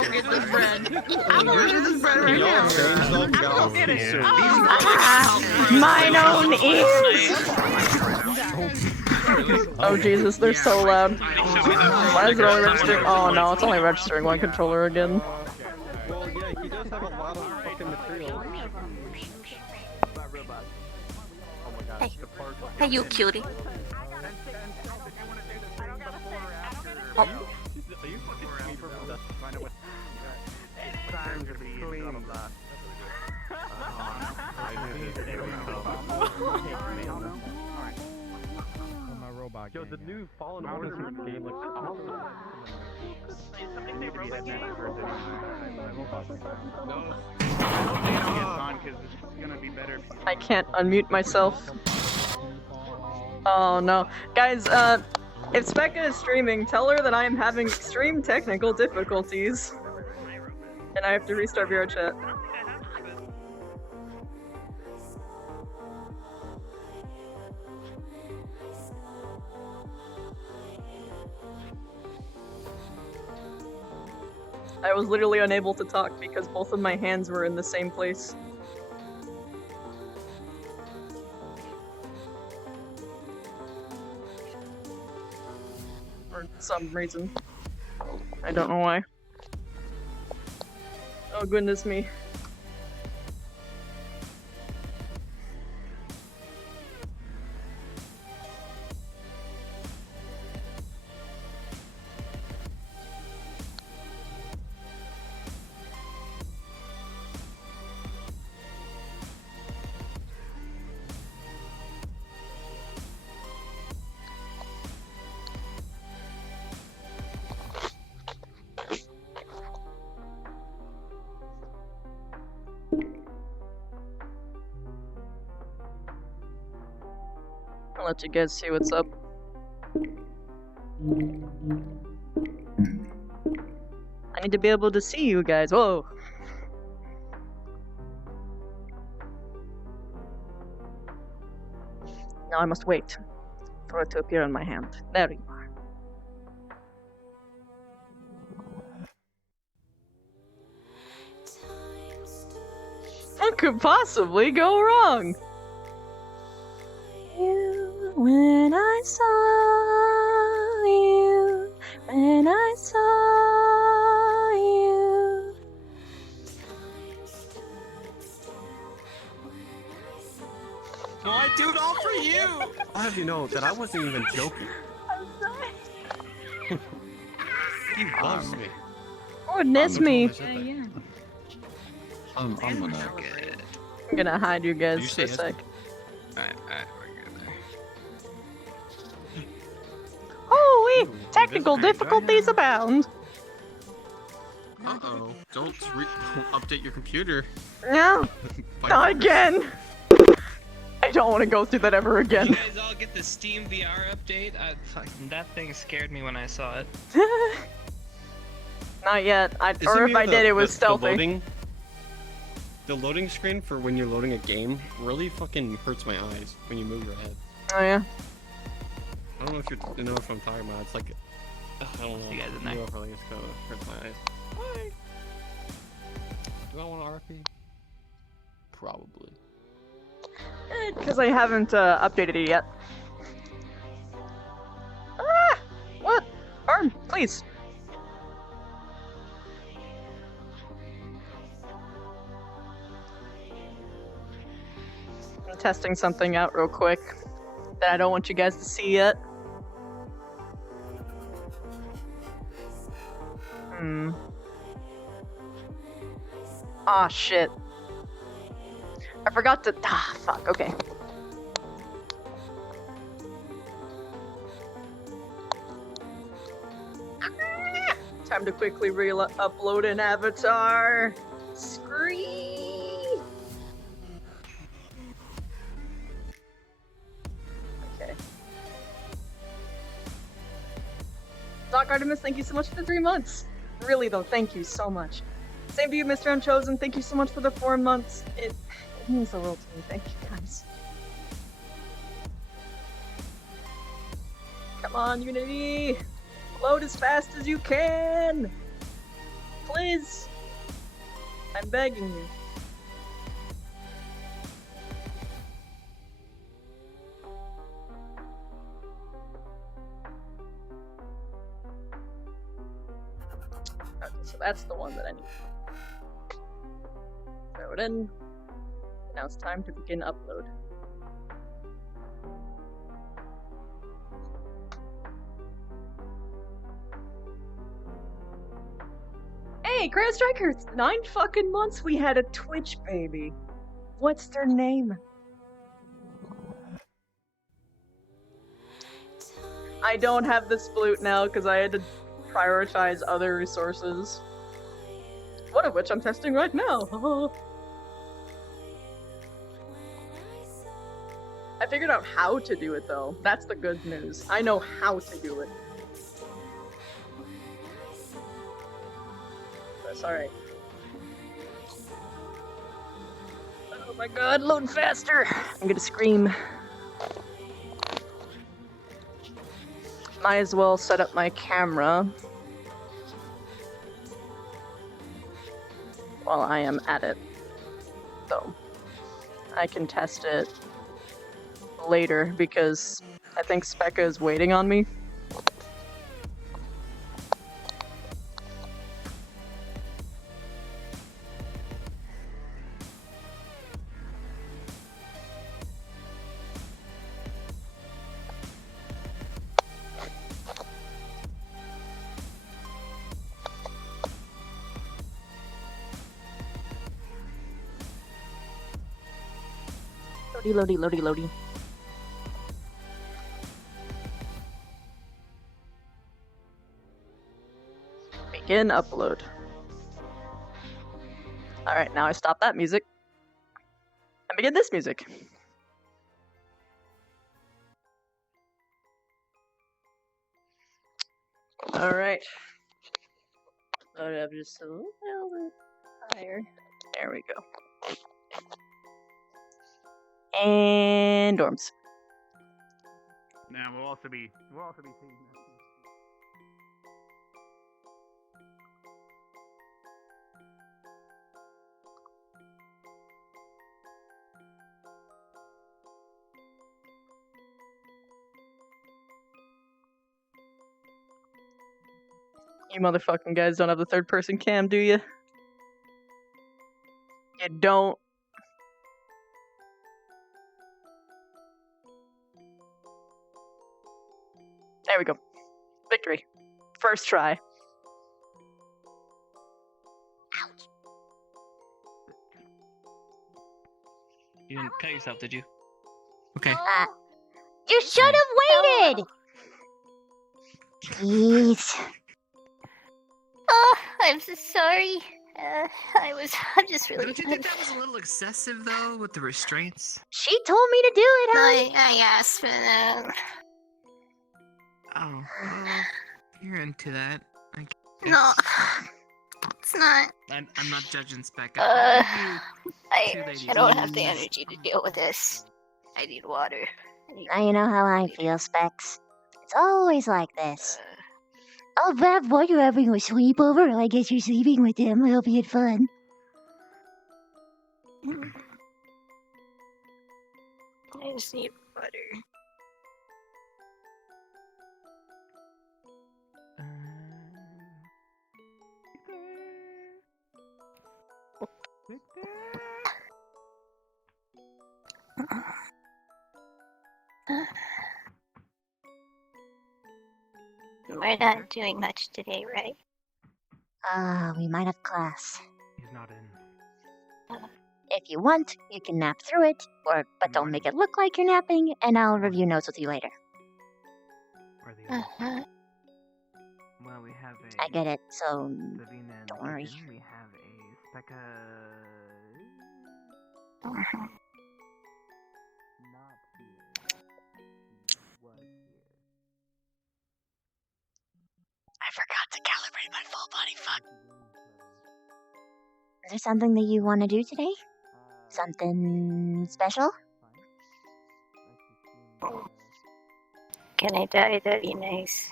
Get this bread. I'm gonna get this bread right Y'all now. saying something? Y'all Get it. serious. Mine own ears! Oh Jesus, they're so loud. Why is it only registering? Oh no, it's only registering one controller again. Well, yeah, he does have a lot of fucking material. Hey. Hey, you cutie. Oh. Yo, the new Fallen Order game looks awesome. I can't unmute myself. Oh no. Guys, if Specca is streaming, tell her that I am having extreme technical difficulties. And I have to restart VRChat. I was literally unable to talk because both of my hands were in the same place. For some reason. I don't know why. Oh goodness me. I'll let you guys see what's up. I need to be able to see you guys. Whoa! Now I must wait for it to appear on my hand. There you are. What could possibly go wrong? You, when I saw you, when I saw you. No, I do it all for you. I'll have you know that I wasn't even joking. I'm sorry. He loves me. Goodness me. Yeah. I'm gonna I'm gonna hide you guys You for a say sec. Alright, we're good there. Holy! Ooh, Technical invisible. difficulties abound. Uh-oh. Don't update your computer. No, not again. I don't want to go through that ever Did you again. guys all get the Steam VR update? That thing scared me when I saw it. Not yet. Isn't Or if near I did, it was the stealthy. The loading screen for when you're loading a game really fucking hurts my eyes when you move your head. Oh yeah. I don't know if you know what I'm talking about. It's like, I don't know. You guys in I there? really just kind of hurts my eyes. Why? Do I want to RP? Probably. Because I haven't updated it yet. Ah! What? Arm, please. I'm testing something out real quick that I don't want you guys to see yet. Ah, shit. I forgot to. Ah, fuck, okay. Time to quickly upload an avatar. Scree. Okay. Doc Artemis, thank you so much for the 3 months. Really though, thank you so much. Same to you, Mr. Unchosen. Thank you so much for the 4 months. It means the world to me. Thank you, guys. Come on, Unity! Load as fast as you can! Please! I'm begging you. Okay, so that's the one that I need. Throw it in. Now it's time to begin upload. Hey, Grand Striker! 9 fucking months we had a Twitch baby. What's their name? I don't have the sploot now because I had to prioritize other resources. One of which I'm testing right now. I figured out how to do it though. That's the good news. I know how to do it. That's alright. Oh my god, load faster! I'm gonna scream. Might as well set up my camera while I am at it. So I can test it later because I think Specca is waiting on me. Loady, loady, loady, loady. Begin upload. Alright, now I stop that music. And begin this music. Alright. Load it up just a little bit higher. There we go. And dorms. Now we'll also be seeing that. You motherfucking guys don't have the third person cam, do you? You don't. There we go. Victory. First try. You didn't cut yourself, did you? Okay. You should have waited! Jeez. Oh, I'm so sorry. I'm just really... Don't you think that was a little excessive, though, with the restraints? She told me to do it, honey. I asked for that. Oh, well, you're into that. I guess. No, it's not. I'm not judging Spec. I I don't have the energy to deal with this. I need water. Now you know how I feel, Specs. It's always like this. Oh, Bob, while you're having a sleepover, I guess you're sleeping with him. It'll be fun. I just need water. We're not doing much today, right? We might have class. He's not in. If you want, you can nap through it, but don't make it look like you're napping, and I'll review notes with you later. Or the other. Well, we have a. I get it, so Savina and don't worry. Eden. We have a Specca. Not here. She was here. I forgot to calibrate my full body fuck. Is there something that you want to do today? Something special? Can I die? That'd be nice.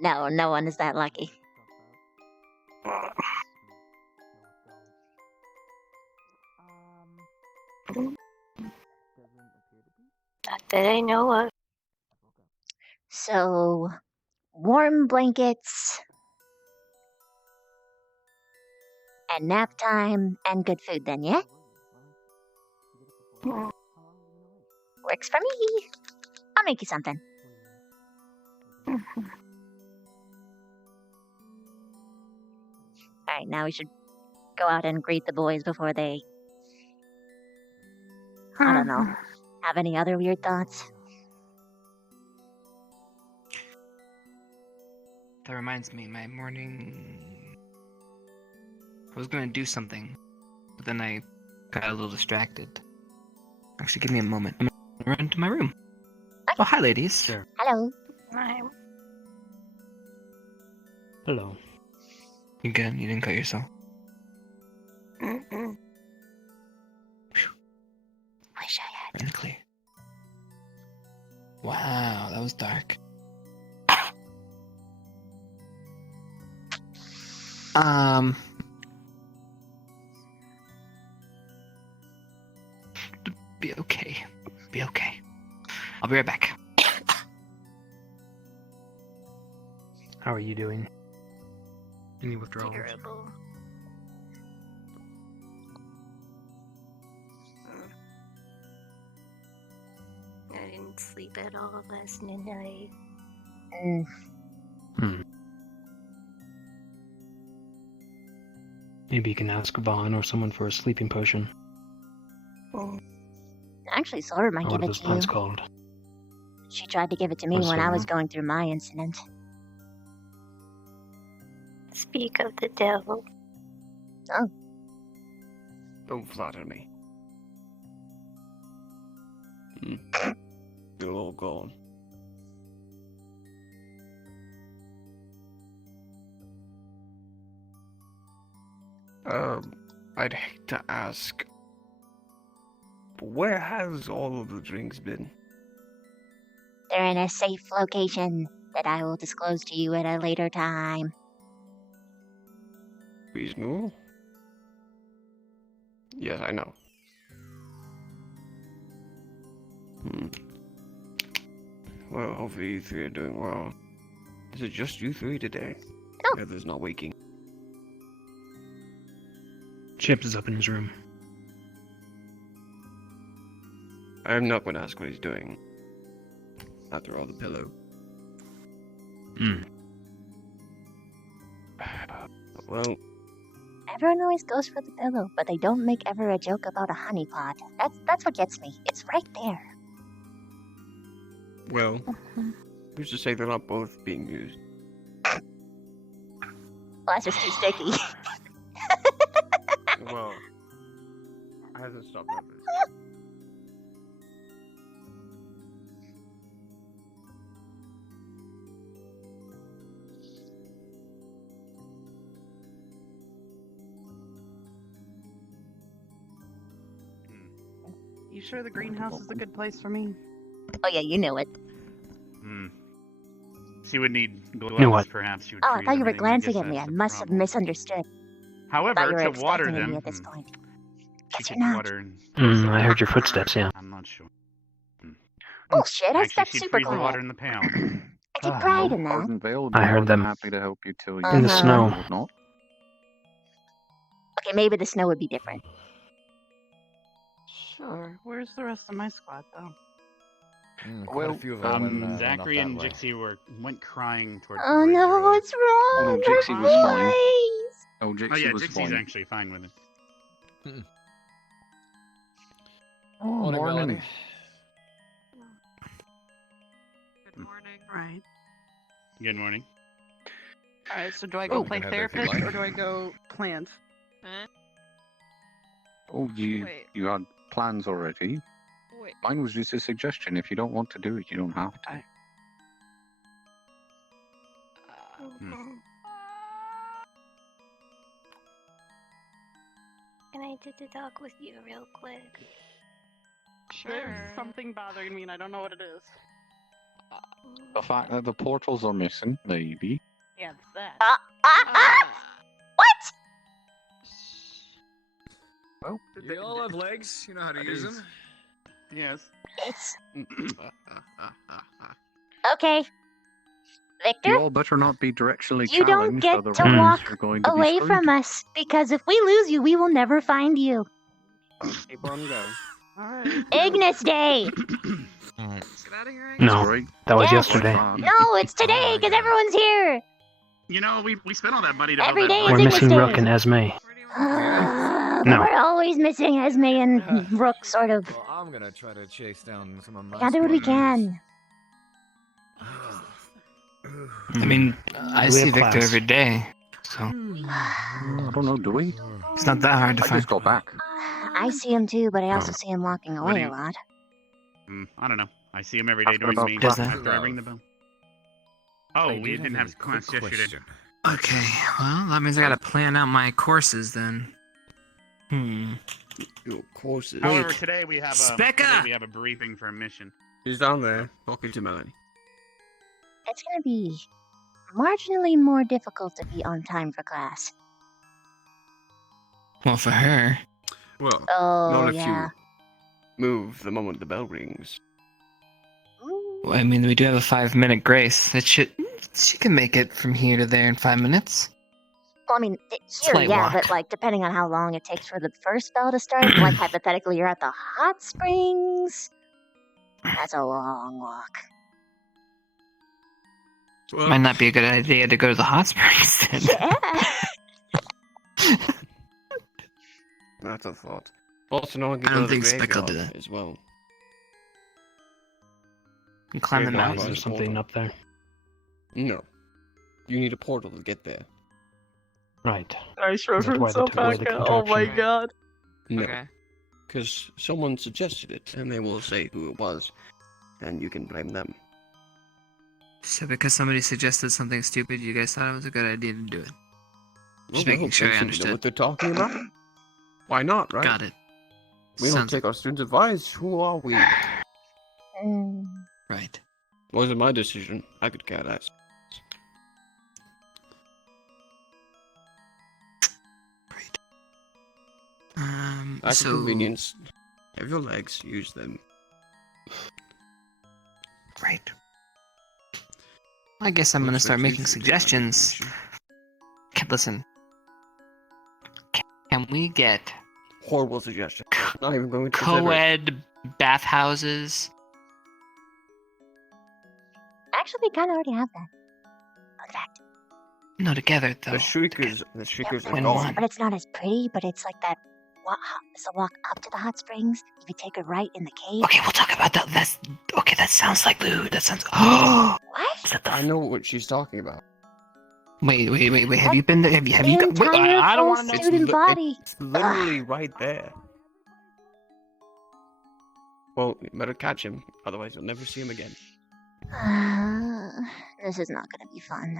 No, no one is that lucky. Not that I know of. So, warm blankets, and nap time, and good food then, yeah? Hmm. Works for me. I'll make you something. Alright, now we should go out and greet the boys before they, I don't know, have any other weird thoughts. That reminds me, my morning. I was gonna do something, but then I got a little distracted. Actually, give me a moment. I'm gonna run to my room. What? Oh, hi, ladies. Sure. Hello. I'm Hello. You good? You didn't cut yourself? Mm-mm. Wish I had. Really clear. Wow, that was dark. Be okay. Be okay. I'll be right back. How are you doing? Any withdrawals? terrible. I didn't sleep at all last midnight. Maybe you can ask Vaughn or someone for a sleeping potion. Actually, Sora might Or give what it those to you. plants called. She tried to give it to me Oh, when I was Sora. going through my incident. Speak of the devil. Don't flatter me. You're all gone. I'd hate to ask, but where has all of the drinks been? They're in a safe location that I will disclose to you at a later time. Reasonable? Yes, I know. Well, hopefully you three are doing well. Is it just you three today? No. The others not waking. Chips is up in his room. I'm not going to ask what he's doing. After all, the pillow. Well, Everyone always goes for the pillow, but they don't make ever a joke about a honeypot. That's what gets me. It's right there. well, who's to say they're not both being used? Well, that's just too sticky. Well, hasn't stopped others. You sure the greenhouse is a good place for me? Oh yeah, you knew it. She would need gloves, Knew what? perhaps. She would Oh, I freeze thought you were everything. I guess glancing at me. that's I the must have problem. misunderstood. I thought you However, were to water expecting me them, at this point. she Guess could you're not. water. I heard your footsteps, yeah. I'm not sure. Bullshit, I Actually, stepped she'd super freeze the water glad. in the pail. I take pride in that. Arden Vale would I be heard more than them. happy to help you till you In the Uh-huh. snow. would not. Okay, maybe the snow would be different. Sure. Where's the rest of my squad, though? Quite a few of them went, Zachary and Jixie went crying towards the Oh bridge no, earlier. what's wrong? No, They're Jixie was fine. boys. Oh, Jixie Oh yeah, was Jixie's fine. actually fine with it. Oh, Morning, morning. Melanie. Good morning. Right. Good morning. Alright, so do I go Oh, play you can have it if you therapist like. or do I go plant? Huh? Oh, you Wait. you had plans already. Wait. Mine was just a suggestion. If you don't want to do it, you don't have to. Can I do the talk with you real quick? Sure. There's something bothering me and I don't know what it is. The fact that the portals are missing, maybe. Yeah, it's that. What? Well, You all have legs. You know how to use them. Yes. It's okay. Victor, you all better not be directionally you don't challenged, get otherwise to walk you're going to away be from us because if we lose you, we will never find you. Keep on going. Alright. Ignis Day. Let's get out of here. No, Sorry. that was Yes. yesterday. No, it's today because everyone's here. You know, we spent all that money to Every build day that is We're Ignis missing Day. Rook and Esme. Where do you want No. We're always missing Esme and Rook, sort of. Well, I'm gonna try to chase down some of my. We gotta do what we can. I mean, I We see have Victor class. every day, so I don't know, do we? it's not that hard to I find. just got back. I see him too, but I also see him walking What do away a you- lot. I don't know. I see him every day After doing about me Does that? after I ring the bell. Oh, we didn't have class yesterday. Okay, well, that means I gotta plan out my courses then. Your courses. However, Wait. today we have a Specca! briefing for a mission. He's down there talking to Melanie. It's gonna be marginally more difficult to be on time for class. Well, for her. Well, Oh, not if yeah. you move the moment the bell rings. Mm, Well, I mean, we do have a 5-minute grace. She can make it from here to there in 5 minutes. Well, I mean, here, Slight yeah, walk. but like depending on how long it takes for the first bell to start, like hypothetically, you're at the hot springs. That's a long walk. Well, Might not be a good idea to go to the hot springs then. Yeah. that's a thought. Also, no one can I go don't to the think Speck will do graveyard that. as well. And climb the Yeah, Why mountain. is there something up there? No, you need a portal to get there. Right. Nice That's why reference, they took away the Alpaca. Oh my contraption. god. No, Okay. because someone suggested it, and they will say who it was, and you can blame them. So because somebody suggested something stupid, you guys thought it was a good idea to do it. Just Well, making sure I they seem to know understood. what they're talking about. Why not, right? Got it. We don't Sounds take our students' advice. Who are we? Mm, right. Wasn't my decision. I could care less. Great. At So convenience, have your legs. Use them. Right. I guess I'm gonna start making suggestions. Listen. Can we get Horrible suggestion. Not even going to consider it. co-ed bathhouses? actually, we kind of already have that. In fact, No, together though. The shriekers are When gone. one. but it's not as pretty. But it's like that. It's a walk up to the hot springs. If you take a right in the cave. Okay, we'll talk about that. That's okay. That sounds like lewd. That sounds. Oh, What? is that the? I know what she's talking about. Wait. Have you been there? Have you? The Wait, entire I don't full want to know. student body. It's literally right there. Well, you better catch him, otherwise you'll never see him again. This is not gonna be fun.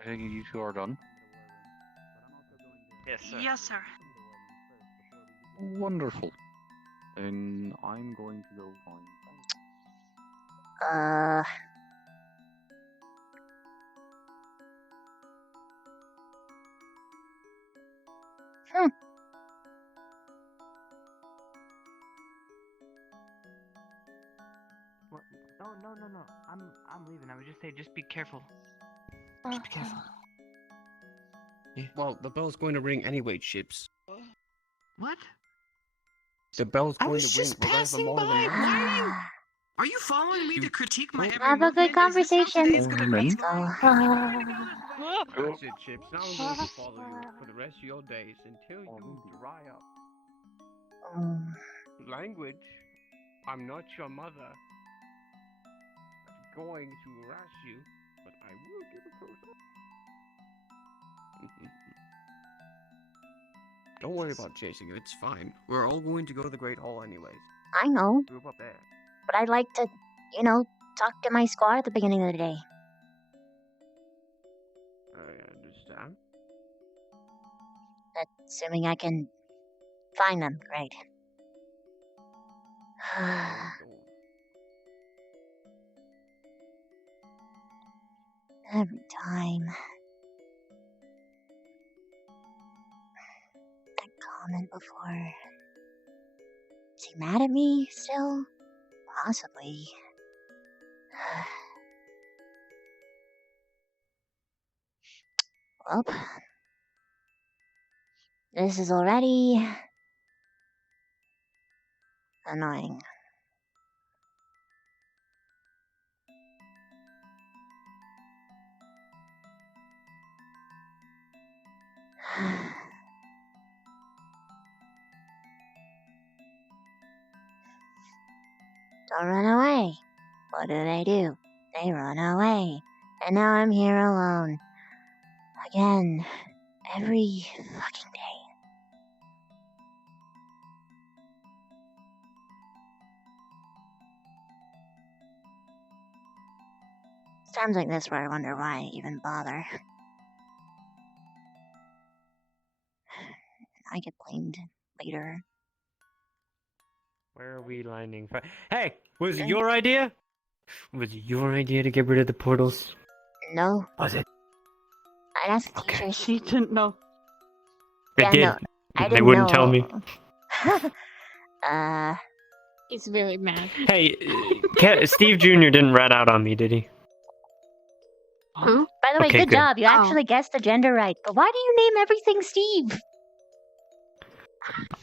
I think you two are done. Yes, sir. Yes, sir. Wonderful. Then I'm going to go find. What? No. I'm leaving. I would just say, just be careful. Just be careful. Well, the bell's going to ring anyway, Chips. What? The bell's I going was to ring. just regardless of passing more than by. one. Are you following me to critique my every Have a good movement? Is this how conversation. today's gonna Let's be? go. That's it, Chips. Now I'm going to follow you for the rest of your days until you dry up. Language. I'm not your mother. I'm going to harass you, but I will give a close up. Don't worry about chasing it. It's fine. We're all going to go to the Great Hall anyways. I know, Group up there. but I'd like to, talk to my squad at the beginning of the day. I understand. That Assuming I can find them, great. Every time. That comment before. Is he mad at me still? Possibly. Well, this is already annoying. Don't run away. What do? They run away. And now I'm here alone. Again. Every fucking day. It's times like this where I wonder why I even bother. I get blamed later. Where are we landing? Hey, was it your idea? Was it your idea to get rid of the portals? No. Was it? I'd ask the Okay. teachers. She didn't know. They Yeah, did. no, I They didn't wouldn't tell know. me. He's very mad. Hey, Steve Jr. didn't rat out on me, did he? Who? By the way, Okay, good good. job. You actually guessed the gender right. But why do you name everything Steve?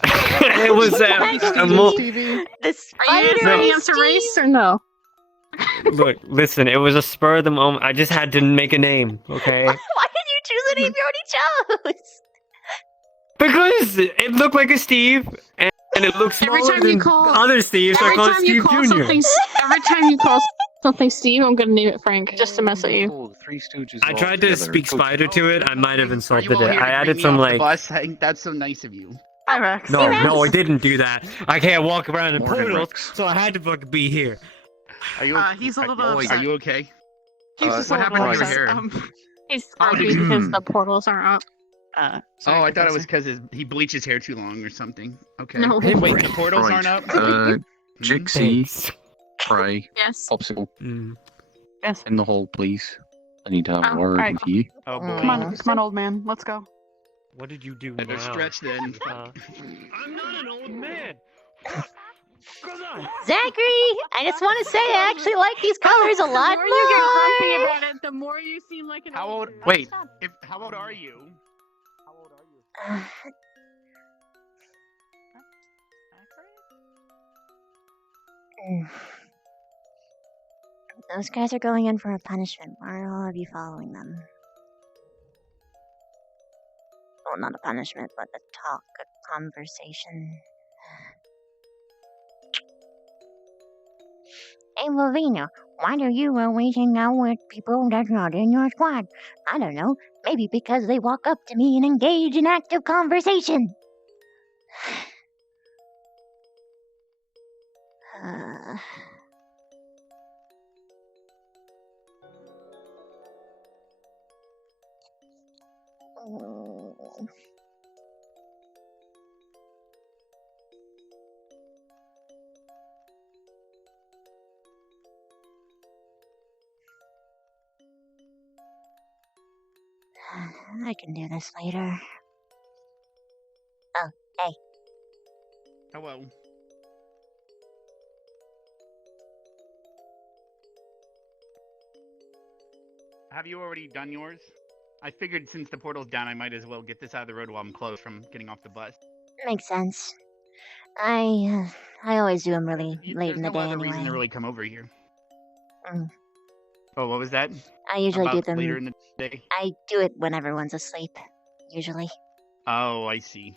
It was TV. The Are you spider ready is to race Steve? or no? Look, listen, it was a spur of the moment. I just had to make a name, okay? Why did you choose a name you already chose? Because it looked like a Steve, and it looks Every smaller time you than call- other Steves. I Every call it time you Steve call Jr. something, every time you call something Steve, I'm gonna name it Frank just to mess with you. Oh, Three Stooges. I all tried to together. speak Coach- Spider to it. I might have Are insulted you all it. here to I bring added me some off the like. bus? I think that's so nice of you. Hi, Rex. No, I didn't do that. I can't walk around in Morgan portals, Rex. so I had to fucking be here. Are you? He's a little are upset. you okay? He's Uh, just what a little happened to your upset. hair? He's arguing because the portals aren't up. Oh, Sorry, I thought it was Professor. because he bleached his hair too long or something. Okay. No. Wait, the portals Right. aren't up? Jixie, Thanks. Pray, Yes. Popsicle, Mm. Yes. in the hole, please. I need to have a Oh, word alright. with you. Oh boy. Come on, old man. Let's go. What did you do Better now? stretch then. I'm not an old man. Zachary, I just want to say I actually like these colors a lot The more you get grumpy more. about it, the more you seem like an How old? man. Wait. How old are you? Those guys are going in for a punishment. Why are all of you following them? Well, not a punishment, but a talk, a conversation. Hey, Lavina, why do you always hang out with people that's not in your squad? I don't know. Maybe because they walk up to me and engage in active conversation. I can do this later. Oh, hey. Hello. Have you already done yours? I figured since the portal's down, I might as well get this out of the road while I'm close from getting off the bus. Makes sense. I always do them really late There's in the no day other anyway. reason to really come over here. Mm. Oh, what was that? I usually do About them later in the day. I do it when everyone's asleep, usually. Oh, I see.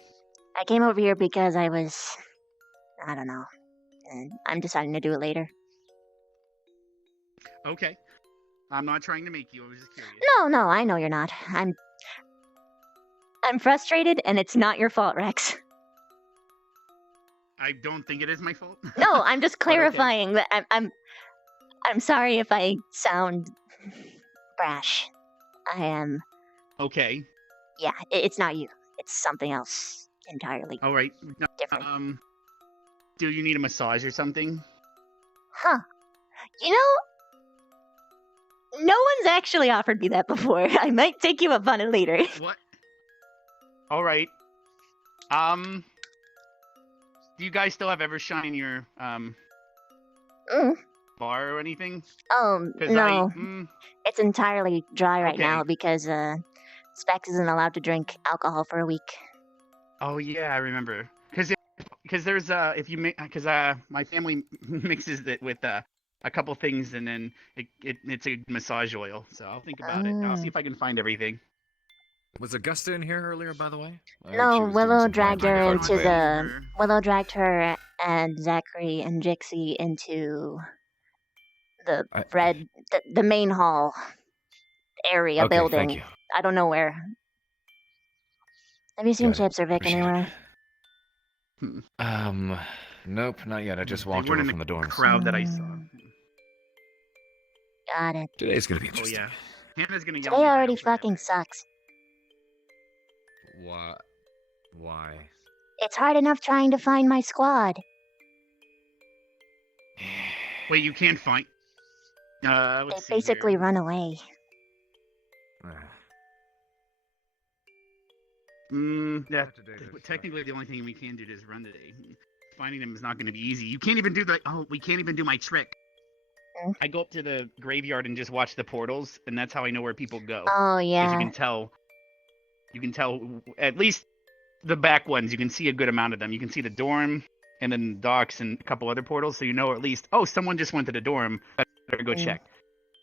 I came over here because I don't know. And I'm deciding to do it later. Okay. I'm not trying to make you. I was just curious. No, I know you're not. I'm frustrated, and it's not your fault, Rex. I don't think it is my fault. No, I'm just But okay. clarifying that I'm sorry if I sound brash. I am. Okay. Yeah, it's not you. It's something else entirely All right. different. Do you need a massage or something? Huh. You know, no one's actually offered me that before. I might take you up on it later. What? All right. Do you guys still have Evershine in your bar or anything? 'Cause No. I, It's entirely dry right Okay. now because Specs isn't allowed to drink alcohol for a week. Oh yeah, I remember. Because there's if you make my family mixes it with a couple things and then it's a massage oil. So I'll think about it. I'll see if I can find everything. Was Augusta in here earlier, by the way? I heard she No, was doing Willow some dragged blind her hard into play. Willow dragged her and Zachary and Jixie into the the main hall area Okay, thank building. you. I don't know where. Have you seen Got it. Chips or Vic Appreciate anywhere? Nope, not yet. I just They walked weren't over in from the the dorms. crowd that I saw. Got it. Today's gonna be Oh interesting. yeah. Hannah's gonna yell. Today already fucking sucks. What? Why? It's hard enough trying to find my squad. Wait, you can't find. They Let's see basically here. run away. Yeah. Technically, the only thing we can do is run today. Finding them is not going to be easy. You can't even do the. Oh, we can't even do my trick. I go up to the graveyard and just watch the portals, and that's how I know where people go. Oh, 'Cause yeah. you can tell. You can tell at least the back ones. You can see a good amount of them. You can see the dorm, and then the docks, and a couple other portals. So you know at least. Oh, someone just went to the dorm. Better go check.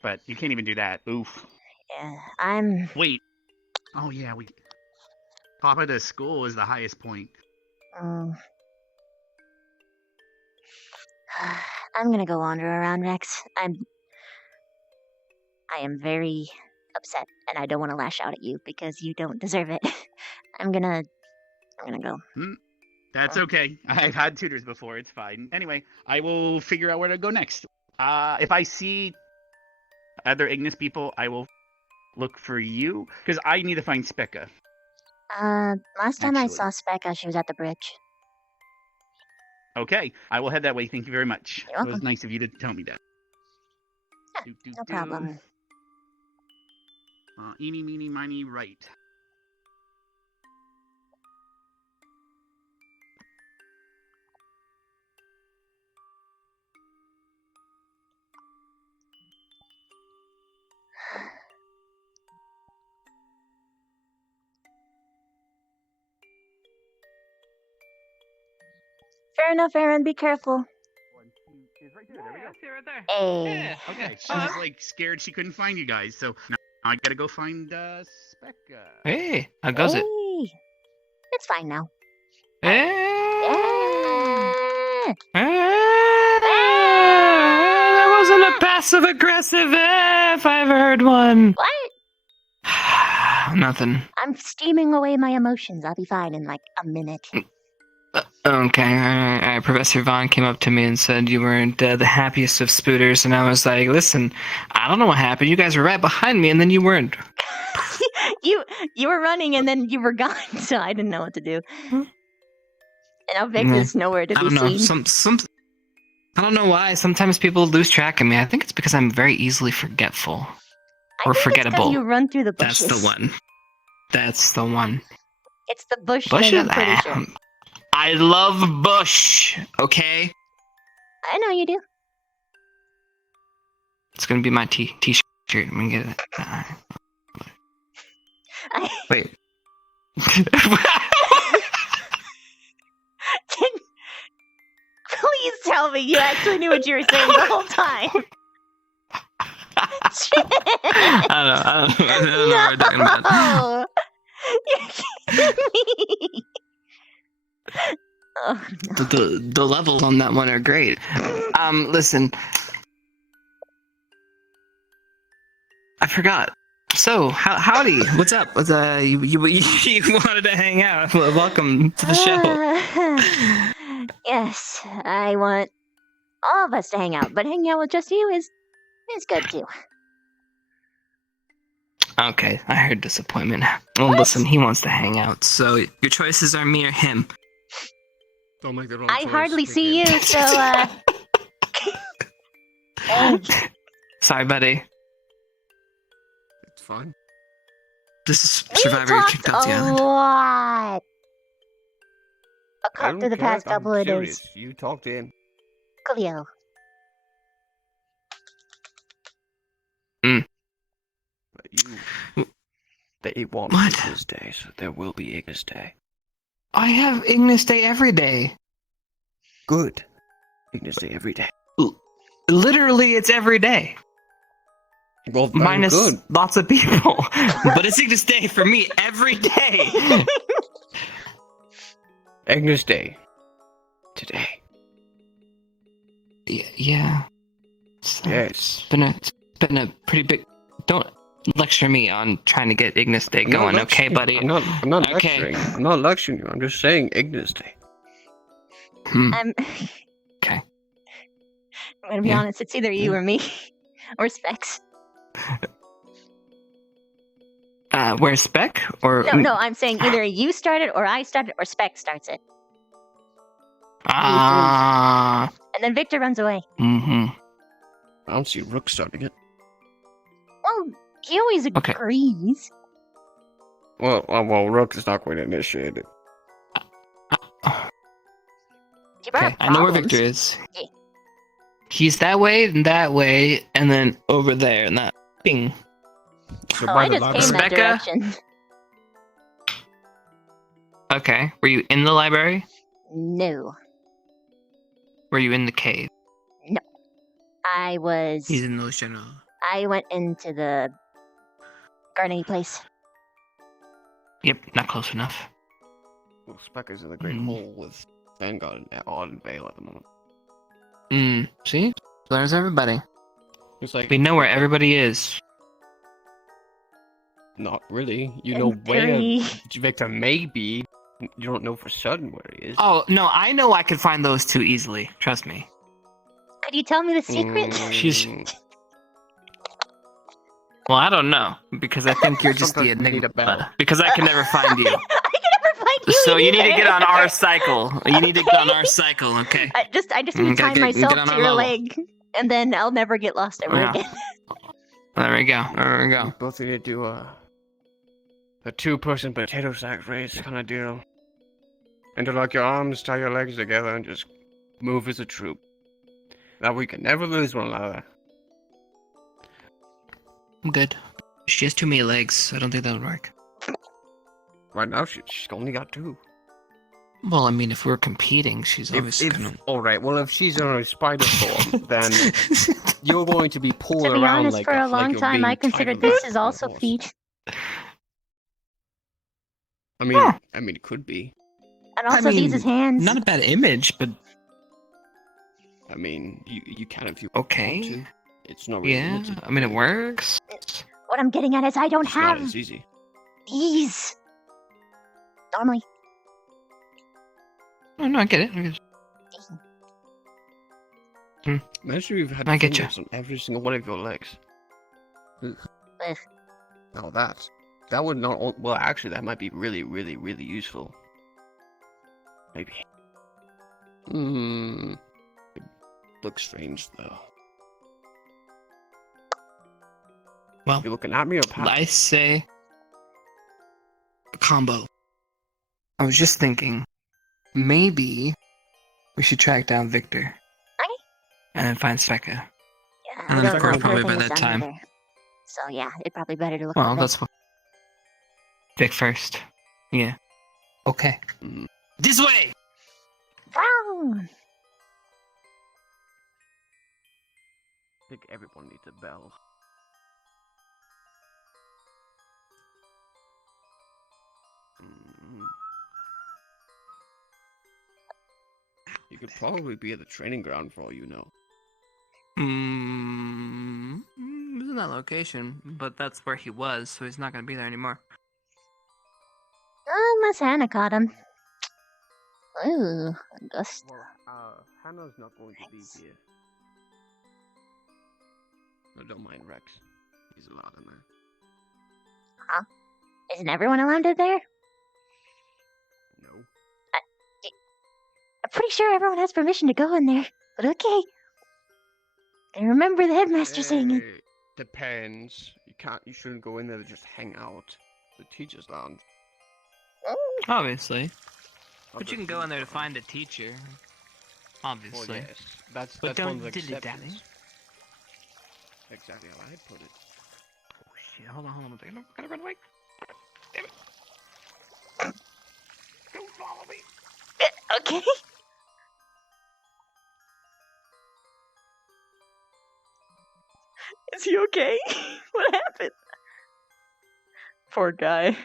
But you can't even do that. Oof. Yeah, I'm. Wait. Oh yeah, we. Papa to school is the highest point. I'm gonna go wander around, Rex. I am very upset, and I don't want to lash out at you because you don't deserve it. I'm gonna go. That's okay. I've had tutors before. It's fine. Anyway, I will figure out where to go next. If I see other Ignis people, I will look for you because I need to find Specca. Last time I Actually. saw Specca, she was at the bridge. Okay, I will head that way. Thank you very much. You're It was welcome. nice of you to tell me that. No problem. Eeny, meeny, miny, right. Fair enough, Aaron. Be careful. Hey. Yeah, okay. She was like scared she couldn't find you guys, so now I gotta go find Specca. Hey, how goes it? Hey. It's fine now. Hey. Yeah. That wasn't a passive aggressive if I ever heard one. What? Nothing. I'm steaming away my emotions. I'll be fine in like a minute. Okay, alright. Professor Vaughn came up to me and said you weren't the happiest of spooters, and I was like, listen, I don't know what happened. You guys were right behind me, and then you weren't. You were running and then you were gone, so I didn't know what to do. And now Vic is nowhere to I be don't know. seen. I don't know why. Sometimes people lose track of me. I think it's because I'm very easily forgetful. Or forgettable. You run through the That's bushes. the one. That's the one. It's the bush Bush thing, is I'm pretty sure. I love Bush, okay? I know you do. It's gonna be my t-shirt. I'm gonna get it. Wait. Please tell me you actually knew what you were saying the whole time. I don't know what we're talking about. No. You're kidding me. Oh, no. The levels on that one are great. Listen. I forgot. So, howdy. What's up? You wanted to hang out. Well, welcome to the show. Yes, I want all of us to hang out, but hanging out with just you is good too. Okay, I heard disappointment. Well, listen, he wants to hang out, so your choices are me or him. Don't make the wrong I choice. hardly pick see him. you, so Egg. Sorry, buddy. It's fine. This is We Survivor. You kicked talked off the a island. lot. I After the don't care, past couple I'm of serious. days. You talk to him. Coolio. But you. They want What? Ignis Day, so there will be Ignis Day. I have Ignis Day every day. Good. Ignis Day every day. Literally, it's every day. Well, very Minus good. lots of people. But it's Ignis Day for me every day. Ignis Day. Today. Yeah. So Yes. It's been a pretty big. Don't lecture me on trying to get Ignis Day I'm not going, okay, lecturing- buddy? I'm not Okay. lecturing. I'm not lecturing you. I'm just saying Ignis Day. Okay. I'm gonna be Yeah. honest, it's either you or me. Or Specs. Where's Spec? Or No, I'm saying either you start it or I start it or Specs starts it. Ah. And then Victor runs away. Mm-hmm. I don't see Rook starting it. Well, he always Okay. agrees. Well, Rook is not going to initiate it. You brought Okay, up I know where problems. Victor is. Yeah. He's that way, and then over there, and that. Bing. So Oh, by I the just library. came that Rebecca? direction. Okay. Were you in the library? No. Were you in the cave? I was... He's in those general. I went into the gardening place. Yep, not close enough. Well, Spec is in the Great Hole with Vanguard on Vale at the moment. See? There's everybody. It's like We know where everybody is. not really. You In know where theory. Victor may be. You don't know for certain where he is. Oh, no, I know I could find those two easily. Trust me. Could you tell me the secret? She's- Well, I don't know, because I think you're just the Sometimes we need enigma. a bell. Because I can never find you. I can never find you. So you need to either. get on our cycle. You need to get on our cycle, okay? I just need to Gotta tie get myself on to our your level. leg, and then I'll never get lost ever Yeah. again. There we go. There we You go. both need to do a two-person potato sack race kind of deal. Interlock your arms, tie your legs together, and just move as a troop. That we can never lose one another. I'm good. She has too many legs, so I don't think that would work. Right now, she's only got two. Well, I mean, if we're competing, she's obviously gonna. All right, well, if she's in a spider form, then you're going to be pulled To be around honest, like for a like long you're time, being I considered tied this on is a also horse. feet. I mean, Huh. it could be. And also these is hands. Not a bad image, but I mean, you can if you okay. want to. It's not really. Yeah, limited. I mean, it works. What I'm getting at is I don't It's not have as easy. these. Normally. Oh, no, I get it. I get it. Imagine you've had I get ya. fingers on every single one of your legs. Ugh. Now that would not. Well, actually, that might be really, really, really useful. Maybe. It looks strange though. Well, You looking at me or past? I say a combo. I was just thinking, maybe we should track down Victor. Okay. And then find Sveka. Yeah, And I then don't Victor know if probably everything by was that done time. either. So yeah, it'd probably better to look Well, at that's what. Vic first. Yeah. Okay. Mm. This way! Wrong. I think everyone needs a bell. You could probably be at the training ground for all you know. He's in that location, but that's where he was, so he's not gonna be there anymore. Unless Hannah caught him. Ooh, August. Well, Hannah's not going to be here. No, don't mind Rex. He's allowed in there. Huh? Isn't everyone allowed in there? No. I'm pretty sure everyone has permission to go in there, but okay. I remember the headmaster saying it. Depends. You shouldn't go in there to just hang out. The teacher's lounge. Obviously. But you can go in there to find a teacher. Well, Obviously. yes. That's But one don't of the dilly-dally. exceptions. Exactly how I put it. Oh shit, hold on, I'm gonna run away. Damn it. Don't follow me. Okay. Is he okay? What happened? Poor guy.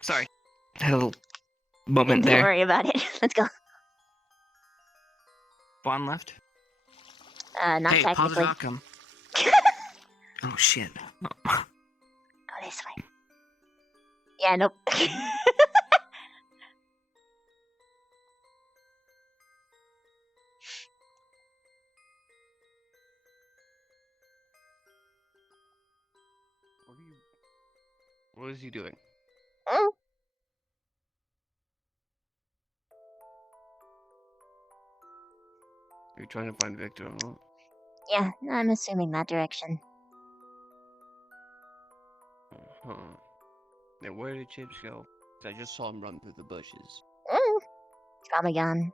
Sorry. Had a little moment Don't there. worry about it. Let's go. One left. Not hey, positive technically. outcome. Oh shit. Go this way. Yeah, nope. What is he doing? Oh. Are you trying to find Victor or not? Yeah, I'm assuming that direction. Huh. Now where did Chips go? 'Cause I just saw him run through the bushes. Probably gone.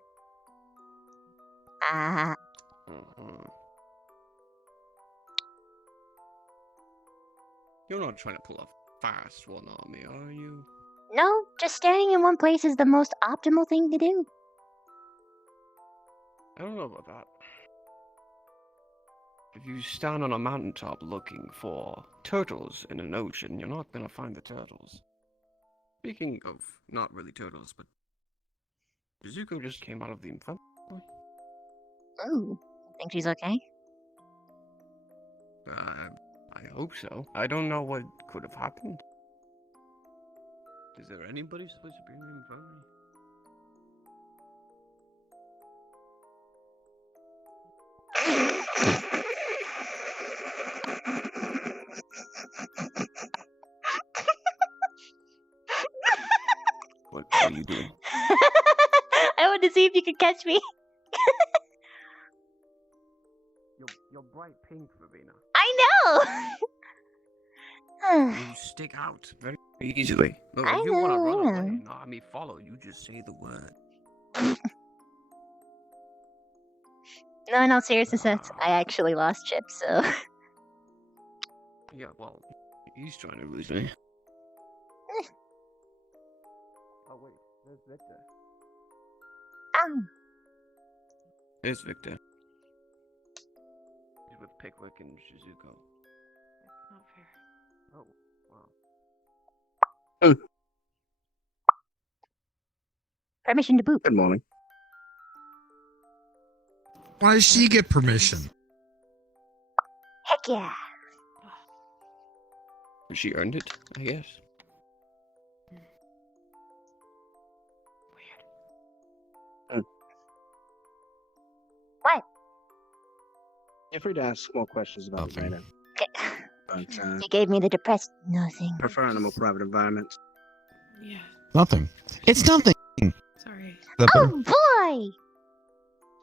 You're not trying to pull a fast one on me, are you? No, just staying in one place is the most optimal thing to do. I don't know about that. If you stand on a mountaintop looking for turtles in an ocean, you're not gonna find the turtles. Speaking of not really turtles, but Shizuko just came out of the infirmary. Ooh, think she's okay? I hope so. I don't know what could have happened. Is there anybody supposed to be in the infirmary? What are you doing? I wanted to see if you could catch me. You're bright pink, Ravina. I know! You stick out very easily. Look, I if you want to run know. away, not me follow, you just say the word. No, in all seriousness, I actually lost Chip, so... Yeah, well, he's trying to lose me. Oh wait, there's Victor. There's Victor. He's with Pickwick and Shizuko. It's not fair. Oh, wow. Permission to poop. Good morning. Why does she get permission? Heck yeah. She earned it, I guess. What? You're free to ask more questions about the matter. But, You gave me the depressed nothing. prefer in a more private environment. Yeah. Nothing. It's nothing. Sorry. Oh boy!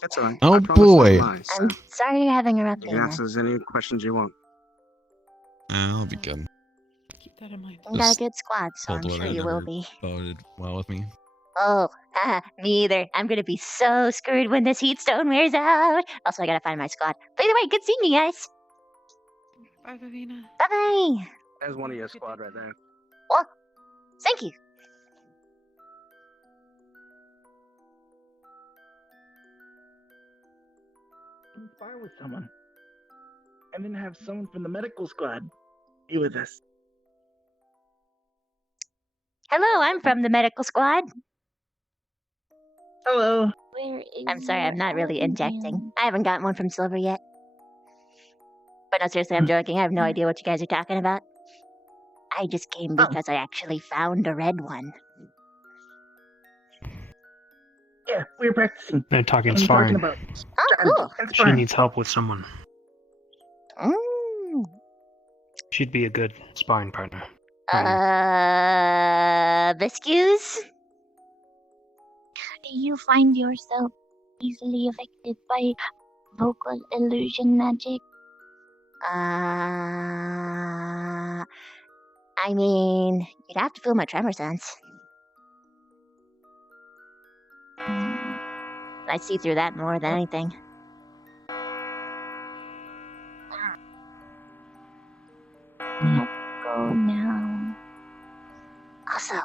That's alright. Oh, I promise boy. I'm nice. I'm sorry you're having a rough You day. can ask us any questions you want. I'll be good. Keep that in mind. You got a good squad, so I'm Cold sure weather you will never be. Voted well with me. Oh, me either. I'm gonna be so screwed when this heat stone wears out. Also, I gotta find my squad. By the way, good seeing you guys. Bye, Vivina. Bye bye. There's one of your squad right there. Oh, thank you. Conspire with someone, and then have someone from the medical squad be with us. Hello, I'm from the medical squad. Hello. I'm sorry, I'm not really injecting. I haven't gotten one from Silver yet. But no, seriously, I'm joking. I have no idea what you guys are talking about. I just came because I actually found a red one. Yeah, we were practicing. They're talking I'm talking sparring. about Oh, Cool. She needs help with someone. Mm. She'd be a good sparring partner. Biscues? Do you find yourself easily affected by vocal illusion magic? I mean, you'd have to feel my tremor sense. I see through that more than anything. Go now. Also,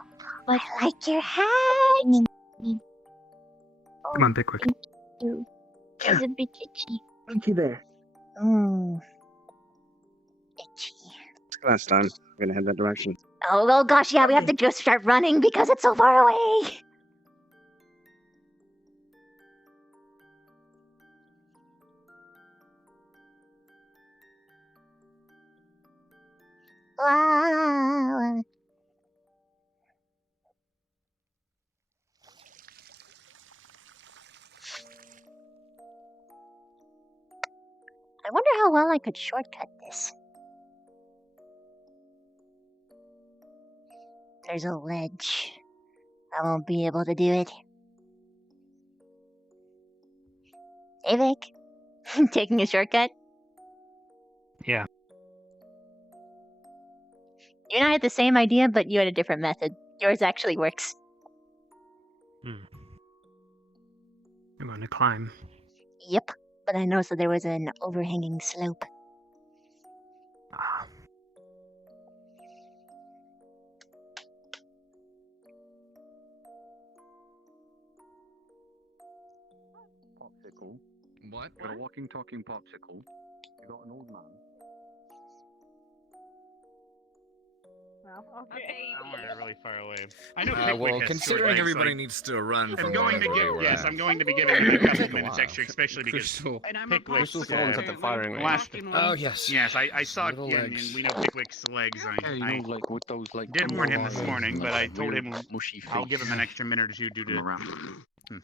I like your hat. Come on, Pickwick. You. She's a bit itchy. Thank you there. Itchy. It's class time. I'm gonna head that direction. Oh gosh, yeah, we have to just start running because it's so far away. Wow. I wonder how well I could shortcut this. There's a ledge. I won't be able to do it. Hey, Vic. Taking a shortcut? Yeah. You and I had the same idea, but you had a different method. Yours actually works. I'm going to climb. Yep, but I noticed that there was an overhanging slope. Popsicle. What? You got a walking, talking popsicle. You got an old man. Now we're really far away. I know. Well, Pickwick has considering short legs, everybody like, needs to run from I'm going to wherever give. we're Yes, at. I'm going to be giving him a couple minutes extra, especially because Crystal. Pickwick's Crystal's the ones at the firing range. last. Oh, yes. Yes, I saw it, Little yeah, and legs. we know Pickwick's legs. Yeah, you know, like with those like. Did warn him this underlying, morning, but I told weird, him mushy I'll give him face. an extra minute or two due to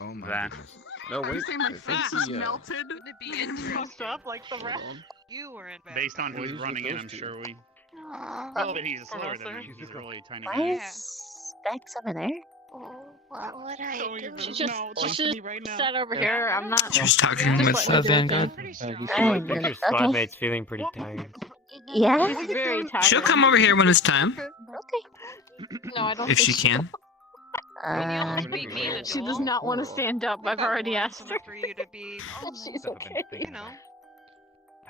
Oh my that. goodness. No, Are you wait. saying my I think face is the, melted? Wouldn't it be interesting? Fucked up like the rest? on. You were in bed. Based on who's Well, running in, those I'm two. sure we. Aw. Well, but he's slower than Professor. me. He's a really tiny Why guy. is Specs over there? Oh, what would I do? She just sat over here. I'm not. She was talking Just with let her do her Vanguard. thing. I think your squad mate's feeling pretty tired. Yeah? She's very tired. She'll come over here when it's time, Okay. No, I don't if think she can. Beat me in a She does duel. not want to stand up. I've already asked her. For you to be, She's okay. you know.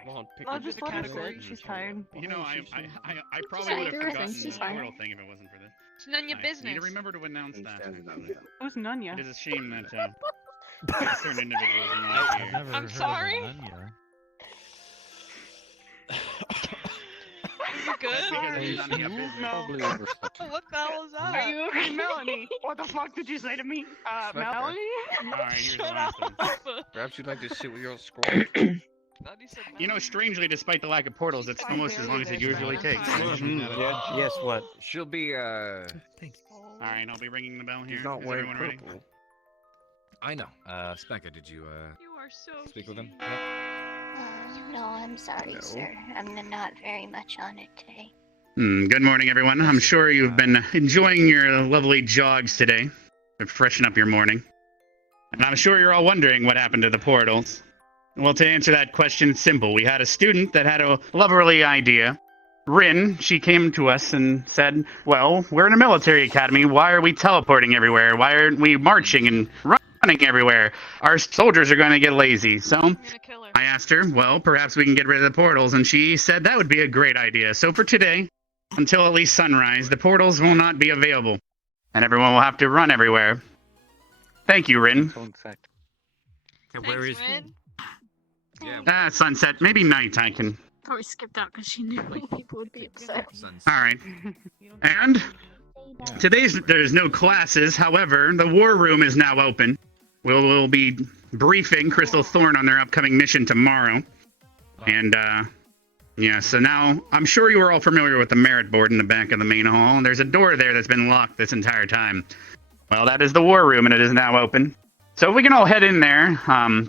Come on, pick No, up just the let her category. sit. She's tired. You know, I She's probably would have fine. forgotten She's the fine. portal thing if it wasn't for this. It's none of your I need business. to remember to announce that. Actually. Who's Nunya? It is a shame that certain individuals in life here. I'm sorry. You good? That's because it's none of your business. Probably overstepped. What the hell is that? Are you okay, Melanie? What the fuck did you say to me? Melanie? Alright, here's the Shut last up. one. Perhaps you'd like to sit with your squad. Thought he said You know, strangely, despite the lack of portals, it's almost as long as it usually takes. Yeah, yes, what? She'll be, Alright, I'll be ringing the bell here. He's not Is wearing everyone ready? purple. I know. Specca, did you, You are so speak with him? No, I'm sorry, No. sir. I'm not very much on it today. Good morning, everyone. I'm sure you've been enjoying your lovely jogs today to freshen up your morning. And I'm sure you're all wondering what happened to the portals. Well, to answer that question, it's simple. We had a student that had a lovely idea. Rin, she came to us and said, well, we're in a military academy. Why are we teleporting everywhere? Why aren't we marching and running everywhere? Our soldiers are going to get lazy. So I asked her, well, perhaps we can get rid of the portals. And she said that would be a great idea. So for today, until at least sunrise, the portals will not be available. And everyone will have to run everywhere. Thank you, Rin. Where is Sunset. Maybe night I can. Probably skipped out because she knew people would be upset. Alright. And there's no classes. However, the war room is now open. We'll be briefing Crystal Thorn on their upcoming mission tomorrow. And, yeah, so now I'm sure you are all familiar with the merit board in the back of the main hall. And there's a door there that's been locked this entire time. Well, that is the war room, and it is now open. So we can all head in there,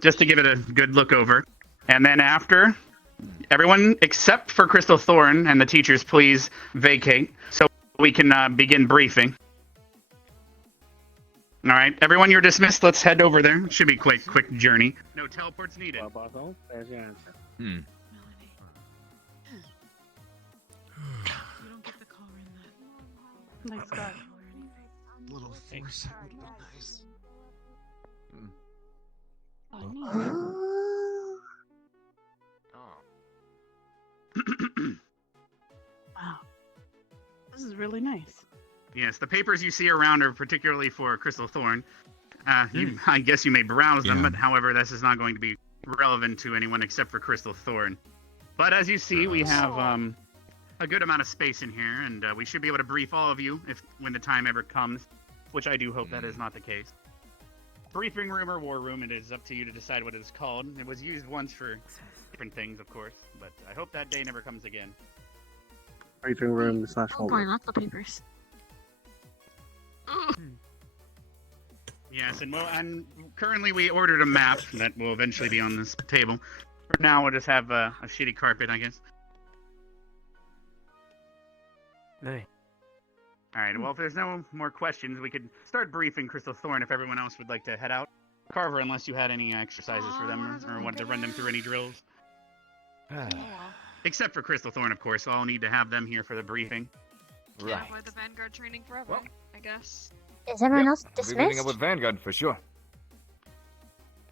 just to give it a good look over. And then after, everyone except for Crystal Thorn and the teachers, please vacate so we can begin briefing. All right, everyone, you're dismissed. Let's head over there. It should be quite quick journey. No teleports needed. Well, Barthol, there's your answer. Hmm. Nice guy. Little force would be nice. Wow. This is really nice. Yes, the papers you see around are particularly for Crystal Thorn. I guess you may browse them, but however, this is not going to be relevant to anyone except for Crystal Thorn. But as you see, we have a good amount of space in here, and we should be able to brief all of you when the time ever comes, which I do hope that is not the case. Briefing room or war room, it is up to you to decide what it is called. It was used once for different things, of course, but I hope that day never comes again. Briefing room / Oh hall boy, room. not the papers. Yes, and currently we ordered a map that will eventually be on this table. For now, we'll just have a shitty carpet, I guess. Hey. All right. Well, if there's no more questions, we could start briefing Crystal Thorn if everyone else would like to head out. Carver, unless you had any exercises for them or wanted to run them through any drills. Except for Crystal Thorn, of course. So I'll need to have them here for the briefing. Can't avoid the Vanguard training forever, I guess. Is everyone else I'll be meeting up dismissed? with Vanguard for sure.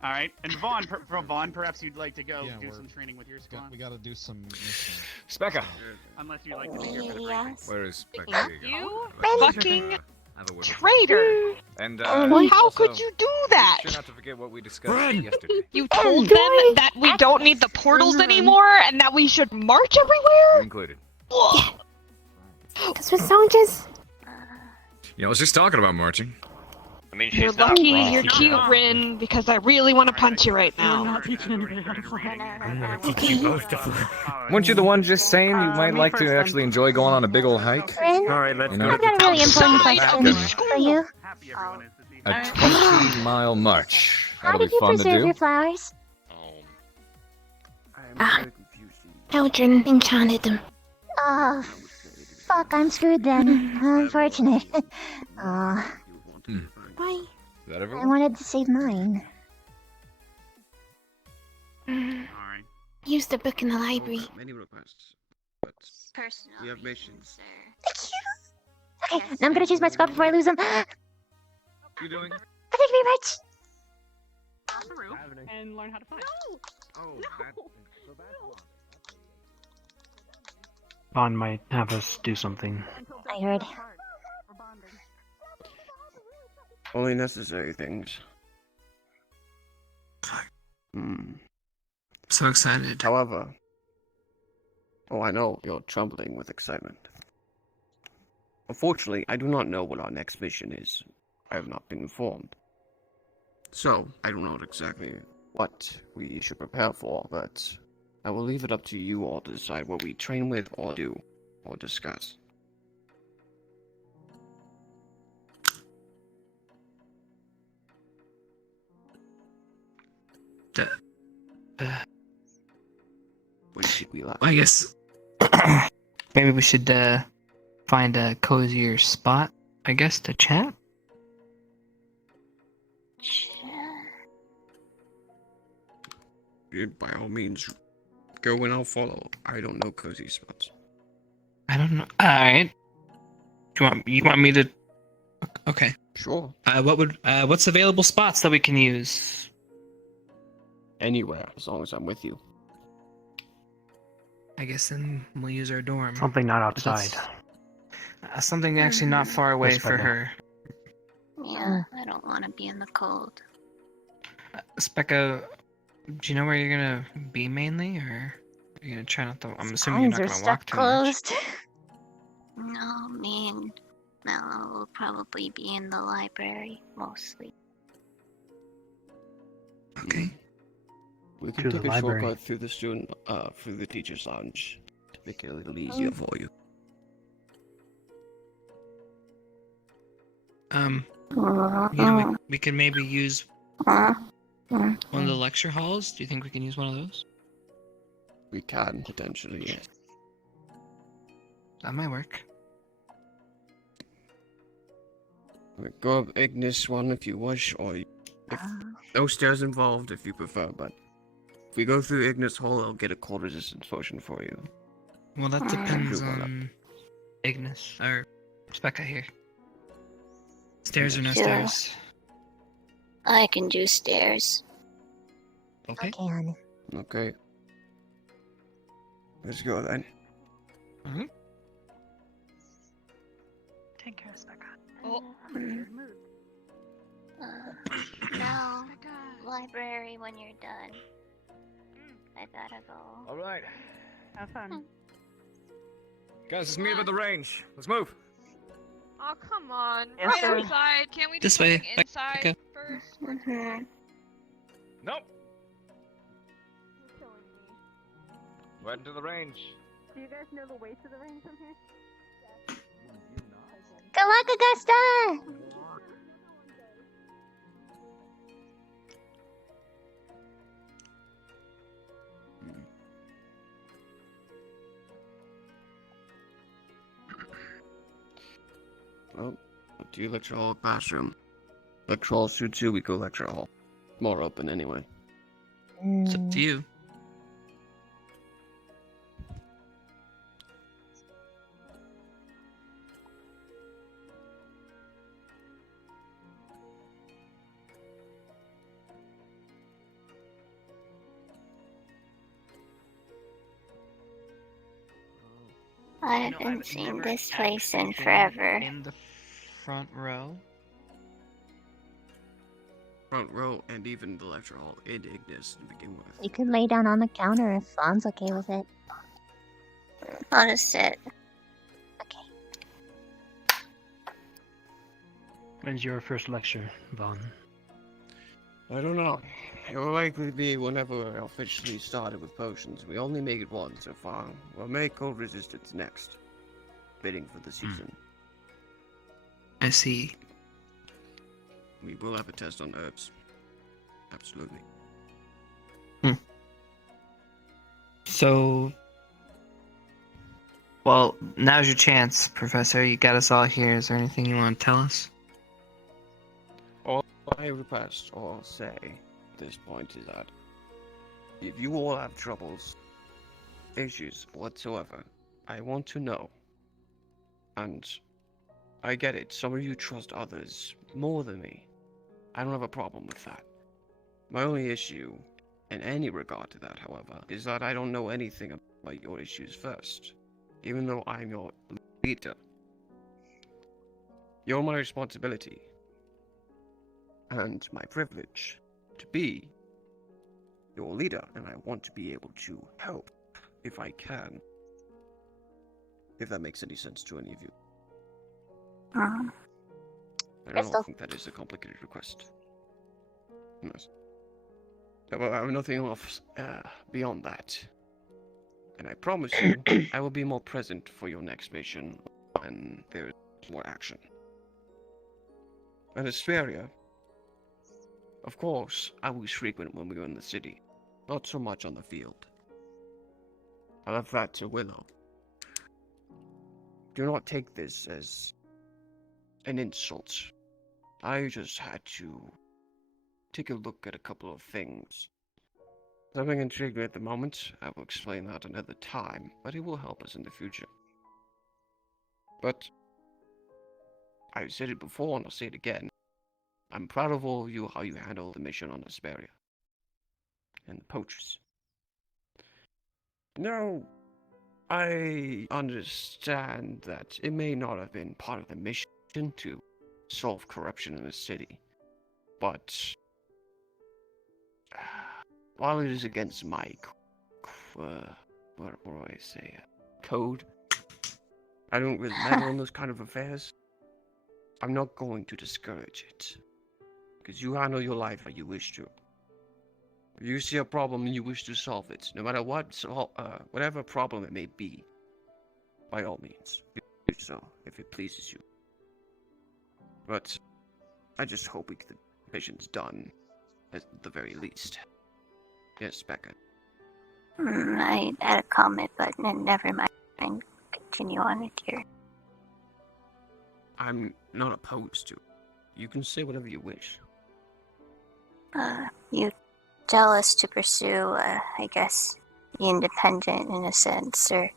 All right. And Vaughn, Vaughn, perhaps you'd like to go Yeah, do we're- some training with your squad. We gotta do some missions. Specker. Unless you'd like to be here for the briefing. Where is Specker? You Let's fucking have a word with traitor! And How could also, you do that? Try not to forget what we discussed yesterday. You told them that we don't need the portals anymore and that we should march everywhere? Included. Because we're soldiers. Yeah, I was just talking about marching. I mean, You're she's not lucky wrong. you're cute, Rin, because I really want to punch you right We're now. not teaching anybody how to fly. I'm gonna teach you both to fly. Weren't you the one just saying you might me like first, to then. actually enjoy going on a big old hike? Rin, Alright, let's You go know, I've got a really important question for you. Happy everyone is this evening. A 20-mile march. How That'll did be you fun to preserve do. your flowers? I am very confused. Children enchanted them. Oh, fuck, I'm screwed then. Unfortunate. Oh, Why? Is that I everyone? wanted to save mine. All right. Use the book in the library. Many requests, but Personal. we have missions. Okay, now I'm gonna choose my squad before I lose them. Thank You doing? you very much. And learn how to fly. Oh, Vaughn might have us do something. I heard. only necessary things. So excited. However, I know you're trembling with excitement. Unfortunately, I do not know what our next mission is. I have not been informed. So, I don't know exactly what we should prepare for, but I will leave it up to you all to decide what we train with or do or discuss. When should we laugh? I guess maybe we should find a cozier spot, I guess, to chat. By all means, go and I'll follow. I don't know cozy spots. I don't know. All right. You want me to? Okay. Sure. What's available spots that we can use? Anywhere, as long as I'm with you. I guess then we'll use our dorm. Something not But that's- outside. something actually not far away Yes, for but no. her. Yeah, I don't want to be in the cold. Specca, do you know where you're gonna be mainly, or are you gonna try not to? I'm assuming you're not Signs are gonna stuck walk too much. closed. No, me and Mello will probably be in the library, mostly. Okay. We can To take the a library. shortcut through the through the teacher's lounge to make it a little easier for you. You know, we can maybe use One of the lecture halls? Do you think we can use one of those? We can, potentially, yes. That might work. We go up Ignis one if you wish, or if no stairs involved if you prefer, but if we go through Ignis Hall, I'll get a cold resistance potion for you. Well, that Do depends one up. on Ignis, or Specca here. Stairs or no Sure. stairs? I can do stairs. Okay. Okay. Let's go then. Take care, Becca. Oh. No. Library when you're done. I gotta go. All right. Have fun. Guys, let's meet up at the range. Let's move. Oh, come on. Yes, Right sir. outside. Can't we do This way. something inside Becca. first? Nope. Right into the range. Do you guys know the way to the range from here? Good luck, Augusta! Well, do you lecture hall or classroom? Lecture hall suits you, we go lecture hall. More open anyway. It's up to you. I haven't seen this place in forever. In the front row. Front row and even the lecture hall in Ignis to begin with. You could lay down on the counter if Fawn's okay with it. I'll just sit. When's your first lecture, Vaughn? I don't know. It will likely be whenever I officially started with potions. We only make it once so far. We'll make cold resistance next. Bidding for the season. I see. We will have a test on herbs. Absolutely. So, well, now's your chance, Professor. You got us all here. Is there anything you want to tell us? All I request or say at this point is that if you all have troubles, issues whatsoever, I want to know. And I get it, some of you trust others more than me. I don't have a problem with that. My only issue, in any regard to that, however, is that I don't know anything about your issues first, even though I'm your leader. You're my responsibility, and my privilege to be your leader, and I want to be able to help if I can. If that makes any sense to any of you. I don't think that is a complicated request. Yes. Well, I have nothing else beyond that. And I promise you, I will be more present for your next mission when there is more action. And Asperia, of course, I was frequent when we were in the city. Not so much on the field. I left that to Willow. Do not take this as an insult. I just had to take a look at a couple of things. Something intrigued me at the moment. I will explain that another time, but it will help us in the future. But I've said it before and I'll say it again. I'm proud of all of you how you handled the mission on Asperia. And the poachers. Now, I understand that it may not have been part of the mission to solve corruption in the city, but while it is against my what do I say, code, I don't really meddle in those kind of affairs. I'm not going to discourage it, because you handle your life how you wish to. If you see a problem and you wish to solve it, no matter whatever problem it may be, by all means, do so if it pleases you. But I just hope we get the mission's done at the very least. Yes, Becca. I had a comment, but never mind. Continue on with your. I'm not opposed to it. You can say whatever you wish. You tell us to pursue, I guess, the independent in a sense, or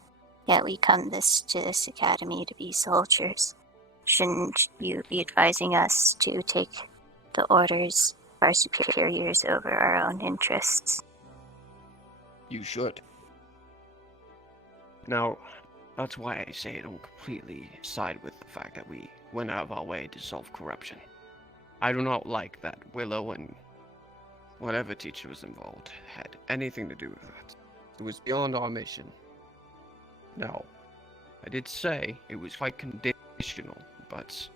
yet we come to this academy to be soldiers. Shouldn't you be advising us to take the orders of our superiors over our own interests? You should. Now, that's why I say I don't completely side with the fact that we went out of our way to solve corruption. I do not like that Willow and whatever teacher was involved had anything to do with that. It was beyond our mission. Now, I did say it was quite conditional, but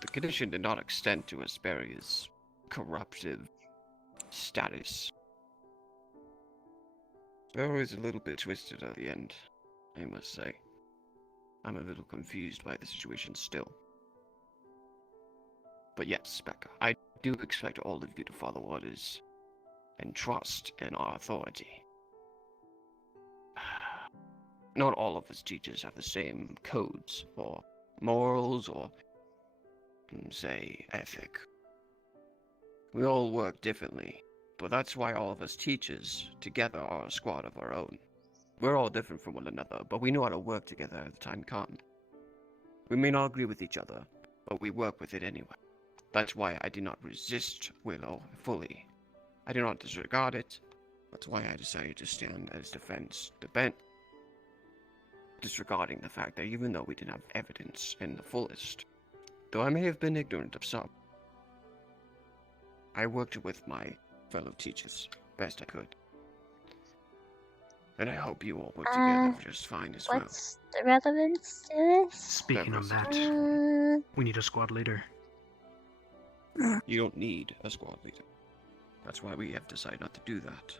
the condition did not extend to Asperia's corruptive status. Asperia was a little bit twisted at the end, I must say. I'm a little confused by the situation still. But yes, Becca, I do expect all of you to follow orders and trust in our authority. Not all of us teachers have the same codes or morals or, say, ethic. We all work differently, but that's why all of us teachers together are a squad of our own. We're all different from one another, but we know how to work together as the time comes. We may not agree with each other, but we work with it anyway. That's why I do not resist Willow fully. I do not disregard it. That's why I decided to stand as defense, disregarding the fact that even though we didn't have evidence in the fullest, though I may have been ignorant of some, I worked with my fellow teachers best I could. And I hope you all work together just fine as well. What's the relevance to this? Speaking of that, we need a squad leader. You don't need a squad leader. That's why we have decided not to do that.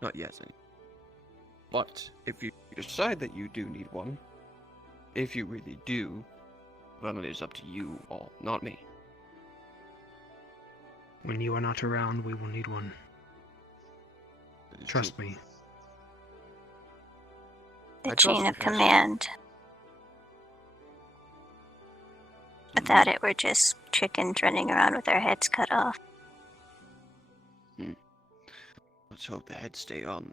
Not yet, anyway. But if you decide that you do need one, if you really do, then it is up to you all, not me. When you are not around, we will need one. Trust me. The chain of command. Without it, we're just chickens running around with our heads cut off. Let's hope the heads stay on.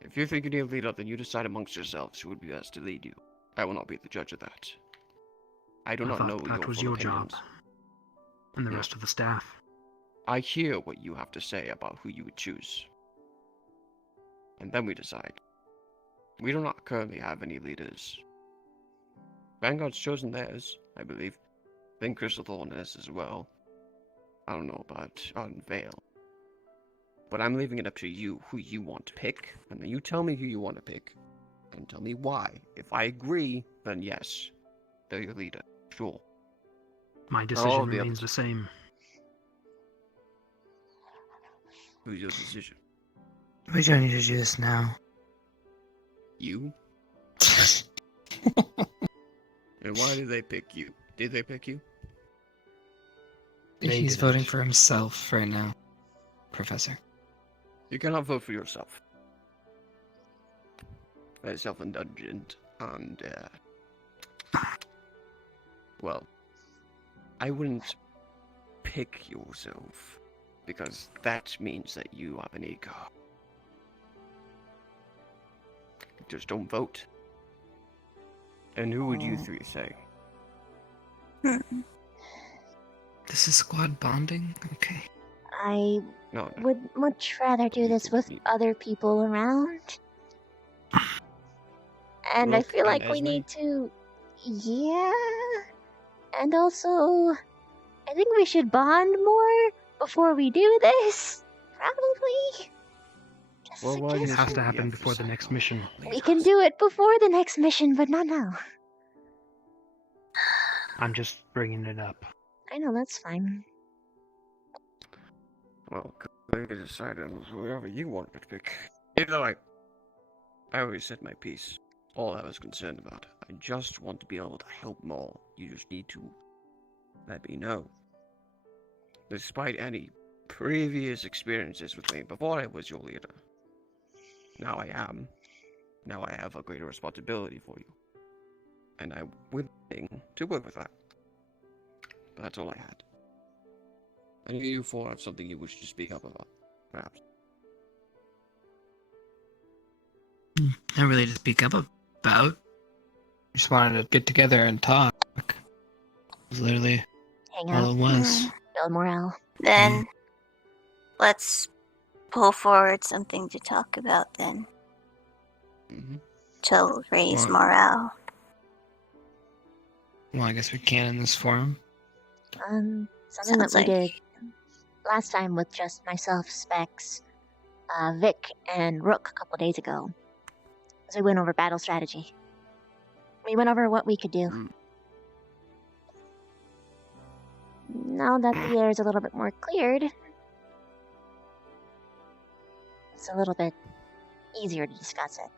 If you think you need a leader, then you decide amongst yourselves who would be best to lead you. I will not be the judge of that. I do not know that was full your job. opinions. And the rest of the staff. I hear what you have to say about who you would choose. And then we decide. We do not currently have any leaders. Vanguard's chosen theirs, I believe. Then Crystal Thorn has as well. I don't know about Unveil. But I'm leaving it up to you who you want to pick, and then you tell me who you want to pick, and tell me why. If I agree, then yes, they're your leader. Sure. My decision remains the same. Who's your decision? We don't need to do this now. You? And why did they pick you? Did they pick you? He's voting for himself right now, Professor. You cannot vote for yourself. That is self-indulgent, and, well, I wouldn't pick yourself, because that means that you have an ego. Just don't vote. And who would you three say? This is squad bonding? Okay. I would much rather do this with other people around. And I feel like we need to... Yeah... And also... I think we should bond more before we do this. Probably. Well, why does it have to happen before the next mission? We can do it before the next mission, but not now. I'm just bringing it up. I know, that's fine. Well, they decided whoever you wanted to pick. Either way, I always said my piece. All I was concerned about. I just want to be able to help more. You just need to let me know. Despite any previous experiences with me before I was your leader. Now I am. Now I have a greater responsibility for you. And I'm willing to work with that. But that's all I had. Any of you four have something you wish to speak up about, perhaps? Not really to speak up about. Just wanted to get together and talk. It was literally Hang all out. it was. Build morale. Then let's pull forward something to talk about then. To raise Well- morale. Well, I guess we can in this forum. Something Sounds that we like- did last time with just myself, Specs, Vic, and Rook a couple days ago. So we went over battle strategy. We went over what we could do. Now that the air is a little bit more cleared, it's a little bit easier to discuss it.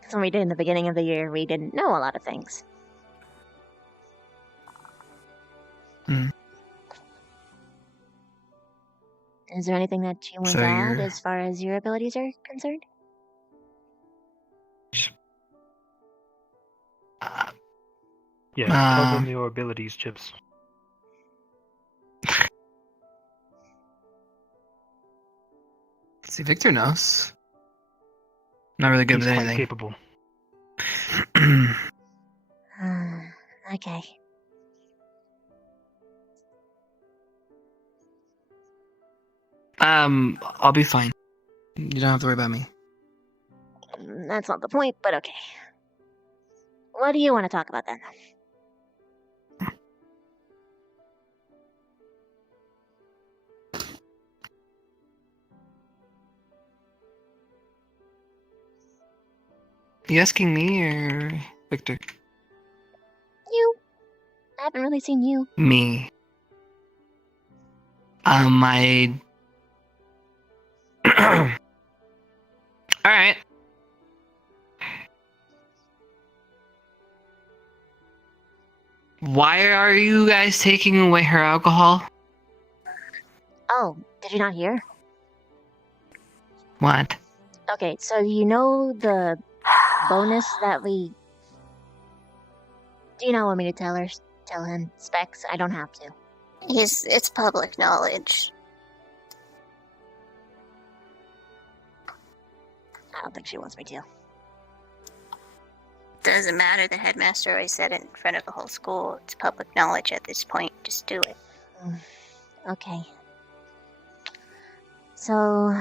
Because when we did in the beginning of the year, we didn't know a lot of things. Is there anything that you want So to add you're- as far as your abilities are concerned? Yeah, tell them Um, your abilities, Chips. See, Victor knows. Not really good He's with quite anything. capable. Okay. I'll be fine. You don't have to worry about me. That's not the point, but okay. What do you want to talk about then? You asking me or Victor? You. I haven't really seen you. Me. I. Alright. Why are you guys taking away her alcohol? Oh, did you not hear? What? Okay, so you know the bonus that we... Do you not want me to tell her? Tell him, Specs? I don't have to. It's public knowledge. I don't think she wants me to. Doesn't matter, the headmaster always said it in front of the whole school. It's public knowledge at this point. Just do it. Okay. So,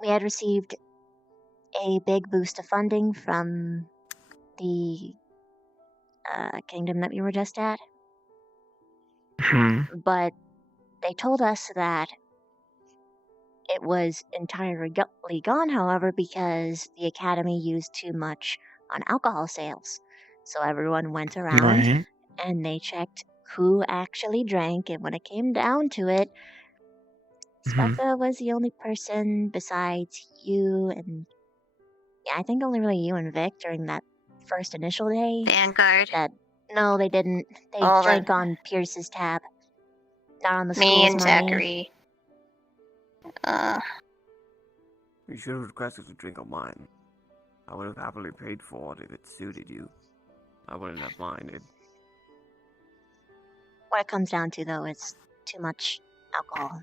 we had received a big boost of funding from the kingdom that we were just at. But they told us that it was entirely gone, however, because the academy used too much on alcohol sales. So everyone went around Right. and they checked who actually drank, and when it came down to it, Specca was the only person besides you and I think only really you and Vic during that first initial day. Vanguard. No, they didn't. They All drank the- on Pierce's tab, not on the Me school's and money. Zachary. You should have requested a drink of mine. I would have happily paid for it if it suited you. I wouldn't have minded. What it comes down to, though, is too much alcohol.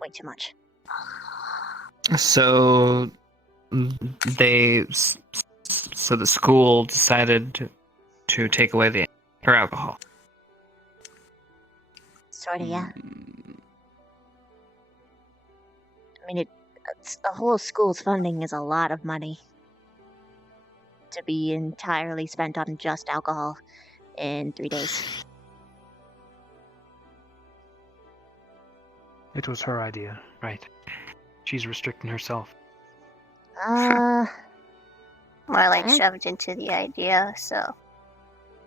Way too much. So so the school decided to take away her alcohol. Sorta, yeah. I mean, it's a whole school's funding is a lot of money to be entirely spent on just alcohol in 3 days. It was her idea, right? She's restricting herself. More like eh? shoved into the idea, so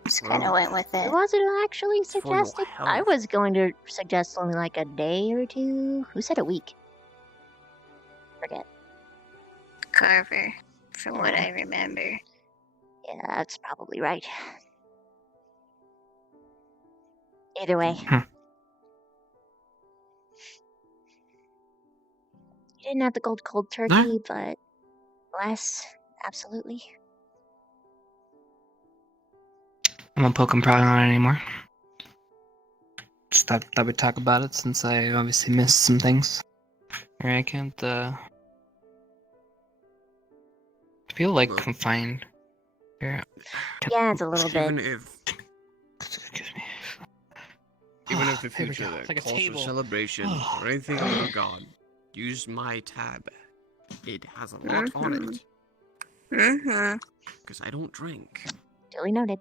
just kind of went with it. It wasn't actually for your suggested. I health. was going to suggest only like a day or two. Who said a week? Forget. Carver, from what I remember. Yeah, That's probably right. Either way. You didn't have the gold cold turkey, but less, absolutely. I won't poke him probably on it anymore. Just thought we'd talk about it since I obviously missed some things. I can't feel like confined here. Yeah, it's a little Even bit. if, even if the There we future go. that It's like a calls for table. celebration or anything of God, use my tab. It has a lot on it. Mm-hmm. Because I don't drink. Duly noted.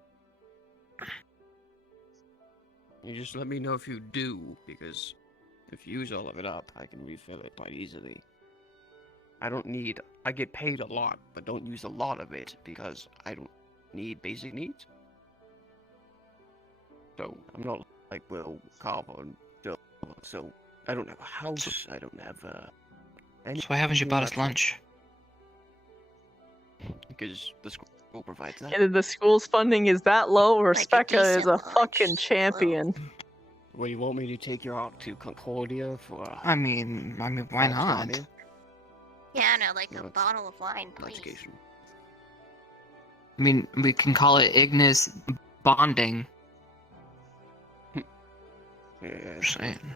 You just let me know if you do, because if you use all of it up, I can refill it quite easily. I get paid a lot, but don't use a lot of it because I don't need basic needs. So, I'm not like Will Carver and Bill, so I don't have a house, I don't have So why haven't you bought us lunch? Because the school provides that. And the school's funding is that low, or Like a Specca is decent a fucking champion. Well, you want me to take you out to Concordia for I mean, why not? Johnny? Yeah, no, like No, a it's bottle of wine, please. Education. I mean, we can call it Ignis bonding. Yeah. Just saying.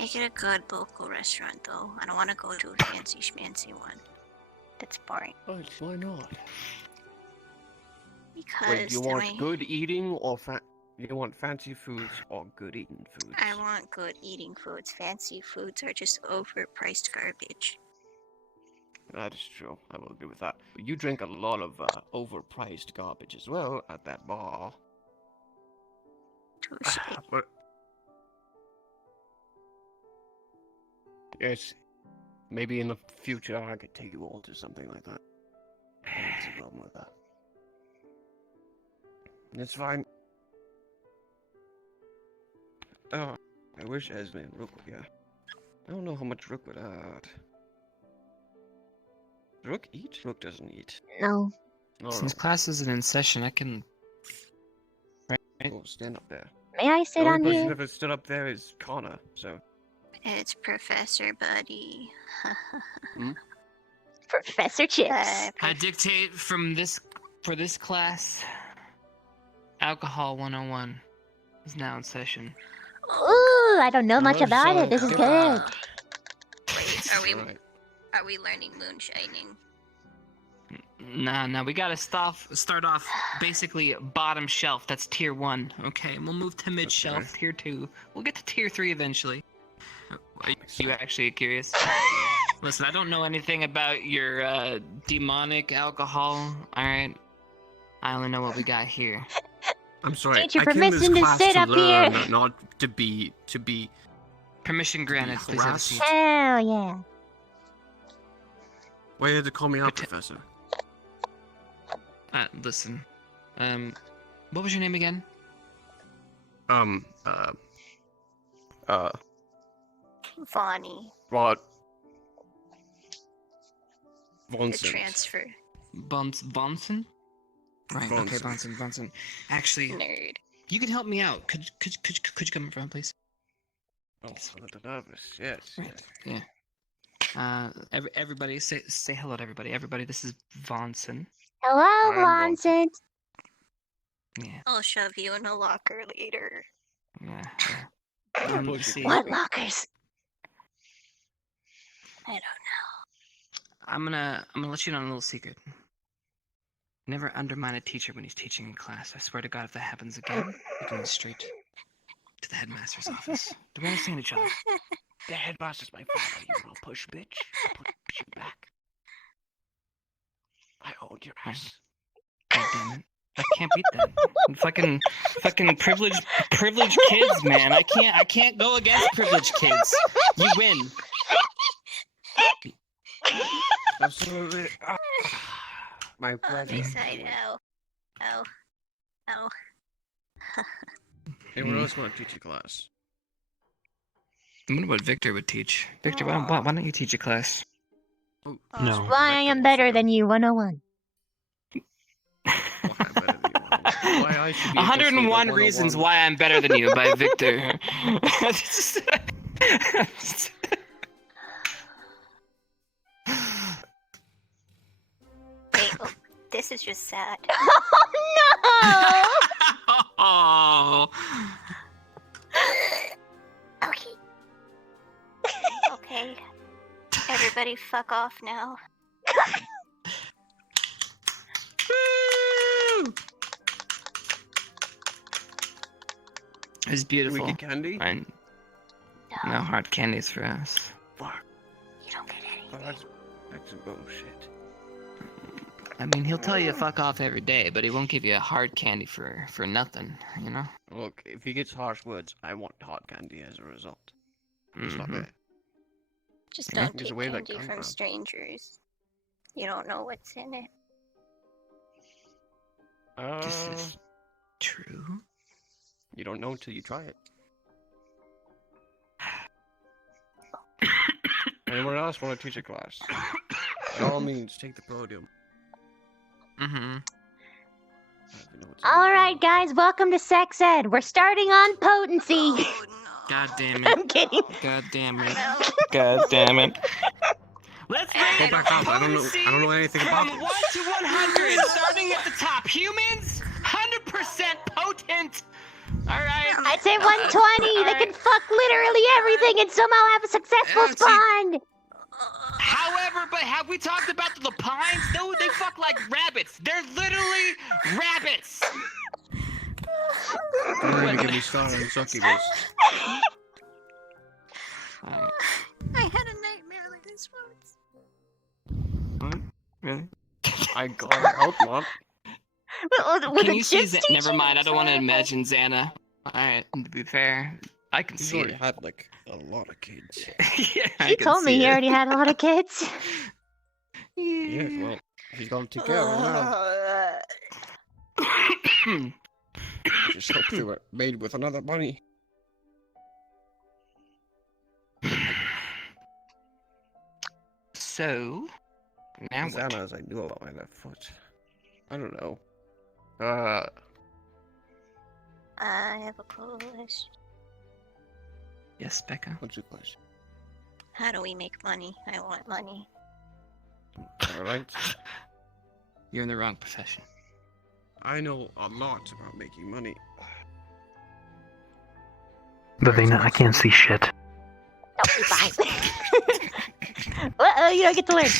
Make it a good local restaurant, though. I don't want to go to a fancy schmancy one. That's boring. But why not? Because Wait, you then want good eating or you want fancy foods or good eating foods? I want good eating foods. Fancy foods are just overpriced garbage. That is true. I will agree with that. But you drink a lot of overpriced garbage as well at that bar. Touche. But yes, maybe in the future I could take you all to something like that. I don't see a problem with that. It's fine. Oh, I wish Esme and Rook were here. I don't know how much Rook would add. Does Rook eat? Rook doesn't eat. No. No, Since class isn't in session, I can. Right? Oh, stand up there. May I sit The on only person here? ever stood up there is Connor, so. It's Professor Buddy. Professor Chips. I dictate for this class. Alcohol 101 is now in session. Ooh, I don't know much about it. This is good. Wait, are we learning moonshining? Nah, we gotta start off basically bottom shelf. That's tier 1. Okay, we'll move to mid shelf, tier 2. We'll get to tier 3 eventually. Are you actually curious? Listen, I don't know anything about your demonic alcohol. All right, I only know what we got here. I'm sorry. Teacher, I came to this permission to class sit to up learn, here. not to be. Permission granted. Please have a harassed. seat. Hell yeah. Why you had to call me out, Professor? Listen. What was your name again? Vonnie. What? The Vonson. transfer. Bonson? Right. Okay, Bonson. Actually, Nerd. you can help me out. Could you come in front, please? Oh, I'm a little nervous. Yes. Yeah. Everybody, say hello to everybody. Everybody, this is Vonson. Hello, I'm Vincent. Yeah. I'll shove you in a locker later. Yeah. Let's see. What lockers? I don't know. I'm gonna let you know a little secret. Never undermine a teacher when he's teaching in class. I swear to God, if that happens again, you're going straight to the headmaster's office. Do we understand each other? The headmaster's my father, you little push bitch. I'll push you back. I hold your ass. God damn it. I can't beat that. Fucking privileged kids, man. I can't go against privileged kids. You win. Absolutely. My pleasure. Big side. Ow. Anyone else want to teach a class? I wonder what Victor would teach. Victor, why don't you teach a class? Oh, No. Why I am better than you, 101. Why I should be able to say the 101 Reasons 101. Why I'm Better Than You by Victor. Wait, oh, this is just sad. Oh. Okay. Okay. Everybody fuck off now. It's beautiful. We get candy? And no hard candies for us. Fuck. You don't get anything. Well, that's bullshit. I mean, he'll tell you to fuck off every day, but he won't give you a hard candy for nothing, you know? Look, if he gets harsh words, I want hard candy as a result. It's not Mhm. bad. Just Yeah, don't there's take a way that candy come from from. strangers. You don't know what's in it. This is true. You don't know until you try it. Anyone else want to teach a class? By all means, take the podium. Mm-hmm. All right, guys, welcome to Sex Ed. We're starting on potency. God damn it. I'm kidding. God damn it. God damn it. Let's Go rate back up. I don't know anything about from this. 1 to 100, starting at the top. Humans, 100% potent. All right. I'd say 120. They can fuck literally everything and somehow have a successful spawn. However, but have we talked about the Lapines? No, they fuck like rabbits. They're literally rabbits. Don't even get me started on succubus. I had a nightmare like this once. What? Really? I gotta help, Mom. Can you see that? Never mind. I don't want to imagine Xana. Alright, to be fair, I can He's see already it. had like a lot of kids. Yeah, I He can told me see he it. already had a lot of kids. Yeah, well, he's gonna take care of them now. Just hope they were made with another bunny. So, now what? Xana's I knew about my left foot. I don't know. I have a question. Yes, Becca. What's your question? How do we make money? I want money. Alright. You're in the wrong profession. I know a lot about making money. Davina, I can't see shit. Oh, you're fine. You don't get to learn.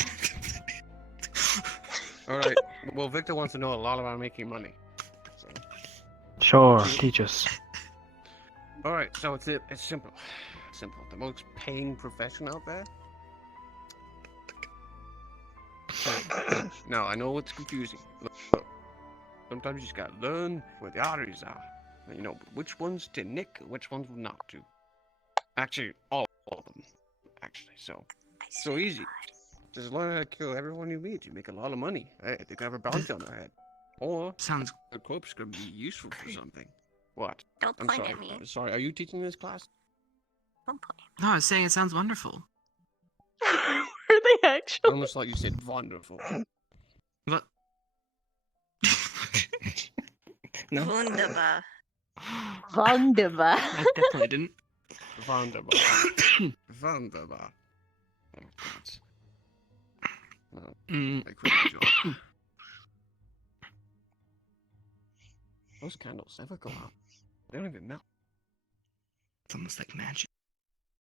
Alright. Well, Victor wants to know a lot about making money. So. Sure, teach us. Alright, so it's simple. Simple. The most paying profession out there. Now, I know it's confusing. Look, sometimes you just gotta learn where the arteries are. You know, which ones to nick, which ones not to. Actually, all of them. Actually, so easy. Just learn how to kill everyone you meet. You make a lot of money. Hey, they can have a bounty on their head. Or sounds a corpse could be useful for something. What? Don't I'm point sorry. at me. Sorry, are you teaching this class? Don't point. No, I was saying it sounds wonderful. Are they I actually? almost thought you said wonderful. What? No. Wunderbar. Wunderbar. I definitely didn't. Wunderbar. Wunderbar. Oh, God. Oh, Mm. I quit the job. Those candles never go out. They don't even melt. It's almost like magic.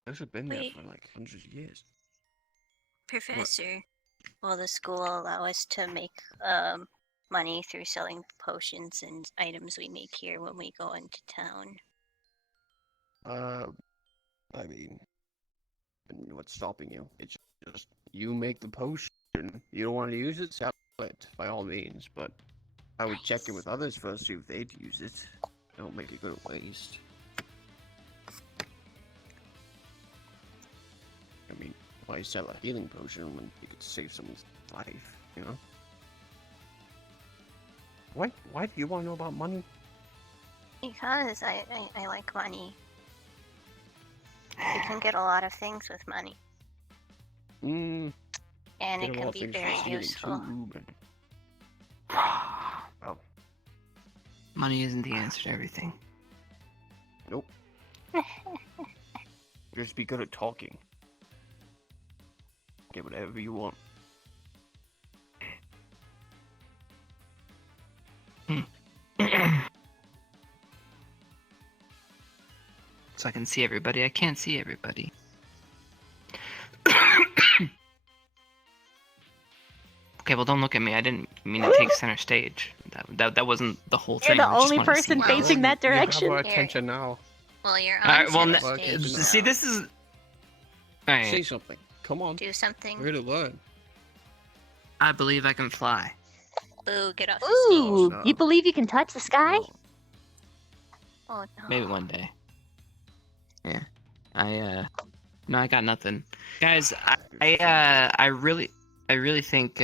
Those have been there Wait. for like hundreds of years. Professor, will the school allow us to make money through selling potions and items we make here when we go into town? I mean, what's stopping you? It's just you make the potion. You don't want to use it, sell it by all means. But I would check it with others first, see if they'd use it. Don't make it go to waste. I mean, why sell a healing potion when you could save someone's life? You know? Why do you want to know about money? Because I like money. You can get a lot of things with money. Mm. And Get it a can lot of be things for very stealing useful. too, but- Well, Money isn't the answer to everything. Nope. Just be good at talking. Get whatever you want. So I can see everybody. I can't see everybody. Okay, well, don't look at me. I didn't mean to take center stage. That wasn't the whole You're thing. the I just only wanted to person see facing that direction. You have our attention now. Well, you're on Alright, well, center stage, so see, this is. Alright. Say something. Come on. do something. We're here to learn. I believe I can fly. Boo, get off Ooh, no. you believe you can touch the sky? Oh no. Maybe one day. Yeah. No, I got nothing. Guys, I really think,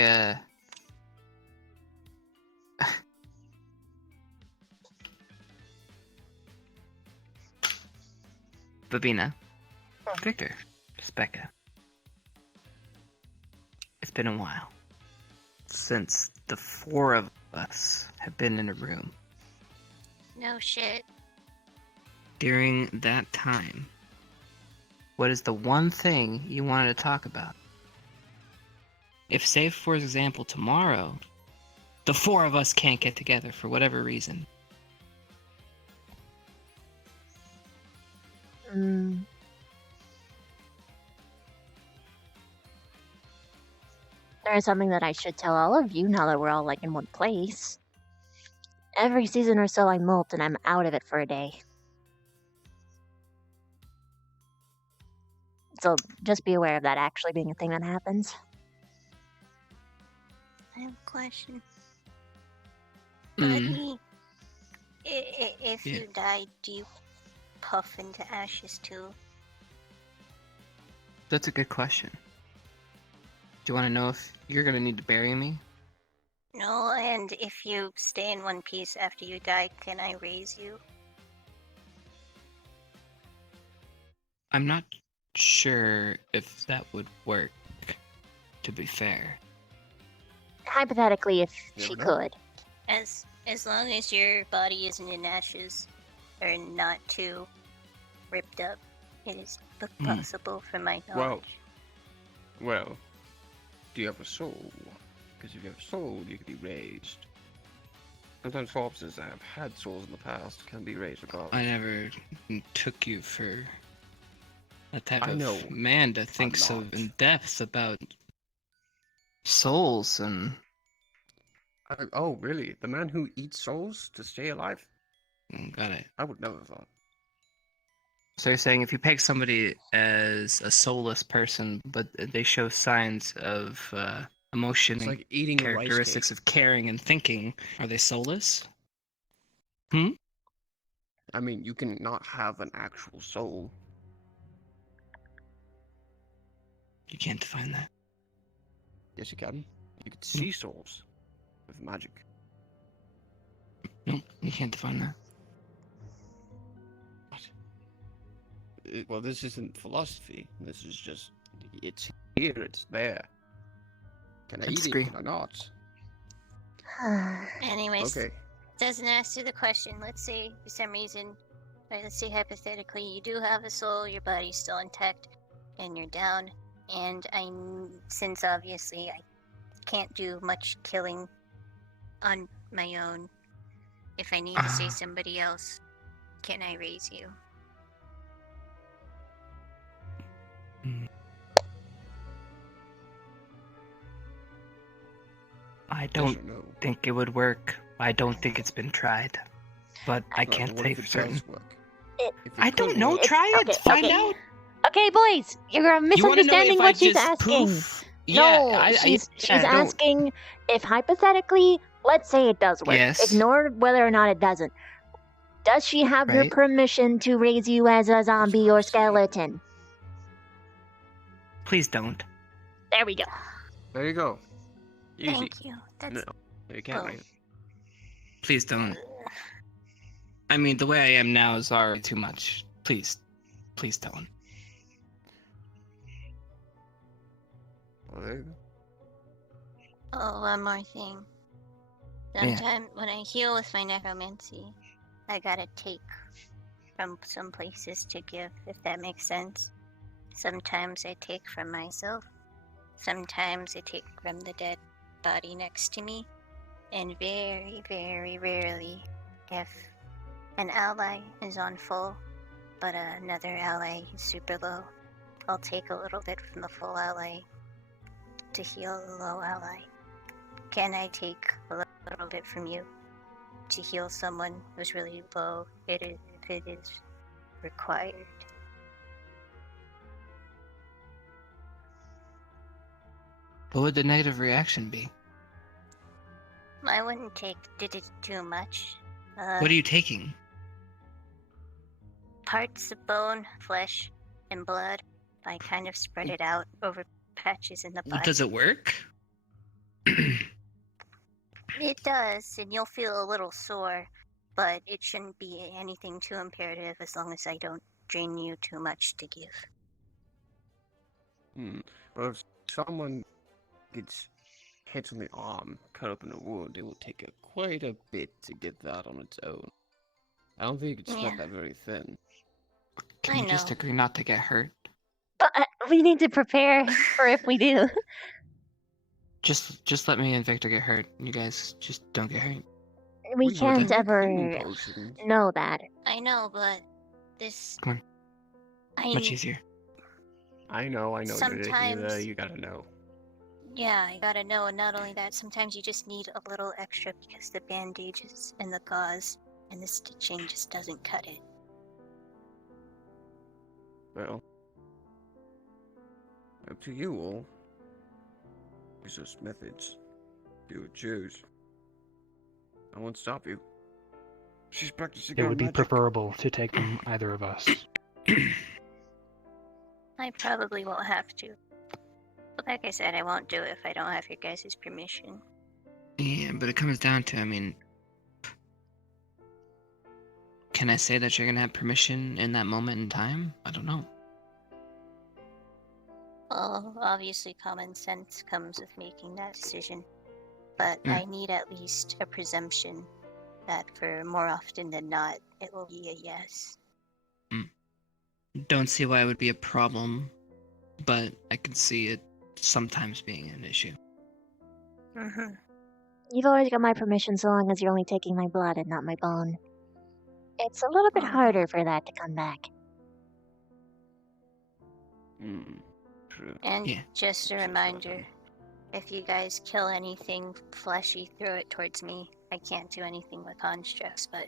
Babina, Victor, Becca. It's been a while since the four of us have been in a room. No shit. During that time, what is the one thing you wanted to talk about? If, say, for example, tomorrow, the four of us can't get together for whatever reason, There's something that I should tell all of you now that we're all like in one place. Every season or so I molt and I'm out of it for a day. So just be aware of that actually being a thing that happens. I have a question. Mm. Buddy, if Yeah. you die, do you puff into ashes too? That's a good question. Do you want to know if you're gonna need to bury me? No, and if you stay in one piece after you die, can I raise you? I'm not sure if that would work, to be fair. Hypothetically, if You she never know. could. As long as your body isn't in ashes, or not too ripped up, it is possible for my knowledge. Well, do you have a soul? Because if you have a soul, you can be raised. Sometimes corpses that have had souls in the past can be raised regardless. I never took you for that type I of know. man to think so in depth about souls and. Oh, really? The man who eats souls to stay alive? Got it. I would never have thought. So you're saying if you peg somebody as a soulless person, but they show signs of emotion It's and like eating a rice characteristics cake. of caring and thinking, are they soulless? Hmm? I mean, you can not have an actual soul. You can't define that. Yes, you can. You could see souls with magic. No, you can't define that. Well, this isn't philosophy. This is just, it's here, it's there. Can I eat disagree. it? Can I not? Anyways, Okay. doesn't answer the question. Let's say for some reason, right, let's say hypothetically, you do have a soul, your body's still intact, and you're down. And since obviously I can't do much killing on my own, if I need to say somebody else, can I raise you? I don't think it would work. I don't think it's been tried. But I can't what say if for it certain. does work? I don't know. Try it. Find out. Okay, boys, you're You wanna know misunderstanding if I what she's just asking. poof? No, Yeah, she's yeah, don't- asking if hypothetically, let's say it does work. Yes. Ignore whether or not it doesn't. Does she have your Right. permission to raise you as a zombie or skeleton? Please don't. There we go. There you go. Easy. Thank you. That's No, you can't Oh. raise it. Please don't. I mean, the way I am now is already too much. Please don't. Well, there you go. Oh, one more thing. Sometimes when I heal with my necromancy, I gotta take from some places to give, if that makes sense. Sometimes I take from myself. Sometimes I take from the dead body next to me. And very, very rarely, if an ally is on full, but another ally is super low, I'll take a little bit from the full ally to heal the low ally. Can I take a little bit from you to heal someone who's really low? If it is required. What would the negative reaction be? I wouldn't take did it too much. What are you taking? Parts of bone, flesh, and blood. I kind of spread it out over patches in the body. Does it work? It does, and you'll feel a little sore, but it shouldn't be anything too imperative as long as I don't drain you too much to give. Well, if someone gets hit on the arm, cut up in a wound, it will take quite a bit to get that on its own. I don't think you can spread that very thin. Can you just agree not to get hurt? But we need to prepare for if we do. Just let me and Victor get hurt. You guys just don't get hurt. We can't ever know that. I know, but this... Come on. Much easier. I know. Sometimes- You gotta know. Yeah, I gotta know, and not only that, sometimes you just need a little extra because the bandages and the gauze and the stitching just doesn't cut it. Well, up to you all. Use those methods. You would choose. I won't stop you. She's practicing It her would be magic. preferable to take from either of us. I probably won't have to. But like I said, I won't do it if I don't have your guys' permission. Yeah, but it comes down to, I mean... Can I say that you're gonna have permission in that moment in time? I don't know. Well, obviously common sense comes with making that decision. But I need at least a presumption that for more often than not, it will be a yes. Don't see why it would be a problem, but I can see it sometimes being an issue. Mm-hmm. You've always got my permission so long as you're only taking my blood and not my bone. It's a little bit harder for that to come back. True. And just a reminder, if you guys kill anything fleshy, throw it towards me. I can't do anything with constructs, but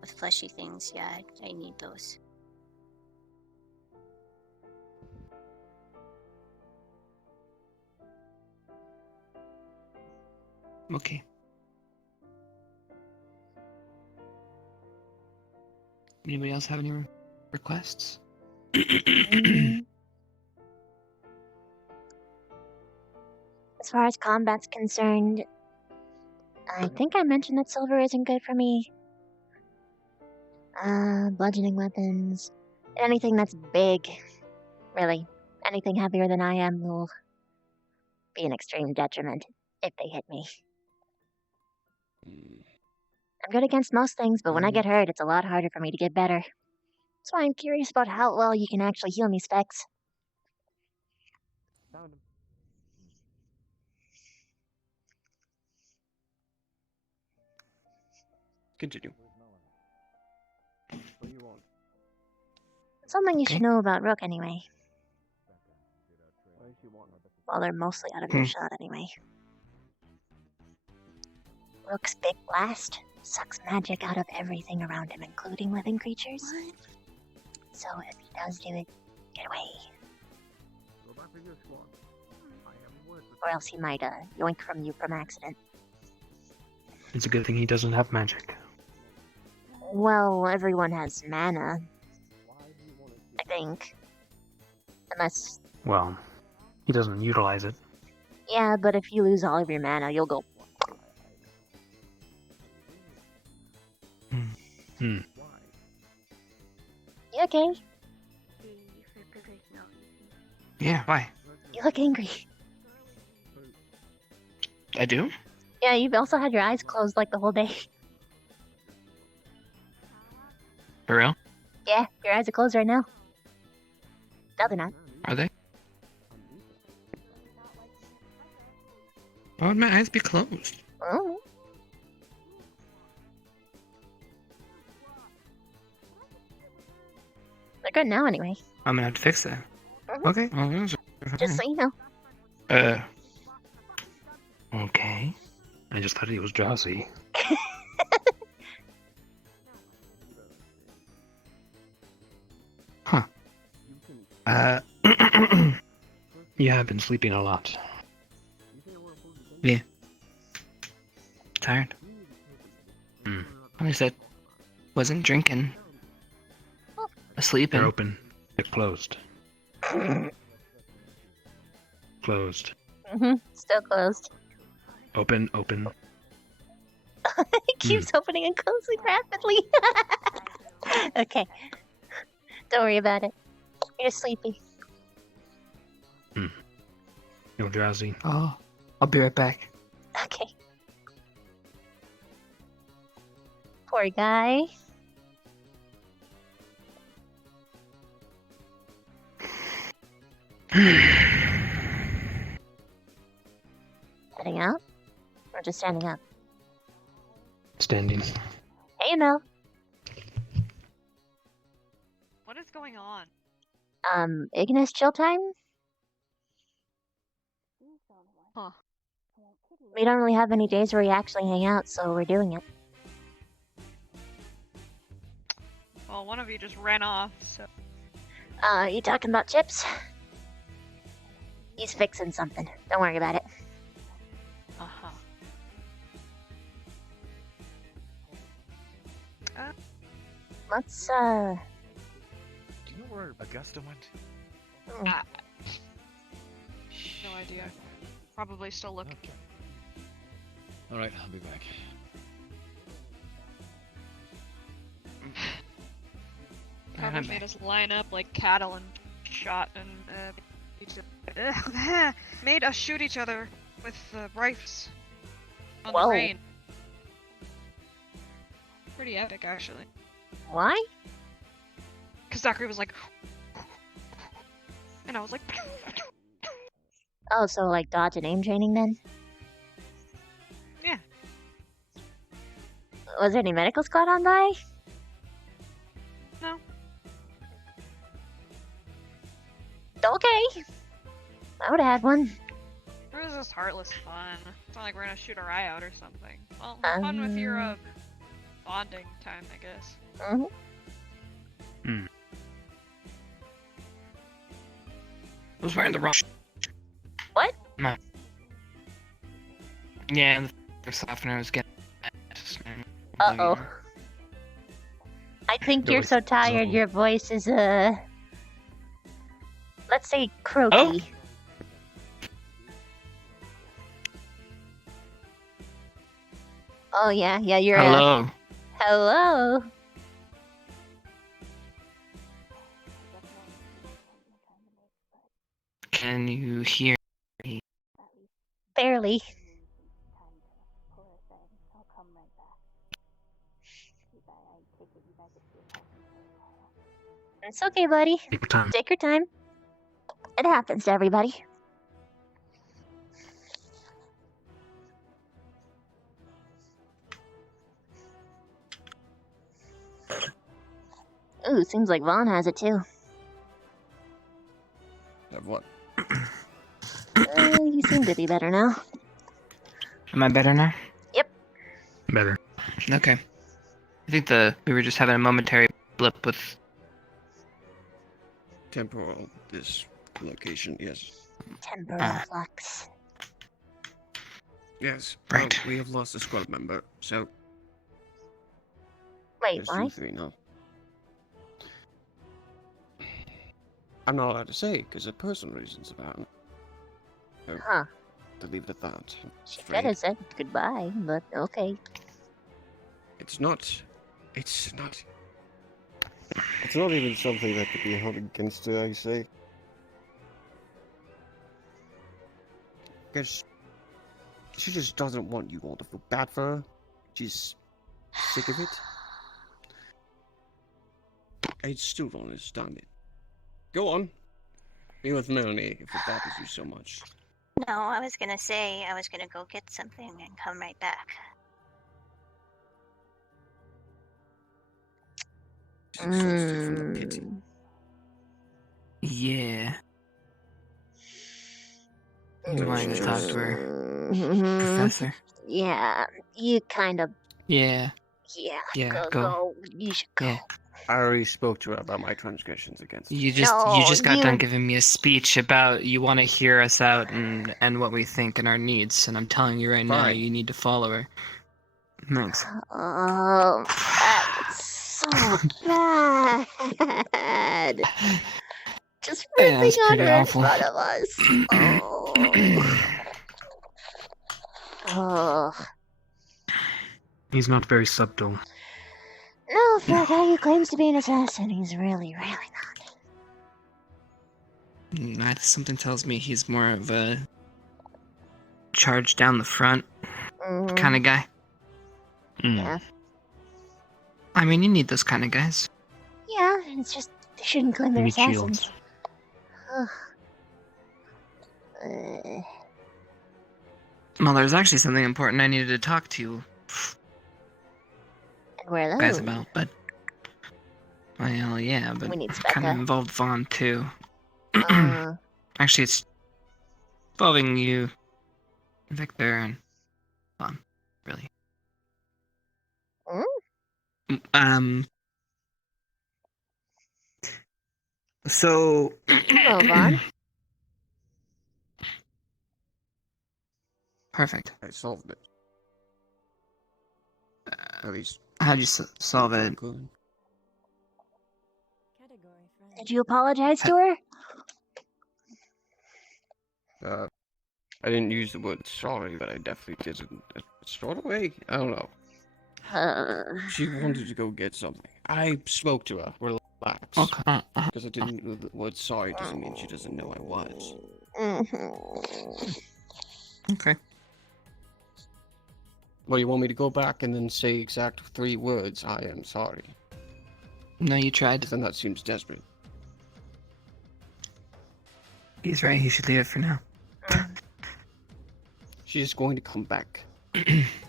with fleshy things, yeah, I need those. Okay. Anybody else have any requests? As far as combat's concerned, I think I mentioned that silver isn't good for me. Bludgeoning weapons. Anything that's big. Really. Anything heavier than I am will be an extreme detriment if they hit me. I'm good against most things, but when I get hurt, it's a lot harder for me to get better. That's why I'm curious about how well you can actually heal me, Specs. Continue. What do you want? Something you should know about Rook, anyway. What does she want? Well, they're mostly out of their shot, anyway. Rook's big blast sucks magic out of everything around him, including living creatures. So if he does do it, get away. Go back with your squad. I have a word with Or else he might, yoink from you from accident. It's a good thing he doesn't have magic. Well, everyone has mana. I think. Unless... Well, he doesn't utilize it. Yeah, but if you lose all of your mana, you'll go... You okay? Yeah, why? You look angry. I do? Yeah, you've also had your eyes closed like the whole day. For real? Yeah, your eyes are closed right now. No, they're not. Are they? Why would my eyes be closed? Oh. They're good now anyway. I'm gonna have to fix that. Okay. Just so you know. Okay. I just thought he was drowsy. Huh. Yeah, I've been sleeping a lot. Yeah. Tired. Hmm. At least I wasn't drinking. Sleeping. They're open. They're closed. Closed. Still closed. Open, open. It keeps opening and closing rapidly. Okay. Don't worry about it. You're sleepy. You're drowsy. Oh, I'll be right back. Okay. Poor guy. Sitting out? Or just standing up? Standing. Hey, Mel. What is going on? Ignis chill time? Huh. We don't really have any days where we actually hang out, so we're doing it. Well, one of you just ran off, so. You talking about Chips? He's fixing something. Don't worry about it. Uh-huh. Let's, Do you know where Augusta went? No idea. Probably still looking. Alright, I'll be back. Probably made us line up like cattle and shot and made us shoot each other with rifles on Whoa. the rain. Pretty epic, actually. Why? Because Zachary was like, and I was like, Oh, so like dodge and aim training then? yeah. Was there any medical squad on by? No. Okay. I would have had one. It was just heartless fun. It's not like we're gonna shoot our eye out or something. Well, have fun with your bonding time, I guess. I was wearing the wrong. What? No. Yeah, the softener was getting. Uh-oh. I think you're so tired your voice is, let's say croaky. Oh yeah, you're Hello. Hello. Can you hear me? Barely. It's okay, buddy. Take your time. Take your time. It happens to everybody. Ooh, seems like Vaughn has it too. Have what? You seem to be better now. Am I better now? Yep. Better. Okay. I think we were just having a momentary blip with Temporal dislocation, yes. Temporal flux. Yes. Right. We have lost a squad member, so. Wait, there's why? 3 now. I'm not allowed to say because of personal reasons about it. So, Huh. to leave it at that. She could have said goodbye, but okay. It's not. It's not. It's not even something that could be held against her, I say. Because She just doesn't want you all to feel bad for her. She's sick of it. I still don't understand it. Go on. Be with Melanie if it bothers you so much. No, I was gonna say I was gonna go get something and come right back. Yeah. You want to talk to her, Professor? Yeah, you kind of. Yeah. Yeah, go. You should go. Yeah. I already spoke to her about my transgressions against her. You just got done giving me a speech about you want to hear us out and what we think and our needs, and I'm telling you right now, you need to follow her. Thanks. Oh, that's so bad. Just ripping that's on pretty her awful. in front of us. Oh. He's not very subtle. No, for a guy who claims to be an assassin, he's really not. Something tells me he's more of a charge down the front kind of guy. Yeah. I mean, you need those kind of guys. Yeah, it's just they shouldn't claim they're You need assassins. shields. Well, there's actually something important I needed to talk to you Where are guys those? about, but... Well, yeah, but We need kind of Specca. involved Vaughn, too. Actually, it's involving you, Victor, and Vaughn, really. So... Hello, Vaughn. Perfect. I solved it. At least. How'd you solve it? Did you apologize to her? I didn't use the word sorry, but I definitely did it a sort of way. I don't know. She wanted to go get something. I spoke to her. Relax. Okay. Because I didn't know the word sorry doesn't mean she doesn't know I was. Okay. Well, you want me to go back and then say exact 3 words, I am sorry? No, you tried. Then that seems desperate. He's right, he should leave it for now. She's going to come back.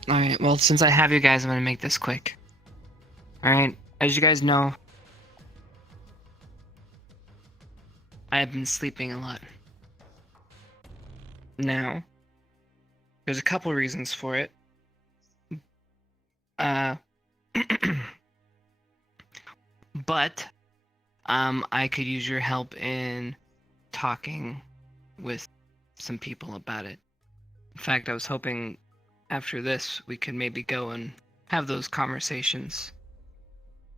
Alright, well, since I have you guys, I'm gonna make this quick. Alright, as you guys know, I have been sleeping a lot. Now, there's a couple reasons for it. But, I could use your help in talking with some people about it. In fact, I was hoping after this we could maybe go and have those conversations.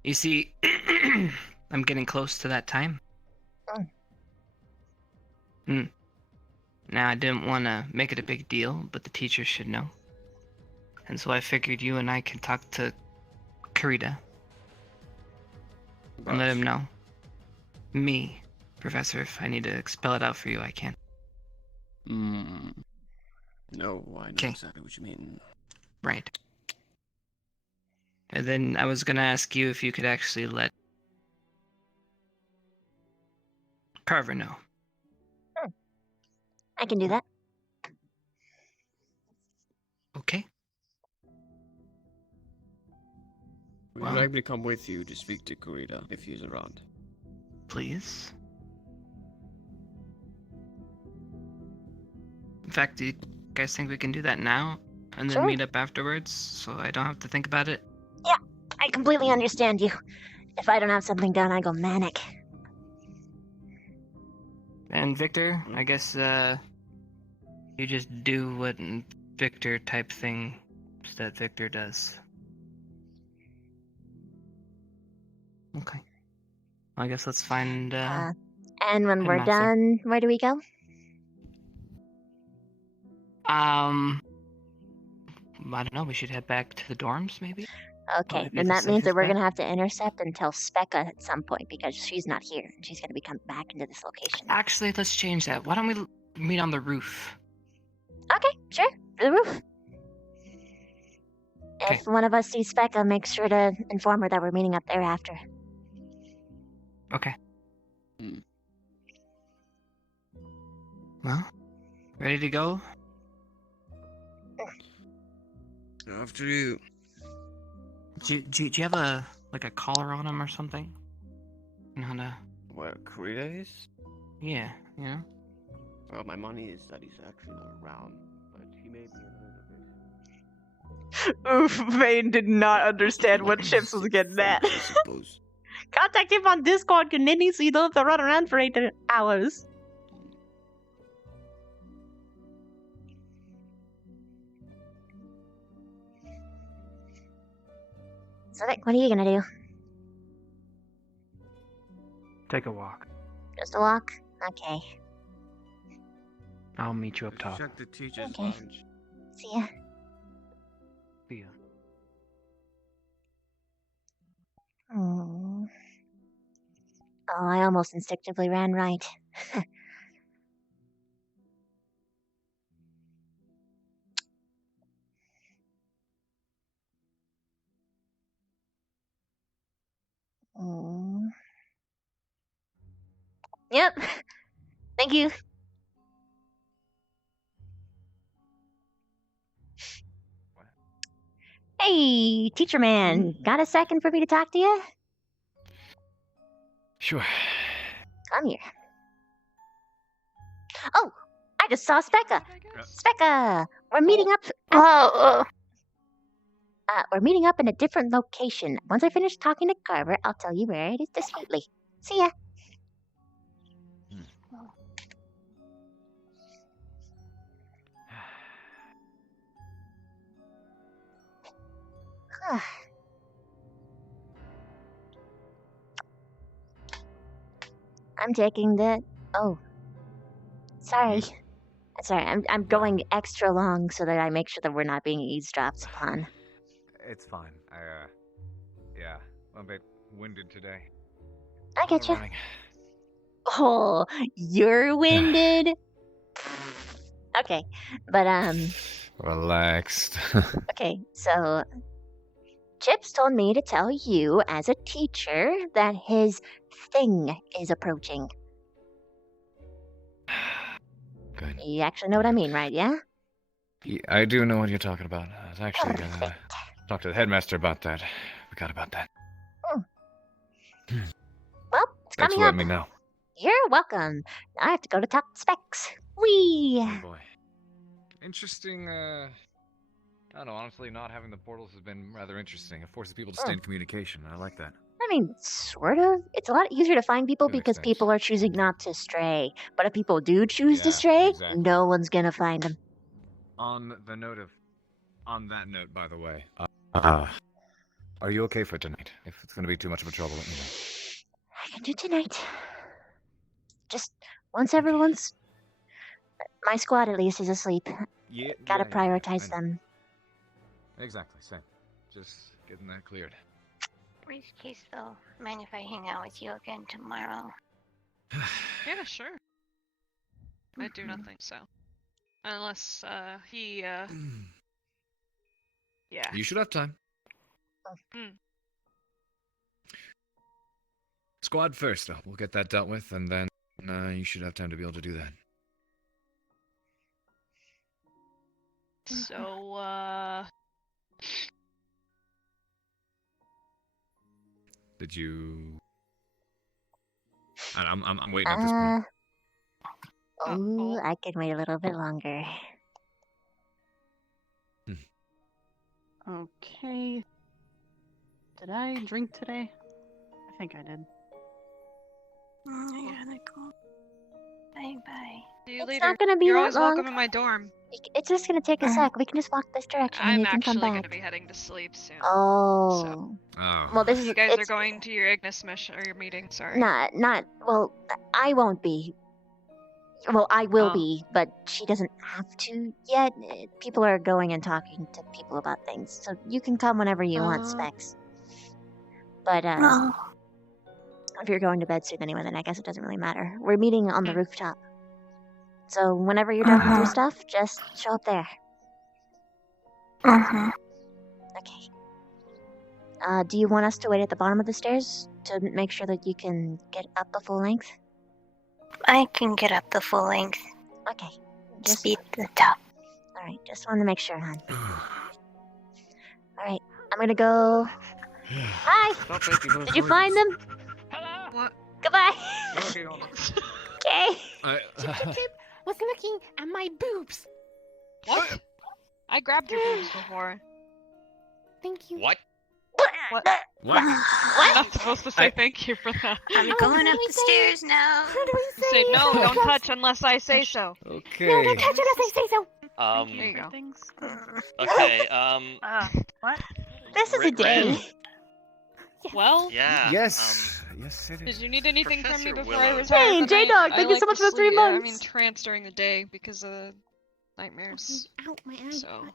You see, I'm getting close to that time. Now, I didn't want to make it a big deal, but the teachers should know. And so I figured you and I can talk to Kurita. And let him know. Me, Professor, if I need to spell it out for you, I can. No, I know exactly what you mean. Right. And then I was gonna ask you if you could actually let Carver know. I can do that. Okay. Would you like me to come with you to speak to Kurita if he's around? Please. In fact, do you guys think we can do that now? And then Sure. meet up afterwards, so I don't have to think about it? Yeah, I completely understand you. If I don't have something done, I go manic. And Victor, I guess, you just do what Victor type thing that Victor does. Okay. Well, I guess let's find, And when we're Headmaster. done, where do we go? I don't know, we should head back to the dorms, maybe? Okay, Maybe then the that means that safest we're bet. gonna have to intercept and tell Specca at some point because she's not here and she's gonna be coming back into this location. Actually, let's change that. Why don't we meet on the roof? Okay, sure. the roof. If one of us sees Speck, I'll make sure to inform her that we're meeting up there after. Okay. Well, ready to go? After you. Do you have a collar on him or something? You know how to... What, Crees? Yeah, you know? Well, my money is that he's actually not around, but he may be in Oof, Vane did not understand what Chips was getting at. Contact him on Discord, Ninny, so you don't have to run around for 8 hours. So, what are you gonna do? Take a walk. Just a walk? Okay. I'll meet you up top. Check the teacher's Okay. lounge. See ya. See ya. Oh, I almost instinctively ran right. Oh. Yep. Thank you. Hey, teacher man, got a second for me to talk to you? Sure. Come here. Oh, I just saw Specca. Specca, we're meeting up. We're meeting up in a different location. Once I finish talking to Carver, I'll tell you where it is discreetly. See ya. I'm taking the. Oh, sorry. Sorry, I'm going extra long so that I make sure that we're not being eavesdropped upon. It's fine. Yeah, I'm a bit winded today. I get you. Running. Oh, you're winded. Okay, but Relaxed. okay. So, Chips told me to tell you, as a teacher, that his thing is approaching. Good. You actually know what I mean, right? Yeah. Yeah, I do know what you're talking about. I was actually gonna talk to the headmaster about that. Forgot about that. Well, it's Thanks coming for up. letting me know. You're welcome. I have to go to talk to Specs. Wee. Oh boy. Interesting, I don't know, honestly, not having the portals has been rather interesting. It forces people to stay in communication. I like that. I mean, sort of. It's a lot easier to find people To an because extent. people are choosing not to stray. But if people do choose to stray, exactly. no one's gonna find them. On that note, by the way, are you okay for tonight? If it's gonna be too much of a trouble, let me know. I can do tonight. Just once everyone's. My squad, at least, is asleep. Yeah, Gotta yeah, prioritize I know. them. Exactly, same. Just getting that cleared. Worst case, though, mind if I hang out with you again tomorrow? Yeah, sure. I do nothing, so. Unless, he, yeah. You should have time. Hmm. Squad first, though. We'll get that dealt with, and then you should have time to be able to do that. So, Did you? I'm waiting at this point. Oh, I can wait a little bit longer. Okay. Did I drink today? I think I did. I gotta go. Bye. see you It's later. not gonna be You're that always long. welcome in my dorm. It's just gonna take a sec. We can just walk this direction and I'm you can come actually back. gonna be heading to sleep soon. Oh. Oh. Well, this is. You guys are it's going to your Ignis mission or your meeting, sorry. not. Well, I won't be. Well, I will Oh. be, but she doesn't have to yet. People are going and talking to people about things, so you can come whenever you want, Specs. But if you're going to bed soon anyway, then I guess it doesn't really matter. We're meeting on the rooftop, so whenever you're done with your stuff, just show up there. Mm-hmm. Do you want us to wait at the bottom of the stairs to make sure that you can get up the full length? I can get up the full length. Okay. Just be at the top. Alright, just wanted to make sure, hon. Alright, I'm gonna go. Hi! Did you find them? Hello? What? Goodbye! Okay. Okay. Chip was looking at my boobs. What? I grabbed your boobs before. Thank you. What? What? What? I'm not supposed to say thank you for that. I'm going up the stairs now. How do we say no, don't touch unless I say so. Okay. No, don't touch unless I say so. Um. There you go. Okay. What? This is a day. Well. Yeah. Yes. Yes, it Did is. you need anything from me Professor before I Willows. retire? Hey, tonight? J-Dog, I thank you like so much to for the 3 sleep- I mean, months. trance during the day because of the nightmares. Ow, my eye. So.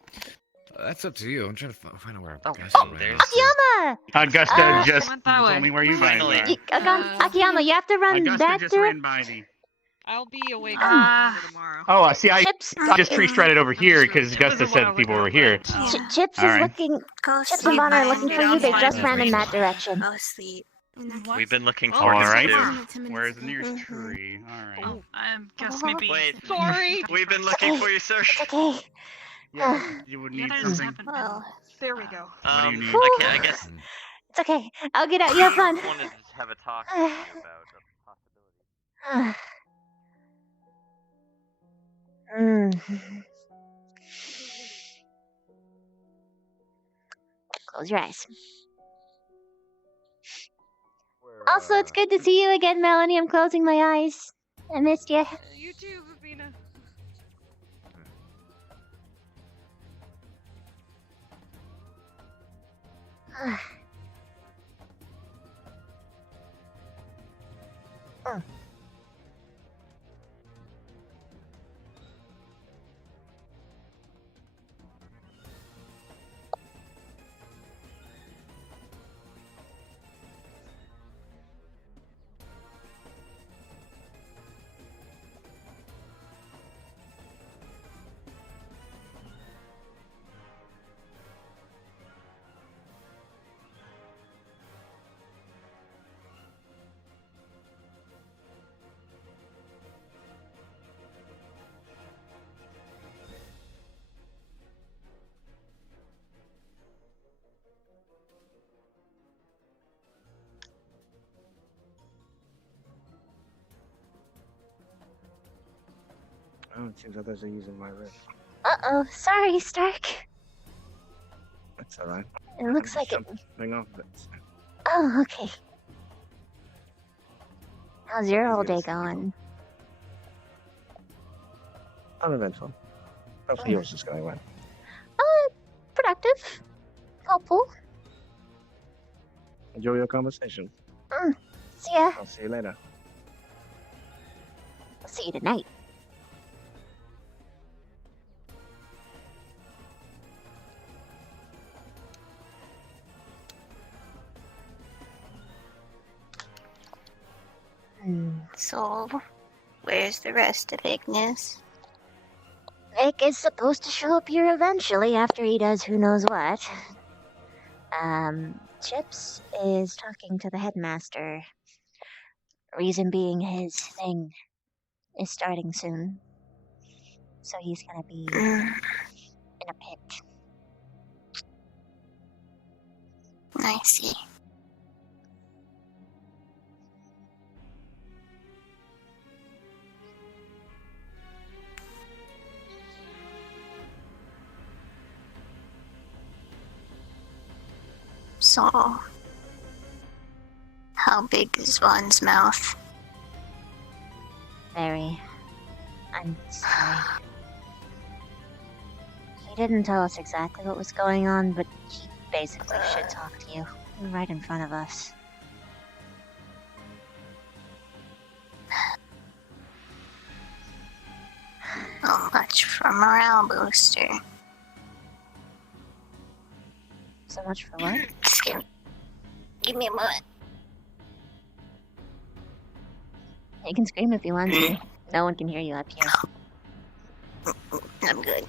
That's up to you. I'm trying to find out where Oh, Augusta oh, ran there's- off to. Akiyama! Augusta just went that way. told me where you guys Finally. are. Akiyama, you have to run Augusta that just through. ran by me. I'll be awake tomorrow. Oh, see, I Chips. just tree strutted over here because Augusta said people were here. Chips is Alright. looking. Go Chips sleep, and Bon are man. looking for you. They just ran in that direction. Go sleep. We've been looking Oh, for him alright. too. Where's the nearest tree? Alright. Oh, guess maybe. Wait. Sorry. We've been looking for you, sir. Okay. Yeah, you would need something. Well, There we go. What do you need? Okay, I guess it's okay. I'll get out. You have fun. I wanted to have a talk about a possibility. Close your eyes. Also, it's good to see you again, Melanie. I'm closing my eyes. I missed you. You too, Rubina. Oh, it seems others are using my wrist. Uh-oh. Sorry, Stark. That's alright. It looks like it. Something off it. Oh, okay. How's your whole day going? Uneventful. Hopefully yours is going well. Productive. Helpful. Enjoy your conversation. See ya. I'll see you later. I'll see you tonight. So, where's the rest of Ignis? Vic is supposed to show up here eventually after he does who knows what. Chips is talking to the headmaster. Reason being his thing is starting soon. So he's gonna be in a pit. I see. So, how big is Vaughn's mouth? Very. I'm sorry. He didn't tell us exactly what was going on, but he basically shit talked you right in front of us. Not much for a morale booster. So much for what? Just give me a moment. You can scream if you want to. No one can hear you up here. I'm good.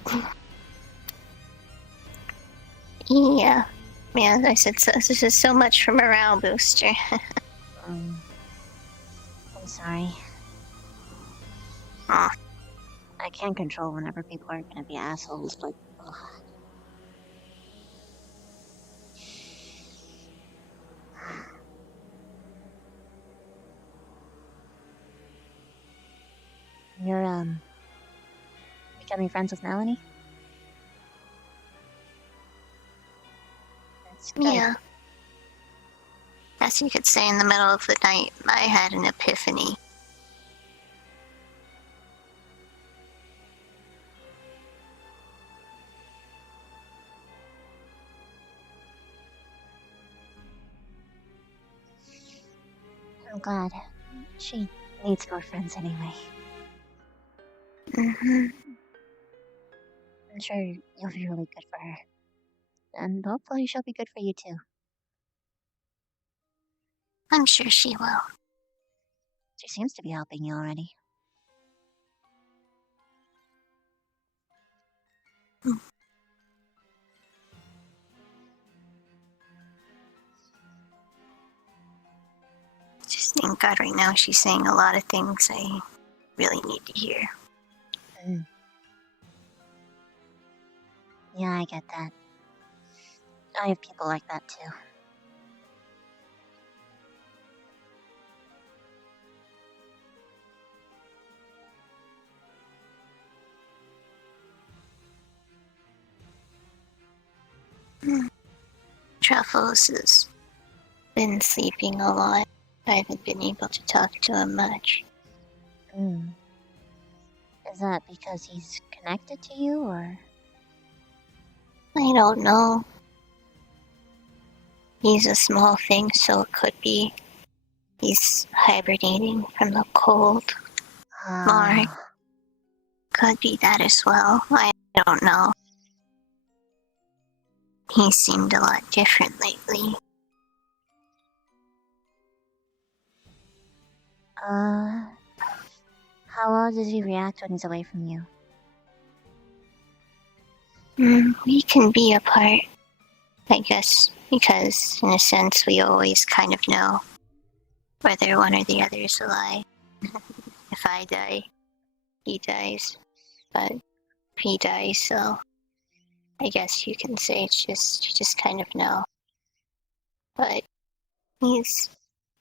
Yeah. Yeah, I said so. This is so much for morale booster. I'm sorry. Aw. I can't control whenever people are gonna be assholes, but. Ugh. You're, becoming friends with Melanie? That's good. Yeah. As you could say, in the middle of the night, I had an epiphany. I'm glad. She needs more friends anyway. Mm-hmm. I'm sure you'll be really good for her. And hopefully she'll be good for you too. I'm sure she will. She seems to be helping you already. Just thank God right now she's saying a lot of things I really need to hear. Yeah, I get that. I have people like that too. Truffles has been sleeping a lot. I haven't been able to talk to him much. Is that because he's connected to you, or? I don't know. He's a small thing, so it could be he's hibernating from the cold. Or could be that as well. I don't know. He seemed a lot different lately. How well does he react when he's away from you? We can be apart, I guess, because in a sense we always kind of know whether one or the other is alive. If I die, he dies. But he dies, so I guess you can say it's just, you just kind of know. But he's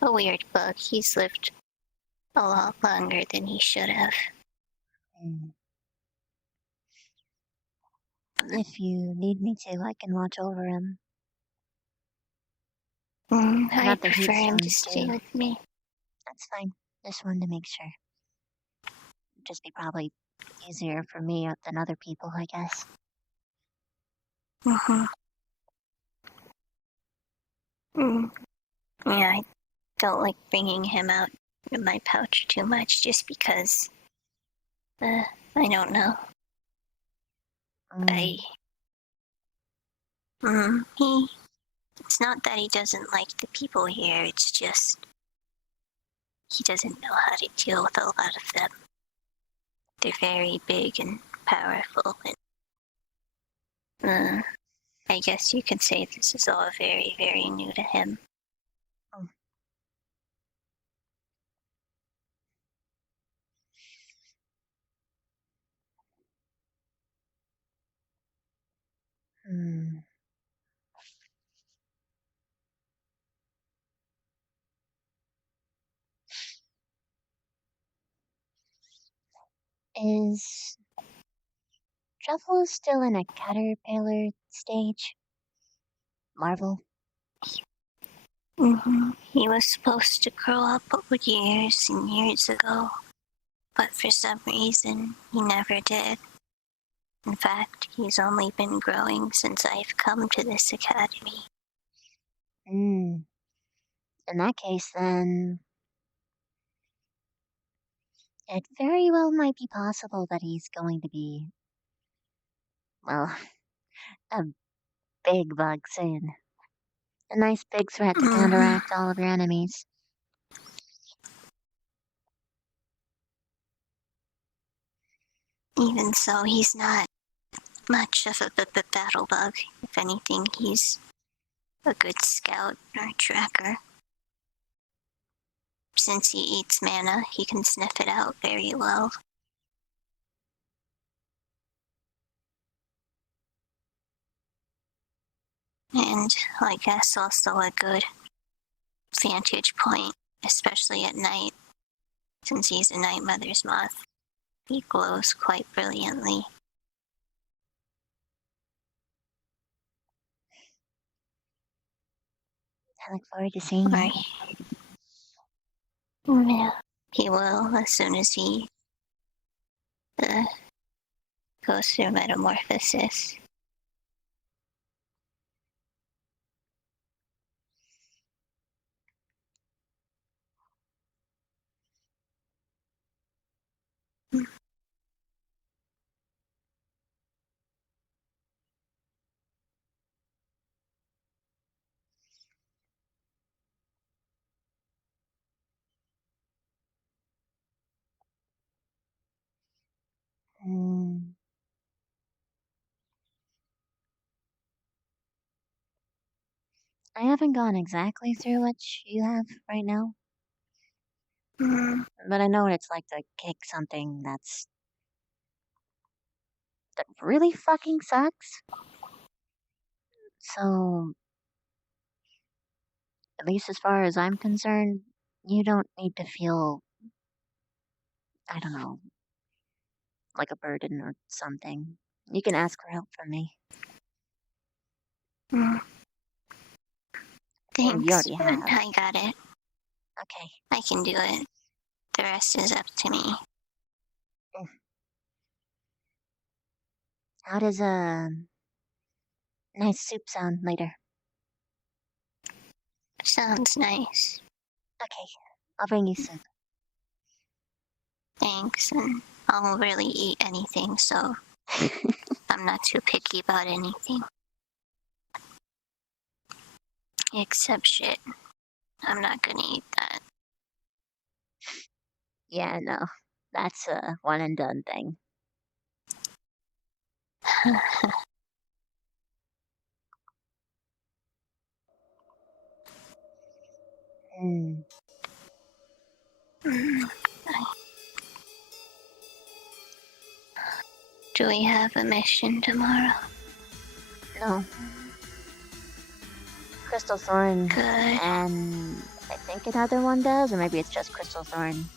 a weird bug. He's lived a lot longer than he should have. If you need me to, I can watch over him. I got the heat prefer him to stones, stay too. with me. That's fine. Just wanted to make sure. It'd just be probably easier for me than other people, I guess. Yeah, I don't like bringing him out in my pouch too much just because, I don't know. It's not that he doesn't like the people here, it's just he doesn't know how to deal with a lot of them. They're very big and powerful, and I guess you could say this is all very, very new to him. Is Truffle still in a caterpillar stage? Marvel? He was supposed to grow up years and years ago, but for some reason, he never did. In fact, he's only been growing since I've come to this academy. In that case, then... It very well might be possible that he's going to be... well, a big bug soon. A nice big threat to counteract all of your enemies. Even so, he's not much of a battle bug. If anything, he's a good scout or tracker. Since he eats mana, he can sniff it out very well. And I guess also a good vantage point, especially at night. Since he's a Night Mother's moth, he glows quite brilliantly. I look forward to seeing you. Yeah, he will as soon as he goes through metamorphosis. I haven't gone exactly through what you have right now. But I know what it's like to kick something that really fucking sucks. So, at least as far as I'm concerned, you don't need to feel, I don't know, like a burden or something. You can ask for help from me. Thanks, You already but have. I got it. Okay. I can do it. The rest is up to me. How does a nice soup sound later? Sounds nice. Okay, I'll bring you soup. Thanks, and I'll really eat anything, so I'm not too picky about anything. Except shit. I'm not gonna eat that. Yeah, no. That's a one and done thing. Do we have a mission tomorrow? No. Crystal Thorn. Good. And I think another one does, or maybe it's just Crystal Thorn.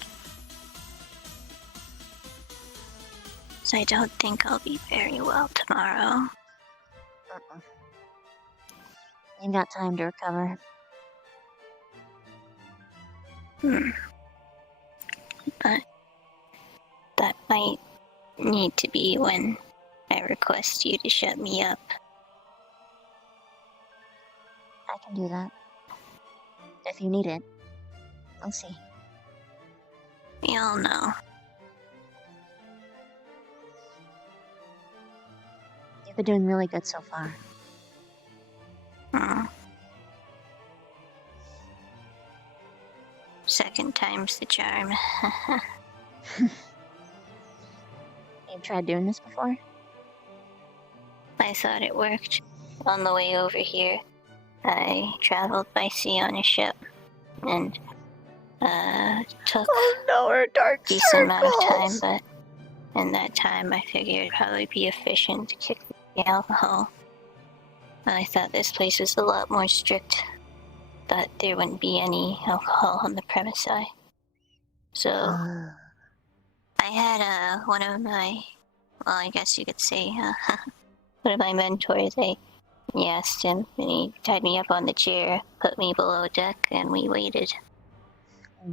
So I don't think I'll be very well tomorrow. You've got time to recover. But that might need to be when I request you to shut me up. I can do that. If you need it. I'll see. You'll know. You've been doing really good so far. Second time's the charm. You've tried doing this before? I thought it worked. On the way over here, I traveled by sea on a ship, and took a dark decent amount of time, but in that time I figured it'd probably be efficient to kick the alcohol. I thought this place was a lot more strict, but there wouldn't be any alcohol on the premises. So I had one of my, well, I guess you could say, one of my mentors. I asked him, and he tied me up on the chair, put me below deck, and we waited.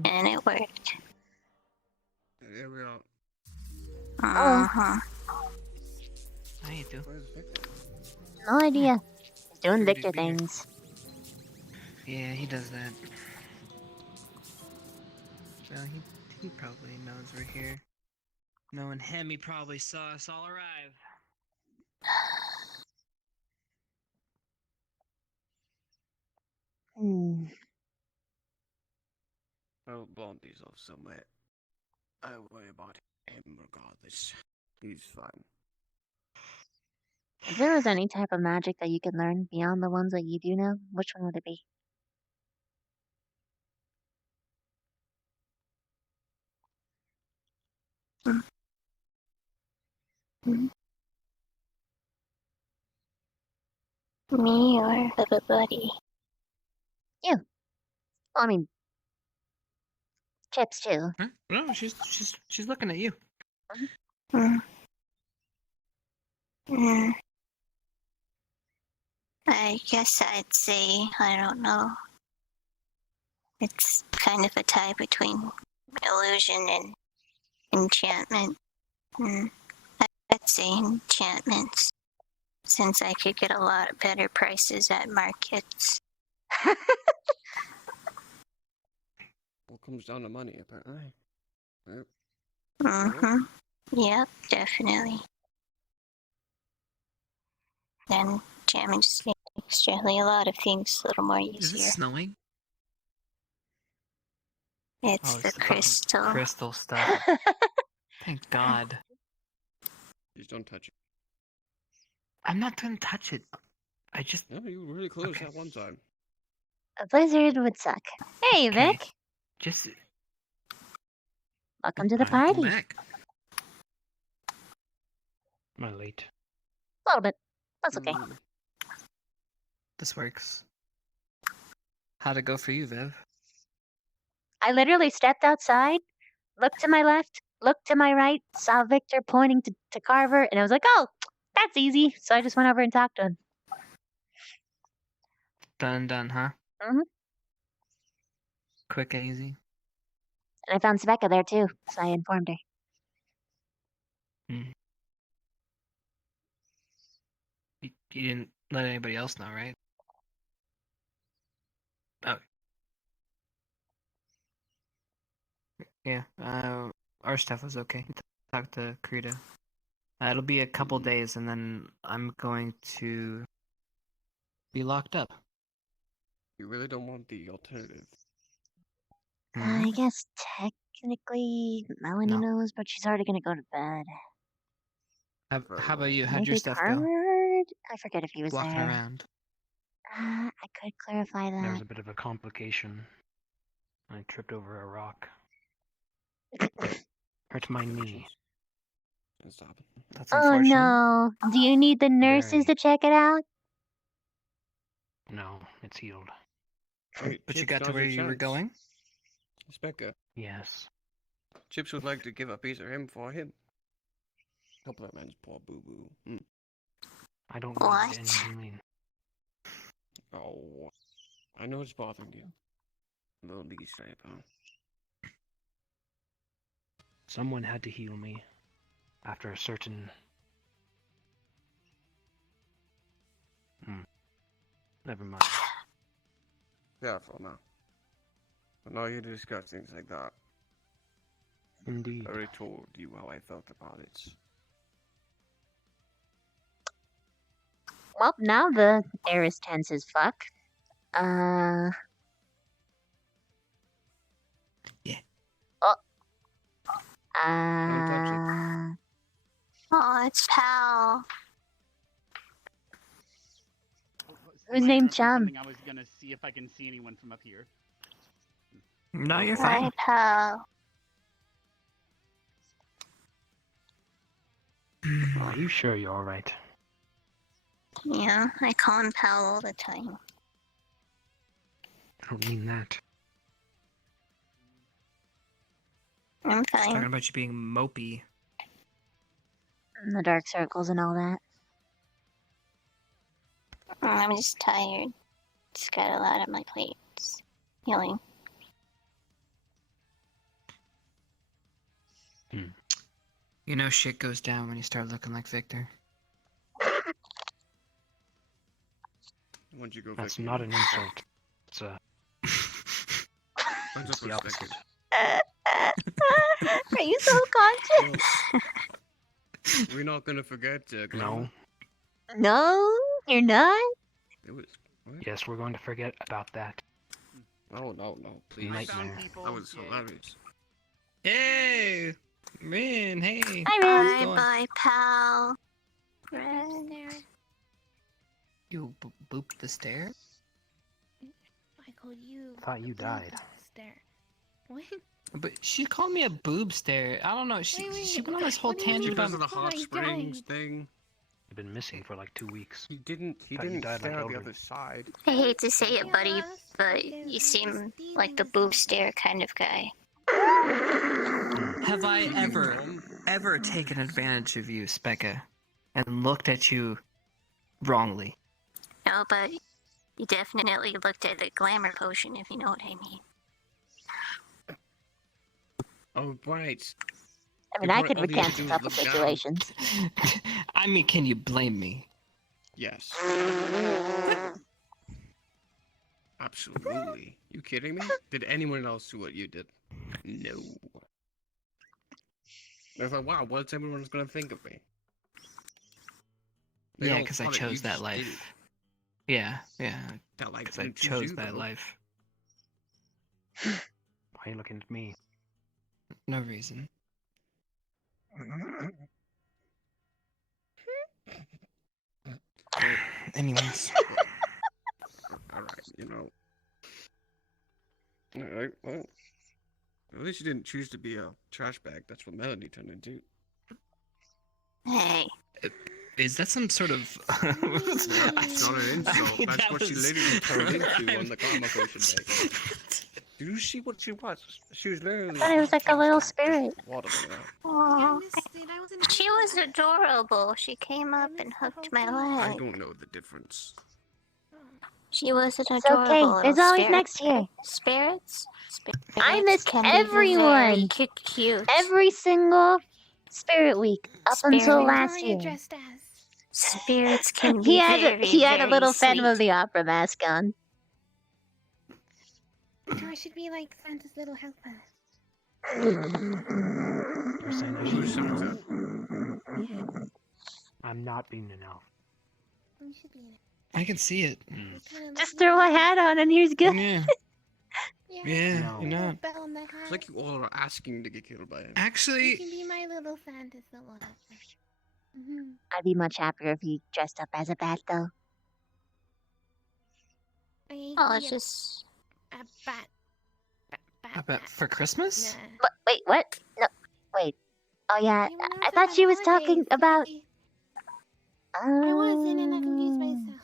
And it worked. There we are. Uh-huh. How you do? No idea. He's doing Sure, Victor dude, be here. things. Yeah, he does that. Well, he probably knows we're here. Knowing him, he probably saw us all arrive. Well, Blondie's off somewhere. I'll worry about him regardless. He's fine. If there was any type of magic that you could learn beyond the ones that you do know, which one would it be? Me or everybody? You. Well, I mean, Chips too. Huh? No, she's looking at you. Hmm. Hmm. I guess I'd say, I don't know. It's kind of a tie between illusion and enchantment. I'd say enchantments, since I could get a lot of better prices at markets. All comes down to money, apparently. Yep. Yep, definitely. Then jamming just makes generally a lot of things a little more Is it easier. snowing? It's Oh, the fucking crystal. crystal stuff. Thank God. Just don't touch it. I'm not gonna touch it. I just. No, you were really close that one time. A blizzard would suck. Hey, Vic. Just. Welcome to the Alright, go party. back. Am I late? A little bit. That's okay. This works. How'd it go for you, Viv? I literally stepped outside, looked to my left, looked to my right, saw Victor pointing to Carver, and I was like, oh, that's easy. So I just went over and talked to him. Done, huh? Mm-hmm. Quick and easy. And I found Sveka there too, so I informed her. You didn't let anybody else know, right? Oh. Yeah, our stuff was okay. Talked to Krita. It'll be a couple days, and then I'm going to be locked up. You really don't want the alternative. I guess technically Melanie knows, but she's already gonna go to bed. How about you? How'd Maybe your stuff Carver? go? I forget if he was Walking there. around. I could clarify There was that. a bit of a complication. I tripped over a rock. Hurt my knee. Stop. That's Oh unfortunate. no. Do you need the nurses to check it out? No, it's healed. Wait, But you Chips, got to now's where your you were chance. going? Specca. Yes. Chips would like to give a piece of him for him. Help that man's poor boo-boo. I don't What? need any healing. Oh, I know it's bothering you. A little leaky stripe, huh? Someone had to heal me after a certain. Never mind. Careful now. I'm not here to discuss things like that. Indeed. I already told you how I felt about it. Well, now the air is tense as fuck. Yeah. Oh. Oh, it's Pal. Who's named Chum? I was gonna see if I can see anyone from up here. No, you're Hi, fine. Pal. Are you sure you're alright? Yeah, I call him Pal all the time. I don't mean that. I'm Just talking fine. about you being mopey. And the dark circles and all that. I'm just tired. Just got a lot on my plate. Just healing. You know shit goes down when you start looking like Victor. Once you go That's Victor, not an insult. It's a. What's It's the opposite. Are you so conscious? We're not gonna forget, No. No, you're not. It was. What? Yes, we're going to forget about that. No, please. Nightmare. That was hilarious. Hey! Man, hey. Hi, Ren. How's it Bye going? bye, Pal. You booped the stair? I called you. Thought you died. Stare. What? But she called me a boob stare. I don't know. She Wait, she went on this whole what do you tangent mean? about Because of the hot I springs died. thing. You've been missing for like 2 weeks. He didn't Thought you died stare like at the Elric. other side. I hate to say it, buddy, but you seem like the boob stare kind of guy. Have I ever taken advantage of you, Specca, and looked at you wrongly? No, but you definitely looked at a glamour potion, if you know what I mean. Oh, right. I mean, I could recant a couple situations. I mean, can you blame me? Yes. Absolutely. You kidding me? Did anyone else do what you did? No. I was like, wow, what's everyone gonna think of me? They Yeah, all because I thought that you chose that just life. did it. Yeah. That life Because I didn't choose chose you, that though. life. Why are you looking at me? No reason. Anyways. Alright, you know. Alright, well. At least you didn't choose to be a trash bag. That's what Melanie turned into. Hey. Is that some sort of... It's not an insult. That's That what she was- literally turned into on the karma potion day. Did you see what she was? She was literally... I thought it was like a little spirit. waddling around. Aww. She was adorable. She came up and hooked my I leg. don't know the difference. She was an It's adorable okay. little There's always spirit. next year. Spirits? I missed can be very everyone. cute. Every single Spirit Week up until last year. Dressed as. Spirits can be He had very, a very little sweet. Phantom of the Opera mask on. So I should be like Santa's little helper. You're saying I Who's should be Santa? an elf? I'm not being an elf. You should be in it. I can see it. Just throw a hat on and here's good. Yeah. Yeah. Yeah, No. you're not. Bell on the hat. It's like you all are asking to get killed by him. You Actually, can be my little Santa's little helper. Mm-hmm. I'd be much happier if he dressed up as a bat, though. Oh, it's just... A bat. I bet for Christmas? What? Wait, what? No, wait. Oh yeah, I thought she was talking about. I wasn't, and I confused myself.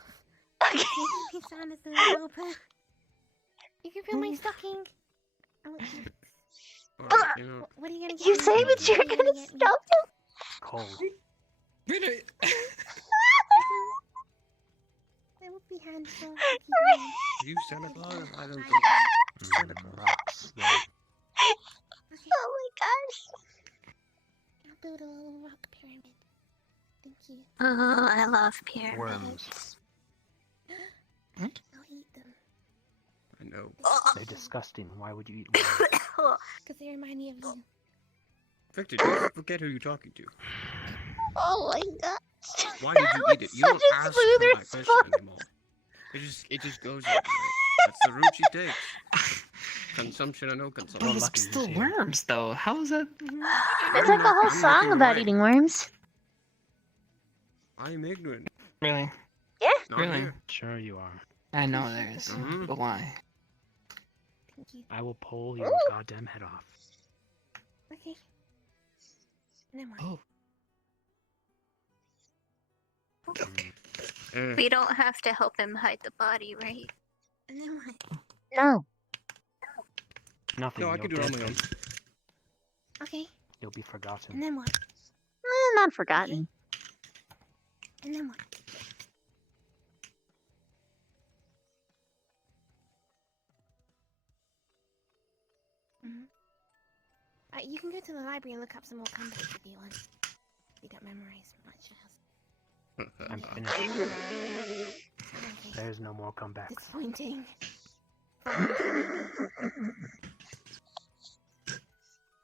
Okay. You can be Santa's little helper. You can feel my stocking. Oh, Alright, you know, what are you gonna get? You me? say that you're What are you gonna get me? stop him? Cold. Really? That would be handsome. you Santa Claus? I don't think. Santa Claus. Yeah. Oh my gosh. I'll build a little rock pyramid. Thank you. Oh, I love pyramids. Worms. I'll eat them. I know. They're disgusting. Why would you eat worms? Because they remind me of you. Victor, don't forget who you're talking to. Oh my gosh. Why did you eat it? You don't ask for that question anymore. It just goes that way. That's the route she takes. Consumption or no consumption. Those still worms, though. How is that? There's like a whole song about eating worms. I'm ignorant. Really? Yeah. Not Really? here. Sure you are. I know there is. But why? Thank you. I will pull your goddamn head off. Okay. And then what? Oh. We don't have to help him hide the body, right? And then what? No. Nothing. No, I you'll can do it on get my own. it. Okay. You'll be forgotten. And then what? Not forgotten. And then what? You can go to the library and look up some more comebacks if you want. You don't memorize much else. I'm finished. Okay. There's no more comebacks. Disappointing.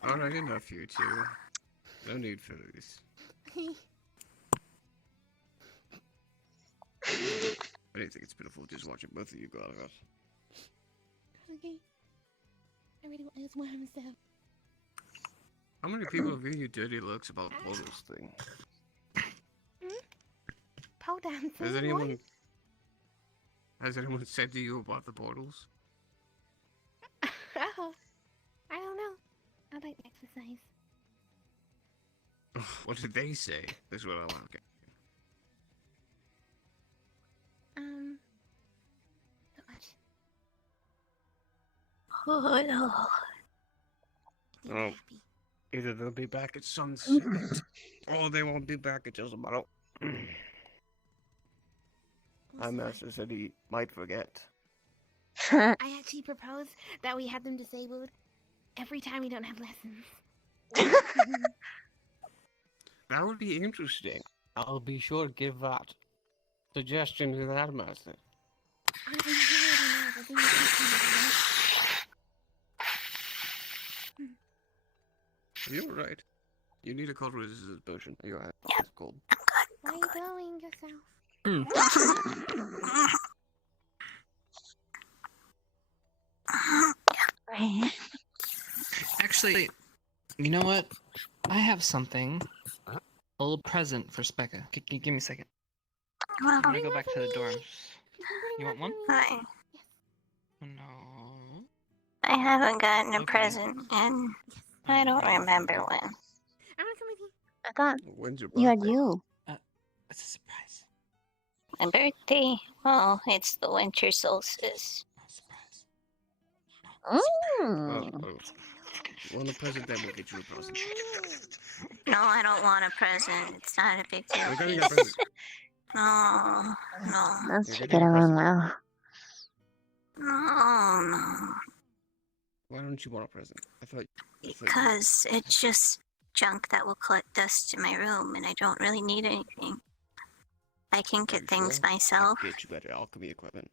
Alright, enough you two. No need for this. I didn't think it's pitiful just watching both of you go out of us. Okay. I really want those worms though. How many people have given you dirty looks about the photos thing? Pole dancing. Has anyone Has anyone said to you about the portals? Oh, I don't know. I like exercise. What did they say? This is what I want to get. Not much. Oh no. Oh, either they'll be back at sunset, or they won't be back until tomorrow. My master said he might forget. I actually propose that we have them disabled every time we don't have lessons. That would be interesting. I'll be sure to give that suggestion to that master. I'm sure I think You're right. You need a cold resistance potion. You're right. It's cold. why are you blowing yourself? Actually, you know what? I have something. A little present for Specca. Give me a second. I'm gonna go back to the dorms. You want one? Hi. No. I haven't gotten a Okay. present, and I don't remember when. I wanna come with you. I thought When's your you had birthday? you. It's a surprise. My birthday? Well, it's the winter solstice. Want a present, then we'll get you a present. No, I don't want a present. It's not a big deal. We're getting a present. No, no. Let's get along well. No. Why don't you want a present? I thought Because it's just junk that will collect dust in my room, and I don't really need anything. I can get things myself. Get you better alchemy equipment.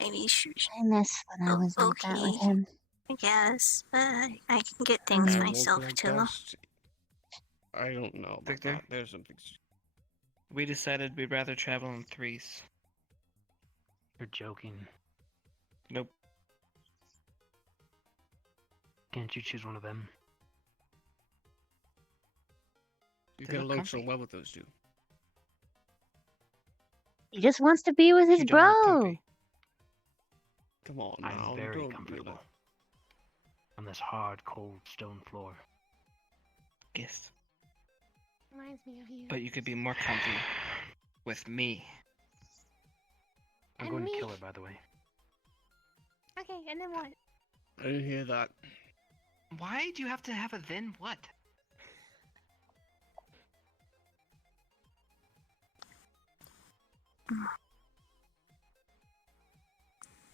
Maybe you should. I miss when I was like that with him. I guess, but I can get things Won't myself collect too. dust. I don't know about Victor? that. There's something. We decided we'd rather travel in threes. You're joking. Nope. Can't you choose one of them? You They get look along so comfy. well with those two. He just wants to be with his You don't look bro. comfy. Come on now. I'm very don't do comfortable. that. On this hard, cold stone floor. Yes. Reminds me of you. But you could be more comfy with me. I'm And going me. to kill her, by the way. Okay, and then what? I didn't hear that. Why do you have to have a then what?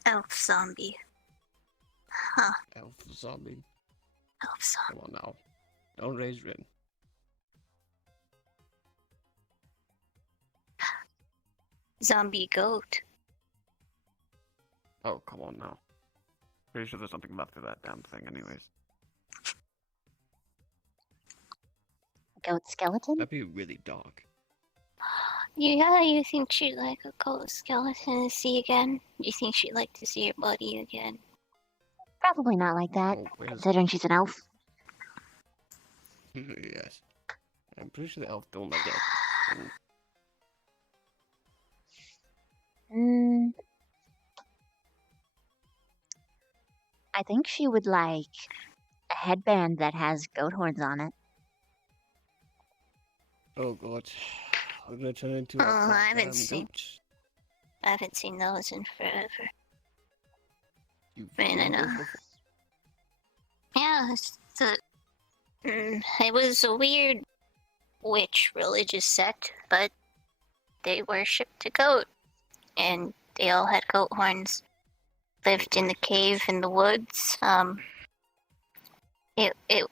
Elf zombie. Huh. Elf zombie. Elf zombie. Come on now. Don't raise Rin. Zombie goat. Oh, come on now. Pretty sure there's something left of that damn thing, anyways. Goat skeleton? That'd be really dark. Yeah, you think she'd like a cold skeleton to see again? You think she'd like to see her body again? Probably not like that, Oh, where's... considering she's an elf. Yes. I'm pretty sure the elf don't like that. I think she would like a headband that has goat horns on it. Oh god. We're gonna turn into Oh, a I haven't goddamn seen. goat. I haven't seen those in forever. You've Man, I seen those know. before? Yeah, it was a weird witch religious sect, but they worshipped a goat, and they all had goat horns. Lived in the cave in the woods.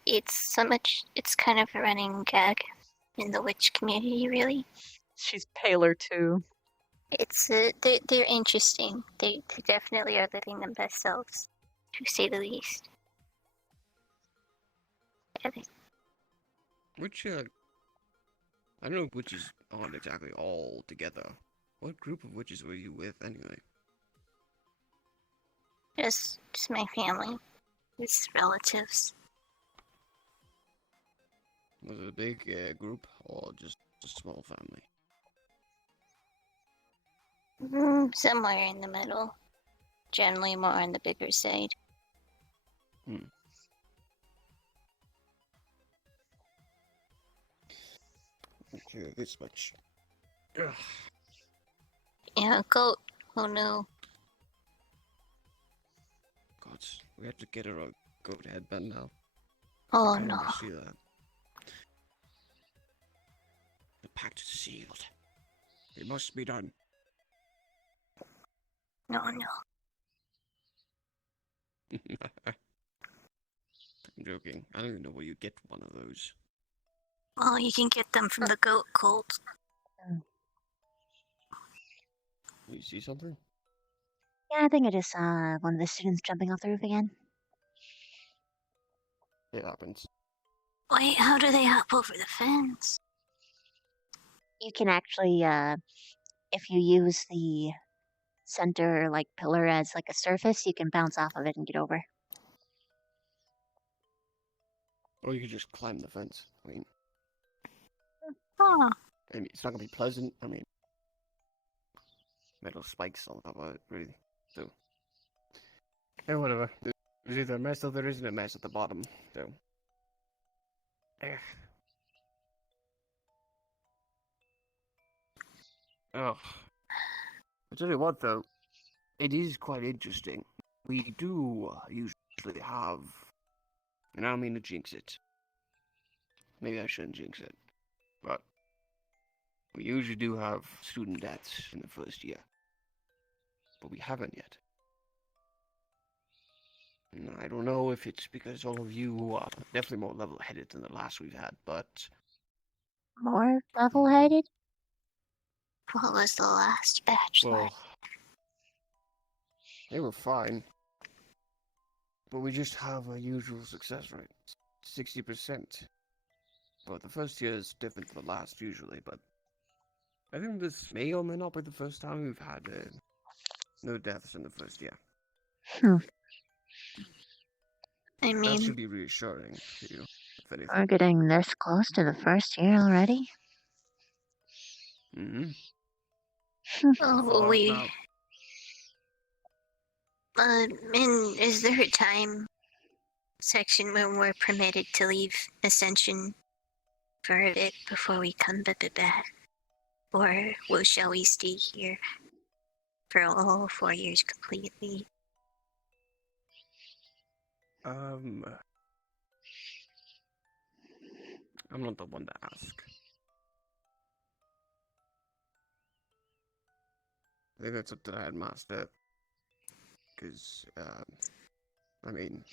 It's so much. It's kind of a running gag in the witch community, really. She's paler too. It's they're interesting. They definitely are living their best selves, to say the least. Yeah, Which, I don't know if witches aren't exactly all together. What group of witches were you with, anyway? just my family, it's relatives. Was it a big group, or just a small family? Somewhere in the middle. Generally more on the bigger side. Okay, this much. Ugh. Yeah, goat. Oh no. God, we have to get her a goat headband now. Oh I can no. already see that. The pact is sealed. It must be done. No, no. I'm joking. I don't even know where you get one of those. Well, you can get them from the goat cult. You see something? Yeah, I think I just saw one of the students jumping off the roof again. It happens. Wait, how do they hop over the fence? You can actually, if you use the center like pillar as like a surface, you can bounce off of it and get over. Or you could just climb the fence. I mean, Huh. it's not gonna be pleasant. I mean, metal spikes on top of it, really. So, yeah, whatever. There's either a mess or there isn't a mess at the bottom. So, oh, I tell you what, though, it is quite interesting. We do usually have, and I don't mean to jinx it. Maybe I shouldn't jinx it, but we usually do have student deaths in the first year, but we haven't yet. And I don't know if it's because all of you are definitely more level-headed than the last we've had, but More level-headed? What was the last batch well, like? they were fine. But we just have a usual success rate, 60%. But the first year is different from the last usually, but I think this may or may not be the first time we've had no deaths in the first year. I That mean, should be reassuring to you, if anything. We're getting this close to the first year already? Mm-hmm. oh, is there a time section when we're permitted to leave Ascension for a bit before we come back? Or shall we stay here for all 4 years completely? I'm not the one to ask. I think that's up to the headmaster. Because, I mean,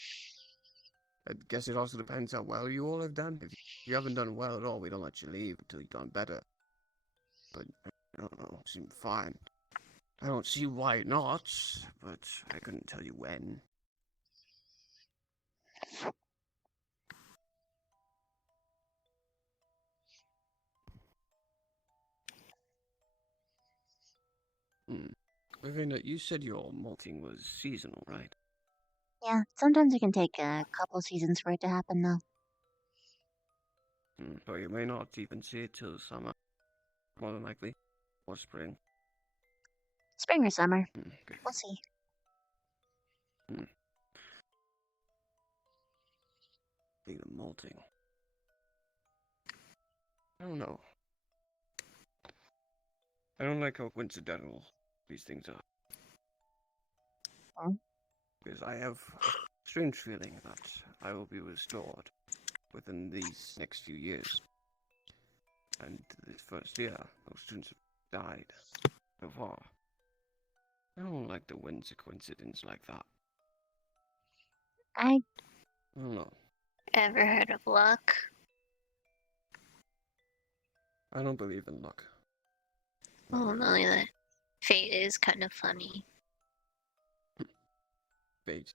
I guess it also depends how well you all have done. If you haven't done well at all, we don't let you leave until you've done better. But, I don't know, seem fine. I don't see why not, but I couldn't tell you when. Ravina, you said your molting was seasonal, right? Yeah, sometimes it can take a couple seasons for it to happen, though. So you may not even see it till summer, more than likely, or spring. Spring or summer. Okay. We'll see. Being the molting. I don't know. I don't like how coincidental these things are. Huh? Because I have a strange feeling that I will be restored within these next few years. And this first year, those students have died so far. I don't like the winds of coincidence like that. I don't know. Ever heard of luck? I don't believe in luck. Oh no, that fate is kind of funny. Fate.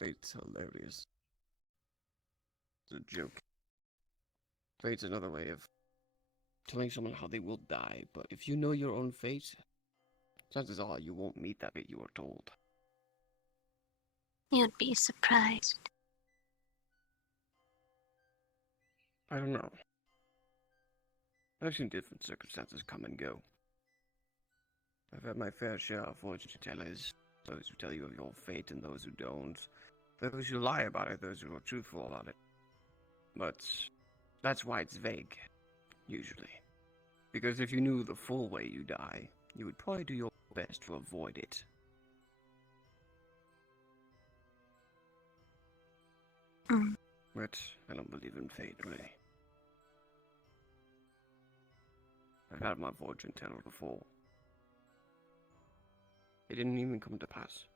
Fate's hilarious. It's a joke. Fate's another way of telling someone how they will die, but if you know your own fate, chances are you won't meet that fate you were told. You'd be surprised. I don't know. I've seen different circumstances come and go. I've had my fair share of fortune tellers. Those who tell you of your fate and those who don't. Those who lie about it, those who are truthful about it. But that's why it's vague, usually. Because if you knew the full way you die, you would probably do your best to avoid it. But I don't believe in fate, really. I've had my fortune teller before. It didn't even come to pass.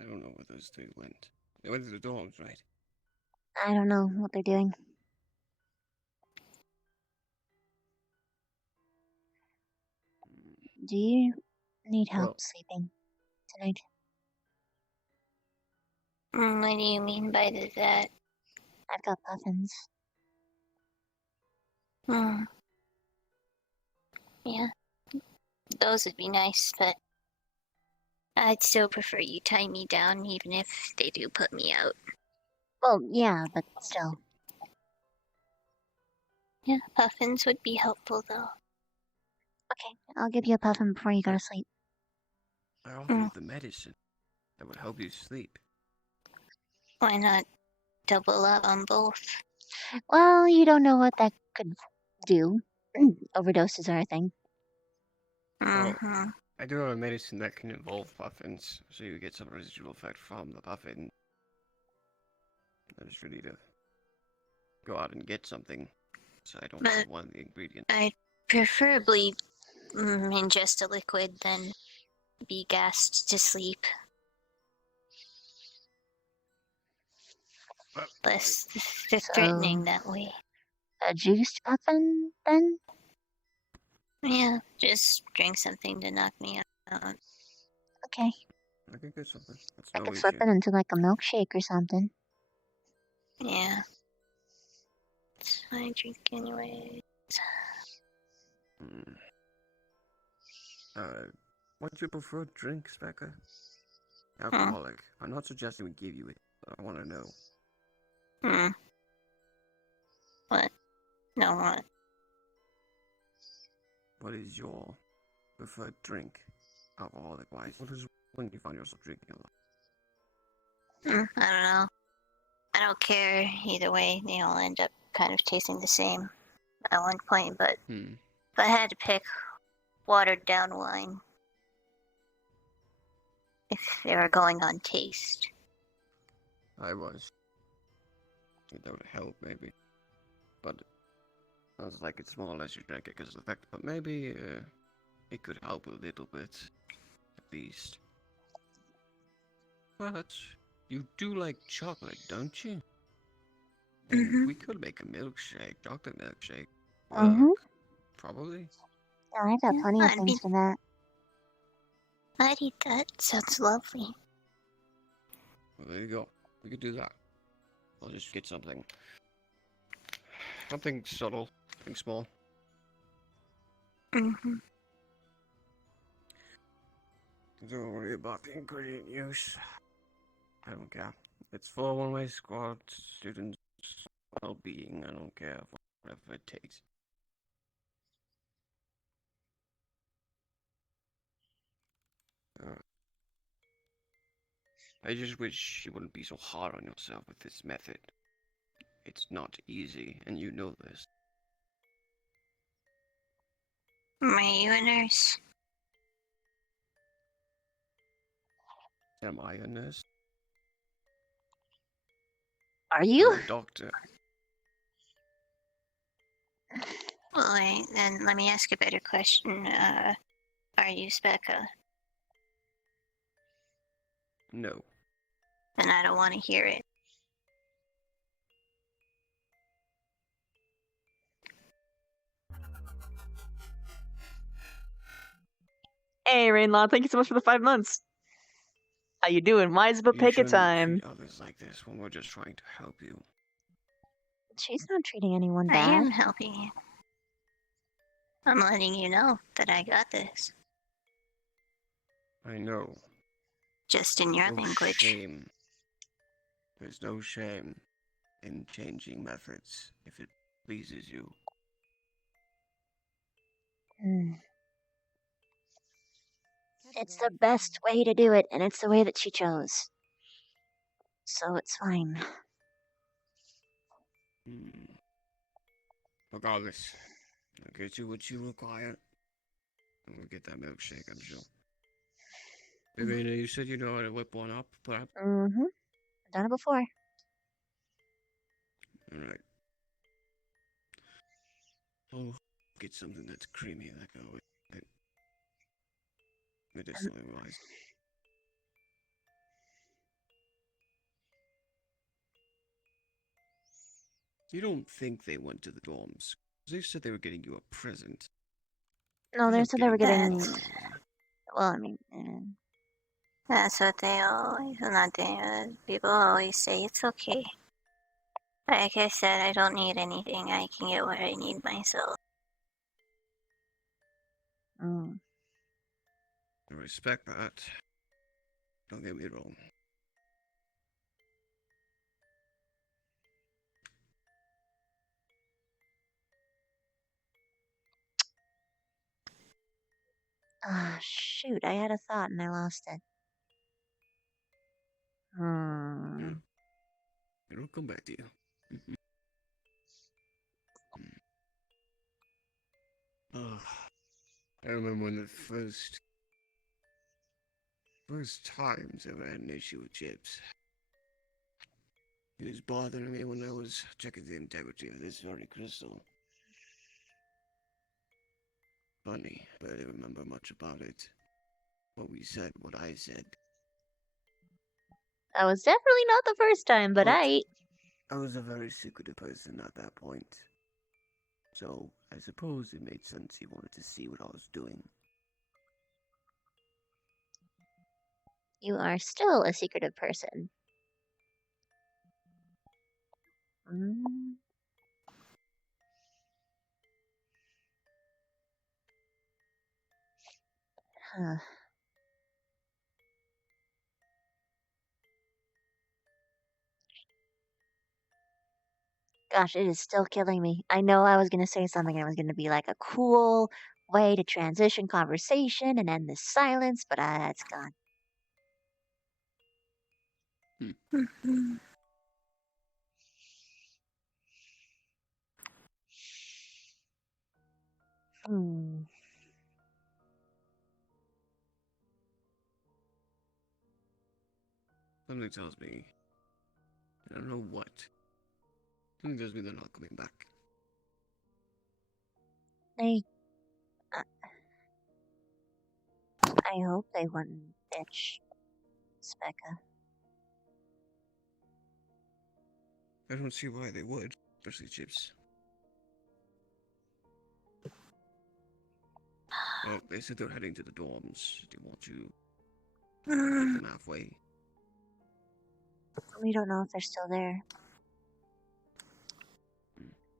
I don't know where those two went. They went to the dorms, right? I don't know what they're doing. Do you need help Well- sleeping tonight? What do you mean by that? I've got puffins. Yeah. Those would be nice, but I'd still prefer you tie me down even if they do put me out. Well, yeah, but still. Yeah, puffins would be helpful though. Okay, I'll give you a puffin before you go to sleep. I offer you the medicine that would help you sleep. Why not double up on both? Well, you don't know what that could do. Overdoses are a thing. Well, I do have a medicine that can involve puffins, so you get some residual effect from the puffin. I just really need to go out and get something, so I don't have one of the ingredients. I'd preferably ingest a liquid than be gassed to sleep. Less threatening that way. A juiced puffin, then? Yeah, just drink something to knock me out. Okay. I can get something. That's I no could issue. flip it into like a milkshake or something. Yeah. It's my drink anyway. What's your preferred drink, Specca? Alcoholic. I'm not suggesting we give you it, but I want to know. What? No, what? What is your preferred drink, alcoholic-wise? What is when you find yourself drinking a lot? I don't know. I don't care either way. They all end up kind of tasting the same at one point, but if I had to pick watered down wine, if they were going on taste. I was. That would help, maybe. But sounds like it's more or less you drank it because of the effect. But maybe it could help a little bit, at least. But you do like chocolate, don't you? We could make a milkshake, chocolate milkshake. Probably. Oh, I've got plenty of I'd things be- for that. I'd eat that. Sounds lovely. Well, there you go. We could do that. I'll just get something. Something subtle, something small. Don't worry about the ingredient use. I don't care. It's for one-way squad students' well-being. I don't care whatever it takes. I just wish you wouldn't be so hard on yourself with this method. It's not easy, and you know this. Are you a nurse? Am I a nurse? Are you? I'm a doctor. Alright, then let me ask a better question. Are you Specca? No. Then I don't want to hear it. Hey, Rainlaw, thank you so much for the 5 months. How you doing? Wise but You pick a shouldn't time. treat others like this when we're just trying to help you. She's not treating anyone I bad. am helping you. I'm letting you know that I got this. I know. Just in your No language. shame. There's no shame in changing methods if it pleases you. It's the best way to do it, and it's the way that she chose. So it's fine. Regardless, I'll get you what you require. And we'll get that milkshake, I'm sure. Irina, you said you know how to whip one up, perhaps? Mm-hmm. I've done it before. Alright. Oh, get something that's creamy like always. Medicinally wise. You don't think they went to the dorms? They said they were getting you a present. No, they said they were getting. That's- Well, I mean, That's what they always, not they, people always say, it's okay. Like I said, I don't need anything, I can get what I need myself. I respect that. Don't get me wrong. Ah, shoot! I had a thought and I lost it. It'll come back to you. Oh, I remember when the first times I ever had an issue with chips. It was bothering me when I was checking the integrity of this very crystal. Funny, but I didn't remember much about it. What we said, what I said. That was definitely not the first time, but I was a very secretive person at that point. So, I suppose it made sense he wanted to see what I was doing. You are still a secretive person. Huh. Gosh, it is still killing me. I know I was going to say something and it was going to be like a cool way to transition conversation and end this silence, but it's gone. Something tells me, I don't know what. Something tells me they're not coming back. I hope they wouldn't bitch, Specca. I don't see why they would, especially Chips. Well, they said they're heading to the dorms. Do you want to meet them halfway? We don't know if they're still there.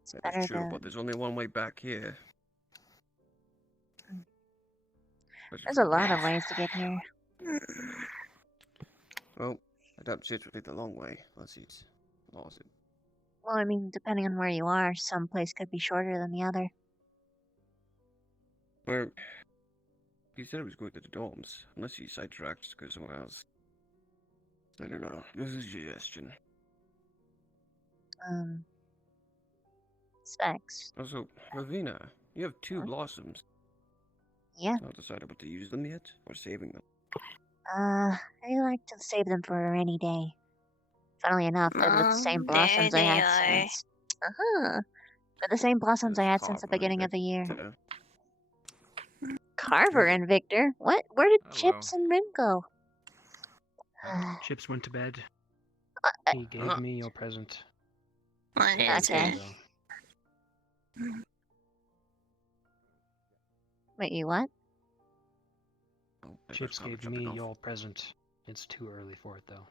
It's better That's true, to... but there's only one way back here. There's a lot of ways to get here. Well, I doubt Chips would take the long way, unless he's lost it. Well, I mean, depending on where you are, some place could be shorter than the other. Well, he said he was going to the dorms, unless he sidetracked to go somewhere else. I don't know. This is a suggestion. Specs. Also, Ravina, you have two blossoms. Yeah. Not decided what to use them yet, or saving them. I like to save them for a rainy day. Funnily enough, they're the same blossoms I had since... They're the same blossoms I had since the beginning of the year. Carver and Victor? What? Where did Chips and Rin go? Chips went to bed. He gave me your present. Okay. Wait, you what? Chips gave me your present. It's too early for it, though.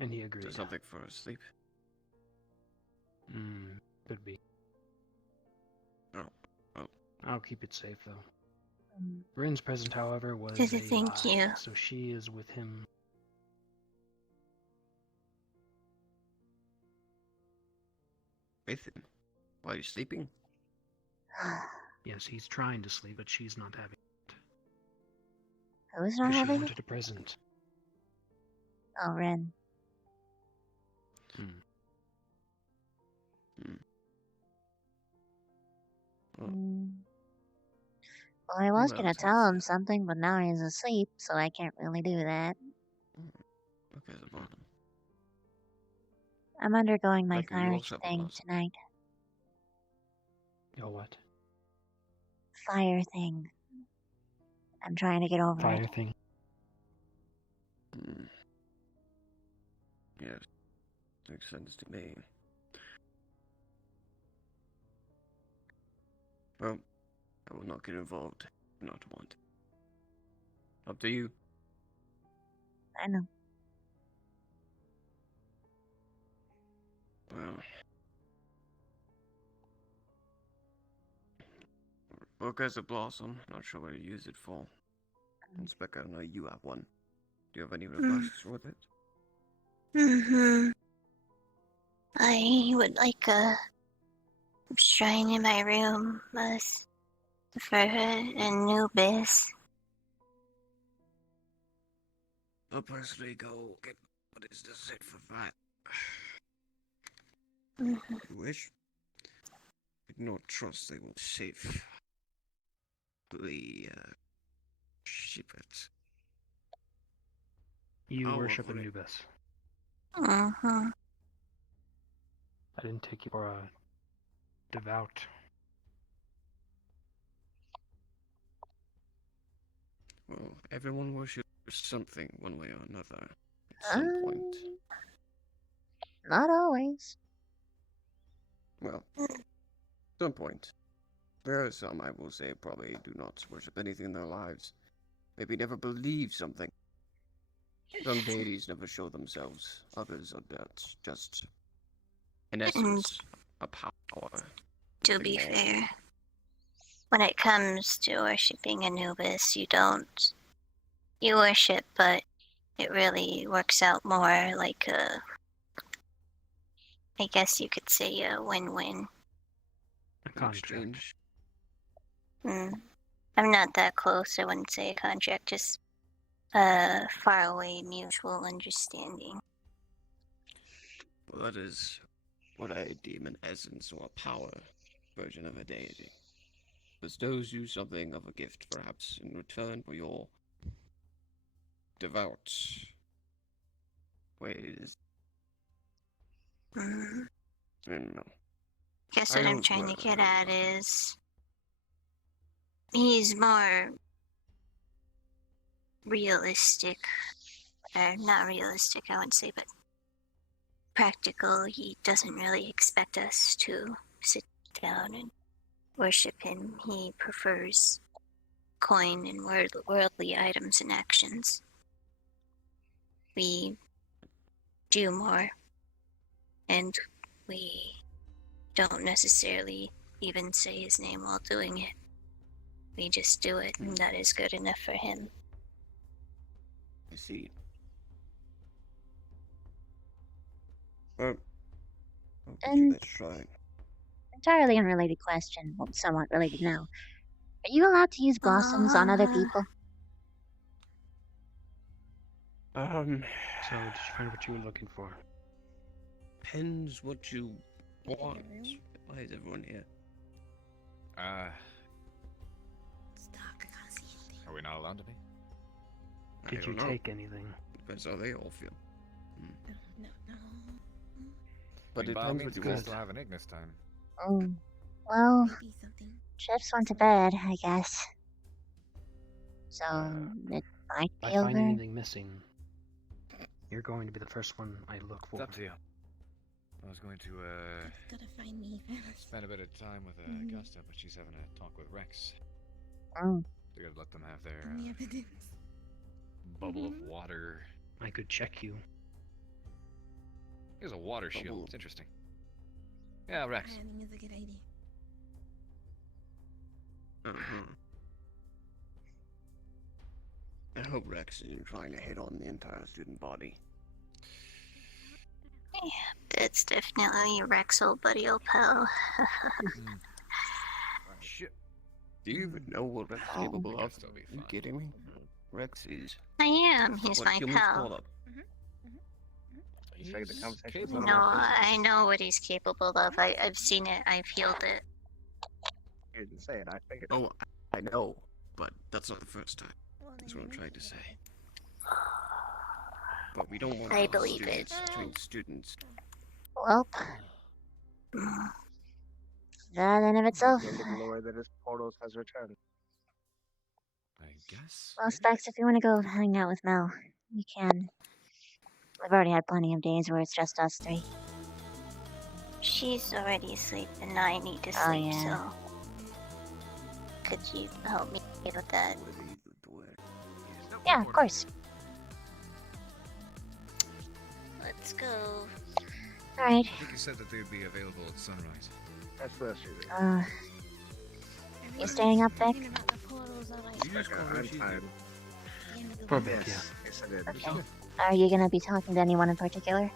And he agreed. Is something for sleep? Could be. Oh. I'll keep it safe, though. Rin's present, however, was Thank you. so she is with him. With him? While you're sleeping? Yes, he's trying to sleep, but she's not having it. Who's not Because she having it? wanted a present. Oh, Ren. Well, I was gonna tell him something, but now he's asleep, so I can't really do that. Okay, the bottom. I'm undergoing my Rebecca, you fire also have a thing blossom. tonight. Your what? Fire thing. I'm trying to get over Fire it. thing. Yes, makes sense to me. Well, I will not get involved. Not want. Up to you. I know. Well, book as a blossom. Not sure what to use it for. And Spec, I know you have one. Do you have any requests with it? I would like a shrine in my room for Anubis. I'll personally go get what is the set for that. Mhm. You wish? I do not trust they will safely ship it. You I'll worship work on it. Anubis. Mm-hmm. I didn't take you for a devout. Well, everyone worships something one way or another at some point. Not always. Well, at some point. There are some, I will say, probably do not worship anything in their lives. Maybe never believe something. Some deities never show themselves. Others are just, in essence, a power. To be fair, when it comes to worshipping Anubis, you worship, but it really works out more like I guess you could say a win-win. A contract. I'm not that close, I wouldn't say a contract, just a faraway mutual understanding. Well, that is what I deem an essence or a power version of a deity. Bestows you something of a gift, perhaps, in return for your devout ways. I don't know. Guess what I'm trying to get at is he's more realistic, or not realistic, I wouldn't say, but practical. He doesn't really expect us to sit down and worship him. He prefers coin and worldly items and actions. We do more, and we don't necessarily even say his name while doing it. We just do it, and that is good enough for him. I see. Well, And let's try. entirely unrelated question, well, somewhat related now. Are you allowed to use blossoms on other people? So, did you find what you were looking for? Depends what you want. Why is everyone here? Are we not allowed to be? Did you take anything? Depends how they all feel. No. But By all depends means, what you you guys want. still have Enigma's time. Oh, well, Chips went to bed, I guess. So, it might If I be find over. anything missing, you're going to be the first one I look for. It's up to you. I was going to Gotta find me first. spend a bit of time with Augusta, but she's having a talk with Rex. Oh. So you gotta let them have their Any evidence? bubble of water. I could check you. Here's a water shield. It's interesting. Yeah, Rex. I think it's a good idea. I hope Rex isn't trying to hit on the entire student body. That's definitely Rex, old buddy, old pal. Shit. Do you even know what Rex is capable of? Are you kidding me? Rex is. I am. He's what my humans call pal. You started the conversation. No, I know what he's capable of. I've seen it. I've healed it. You didn't say it. I figured. Oh, I know, but that's not the first time. That's what I'm trying to say. But we don't want I believe it. students between students. Well, that in of itself. The end of the glory that is portals has returned. I guess. Well, Specs, if you want to go hang out with Mel, you can. We've already had plenty of days where it's just us three. She's already asleep and I need to sleep, Oh, yeah. so could you help me with that? Yeah, of course. Let's go. Alright. I think you said that they would be available at sunrise. That's what she You staying up, Vic? I'm tired. For a bit, yeah. Yes, I did. Okay. Are you gonna be talking to anyone in particular?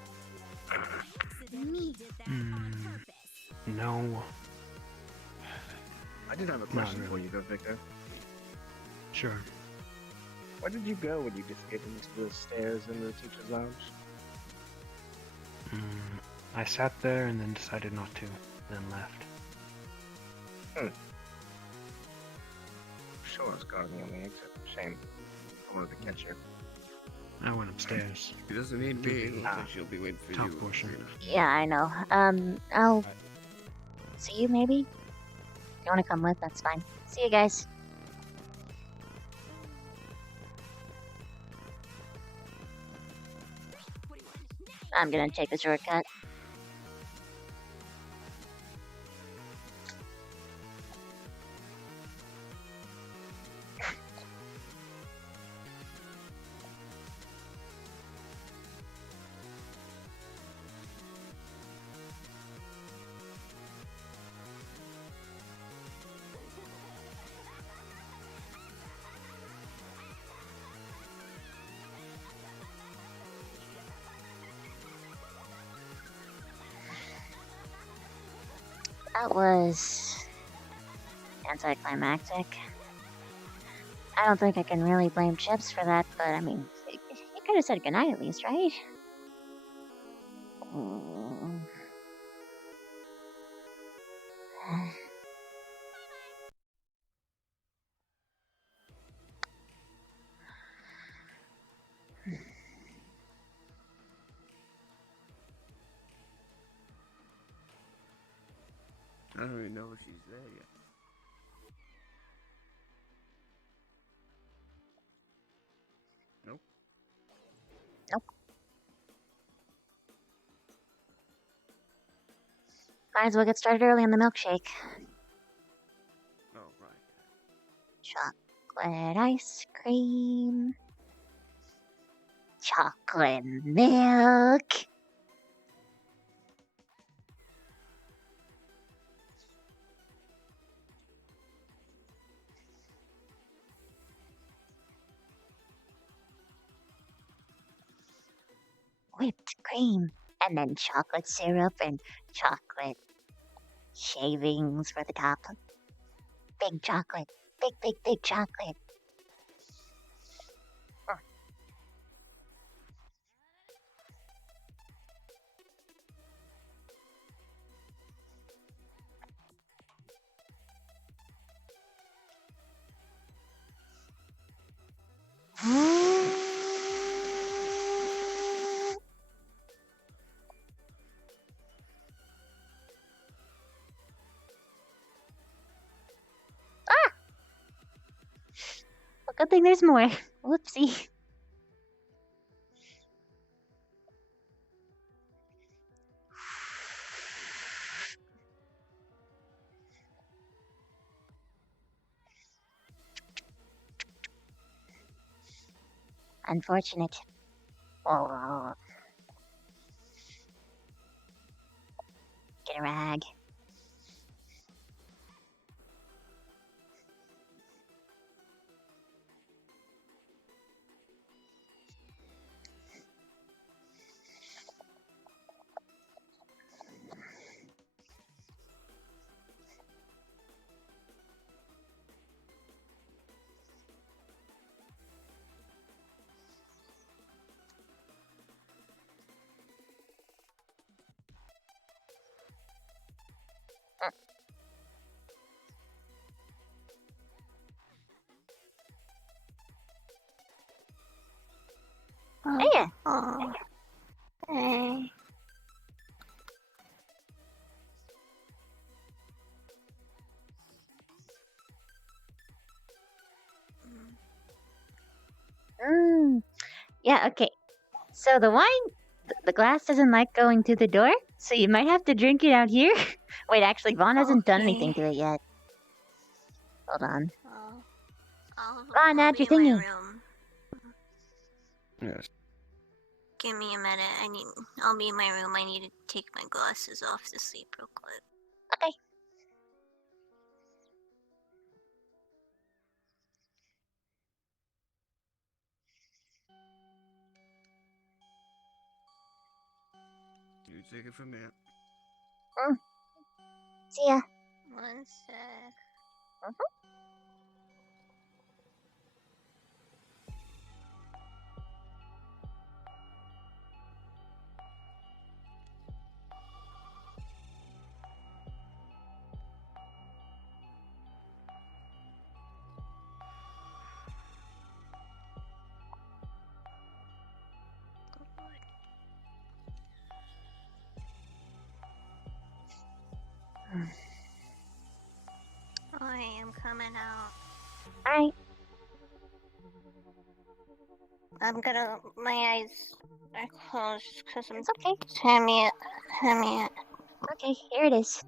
No. I did have a question for you, though, Victor. Sure. Where did you go when you just get into the stairs in the teacher's lounge? I sat there and then decided not to, then left. Sure, it's guarding on the exit. Shame. I wanted to catch her. I went upstairs. She doesn't need me. It looks like she'll be waiting for Top you. portion. Yeah, I know. I'll see you maybe? If you want to come with, that's fine. See you guys. I'm gonna take the shortcut. That was anticlimactic. I don't think I can really blame Chips for that, but I mean, he could have said goodnight at least, right? I don't even know if she's there yet. Nope. Nope. Might as well get started early on the milkshake. Oh, right. Chocolate ice cream. Chocolate milk. Whipped cream. And then chocolate syrup and chocolate shavings for the top. Big chocolate. Big, big, big chocolate. Well, good thing there's more. Whoopsie. Unfortunate. Oh. Get a rag. Oh. Hey. Yeah, okay. So the wine, the glass doesn't like going through the door, so you might have to drink it out here. Wait, actually, Vaughn hasn't done anything to it yet. Hold on. Vaughn, add your thingy. Yes. Give me a minute. I'll be in my room. I need to take my glasses off to sleep real quick. Okay. You take it from there. See ya. One sec. I am coming out. Alright. I'm gonna. My eyes are closed because I'm. It's okay. Hand me it. Okay, here it is.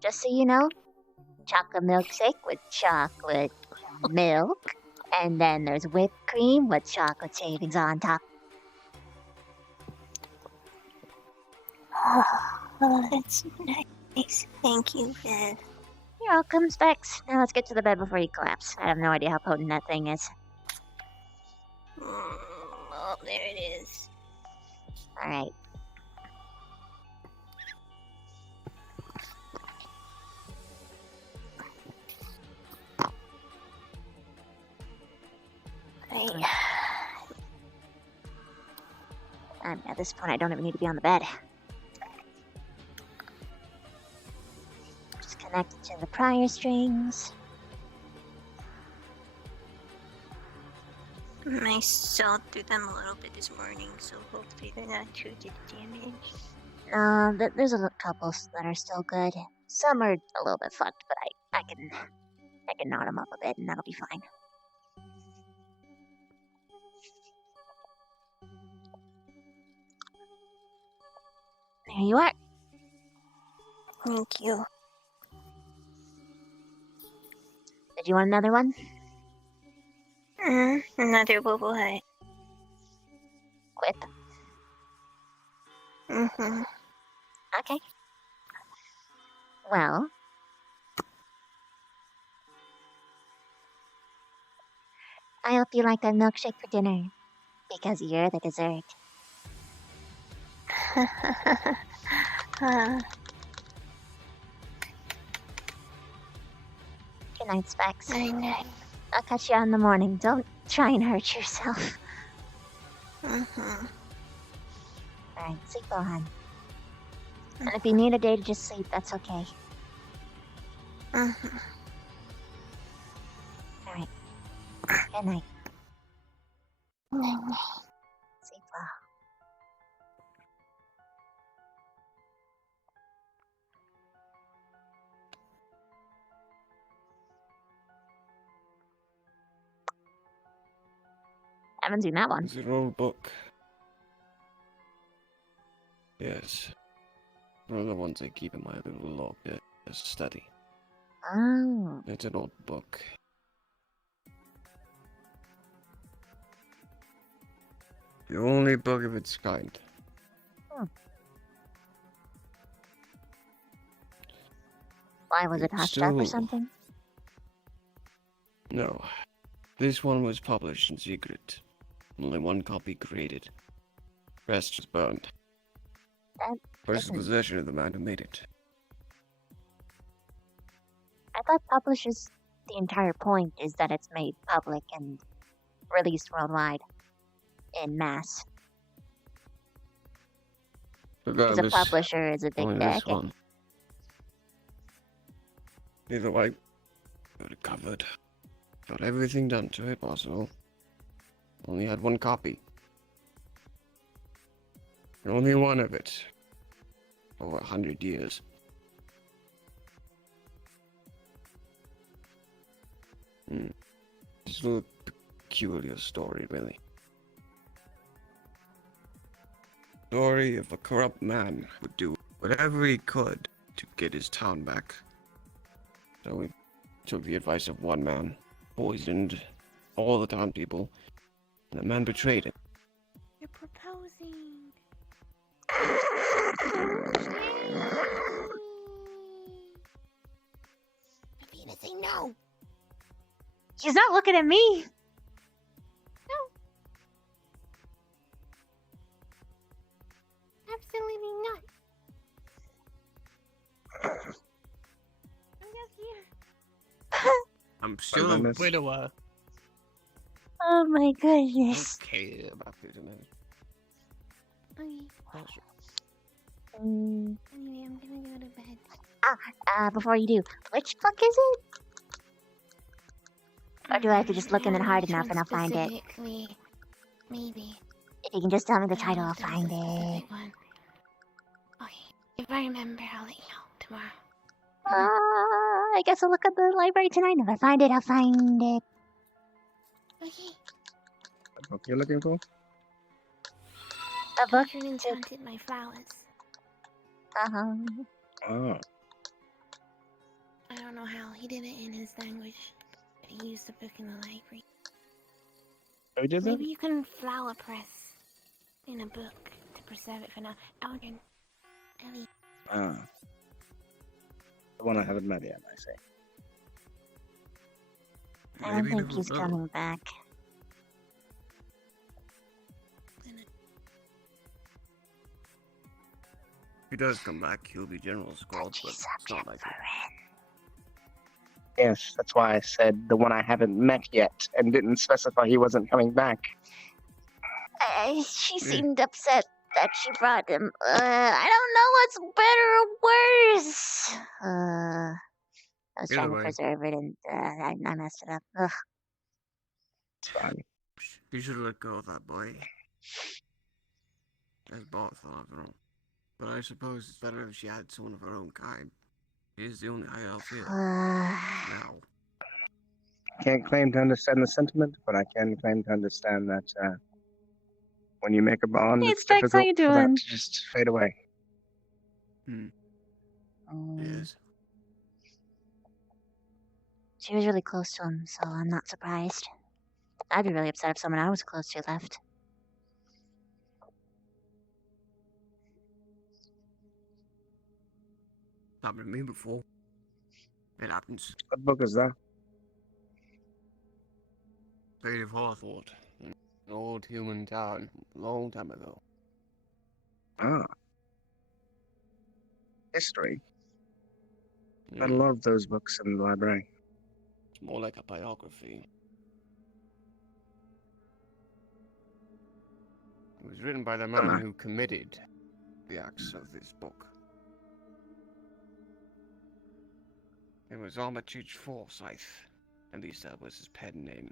Just so you know, chocolate milkshake with chocolate milk, and then there's whipped cream with chocolate shavings on top. Oh, that's nice. Thank you, Viv. You're welcome, Specs. Now let's get to the bed before you collapse. I have no idea how potent that thing is. Oh, there it is. Alright. At this point, I don't even need to be on the bed. Just connect it to the prior strings. I sawed through them a little bit this morning, so hopefully they're not too damaged. There's a couple that are still good. Some are a little bit fucked, but I can knot them up a bit, and that'll be fine. There you are. Thank you. Did you want another one? Another bubble hut. Quip. Mm-hmm. Okay. Well. I hope you like that milkshake for dinner. Because you're the dessert. Good night, Specs. Good night. I'll catch you in the morning. Don't try and hurt yourself. Mm-hmm. Alright, sleep well, hon. And if you need a day to just sleep, that's okay. Mm-hmm. Alright. Good night. Night. Sleep well. Haven't seen that one. It's an old book. Yes. One of the ones I keep in my little log as study. Oh. It's an old book. The only book of its kind. Why was it It's hushed up or still- something? No. This one was published in secret. Only one copy created. Rest was burned. That First in isn't- possession of the man who made it. I thought publishers, the entire point is that it's made public and released worldwide. In mass. Because a Regardless, publisher is a big only this dick. one. Either way, got it covered. Got everything done to it possible. Only had one copy. Only one of it. Over 100 years. It's a little peculiar story, really. Story of a corrupt man who would do whatever he could to get his town back. So he took the advice of one man, poisoned all the town people, and the man betrayed him. You're proposing. Pepina, say no. She's not looking at me. Absolutely not. I'm just here. I'm still a miss? widower. Oh my goodness. Okay, about 30 minutes. Okay. Mm. Anyway, I'm gonna go to bed. Before you do, which book is it? Or do I have to just look in it hard enough and I'll find it? Specifically, maybe. If you can just tell me the title, I'll Look, there's a find it. specific one. Okay, if I remember, I'll let you know tomorrow. I guess I'll look at the library tonight. If I find it, I'll find it. Okay. What book you're looking for? A book? Children enchanted my flowers. Oh. I don't know how he did it in his language, but he used the book in the library. Who did that? Maybe you can flower press in a book to preserve it for now. Elgin. Ellie. Ah. The one I haven't met yet, I say. I don't think he's coming back. If he does come back, he'll be General Squad, but it's not like it. Yes, that's why I said the one I haven't met yet and didn't specify he wasn't coming back. She seemed upset that she brought him. I don't know what's better or worse. I was Either trying to way. preserve it and I messed it up. Ugh. It's fine. You should let go of that boy. As both after all. But I suppose it's better if she had someone of her own kind. He is the only high elf here. Now. Can't claim to understand the sentiment, but I can claim to understand that when you make a bond, Hey, it's Specs, how difficult you for that doing? to just fade away. Yes. She was really close to him, so I'm not surprised. I'd be really upset if someone I was close to left. Happened to me before. It happens. What book is that? Fate of Hawthorne. An old human town. Long time ago. Ah. History. I love those books in the library. It's more like a biography. It was written by the man who committed the acts of this book. It was Armitage Forsyth. At least that was his pen name.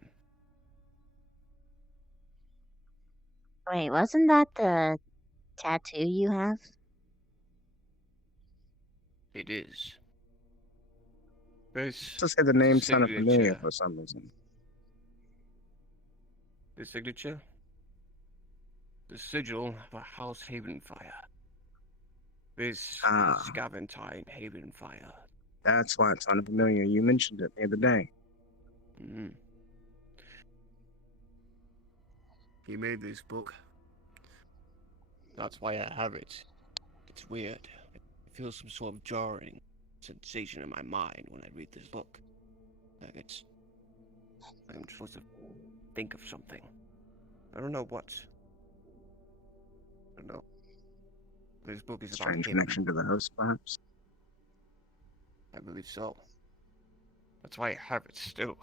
Wait, wasn't that the tattoo you have? It is. This Just say the name sounded signature. familiar for some reason. The signature? The sigil of a House Havenfire. This Scaventine Havenfire. That's why it sounded familiar. You mentioned it the other day. Mm-hmm. He made this book. That's why I have it. It's weird. I feel some sort of jarring sensation in my mind when I read this book. Like I'm supposed to think of something. I don't know what. I don't know. This book is Strange about him. connection to the host, perhaps? I believe so. That's why I have it still.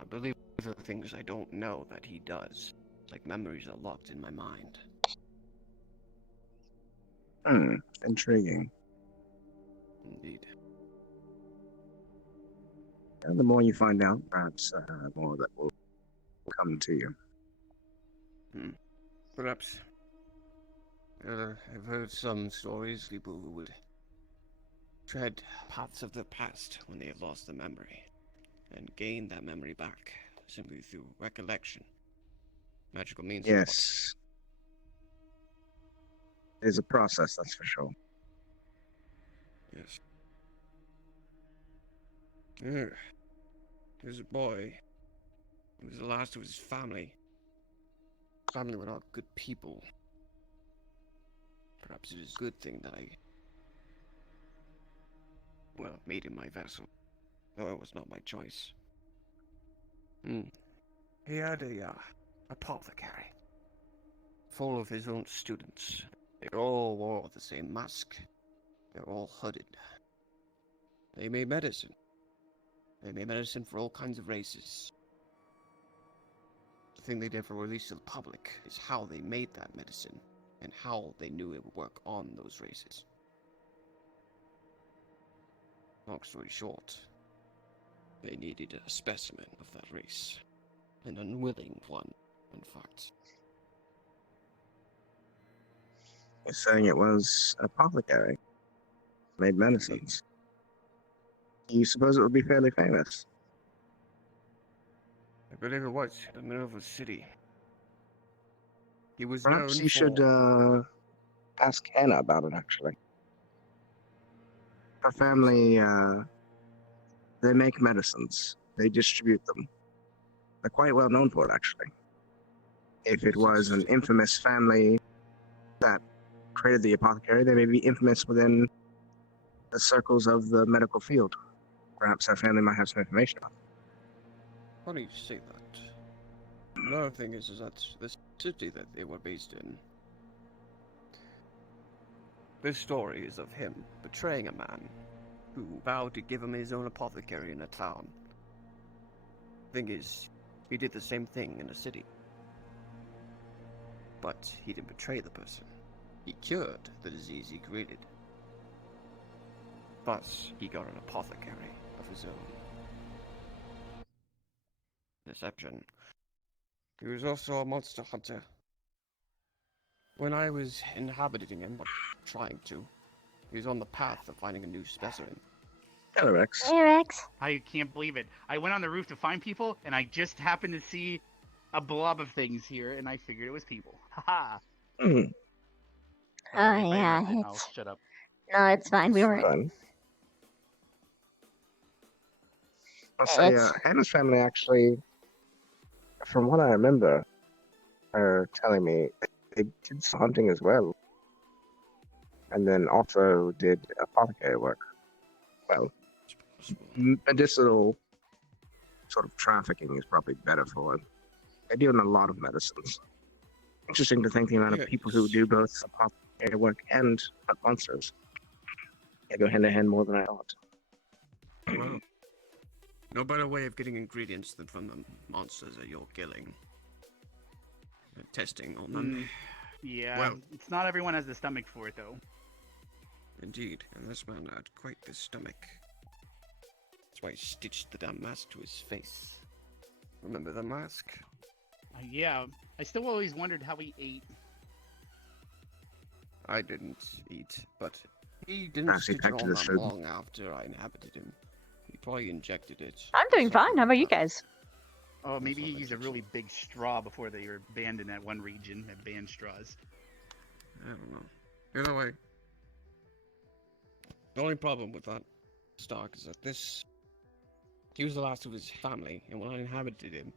I believe the things I don't know that he does. Like memories are locked in my mind. Intriguing. Indeed. And the more you find out, perhaps the more that will come to you. Perhaps. I've heard some stories, people who would tread paths of the past when they have lost their memory, and gain that memory back simply through recollection. Magical means. Yes. There's a process, that's for sure. Yes. There's a boy. He was the last of his family. His family were not good people. Perhaps it is a good thing that I, well, made him my vessel, though it was not my choice. He had a apothecary, full of his own students. They all wore the same mask. They're all hooded. They made medicine. They made medicine for all kinds of races. The thing they never released to the public is how they made that medicine, and how they knew it would work on those races. Long story short, they needed a specimen of that race. An unwilling one, in fact. You're saying it was apothecary. Made medicines. You suppose it would be fairly famous? I believe it was in the middle of a city. He was Perhaps known you for... should ask Hannah about it, actually. Her family, they make medicines. They distribute them. They're quite well known for it, actually. If it was an infamous family that created the apothecary, they may be infamous within the circles of the medical field. Perhaps her family might have some information about it. Funny you say that. Another thing is that the city that they were based in, this story is of him betraying a man who vowed to give him his own apothecary in a town. Thing is, he did the same thing in a city. But he didn't betray the person. He cured the disease he created. Thus, he got an apothecary of his own. Deception. He was also a monster hunter. When I was inhabiting him, or trying to, he was on the path of finding a new specimen. Hello, Rex. Hey, Rex. I can't believe it. I went on the roof to find people, and I just happened to see a blob of things here, and I figured it was people. Haha. Mm. Oh, yeah. I'll shut up. No, it's fine. We were. Fun. I'll say, Hannah's family actually, from what I remember, her telling me, they did some hunting as well. And then also did apothecary work. Well, medicinal sort of trafficking is probably better for it. They deal in a lot of medicines. Interesting to think the amount of people who do both apothecary work and hunt monsters. They go hand in hand more than I thought. Well, no better way of getting ingredients than from the monsters that you're killing. And testing on them. Yeah, Well, it's not everyone has the stomach for it, though. indeed, and this man had quite the stomach. That's why he stitched the damn mask to his face. Remember the mask? Yeah, I still always wondered how he ate. I didn't eat, but he didn't Perhaps he stitch packed it it on as that food. long after I inhabited him. He probably injected it. I'm doing fine. How about you guys? Oh, maybe he used a really big straw before they were banned in that one region, that banned straws. I don't know. Either way, the only problem with that stock is that he was the last of his family, and when I inhabited him,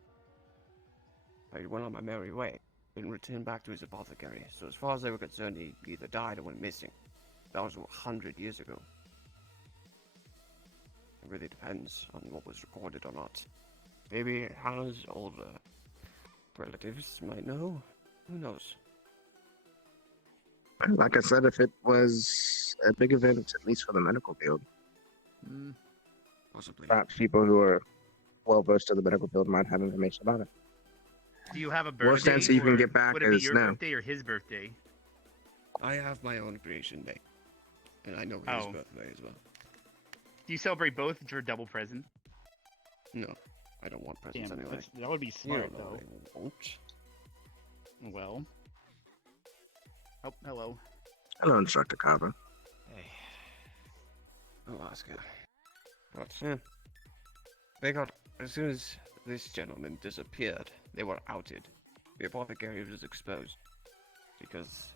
I went on my merry way. Didn't return back to his apothecary, so as far as they were concerned, he either died or went missing. That was 100 years ago. It really depends on what was recorded or not. Maybe Hannah's older relatives might know. Who knows? Like I said, if it was a big event, at least for the medical field, Possibly. perhaps people who are well versed in the medical field might have information about it. Do you have a birthday? Worst answer you can or get back would it be is your no. birthday or his birthday? I have my own creation day, and I know his birthday as well. Do you celebrate both for a double present? No, I don't want presents Damn, anyway. that would be You smart, don't know though. I won't. Well, Oh, hello. Hello, Instructor Carver. Hey. Oh, Oscar. What's They got, as soon as this gentleman disappeared, they were outed. The apothecary was exposed. Because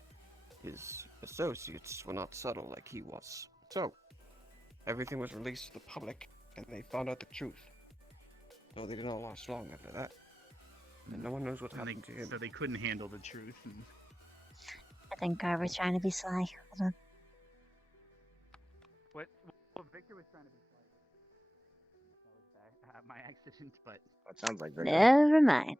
his associates were not subtle like he was. So, everything was released to the public, and they found out the truth. Though they did not last long after that. And no one knows what happened to him. So they couldn't handle the truth. And... I think Carver's trying to be sly. Hold on. What Victor was trying to be sly. That was my accident, but... That sounds like Victor. Never mind.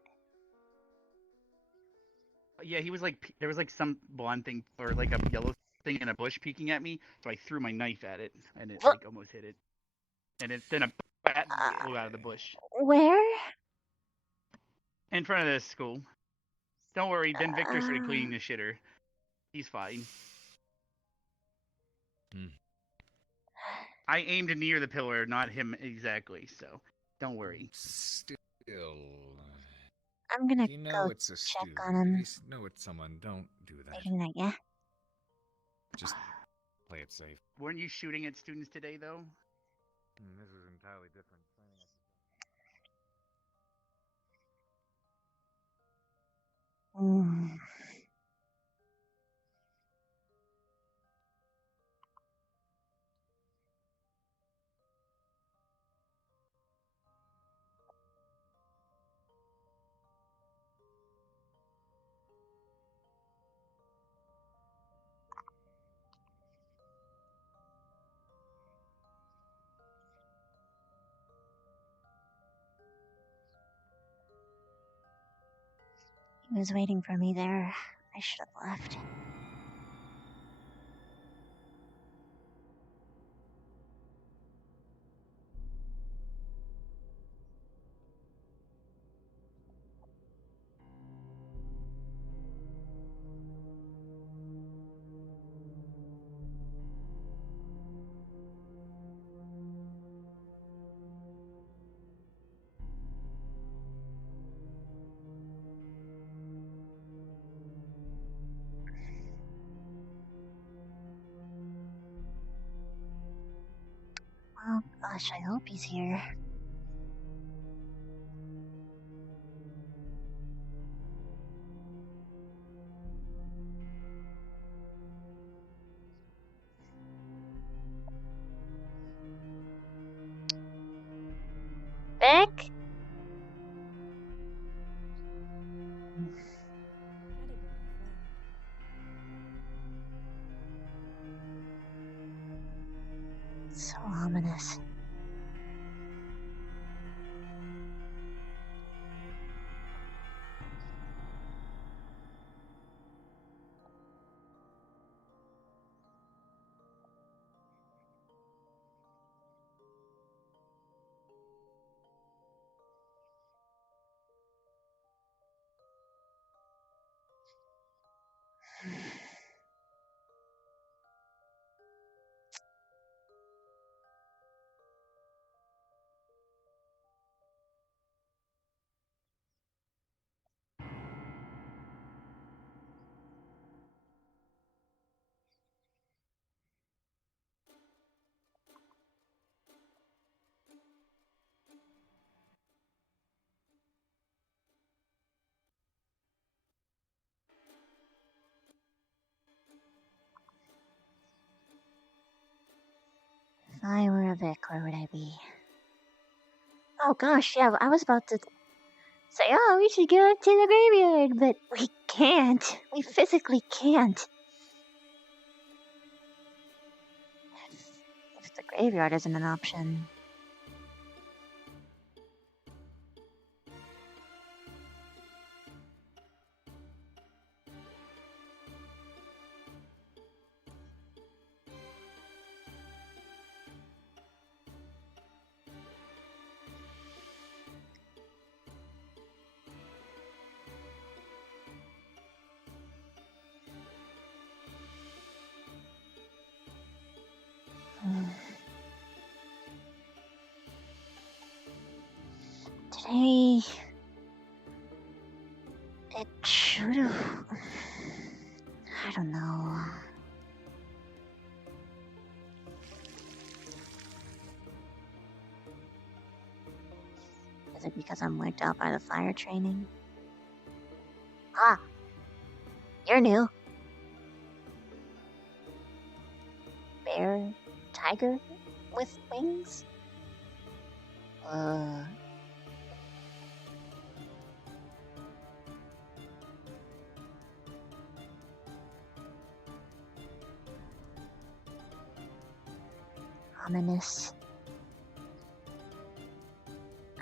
Yeah, he was like, there was like some blonde thing, or like a yellow thing in a bush peeking at me, so I threw my knife at it, and it like almost hit it. And then a bat flew out of the bush. Where? In front of this school. Don't worry, then Victor started cleaning the shitter. He's fine. I aimed near the pillar, not him exactly, so don't worry. Still... I'm gonna you know go it's a check student. on him. If you know it's someone, don't do that. Wait a minute, yeah? Just play it safe. Weren't you shooting at students today, though? This is entirely different. Mm. He was waiting for me there. I should have left. Oh gosh, I hope he's here. Vic? So ominous. If I were a Vic, where would I be? Oh gosh, yeah, I was about to say, oh, we should go to the graveyard, but we can't. We physically can't. If the graveyard isn't an option. Today, it should have. I don't know. Is it because I'm wiped out by the fire training? Ah, you're new. Bear, tiger with wings? Ominous.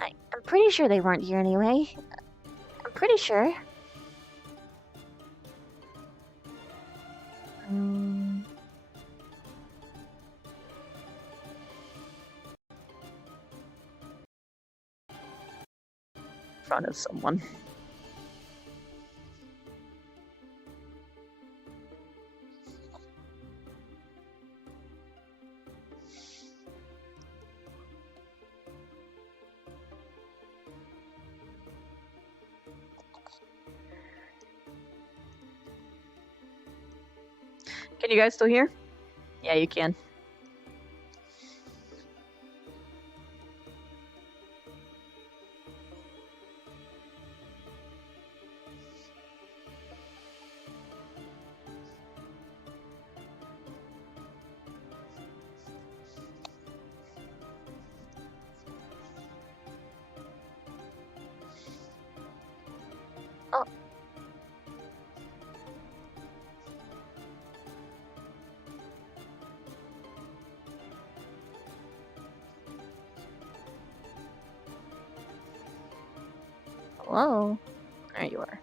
I'm pretty sure they weren't here anyway. I'm pretty sure. In front of someone. Can you guys still hear? Yeah, you can. Hello? There you are.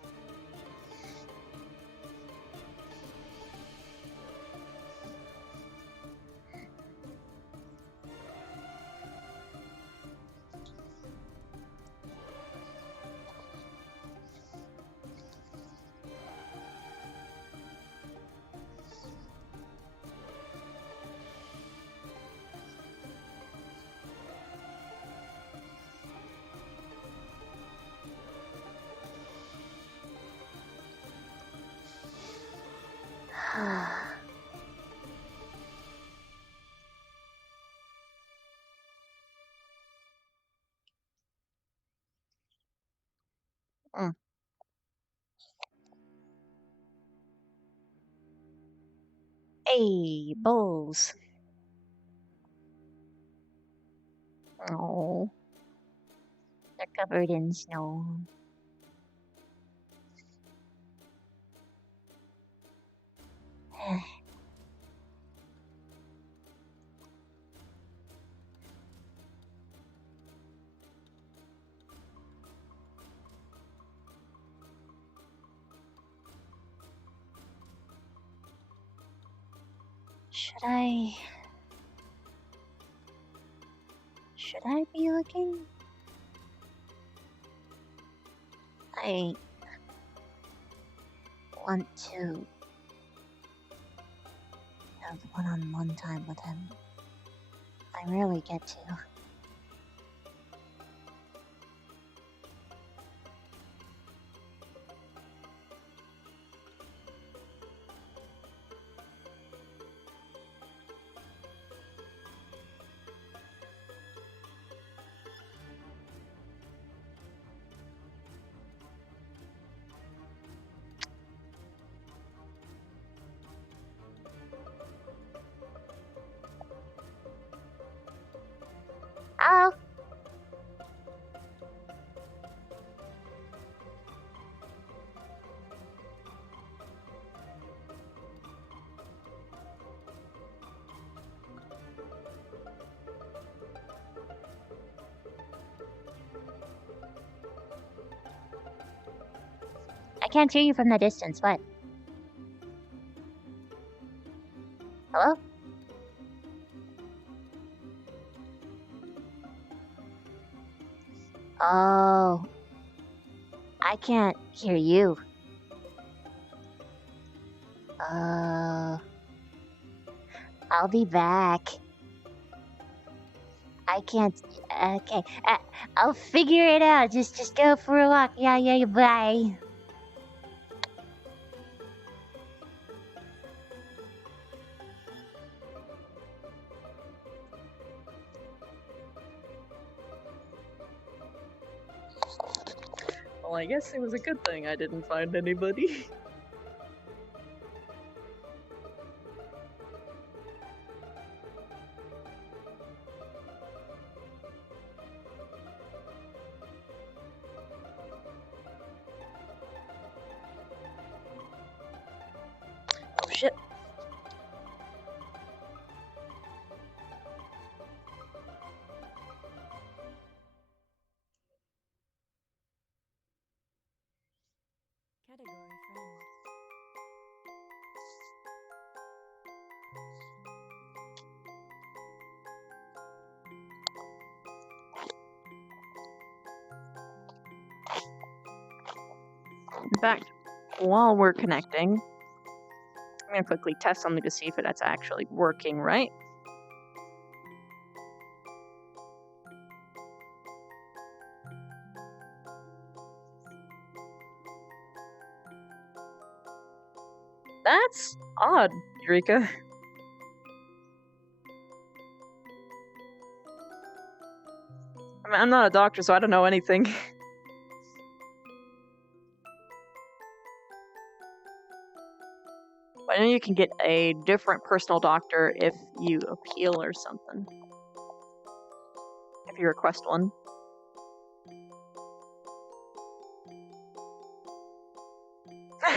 Hey, Bulls. Oh. They're covered in snow. Should I be looking? I want to have one-on-one time with him. I rarely get to. Oh. I can't hear you from the distance. What? Hello? Oh. I can't hear you. I'll be back. I can't. Okay. I'll figure it out. Just go for a walk. Yeah, bye. Well, I guess it was a good thing I didn't find anybody. Oh shit. Category friend. In fact, while we're connecting, I'm gonna quickly test something to see if that's actually working right. That's odd, Eureka. I mean, I'm not a doctor, so I don't know anything. I know you can get a different personal doctor if you appeal or something. If you request one.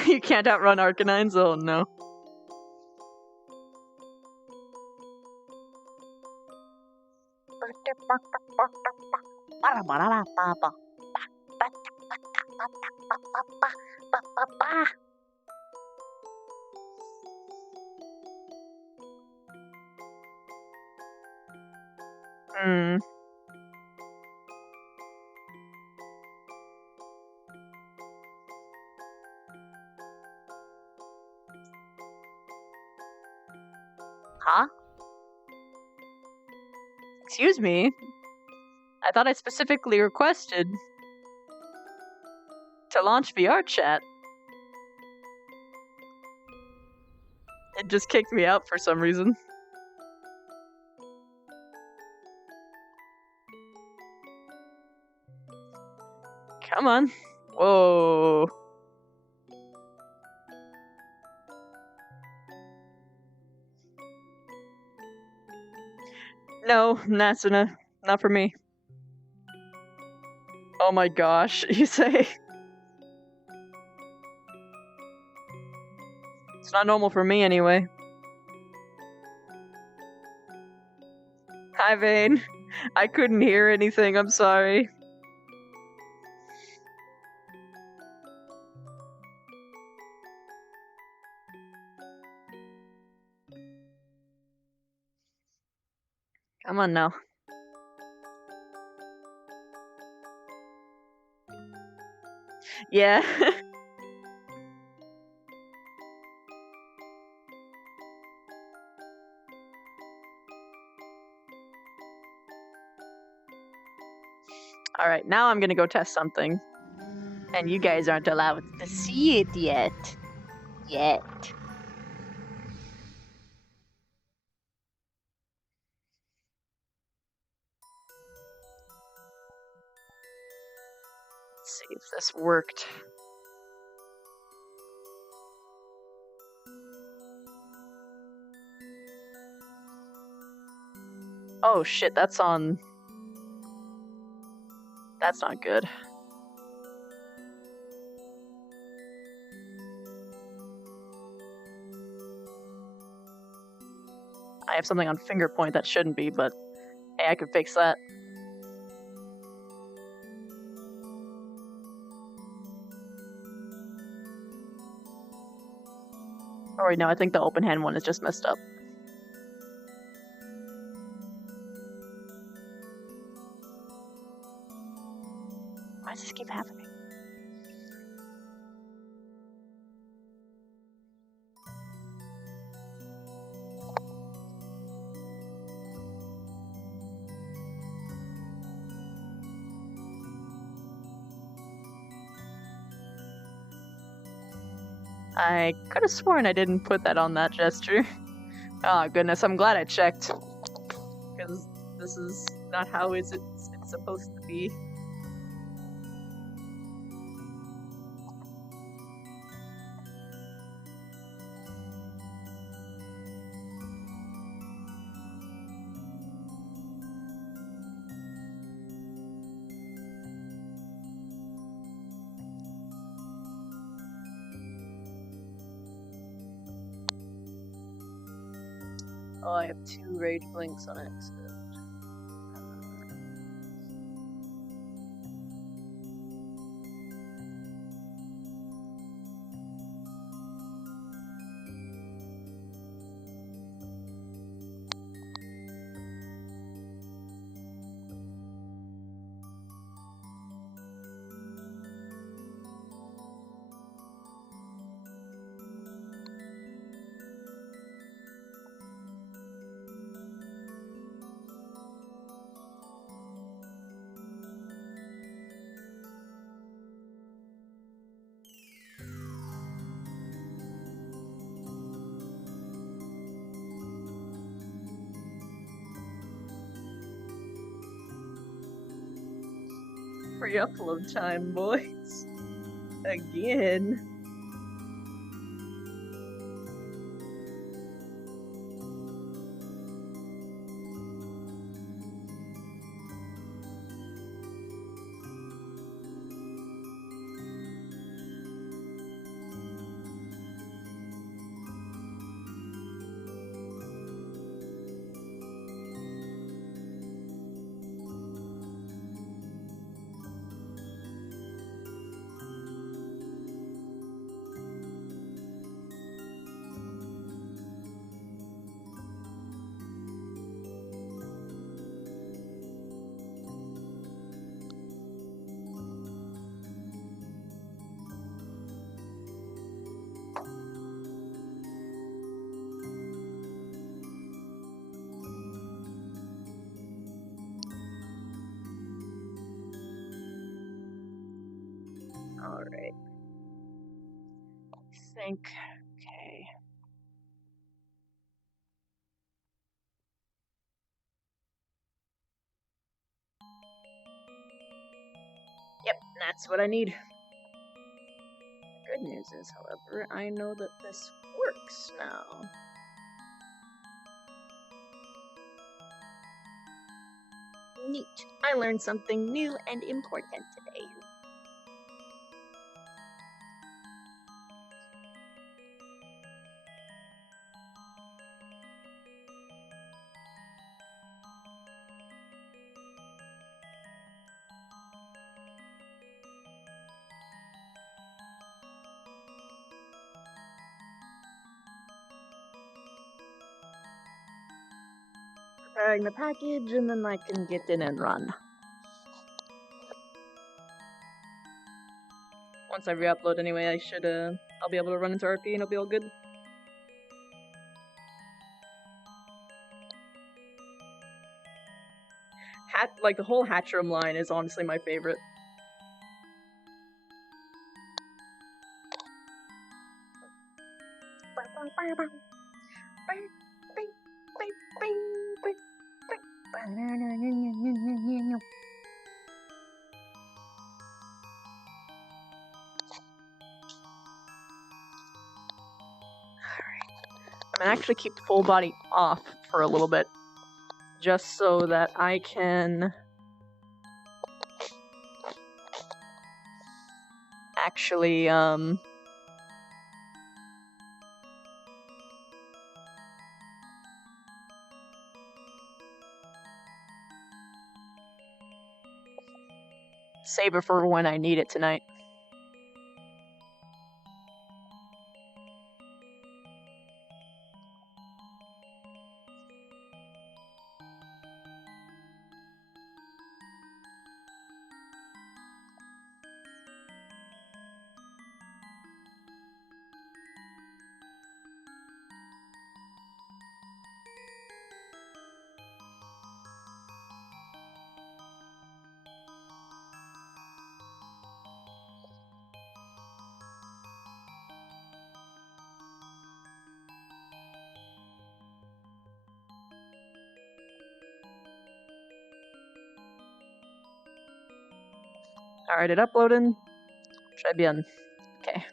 You can't outrun Arcanines? Oh no. Hmm. Huh? Excuse me? I thought I specifically requested to launch VR chat. It just kicked me out for some reason. Come on. Whoa. No, Nasuna. Not for me. Oh my gosh, you say? It's not normal for me anyway. Hi, Vane. I couldn't hear anything, I'm sorry. Come on now. Yeah. Alright, now I'm gonna go test something. And you guys aren't allowed to see it yet. Yet. Let's see if this worked. Oh shit, that's on... That's not good. I have something on finger point that shouldn't be, but hey, I can fix that. Oh wait, no, I think the open hand one is just messed up. Why does this keep happening? I could have sworn I didn't put that on that gesture. Oh goodness, I'm glad I checked. Because this is not how it's supposed to be. Oh, I have 2 rage blinks on accident. Free upload time, boys. Again. Alright. I think. Okay. Yep, that's what I need. The good news is, however, I know that this works now. Neat. I learned something new and important today. Preparing the package, and then I can get in and run. Once I re-upload anyway, I should, I'll be able to run into RP and it'll be all good. Like, the whole Hatchroom line is honestly my favorite. I'm gonna actually keep full body off for a little bit, just so that I can actually, save it for when I need it tonight. Alright, it uploaded. Should I be on? Okay.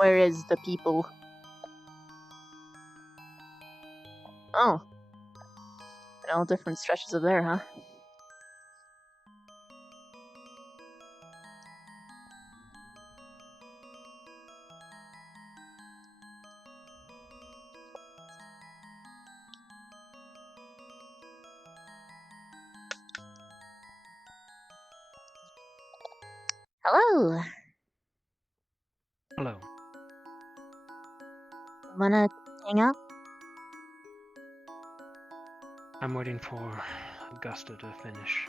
Where is the people? Oh. All different stretches of there, huh? Hello. Hello. Wanna hang out? I'm waiting for Augusta to finish.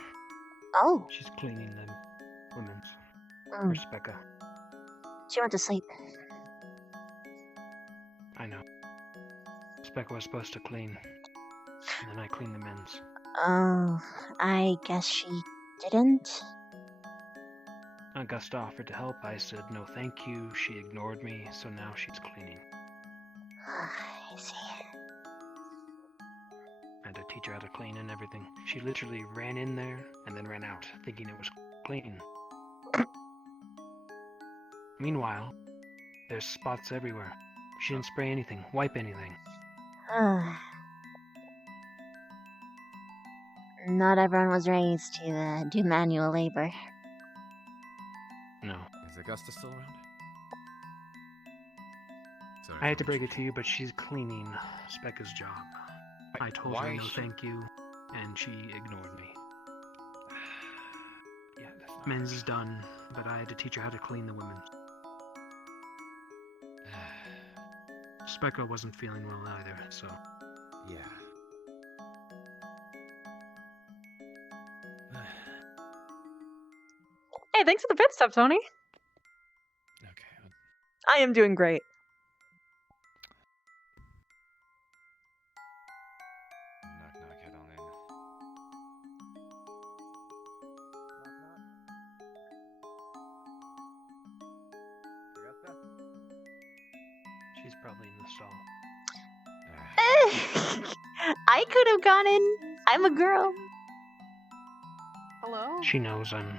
Oh. She's cleaning the women's. Mm. Where's Becca? She went to sleep. I know. Becca was supposed to clean, and then I cleaned the men's. Oh, I guess she didn't. Augusta offered to help. I said no thank you. She ignored me, so now she's cleaning. I see. I had to teach her how to clean and everything. She literally ran in there and then ran out, thinking it was clean. Meanwhile, there's spots everywhere. She didn't spray anything, wipe anything. Not everyone was raised to do manual labor. No. Is Augusta still around? Sorry, I hate to break it to you, but she's cleaning Becca's job. I told her Why no is she- thank you, and she ignored me. Yeah, that's not Men's is done, but I had to teach her how to clean the women's. Becca wasn't feeling well either, so... Yeah. Hey, thanks for the pit stop, Tony. Okay. I am doing great. Knock knock, head on in. Augusta? She's probably in the stall. I could have gone in. I'm a girl. Hello? She knows I'm...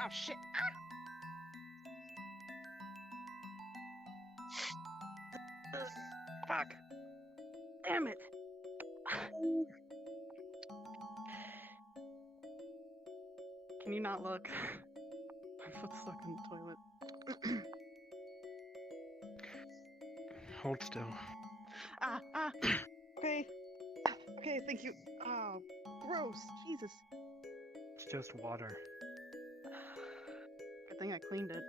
Oh shit. Fuck. Damn it. Can you not look? My foot's stuck in the toilet. Hold still. Okay. Okay, thank you. Oh, gross. Jesus. It's just water. Good thing I cleaned it.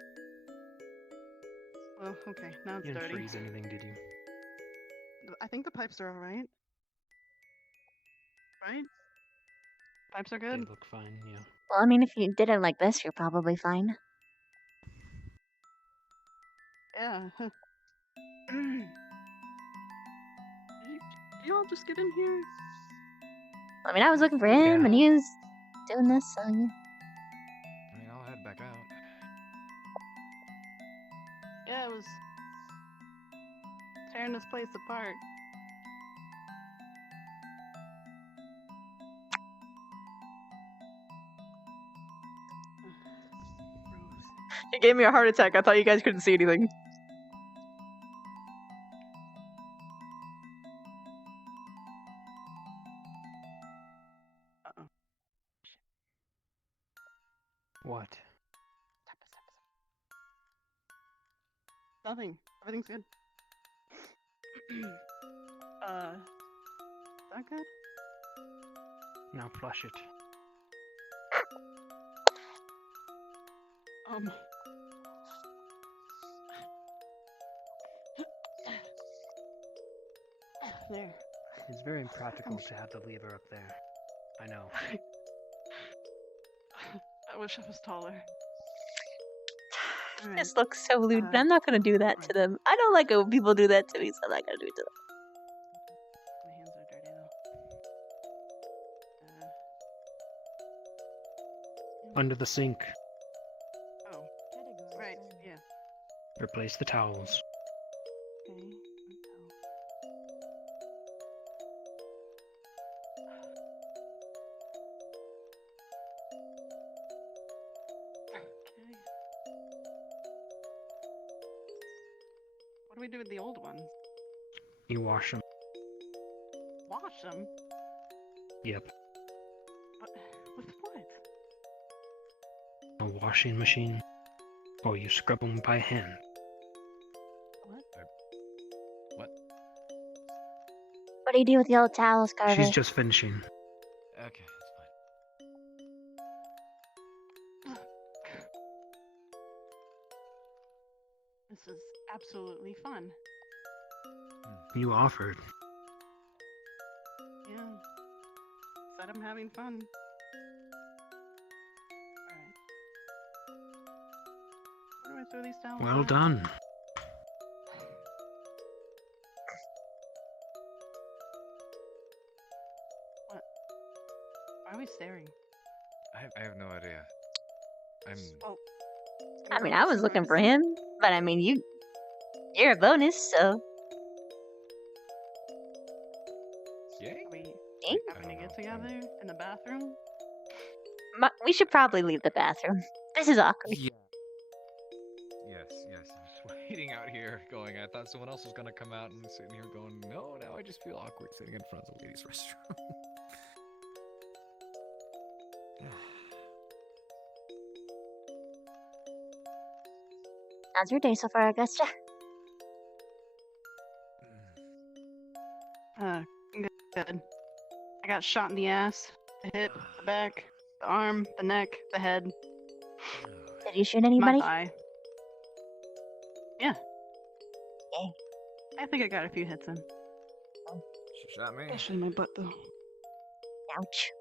Well, okay, now it's You didn't dirty. freeze anything, did you? I think the pipes are alright. Right? Pipes are They good? look fine, yeah. Well, I mean, if you did it like this, you're probably fine. Yeah. Did you all just get in here? I mean, I was looking for him, and he was doing this, so yeah. I mean, I'll head back out. Yeah, it was tearing this place apart. It gave me a heart attack. I thought you guys couldn't see anything. What? Nothing. Everything's good. Is that good? Now flush it. There. It's very impractical to have the lever up there. I know. I wish I was taller. This looks so lewd, but I'm not gonna do that to them. I don't like it when people do that to me, so I'm not gonna do it to them. My hands are dirty though. Under the sink. Oh. Right, yeah. Replace the towels. Okay. Okay. do we do with the old ones? You wash them. Wash them? Yep. With what? A washing machine. Or you scrub them by hand. What? What do you do with the old towels, Carver? She's just finishing. Okay, that's fine. This is absolutely fun. You offered. Yeah. Said I'm having fun. Alright. Where do I throw these towels? Well at? done. What? Why are we staring? I have no idea. I'm. Oh. I mean, I was looking for him, but I mean, you're a bonus, so. Yay? Are we Eh? having to get together in the bathroom? We should probably leave the bathroom. This is awkward. Yeah. Yes. I'm just waiting out here, going. I thought someone else was gonna come out, and sitting here going, no. Now I just feel awkward sitting in front of the ladies' restroom. How's your day so far, Augusta? Good. I got shot in the ass, the hip, the back, the arm, the neck, the head. Did you shoot anybody? My thigh. Yeah. Yay. I think I got a few hits in. She shot me. Especially my butt, though. Ouch.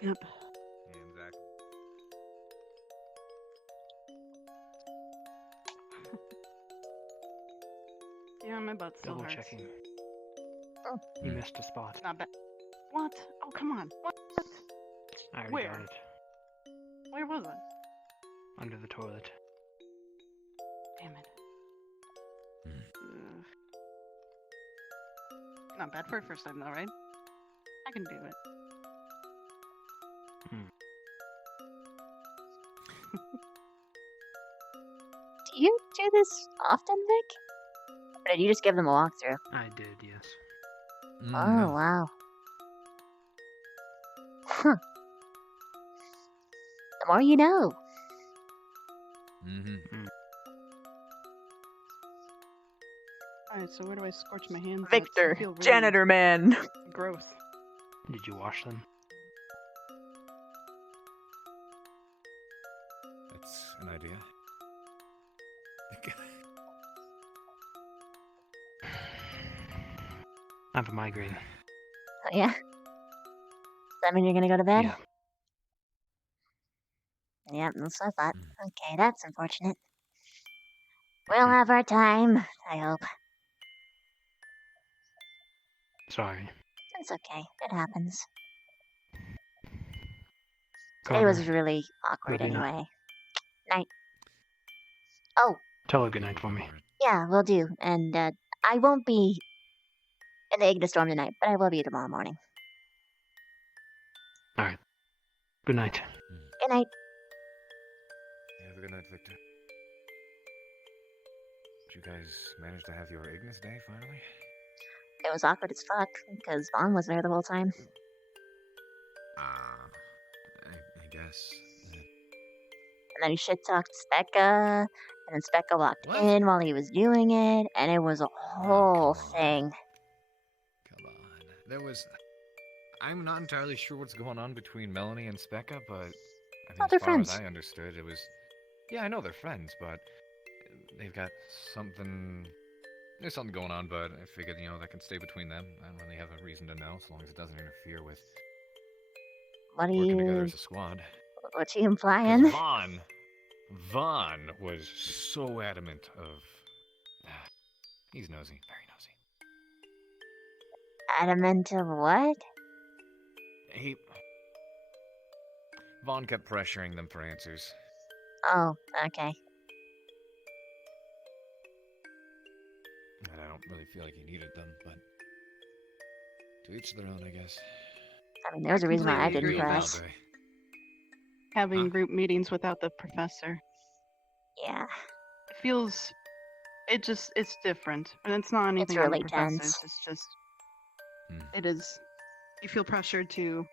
Yep. Yeah, exactly. Yeah, my butt still Double hurts. checking. You missed a spot. Not bad. What? Oh, come on. What? I already Where? got it. Where was it? Under the toilet. Damn it. Ugh. Not bad for a first time, though, right? I can do it. Do you do this often, Vic? Or did you just give them a walkthrough? I did, yes. Oh, wow. Huh. The more you know. Mm-hmm. Alright, so where do I scorch my hands? at? Victor, I feel really janitor man. Gross. Did you wash them? That's an idea. I have a migraine. Oh, yeah? Does that mean you're gonna go to bed? Yeah. Yep, that's what I thought. Okay, that's unfortunate. We'll have our time, I hope. Sorry. It's okay. It happens. It Carver, was really awkward Love you. anyway. Night. Oh, Tell her good night for me. yeah, will do. And, I won't be in the Ignis Storm tonight, but I will be tomorrow morning. Alright. Good night. Good night. Have a good night, Victor. Did you guys manage to have your Ignis day finally? It was awkward as fuck, because Vaughn was there the whole time. I guess. And then he shit-talked Specca, and then Specca walked What? in while he was doing it, and it was a whole thing. There was. I'm not entirely sure what's going on between Melanie and Specca, but I mean, Oh, they're as far friends. as I understood, it was. Yeah, I know they're friends, but they've got something. There's something going on, but I figured, that can stay between them. I don't really have a reason to know, as long as it doesn't interfere with What are working together you... as a squad. What you implying? Vaughn was so adamant of. He's nosy, very nosy. Adamant of what? Vaughn kept pressuring them for answers. Oh, okay. And I don't really feel like he needed them, but to each their own, I guess. I mean, there's a reason why I completely didn't agree with press. that. Having group meetings without the professor. Yeah. I feels. It's different, and it's not anything on really the professors. tense. It's just. It is. You feel pressured to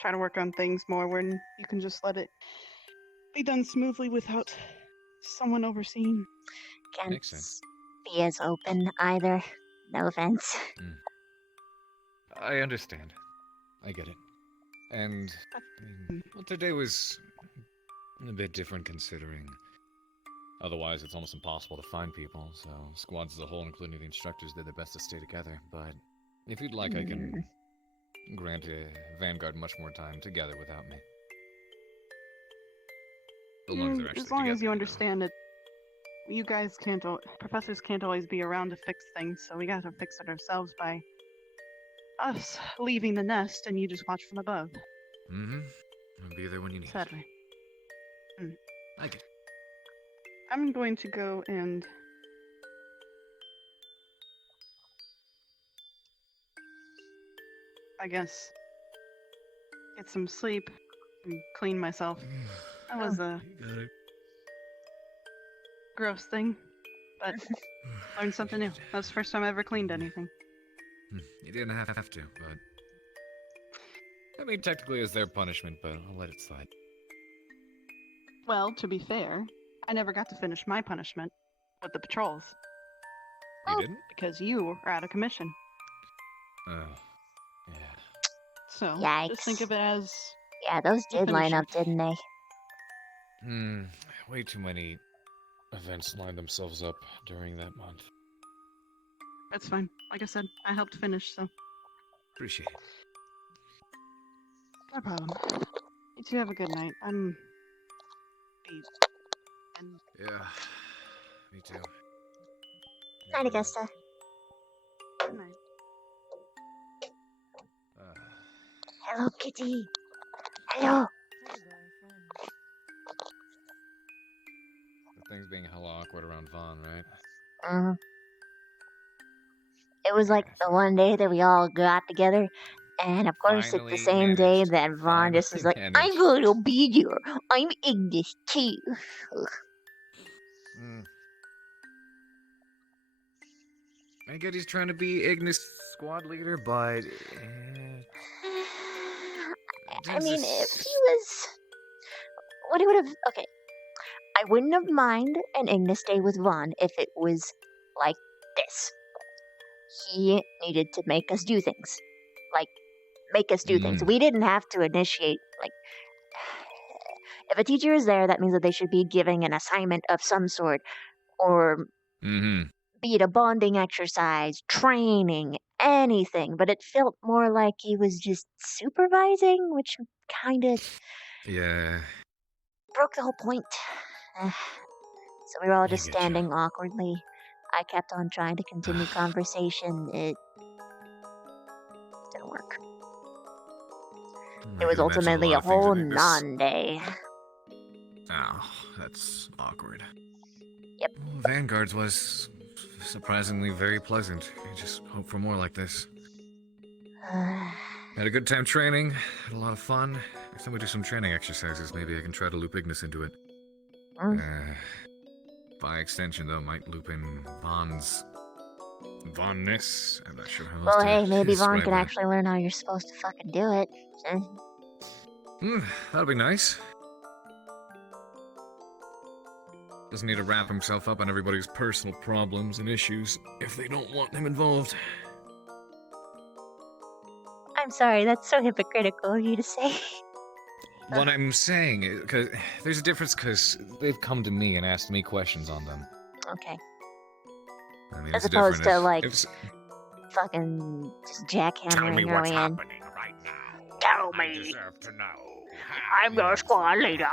try to work on things more when you can just let it be done smoothly without someone overseeing. Can't be as open either. No offense. I understand. I get it. And I mean, well, today was a bit different considering. Otherwise, it's almost impossible to find people, so squads as a whole, including the instructors, did their best to stay together. But if you'd like, I can grant Vanguard much more time together without me. As long as they're actually As long as together, you understand it, you guys can't. Professors can't always be around to fix things, so we gotta fix it ourselves by us leaving the nest, and you just watch from above. Mm-hmm. I'll be there when you need Sadly. it. I get it. I'm going to go and I guess get some sleep and clean myself. That was a gross thing, but learned something new. That was the first time I ever cleaned anything. You didn't have to, but... I mean, technically it's their punishment, but I'll let it slide. Well, to be fair, I never got to finish my punishment with the patrols. You didn't? Because you are out of commission. Oh, yeah. So, Yikes. just think of it as... Yeah, those did line up, didn't they? Way too many events lined themselves up during that month. That's fine. Like I said, I helped finish, so... Appreciate it. No problem. You two have a good night. I'm... beat. And... Yeah, me too. Night, Augusta. Good night. Hello, kitty. Hello. The thing's being hella awkward around Vaughn, right? It was like the one day that we all got together, and of course, it's the same day that Vaughn just was like, managed. I'm going to be here. I'm Ignis too. I get he's trying to be Ignis squad leader, but... I mean, if he was... What he would have... Okay. I wouldn't have minded an Ignis day with Vaughn if it was like this. He needed to make us do things. Like, make us do things. We didn't have to initiate, like... If a teacher is there, that means that they should be giving an assignment of some sort, or be it a bonding exercise, training, anything. But it felt more like he was just supervising, which kind of Yeah. broke the whole point. So we were all just standing awkwardly. I kept on trying to continue conversation. It didn't work. It was ultimately a whole non-day. Oh, that's awkward. Yep. Well, Vanguard's was surprisingly very pleasant. I just hope for more like this. Had a good time training, had a lot of fun. Next time we do some training exercises, maybe I can try to loop Ignis into it. By extension, though, might loop in Vaughn's... Vaughnness? I'm not sure how else Well, to hey, maybe Vaughn describe can it. actually learn how you're supposed to fucking do it. That'll be nice. Doesn't need to wrap himself up on everybody's personal problems and issues if they don't want him involved. I'm sorry, that's so hypocritical of you to say. What I'm saying is, cause there's a difference because they've come to me and asked me questions on them. Okay. I mean, As it's opposed different to, like, if fucking just jackhammering your way in. Tell me. I'm your squad leader.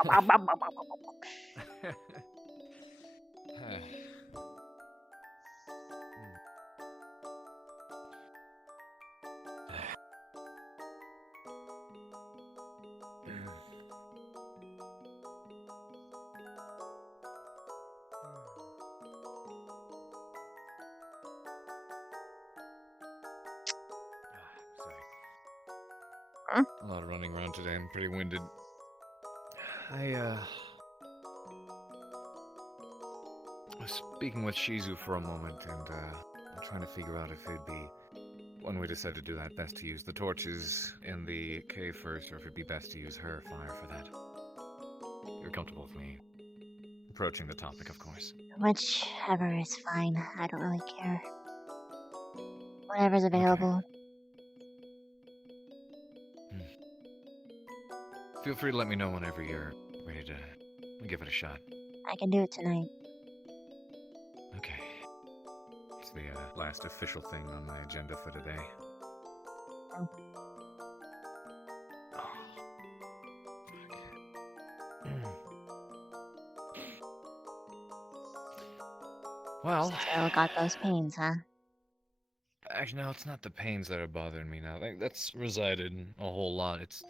A lot of running around today. I'm pretty winded. was speaking with Shizu for a moment, and I'm trying to figure out if it'd be, when we decide to do that, best to use the torches in the cave first, or if it'd be best to use her fire for that. You're comfortable with me approaching the topic, of course. Whichever is fine. I don't really care. Whatever's available. Feel free to let me know whenever you're ready to give it a shot. I can do it tonight. Okay. It's the last official thing on my agenda for today. Oh. Well, Still got those pains, huh? actually, no, it's not the pains that are bothering me now. That's resided a whole lot. It's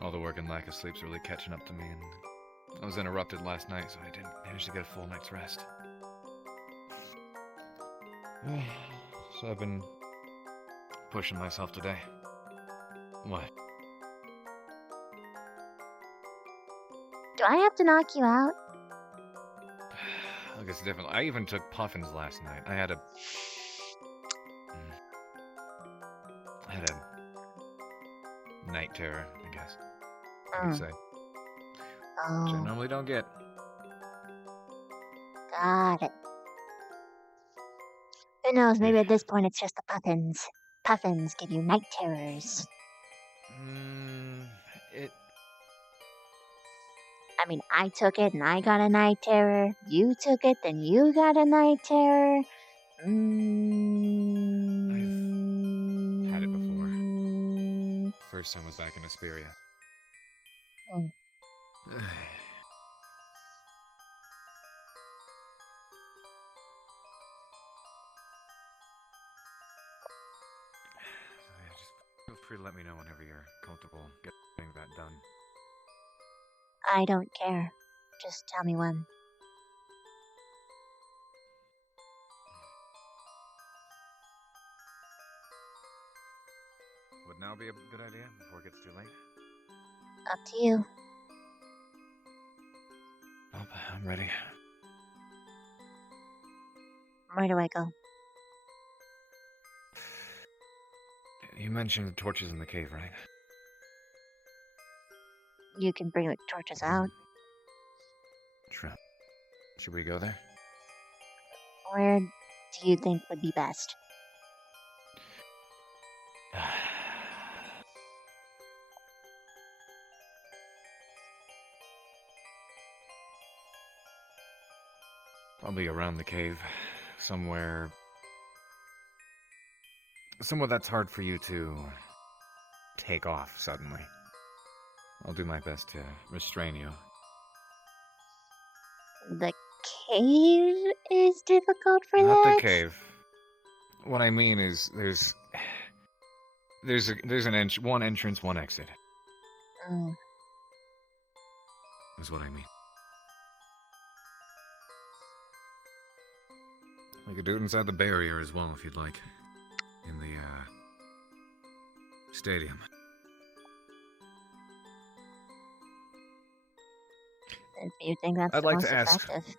all the work and lack of sleep's really catching up to me, and I was interrupted last night, so I didn't manage to get a full night's rest. So I've been pushing myself today. What? Do I have to knock you out? I guess definitely. I even took puffins last night. I had a night terror, I guess. You could say. Which I Oh, normally don't get. got it. Who knows, maybe at this point it's just the puffins. Puffins give you night terrors. It. I mean, I took it and I got a night terror. You took it, then you got a night terror. I've had it before. First time was back in Asperia. Oh. Just feel free to let me know whenever you're comfortable getting that done. I don't care. Just tell me when. Would now be a good idea before it gets too late? Up to you. Oh, I'm ready. Where do I go? You mentioned the torches in the cave, right? You can bring the torches out. True. Should we go there? Where do you think would be best? Probably around the cave. Somewhere that's hard for you to take off suddenly. I'll do my best to restrain you. The cave is difficult for Not that? the cave. What I mean is there's one entrance, one exit. Mm. Is what I mean. We could do it inside the barrier as well if you'd like. In the stadium. If you think that's I'd the like most to ask. effective.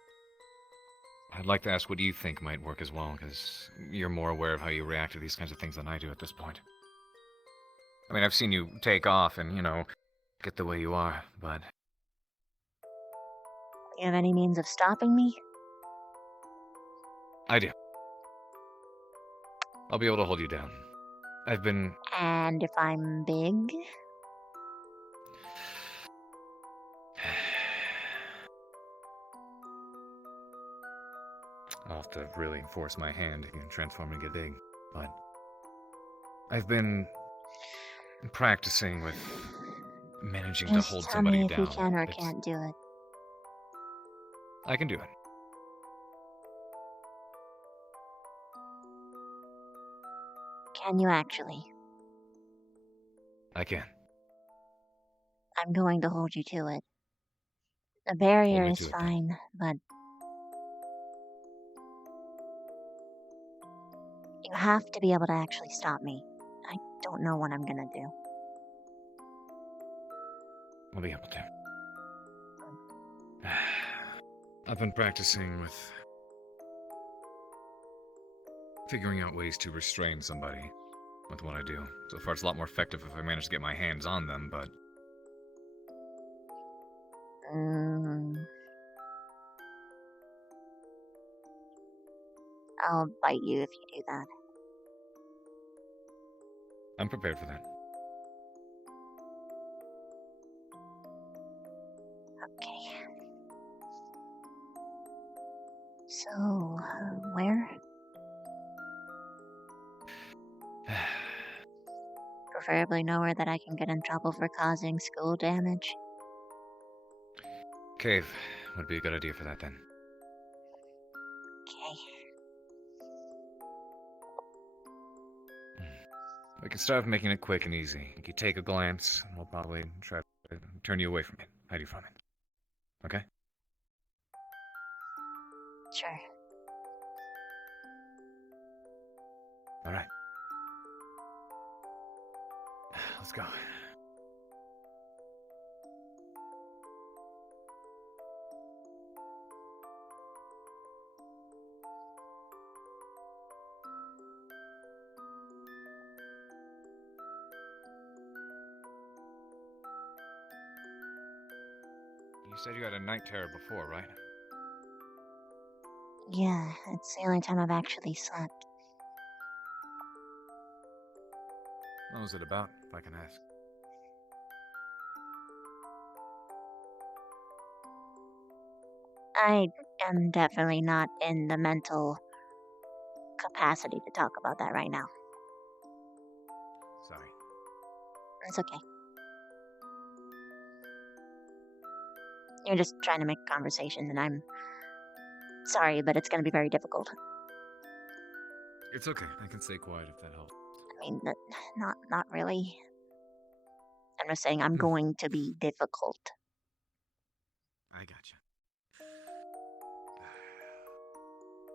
I'd like to ask what you think might work as well, because you're more aware of how you react to these kinds of things than I do at this point. I mean, I've seen you take off and, get the way you are, but You have any means of stopping me? I do. I'll be able to hold you down. I've been... And if I'm big? I'll have to really force my hand and transform and get big, but I've been practicing with managing Just to hold tell somebody me if down. you can or It's- can't do it. I can do it. Can you actually? I can. I'm going to hold you to it. The barrier me is to it, then. fine, but you have to be able to actually stop me. I don't know what I'm gonna do. I'll be able to. I've been practicing with figuring out ways to restrain somebody with what I do. So far, it's a lot more effective if I manage to get my hands on them, but I'll bite you if you do that. I'm prepared for that. Okay. So, where? Preferably nowhere that I can get in trouble for causing school damage. Cave would be a good idea for that then. Okay. We can start with making it quick and easy. You take a glance, and we'll probably try to turn you away from it, hide you from it. Okay? Sure. Alright. Let's go. You said you had a night terror before, right? Yeah, it's the only time I've actually slept. What was it about, if I can ask? I am definitely not in the mental capacity to talk about that right now. Sorry. It's okay. You're just trying to make a conversation, and I'm sorry, but it's going to be very difficult. It's okay. I can stay quiet if that helps. I mean, not really. I'm just saying I'm going to be difficult. I gotcha.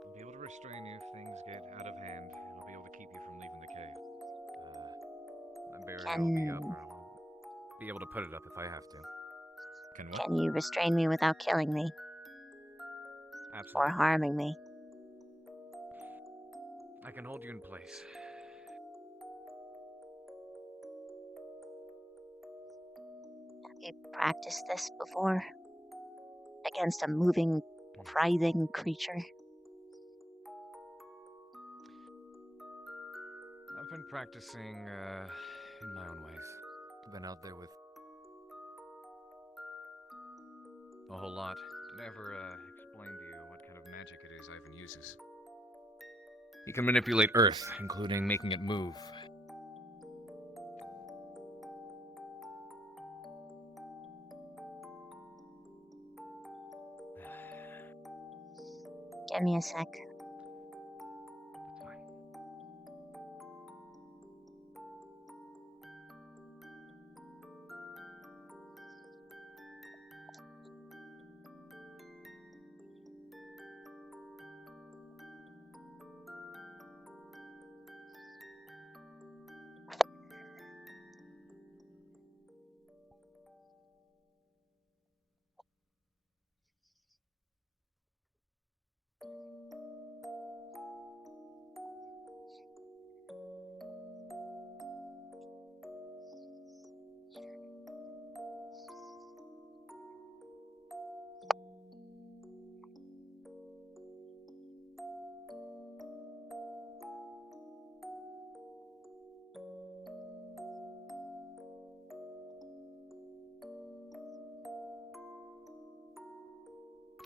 I'll be able to restrain you if things get out of hand, and I'll be able to keep you from leaving the cave. My barrier will be up, or I'll be able to put it up if I have to. Can what? Can you restrain me without killing me? Absolutely. Or harming me? I can hold you in place. Have you practiced this before? Against a moving, writhing creature? I've been practicing in my own ways. I've been out there with a whole lot. Did I ever explain to you what kind of magic it is Ivan uses? He can manipulate Earth, including making it move. Give me a sec.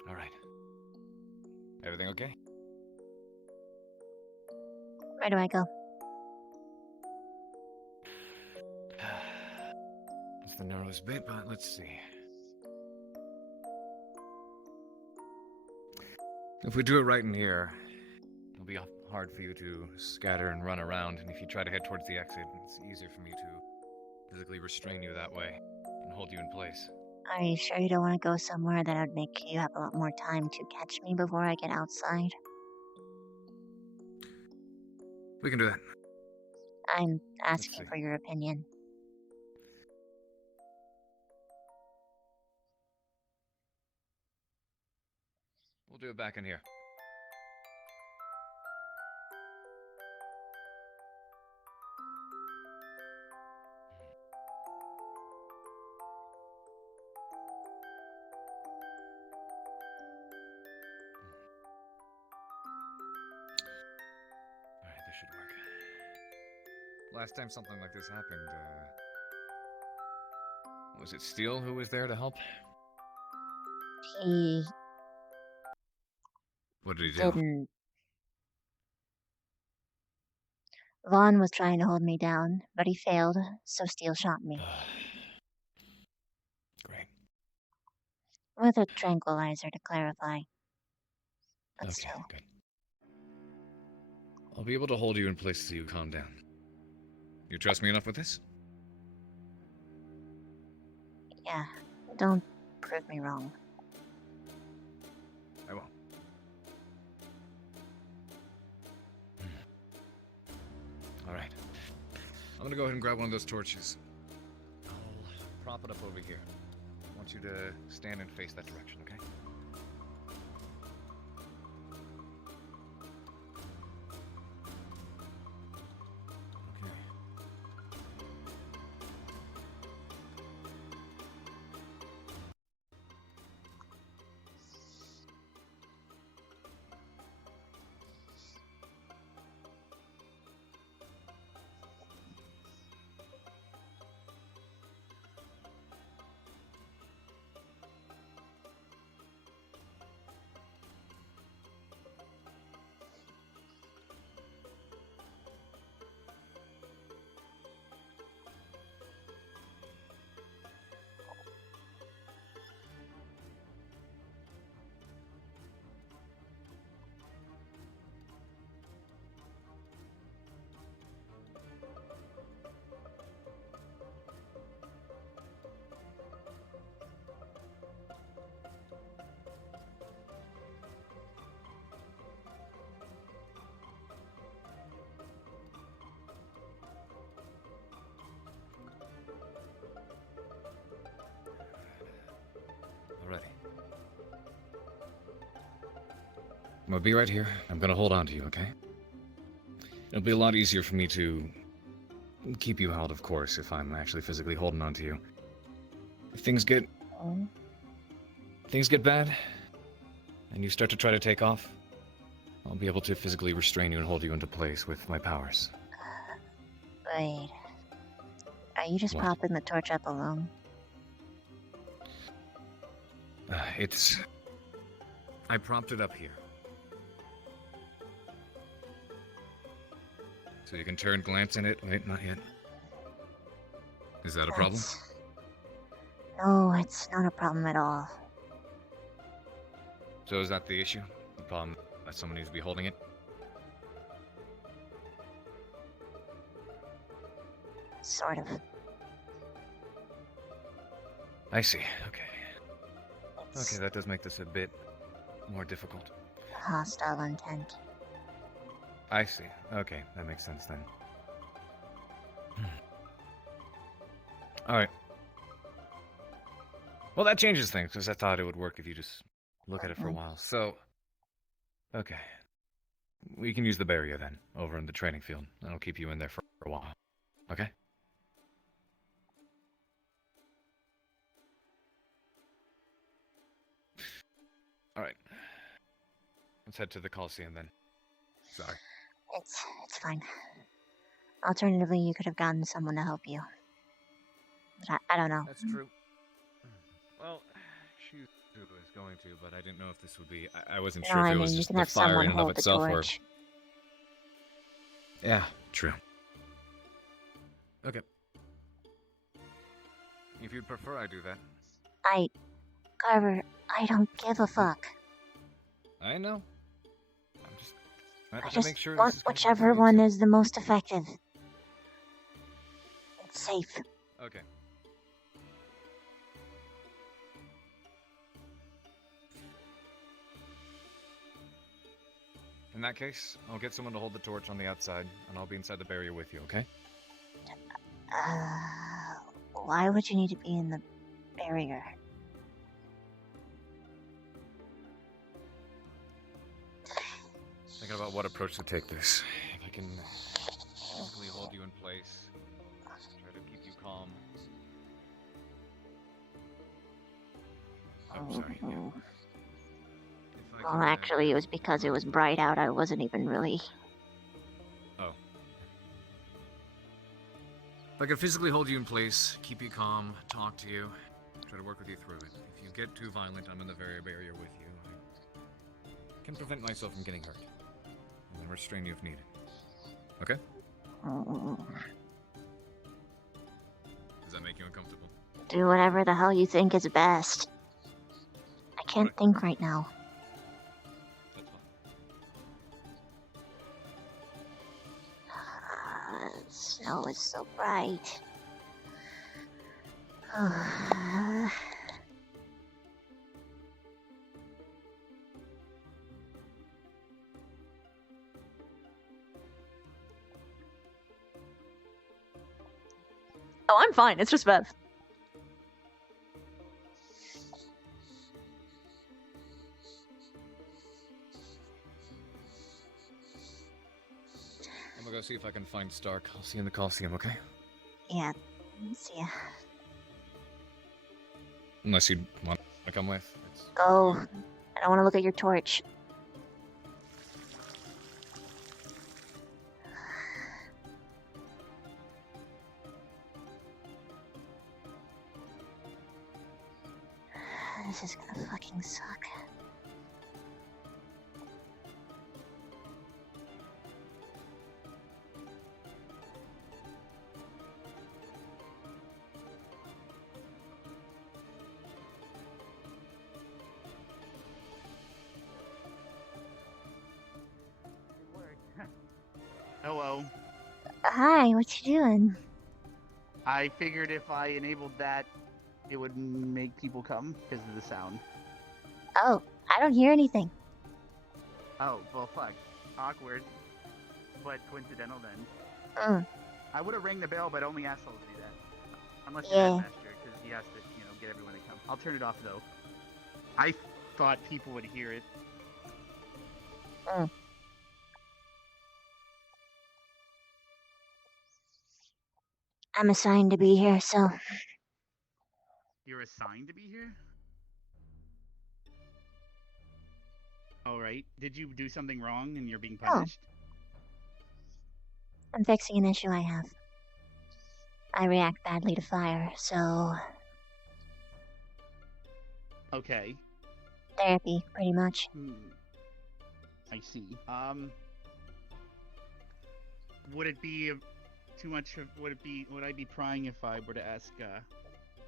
All right. Everything okay? Where do I go? That's the narrowest bit, but let's see. If we do it right in here, it'll be hard for you to scatter and run around, and if you try to head towards the exit, it's easier for me to physically restrain you that way and hold you in place. Are you sure you don't want to go somewhere that would make you have a lot more time to catch me before I get outside? We can do that. I'm asking for your opinion. We'll do it back in here. Alright, this should work. Last time something like this happened, was it Steele who was there to help? He What did he do? didn't. Vaughn was trying to hold me down, but he failed, so Steele shot me. Great. With a tranquilizer to clarify. But Okay, still. good. I'll be able to hold you in place so you calm down. You trust me enough with this? Yeah, don't prove me wrong. I won't. Alright. I'm gonna go ahead and grab one of those torches. I'll prop it up over here. I want you to stand and face that direction, okay? Alrighty. I'm gonna be right here. I'm gonna hold on to you, okay? It'll be a lot easier for me to keep you held, of course, if I'm actually physically holding on to you. If things get bad, and you start to try to take off, I'll be able to physically restrain you and hold you into place with my powers. Wait. Are you just What? popping the torch up alone? I propped it up here. So you can turn, glance in it. Wait, not yet. Is that a problem? No, it's not a problem at all. So is that the issue? The problem that someone needs to be holding it? Sort of. I see. Okay. Okay, that does make this a bit more difficult. Hostile intent. I see. Okay, that makes sense then. Alright. Well, that changes things, because I thought it would work if you just look at it for a while. So, okay. We can use the barrier then, over in the training field. That'll keep you in there for a while. Okay? Alright. Let's head to the Coliseum then. Sorry. It's fine. Alternatively, you could have gotten someone to help you. But I don't know. That's true. Well, she was going to, but I didn't know if this would be. I wasn't No, sure if I it mean, was you just can the have fire someone in and of hold the itself, or. torch. Yeah, true. Okay. If you'd prefer, I do that. Carver, I don't give a fuck. I know. I I have to just make sure want this is going to whichever one is the most effective. It's safe. Okay. In that case, I'll get someone to hold the torch on the outside, and I'll be inside the barrier with you, okay? Why would you need to be in the barrier? Thinking about what approach to take this. If I can physically hold you in place, try to keep you calm. I'm sorry. Yeah. If I Well, can, actually, it was because it was bright out. I wasn't even really. Oh. If I can physically hold you in place, keep you calm, talk to you, try to work with you through it. If you get too violent, I'm in the very barrier with you. I can prevent myself from getting hurt. And then restrain you if needed. Okay? Does that make you uncomfortable? Do whatever the hell you think is best. I can't think right now. The snow is so bright. Oh, I'm fine. It's just Bev. I'm gonna go see if I can find Stark. I'll see you in the Coliseum, okay? Yeah. See ya. Unless you want to come with. Go. I don't want to look at your torch. This is gonna fucking suck. Hello. Hi, what you doing? I figured if I enabled that, it would make people come because of the sound. Oh, I don't hear anything. Oh, well, fuck. Awkward. But coincidental then. I would have rang the bell, but only assholes do that. Unless you're Yeah. Headmaster, because he has to, get everyone to come. I'll turn it off, though. I thought people would hear it. I'm assigned to be here, so You're assigned to be here? Alright. Did you do something wrong and you're being punished? I'm fixing an issue I have. I react badly to fire, so Okay. therapy, pretty much. I see. Would it be too much of, would I be prying if I were to ask,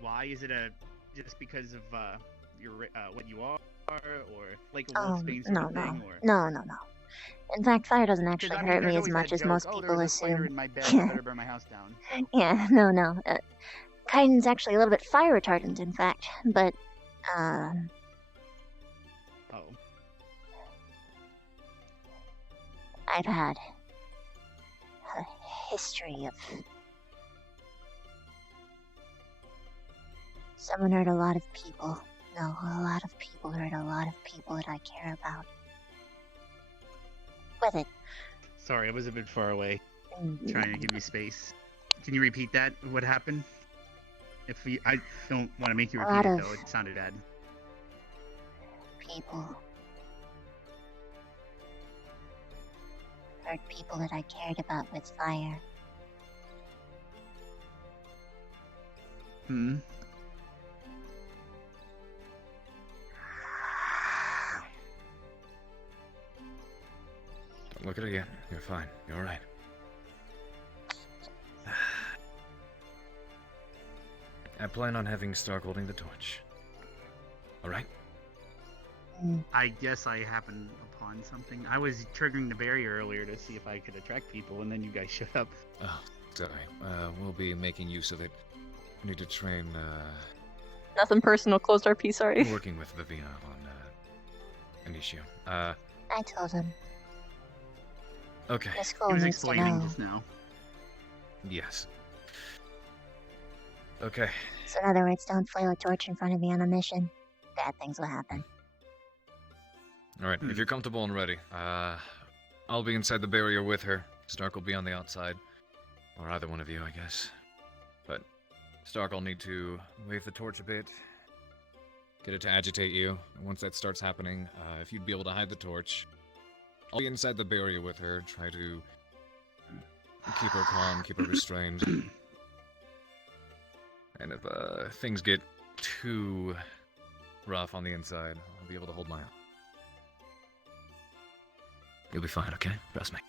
why? Is it just because of, your, what you are, or like a Wolfsbane sort of thing, or? No. In fact, fire doesn't actually 'Cause, hurt me there's as always much that as joke, most there people was a fire assume. in my bed, I better burn my house down. Yeah, no. Kaiden's actually a little bit fire retardant, in fact, but, Oh. I've had a history of... Someone hurt a lot of people. No, a lot of people hurt a lot of people that I care about. With it. Sorry, I was a bit far away. Trying to give you space. Can you repeat that? What happened? I don't want to make you A repeat lot it, of- though. It sounded bad. People hurt people that I cared about with fire. Don't look at it again. You're fine. You're alright. I plan on having Stark holding the torch. Alright? I guess I happened upon something. I was triggering the barrier earlier to see if I could attract people, and then you guys showed up. Oh, sorry. We'll be making use of it. I need to train, Nothing personal. Closed RP. Sorry. working with Vivina on, an issue. I told him. Okay. The school needs to know. just now. Yes. Okay. So in other words, don't flail a torch in front of me on a mission. Bad things will happen. Alright, if you're comfortable and ready, I'll be inside the barrier with her. Stark will be on the outside. Or either one of you, I guess. But Stark, I'll need to wave the torch a bit. Get it to agitate you. And once that starts happening, if you'd be able to hide the torch, I'll be inside the barrier with her. Try to keep her calm, keep her restrained. And if things get too rough on the inside, I'll be able to hold my own. You'll be fine, okay? Trust me.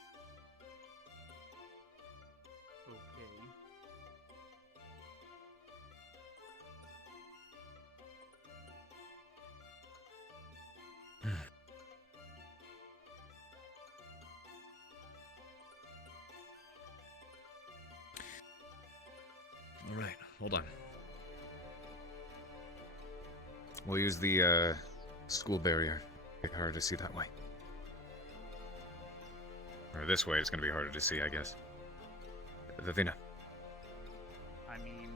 All right, hold on. We'll use the school barrier. Make it harder to see that way. Or this way, it's going to be harder to see, I guess. Vivina. I mean,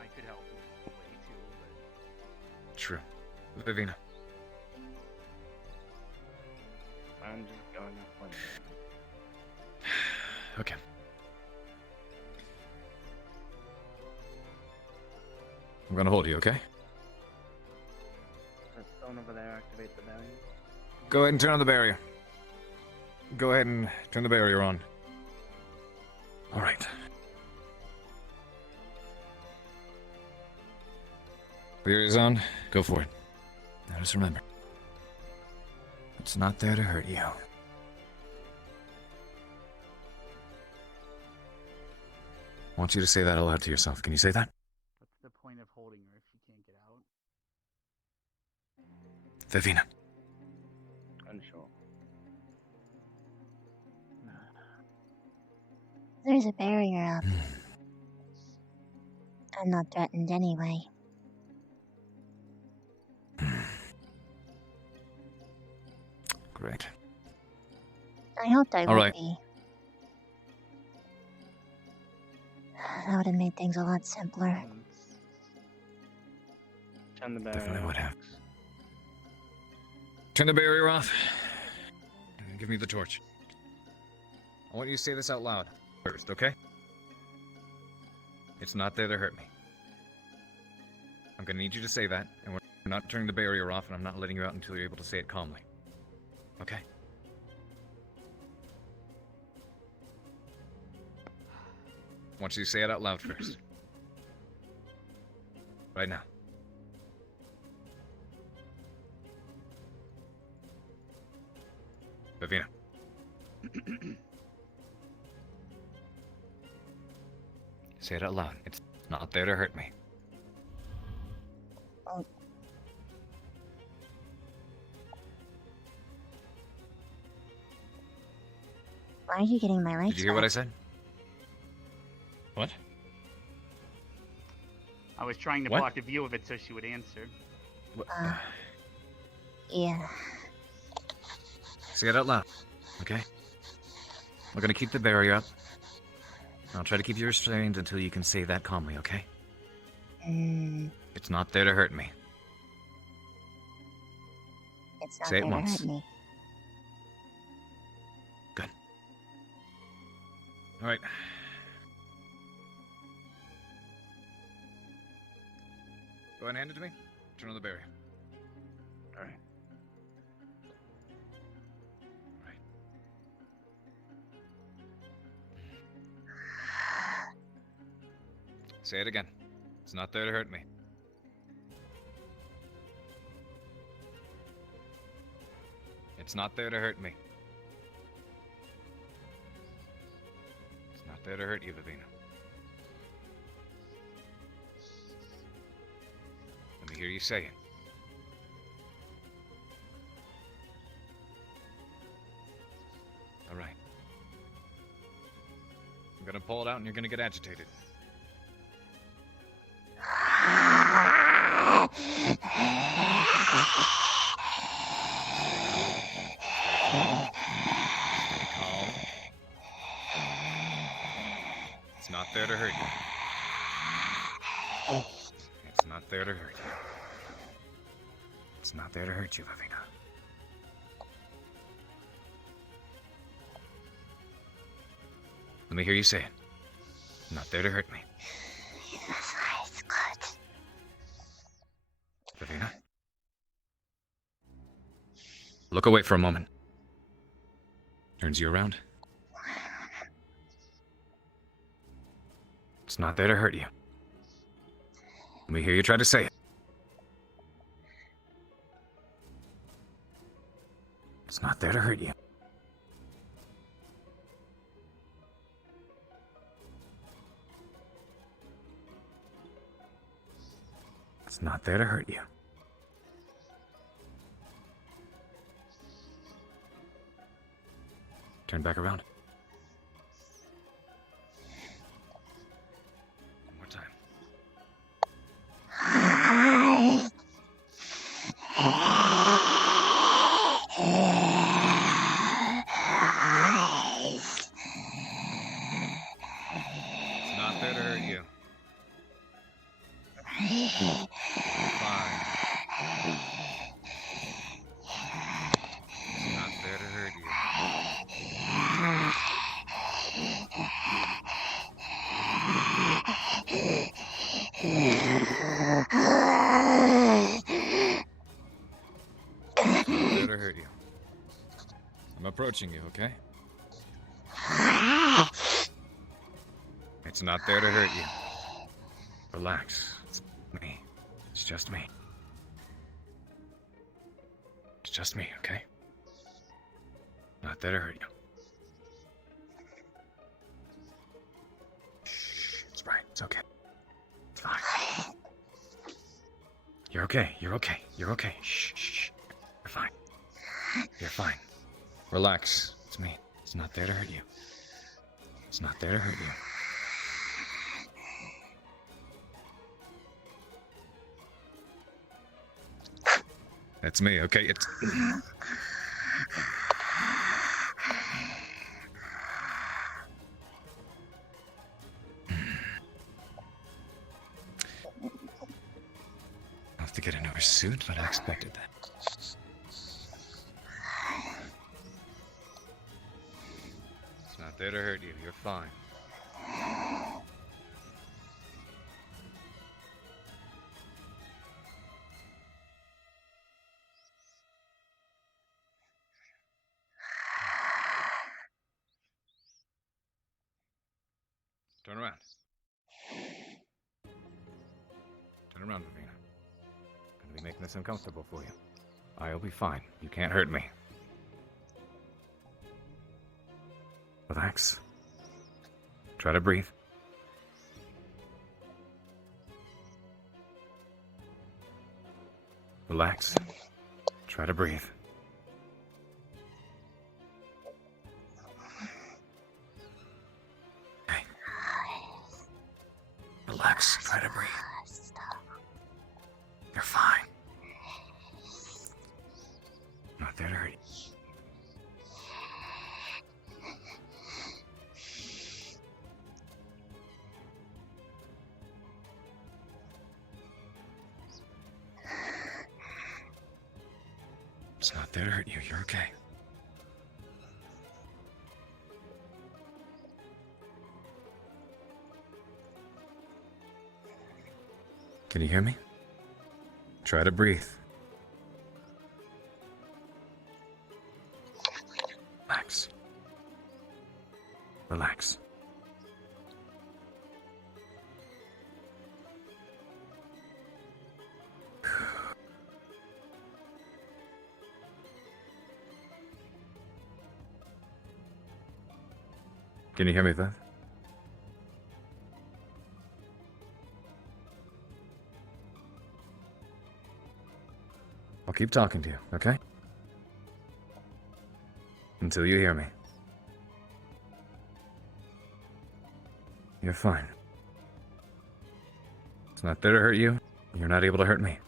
I could help way too, but... True. Vivina. I'm just going up one. Okay. I'm gonna hold you, okay? That stone over there activate the barrier. Go ahead and turn on the barrier. Go ahead and turn the barrier on. Alright. Barrier's on. Go for it. Now just remember. It's not there to hurt you. I want you to say that aloud to yourself. Can you say that? What's the point of holding her if she can't get out? Vivina. Unsure. There's a barrier up. I'm not threatened anyway. Great. I hoped I All would right. be. That would have made things a lot simpler. Turn the barrier. Definitely would have. Turn the barrier off. And give me the torch. I want you to say this out loud first, okay? It's not there to hurt me. I'm gonna need you to say that, and we're not turning the barrier off, and I'm not letting you out until you're able to say it calmly. Okay? I want you to say it out loud first. Right now. Vivina. Say it out loud. It's not there to hurt me. Why are you getting my rights Did you hear what I back? said? What? I was trying to What? block the view of it so she would answer. Yeah. Say it out loud, okay? We're gonna keep the barrier up. I'll try to keep you restrained until you can say that calmly, okay? It's not there to hurt me. It's not Say it there once. to hurt me. Good. All right. Go ahead and hand it to me. Turn on the barrier. All right. Say it again. It's not there to hurt me. It's not there to hurt me. It's not there to hurt you, Vivina. Let me hear you say it. All right. I'm gonna pull it out and you're gonna get agitated. Stay calm. It's not there to hurt you. It's not there to hurt you. It's not there to hurt you, Vivina. Let me hear you say it. Not there to hurt me. It's good. Ravina? Look away for a moment. Turns you around. It's not there to hurt you. Let me hear you try to say it. It's not there to hurt you. It's not there to hurt you. Turn back around. One more time. It's not there to hurt you. Fine. It's not there to hurt you. It's not there to hurt you. I'm approaching you, okay? It's not there to hurt you. Relax. It's me. It's just me. It's just me, okay? Not there to hurt you. Shh. It's right. It's okay. It's fine. You're okay. You're okay. You're okay. Shh. Shh. You're fine. You're fine. Relax. It's me. It's not there to hurt you. It's not there to hurt you. That's me, okay? It's... I'll have to get a newer suit, but I expected that. It's not there to hurt you. You're fine. Turn around. Turn around, Ravina. I'm gonna be making this uncomfortable for you. I'll be fine. You can't hurt me. Relax. Try to breathe. Relax. Try to breathe. Relax, try to breathe. You're fine. Not there to hurt you. It's not there to hurt you. You're okay. Can you hear me? Try to breathe. Relax. Relax. Can you hear me, Beth? I'll keep talking to you, okay? Until you hear me. You're fine. It's not there to hurt you. You're not able to hurt me.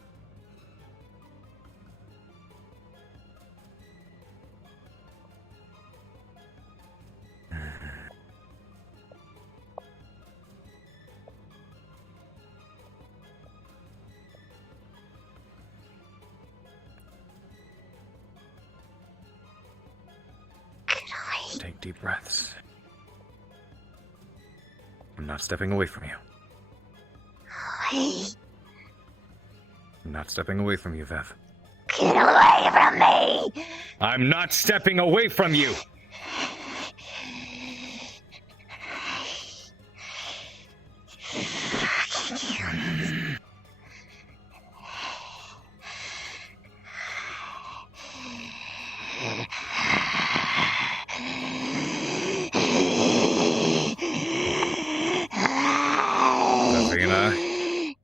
Take deep breaths. I'm not stepping away from you. Hey, I'm not stepping away from you, Vev. get away from me! I'm not stepping away from you! Davina,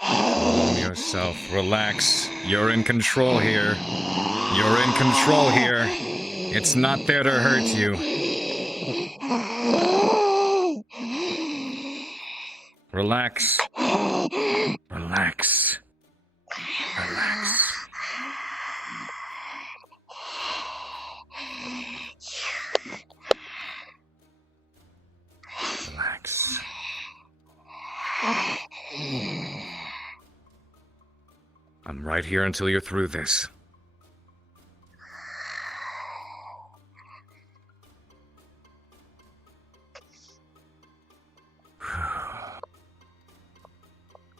calm yourself. Relax. You're in control here. You're in control here. It's not there to hurt you. Relax. Relax. Relax. Relax. I'm right here until you're through this.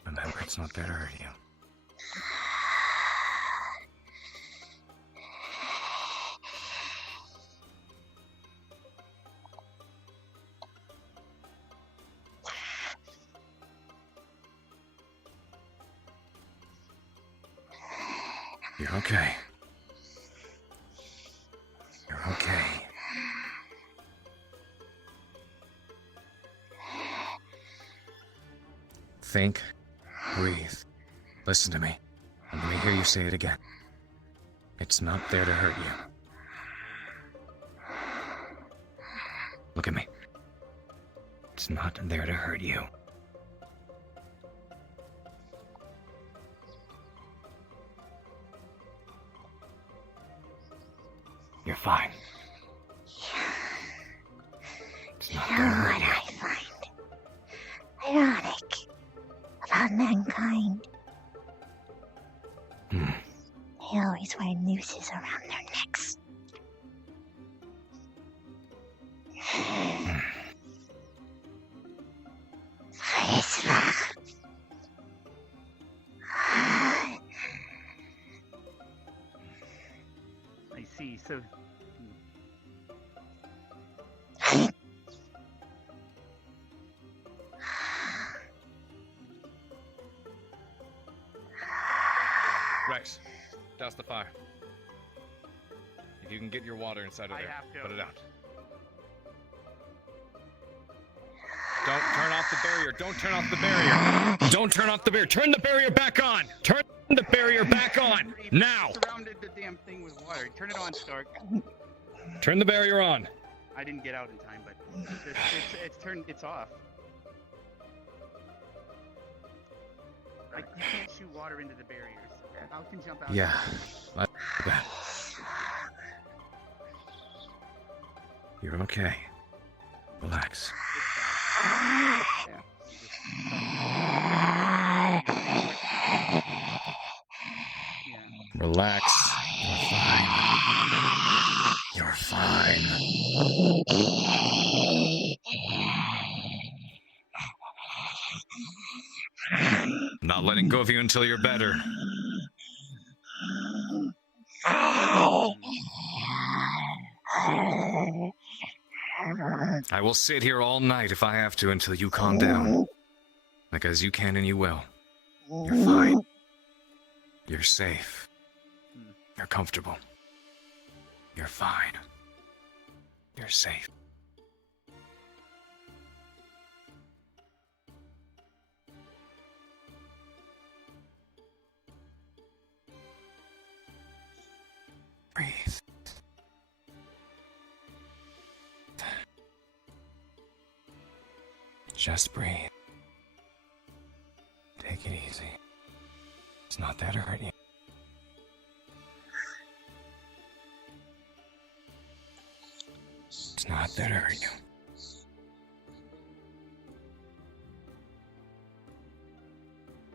Remember, it's not there to hurt you. You're okay. You're okay. Think. Breathe. Listen to me. And let me hear you say it again. It's not there to hurt you. Look at me. It's not there to hurt you. You're fine. It's not You there know to hurt what you. I find ironic about mankind? They always wear nooses around their necks. I see. So. Rex, douse the fire. If you can get your water inside of there, put it out. Don't turn off the barrier. Don't turn off the barrier. Don't turn off the barrier. Turn the barrier back on. Turn the barrier back on. Now. Surrounded the damn thing with water. Turn it on, Stark. Turn the barrier on. I didn't get out in time, but it's turned. It's off. You can't shoot water into the barriers. I can jump out. Yeah. You're okay. Relax. Relax. You're fine. You're fine. I'm not letting go of you until you're better. I will sit here all night if I have to until you calm down. Because you can and you will. You're fine. You're safe. You're comfortable. You're fine. You're safe. Breathe. Just breathe. Take it easy. It's not there to hurt you. It's not there to hurt you.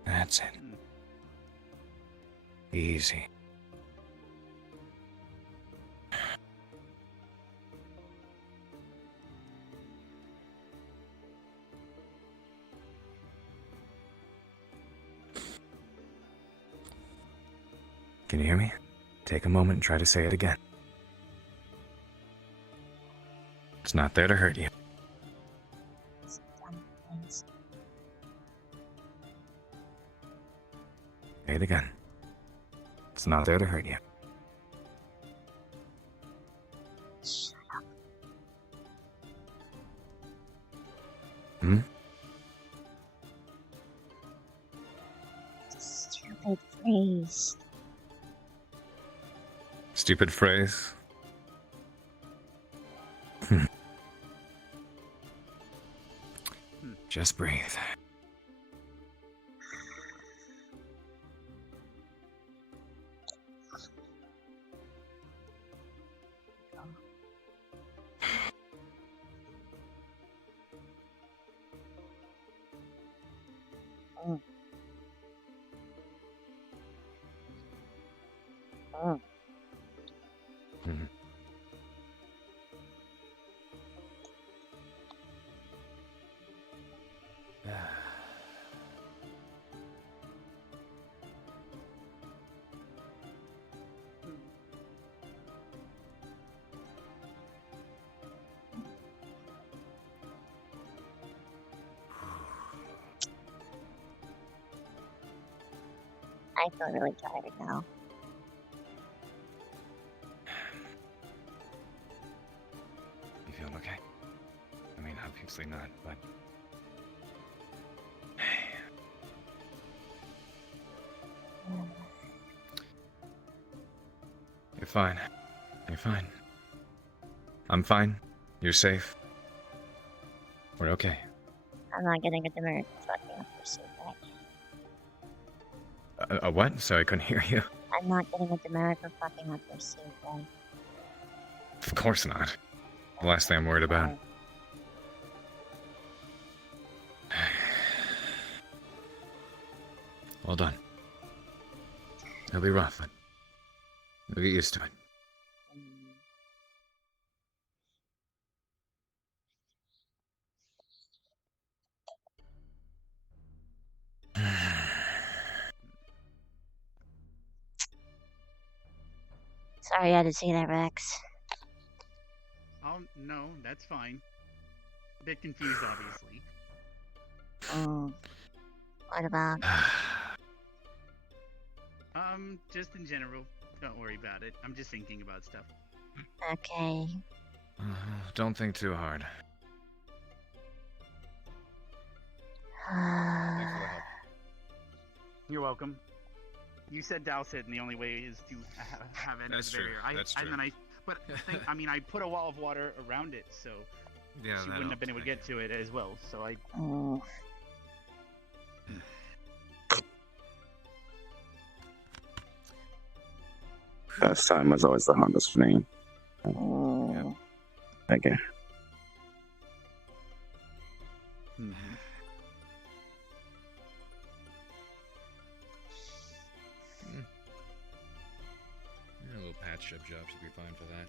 That's it. Easy. Can you hear me? Take a moment and try to say it again. It's not there to hurt you. Say it again. It's not there to hurt you. Hmm? Stupid phrase. Stupid phrase? Just breathe. Mhm. I feel really tired now. You feeling okay? I mean, obviously not, but... You're fine. You're fine. I'm fine. You're safe. We're okay. I'm not getting a demerit fucking up your suit back. A what? Sorry, I couldn't hear you. I'm not getting a demerit for fucking up your suit back. Of course not. The last thing I'm worried about. Well done. It'll be rough, but you'll get used to it. Sorry I had to see that, Rex. Oh, no, that's fine. A bit confused, obviously. What about? Just in general. Don't worry about it. I'm just thinking about stuff. Okay. Don't think too hard. Thanks for the help. You're welcome. You said douse it, and the only way is to have it That's as a true. barrier. That's And true. then I put a wall of water around it, so Yeah, she that wouldn't have been helps, able to get to it as well. So I. Oh. First time was always the hardest for me. Oh. Okay. Yeah, a little patch up job should be fine for that.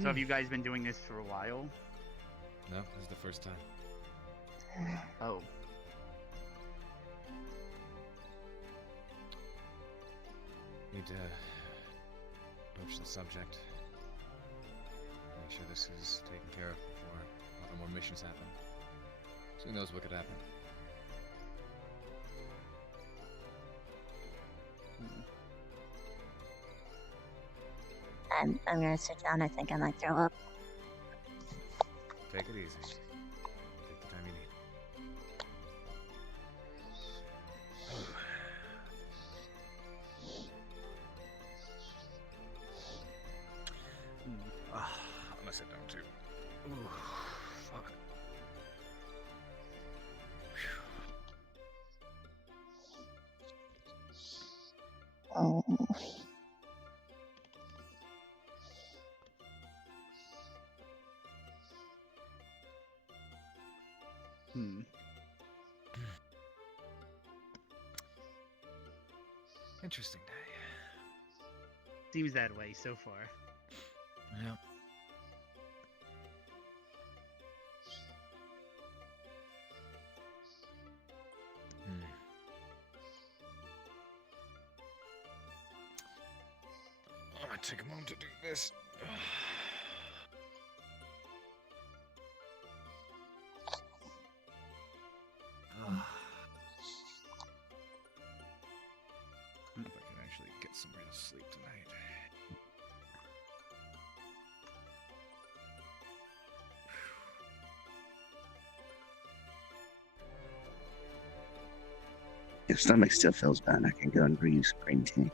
So have you guys been doing this for a while? No, this is the first time. Oh. Need to approach the subject. Make sure this is taken care of before other more missions happen. So who knows what could happen. I'm gonna sit down. I think I might throw up. Take it easy. Take the time you need. I'm gonna sit down too. Ooh, fuck. Oh. Interesting day. Seems that way so far. Yeah. I might take a moment to do this. If I can actually get some real sleep tonight. If stomach still feels bad, I can go and brew you some green tea.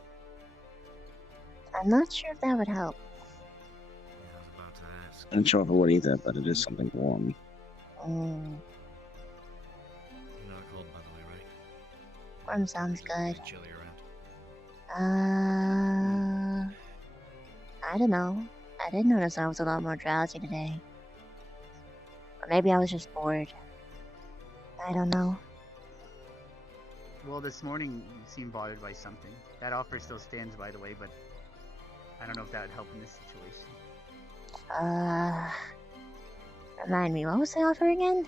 I'm not sure if that would help. I'm not sure if it would either, but it is something warm. Mm, You're not cold, by the way, right? warm sounds good. Chilly around. I don't know. I did notice I was a lot more drowsy today. Or maybe I was just bored. I don't know. Well, this morning you seemed bothered by something. That offer still stands, by the way, but I don't know if that would help in this situation. Remind me, what was the offer again?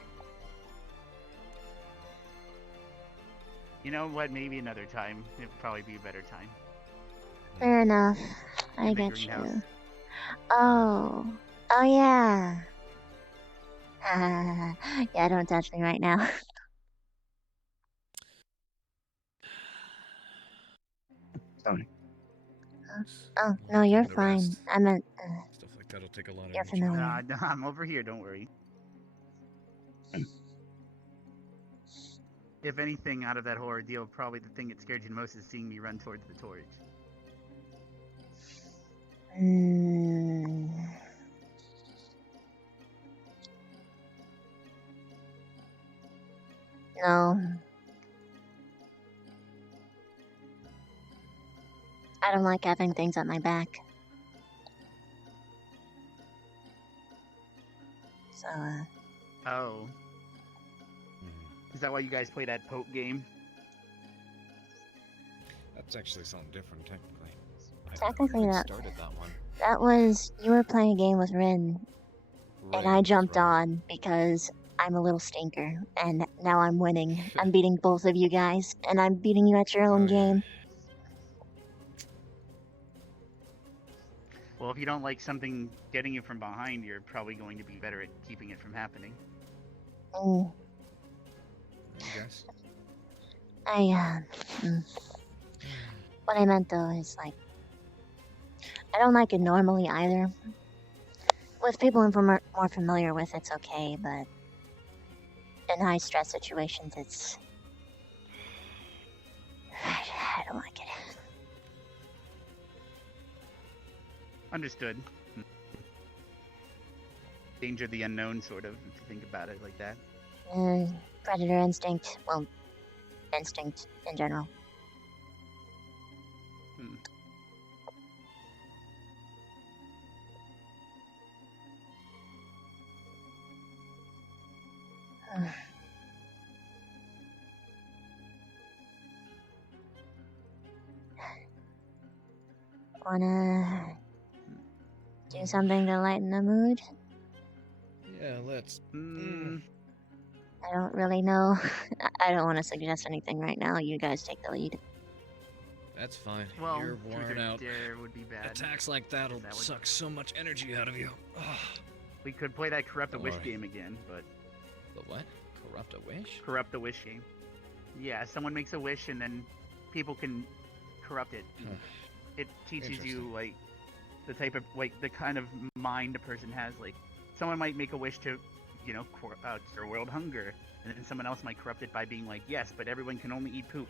You know what? Maybe another time. It would probably be a better time. Fair enough. I the get greenhouse. you. Oh. Oh, yeah. Yeah, don't touch me right now. Sorry. Oh, no, you're Taking the fine. rest. I meant, Stuff like that'll take a lot of you're energy. familiar. No, I'm over here. Don't worry. If anything, out of that whole ordeal, probably the thing that scared you the most is seeing me run towards the torch. Mm. No. I don't like having things on my back. So, Oh. Is that why you guys play that Poke game? That's actually something different, technically. technically I that started that one. that was you were playing a game with Rin, and I jumped on because I'm a little stinker, and now I'm winning. I'm beating both of you guys, and I'm beating you at your own game. Well, if you don't like something getting you from behind, you're probably going to be better at keeping it from happening. Mm. Yes. What I meant though is like, I don't like it normally either. With people I'm more familiar with, it's okay, but in high stress situations, it's I don't like it. Understood. Danger of the unknown, sort of, if you think about it like that. Predator instinct, well, instinct in general. Wanna do something to lighten the mood? Yeah, let's. I don't really know. I don't want to suggest anything right now. You guys take the lead. That's fine. Well, You're truth worn or out. dare would be bad. Attacks like that'll That would- suck so much energy out of you. We could play that Corrupt the Don't Wish worry. game again, but... The what? Corrupt a wish? Corrupt the Wish game. Yeah, someone makes a wish and then people can corrupt it. It teaches you, like, the type of, like, the kind of mind a person has. Like, someone might make a wish to, you know, cure world hunger, and then someone else might corrupt it by being like, yes, but everyone can only eat poop.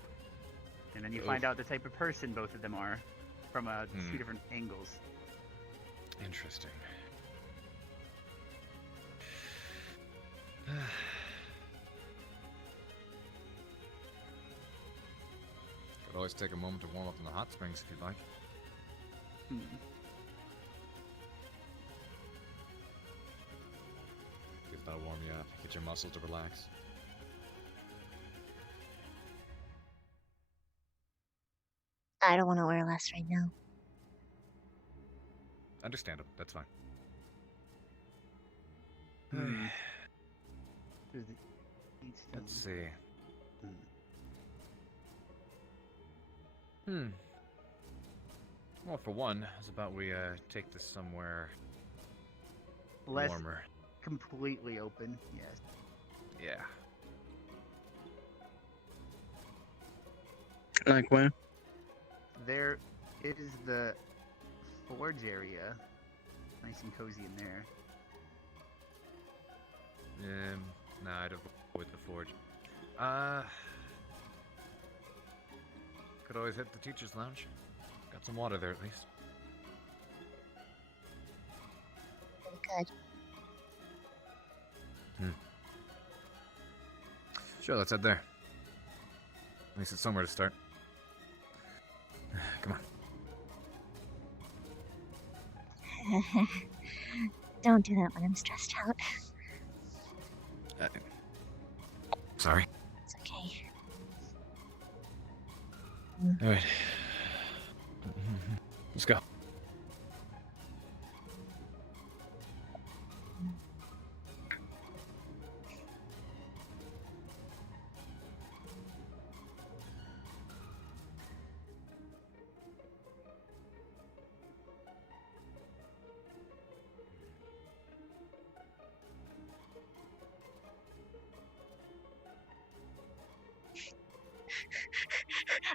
And then you find out the type of person both of them are from two different angles. Interesting. Could always take a moment to warm up in the hot springs if you'd like. See if that'll warm you up, get your muscles to relax. I don't want to wear less right now. Understandable. That's fine. Let's see. Well, for one, it's about we take this somewhere Less warmer. completely open. Yes. Yeah. Like where? There is the forge area. Nice and cozy in there. Nah, I'd avoid the forge. Could always hit the teacher's lounge. Got some water there at least. Good. Sure, let's head there. At least it's somewhere to start. Come on. Don't do that when I'm stressed out. Sorry. It's okay. All right. Let's go.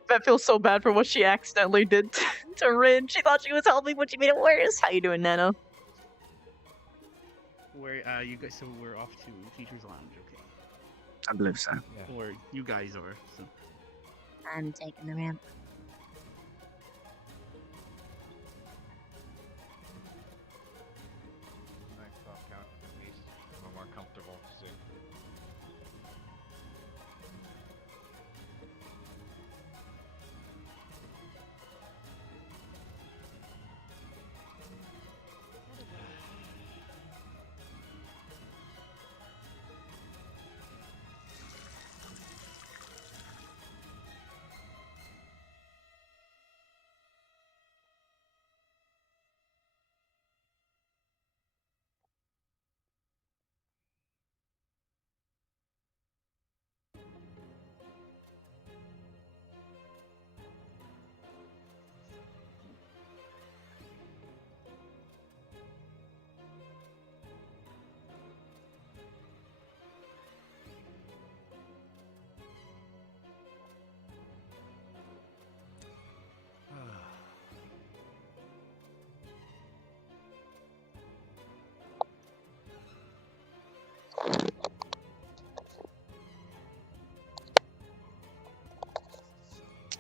Beth feels so bad for what she accidentally did to Rin. She thought she was helping, but she made it worse. How you doing, Nano? Where you guys? So we're off to Teacher's Lounge, okay? I believe so. Or you guys are. So. I'm taking the ramp. Nice soft couch, at least. A little more comfortable to see.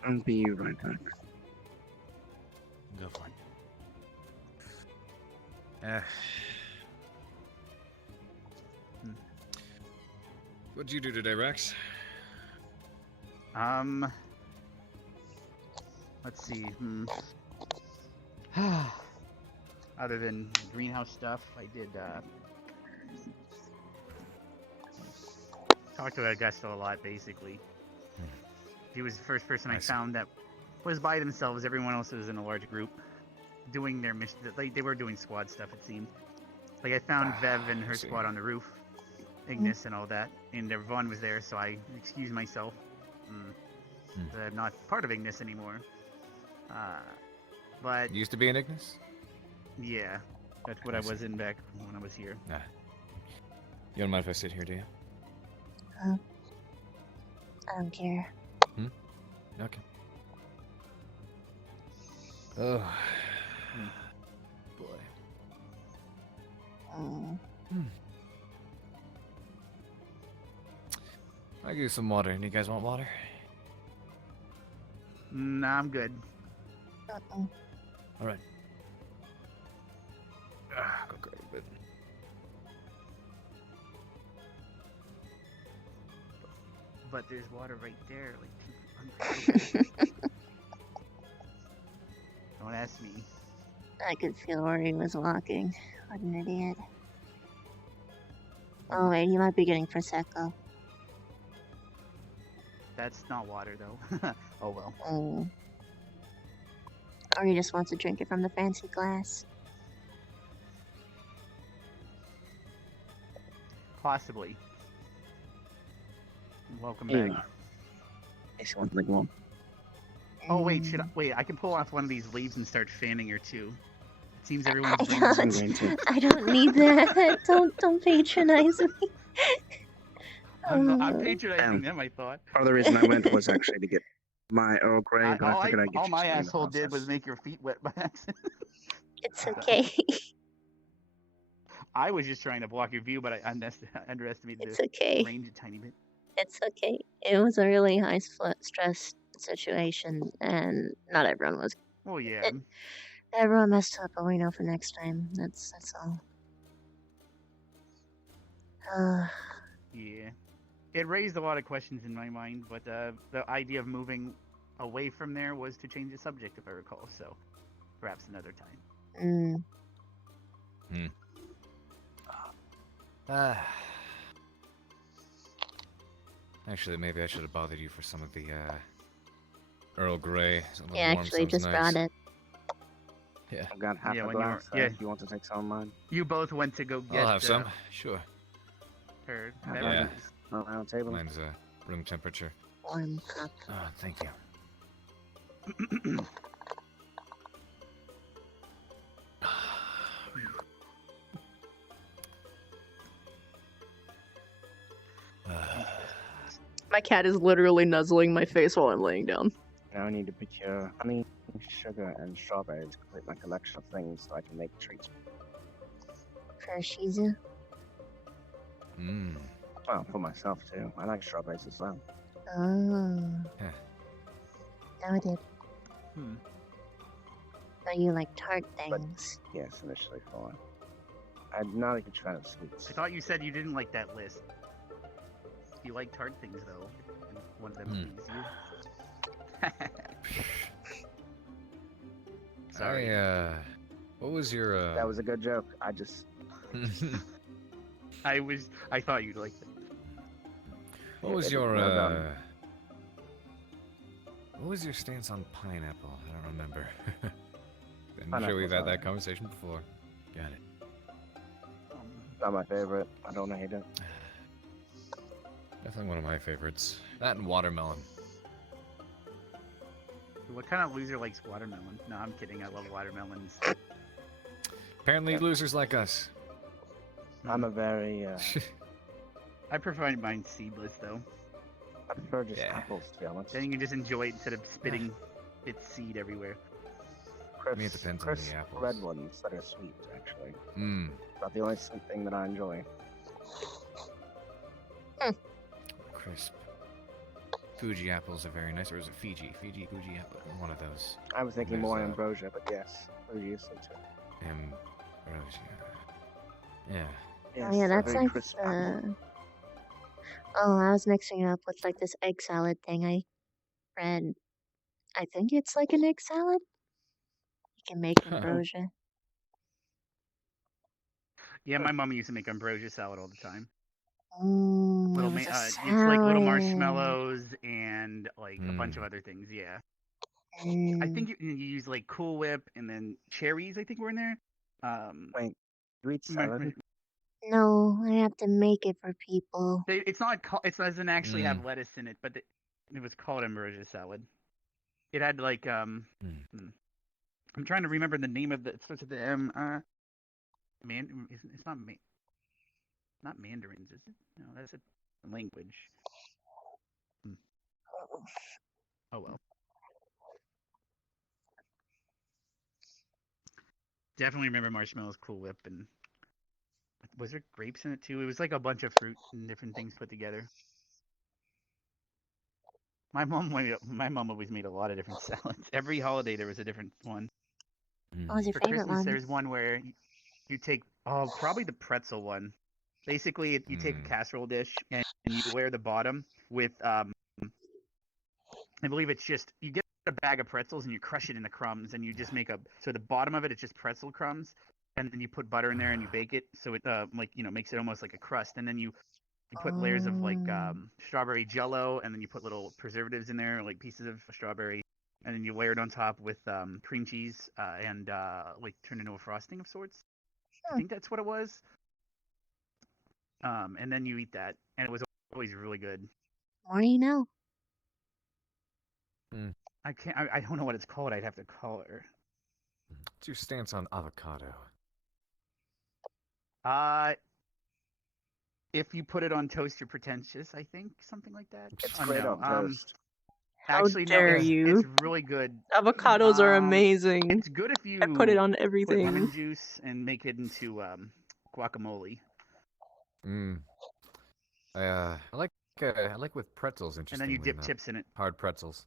I'll be right back. Go for it. What'd you do today, Rex? Let's see. Other than greenhouse stuff, I did talk to Augusto a lot, basically. He was the first person I found that was by themselves. Everyone else was in a large group doing their mission. They were doing squad stuff, it seemed. Like, I found Vev and her squad on the roof, Ignis and all that, and Vaughn was there, so I excused myself. I'm not part of Ignis anymore. But You used to be in Ignis? yeah, that's what I was in back when I was here. Nah. You don't mind if I sit here, do you? I don't care. Okay. Oh. Boy. I give you some water. And you guys want water? Nah, I'm good. All right. Go grab a bit. But there's water right there, like 2 Don't ask me. I could feel where he was walking. What an idiot. Oh wait, he might be getting Prosecco. That's not water, though. Oh well. Or he just wants to drink it from the fancy glass. Possibly. Welcome Yeah. back. It's one thing wrong. Oh wait, wait? I can pull off one of these leaves and start fanning her too. It seems everyone's I brain don't, I don't need that. Don't patronize me. I'm patronizing them. I thought. Part of the reason I went was actually to get my Earl Grey, but I all figured I'd get all you my something in the asshole did was process. make your feet wet by accident. It's okay. I was just trying to block your view, but I underestimated It's the okay. range a tiny bit. It's okay. It was a really high stress situation, and not everyone was. Oh yeah. Everyone messed up, but we know for next time. That's all. Yeah. It raised a lot of questions in my mind, but the idea of moving away from there was to change the subject, if I recall. So, perhaps another time. Actually, maybe I should have bothered you for some of the Earl Grey. Yeah, actually, just brought it. Yeah. I've got half Yeah, a when you glass. were- yeah. If you want to take some of mine. You both went to go get. I'll have some. Sure. Her Yeah. beverages. Around the table. Mine's room temperature. Warm cup. Oh, thank you. My cat is literally nuzzling my face while I'm laying down. Now I need to procure honey, sugar, and strawberries to complete my collection of things so I can make treats. Hershey's. Mmm. Well, for myself too. I like strawberries as well. Oh. Yeah. Noted. Hmm. So you like tart things? Yes, initially for one. I'm not a good fan of sweets. I thought you said you didn't like that list. You like tart things though. And one of them please you. Sorry. What was your That was a good joke. I just. I thought you'd like it. What was It- your well done. What was your stance on pineapple? I don't remember. I'm sure Pineapple's we've had that alright. conversation before. Got it. Not my favorite. I don't hate it. Definitely one of my favorites. That and watermelon. What kind of loser likes watermelon? No, I'm kidding. I love watermelons. Apparently, losers like us. I'm a very. I prefer mine seedless though. I prefer just apples, to be honest. Then you can just enjoy it instead of spitting its seed everywhere. I mean, it depends on crisp the apples. red ones that are sweet, actually. Mmm. About the only sweet thing that I enjoy. Crisp. Fuji apples are very nice. Or is it Fiji? Fuji apple. One of those. I was thinking There's, more ambrosia, but yes, Fuji is too. Ambrosia. Yeah. Oh yeah, that's very like crisp the. Oh, I was mixing it up with like this egg salad thing I read. I think it's like an egg salad. You can make ambrosia. Yeah, my mom used to make ambrosia salad all the time. Mm, Little it was a it's like little salad. marshmallows and like a bunch of other things. Yeah. I Mm. think you use like Cool Whip and then cherries. I think were in there. Wait, you eat my- salad? No, I have to make it for people. It's not. It doesn't actually have lettuce in it, but it was called ambrosia salad. It had like I'm trying to remember the name of the. It starts with the M. It's not mandarins, is it? No, that's a language. Oh well. Definitely remember Marshmallows, Cool Whip, and was there grapes in it too? It was like a bunch of fruit and different things put together. My mom always made a lot of different salads. Every holiday there was a different one. What was your For favorite Christmas, one? there's one where you take probably the pretzel one. Basically, you take a casserole dish and you wear the bottom with I believe it's just you get a bag of pretzels and you crush it into crumbs and you just make so the bottom of it's just pretzel crumbs and then you put butter in there and you bake it so it makes it almost like a crust and then you put layers of like strawberry jello and then you put little preservatives in there like pieces of strawberry and then you layer it on top with cream cheese and like turn it into a frosting of sorts. I think that's what it was. And then you eat that, and it was always really good. More you know. I can't. I don't know what it's called. I'd have to call her. What's your stance on avocado? If you put it on toast, you're pretentious. I think something like that. It's Oh, great no, on toast. How Actually, dare no, it's, you. it's really good. Avocados are amazing. It's good if you I put it on put everything. lemon juice and make it into guacamole. I like with pretzels. And Interestingly, then you dip enough. chips in it. Hard pretzels.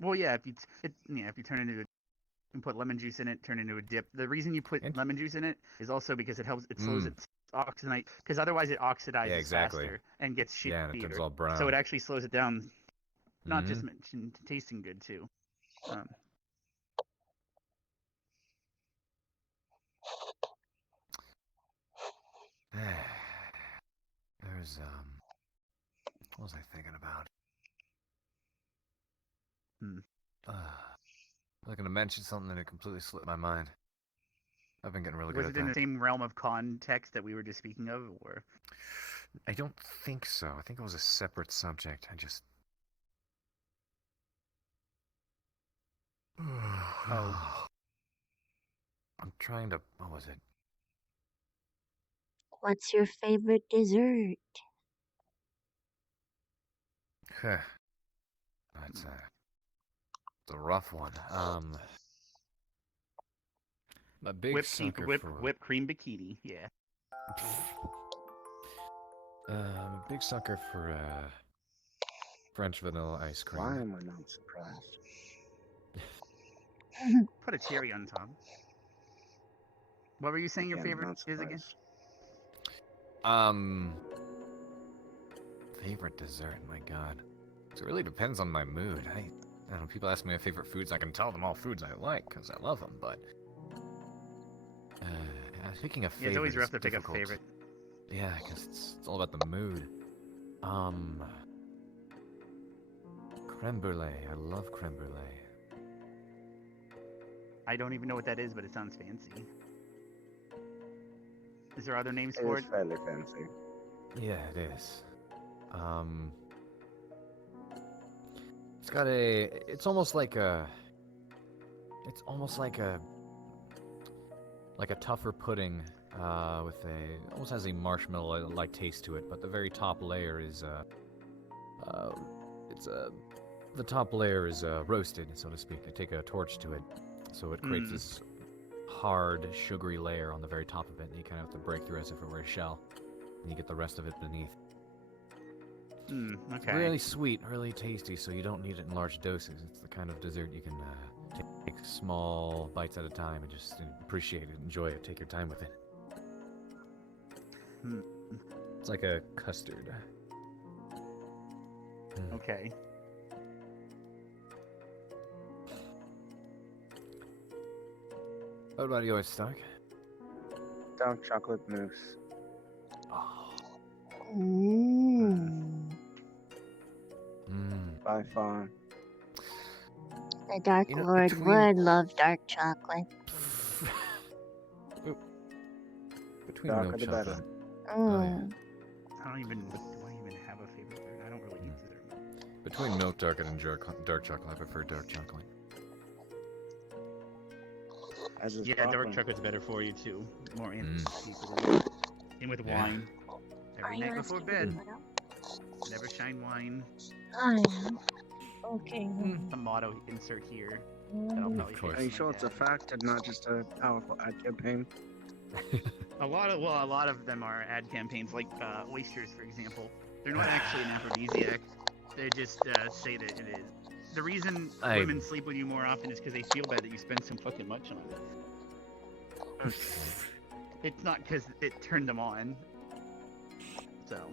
Well, yeah, if you turn it into and put lemon juice in it, turn it into a dip. The reason you put lemon juice in it is also because it helps. It slows it oxidate, because otherwise it oxidizes faster and gets shittier. Yeah, and it turns all brown. So it actually slows it down. Not just mentioned tasting good too. There's what was I thinking about? I was gonna mention something and it completely slipped my mind. I've been getting really good Was at it in that. the same realm of context that we were just speaking of, or? I don't think so. I think it was a separate subject. I just. Oh. I'm trying to. What was it? What's your favorite dessert? It's a rough one. I'm a big sucker for whipped cream bikini. Yeah. I'm a big sucker for French vanilla ice cream. Why am I not surprised? Put a cherry on top. What were you saying your Again, favorite not is again? Favorite dessert? My God, so it really depends on my mood. I don't know. People ask me my favorite foods. I can tell them all foods I like because I love them. But picking a favorite, Yeah, it's always rough to is pick a difficult. favorite. Yeah, because it's all about the mood. Creme brulee. I love creme brulee. I don't even know what that is, but it sounds fancy. Is there other names It for is it? fairly fancy. Yeah, it is. It's got a. It's almost like a. It's almost like a tougher pudding, with a almost has a marshmallow-like taste to it. But the very top layer is the top layer is roasted, so to speak. They take a torch to it, so it creates this hard, sugary layer on the very top of it, and you kind of have to break through as if it were a shell, and you get the rest of it beneath. It's Okay. really sweet, really tasty, so you don't need it in large doses. It's the kind of dessert you can take small bites at a time and just appreciate it, enjoy it, take your time with it. It's like a custard. Okay. What about yours, Stark? Dark chocolate mousse. By far. The Dark You know, Lord between- would love dark chocolate. Between Darker milk the chocolate. better. Oh, yeah. I don't even. Do I even have a favorite dessert? I don't really eat dessert. Between milk chocolate and dark chocolate, I prefer dark chocolate. As is Yeah, dark popcorn. chocolate's better for you too. More in and with Yeah. wine. Are Every you night before asking bed. what else? Never shine wine. I am. Okay. The motto insert here. That I'll probably Are you sure it's a fact and not just a powerful ad campaign? A lot of them are ad campaigns, like oysters, for example. They're not actually an aphrodisiac. They just say that it is. The reason women sleep with you more often is because they feel bad that you spend so fucking much on it. It's not because it turned them on. So.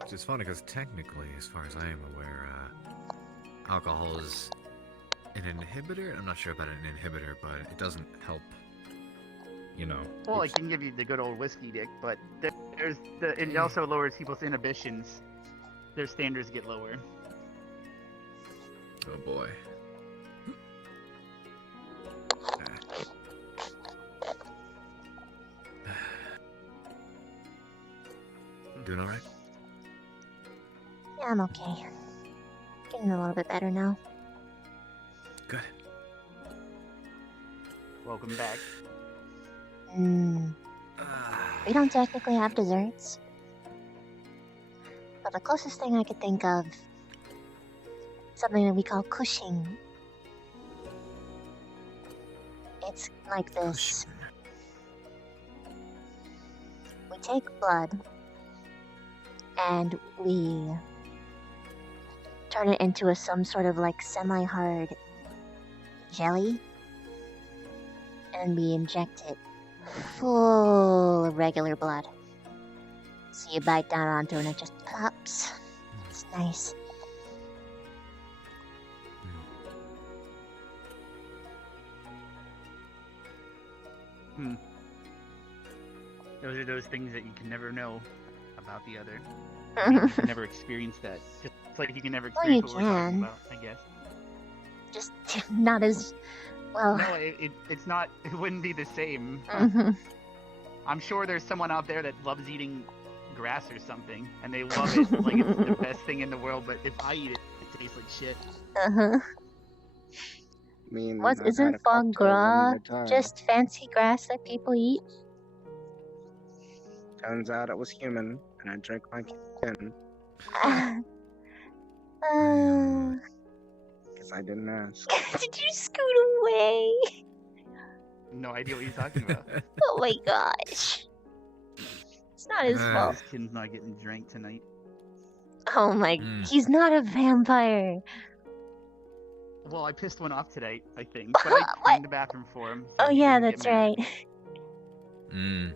Which is funny because technically, as far as I am aware, alcohol is an inhibitor. I'm not sure about an inhibitor, but it doesn't help. You know. Well, it can give you the good old whiskey dick, but it also lowers people's inhibitions. Their standards get lower. Oh boy. Doing all right? Yeah, I'm okay. Getting a little bit better now. Good. Welcome back. We don't technically have desserts. But the closest thing I could think of, something that we call Cushing. It's like this. We take blood and we turn it into some sort of like semi-hard jelly, and we inject it full of regular blood. So you bite down onto it and it just pops. It's nice. Those are those things that you can never know about the other. You can never experience that. Just like you can never Well, you experience what we're talking can. about, I guess. Just not as well. No, it's not. It wouldn't be the same. Mhm. I'm sure there's someone out there that loves eating grass or something, and they love it like it's the best thing in the world. But if I eat it, it tastes like shit. Uh-huh. I mean, What, I've had isn't a foie cocktail one gras at a time. just fancy grass that people eat? Turns out it was human, and I drank my kin because I didn't ask. Did you scoot away? No idea what you're talking about. Oh my gosh. It's not his fault. This kid's not getting drank tonight. Oh my, he's not a vampire. Well, I pissed one off today, I think, but I cleaned the bathroom for him. So Oh he yeah, didn't that's get mad. right.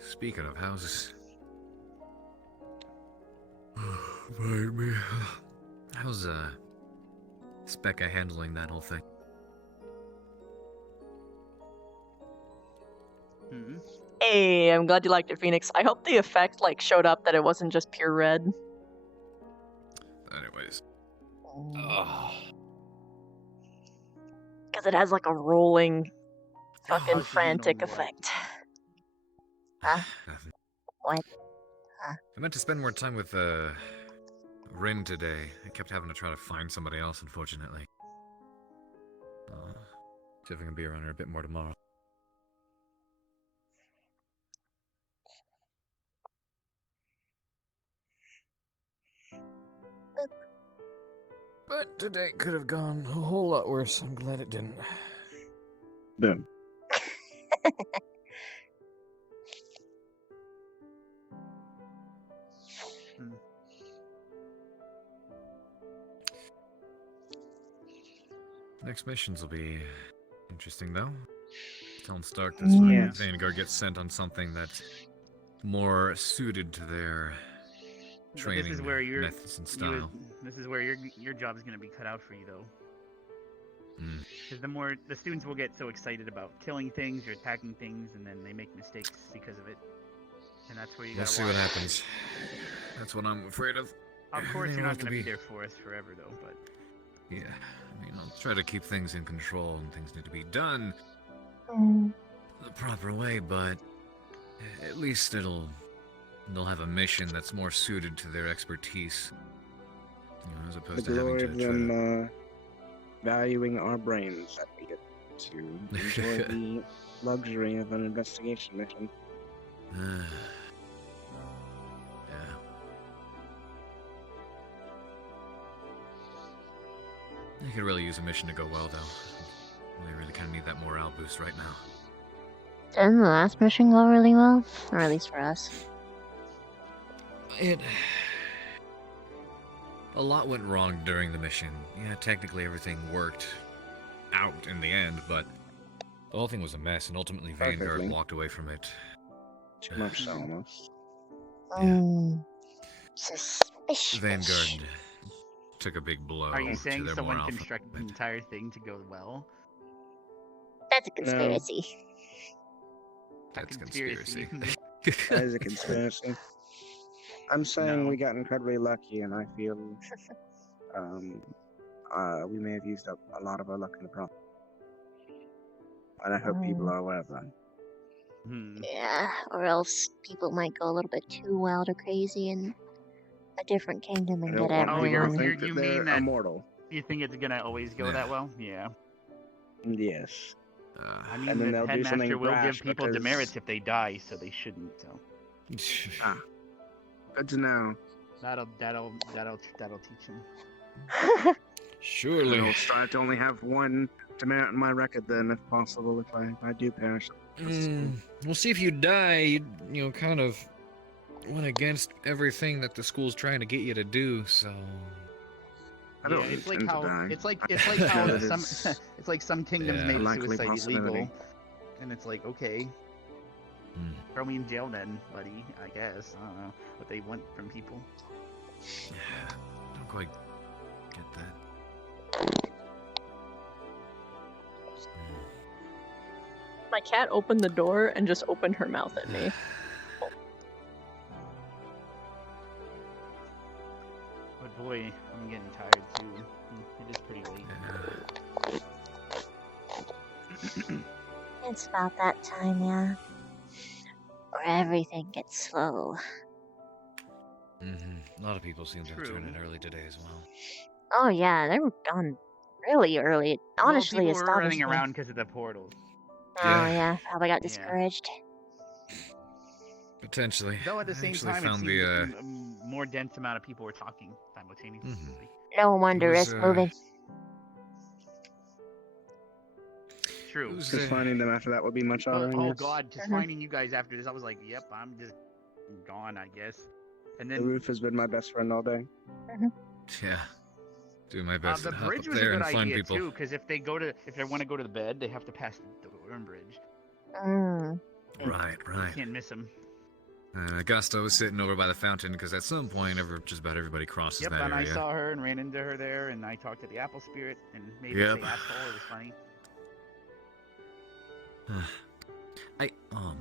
Speaking of houses. Pardon me. How's Specca handling that whole thing? Hey, I'm glad you liked it, Phoenix. I hope the effect like showed up that it wasn't just pure red. Anyways. Because it has like a rolling, fucking how's she frantic handling what? effect. Huh? Nothing. What? I meant to spend more time with Rin today. I kept having to try to find somebody else, unfortunately. See if I can be around her a bit more tomorrow. But today could have gone a whole lot worse. I'm glad it didn't. Boom. Next missions will be interesting, though. Telling Stark that Yeah. Vanguard gets sent on something that's more suited to their But training this is where your methods and style. This is where your job is going to be cut out for you, though. Mm. Because the students will get so excited about killing things or attacking things, and then they make mistakes because of it. And that's where you We'll gotta see watch. what happens. That's what I'm afraid of. Of course, Everything you're will not have to going to be be- there for us forever, though. But Yeah, I mean, I'll try to keep things in control and things need to be done the proper way, but at least they'll have a mission that's more suited to their expertise. You know, as The opposed to having glory to of try to... them valuing our brains that we get to enjoy the luxury of an investigation mission. Yeah. I could really use a mission to go well, though. They really kind of need that morale boost right now. Didn't the last mission go really well? Or at least for us. A lot went wrong during the mission. Yeah, technically everything worked out in the end, but the whole thing was a mess, and ultimately Vanguard Perfectly. walked away from it. Too much so, almost. Suspicious. Vanguard took a big blow are you to saying their someone morale. constructed the entire thing to go well? That's a conspiracy. That's conspiracy. conspiracy. That is a conspiracy. I'm saying we got incredibly lucky, and I feel we may have used up a lot of our luck in the process. And I hope people are aware of that. Yeah, or else people might go a little bit too wild or crazy in a different kingdom and get Oh, everyone. you mean that immortal. you think it's gonna always go that well? Yeah. Yes. I mean, and then the they'll do something headmaster will give brash people because- demerits if they die, so they shouldn't. So. Good to know. That'll teach him. Surely. I'll strive to only have one demerit in my record then, if possible, if I do perish. We'll see if you die. You know, kind of went against everything that the school's trying to get you to do. So. I don't Yeah, it's like intend to how die. it's like I how know that some it's it's like some kingdoms Yeah. make likely suicide possibility. illegal, and it's like okay, throw me in jail then, buddy. I guess I don't know what they want from people. Yeah, don't quite get that. My cat opened the door and just opened her mouth at me. But boy, I'm getting tired too. It is pretty late. It's about that time, yeah. Where everything gets slow. A lot of people seem to have turned in early today as well. Oh yeah, they were gone really early. Honestly, well, people were running astonished me. around because of the portals. Oh yeah, probably got discouraged. Potentially. Though at the I same actually time, it found seemed the a more dense amount of people were talking simultaneously. No wonder was, it's moving. True. Just finding them after that would be much harder. Oh yes. god, just finding you guys after this, I was like, yep, I'm just gone, I guess. And The then roof has been my best friend all day. Yeah. Doing my best the to hop bridge up was a there good and find idea people. too, because if they want to go to the bed, they have to pass the Dorm Bridge. Mm. Right, You right. can't miss them. Augusta was sitting over by the fountain because at some point, just about everybody crosses Yep, that and area. I saw her and ran into her there, and I talked to the Apple Spirit and made her Yep. say asshole. It was funny. Oh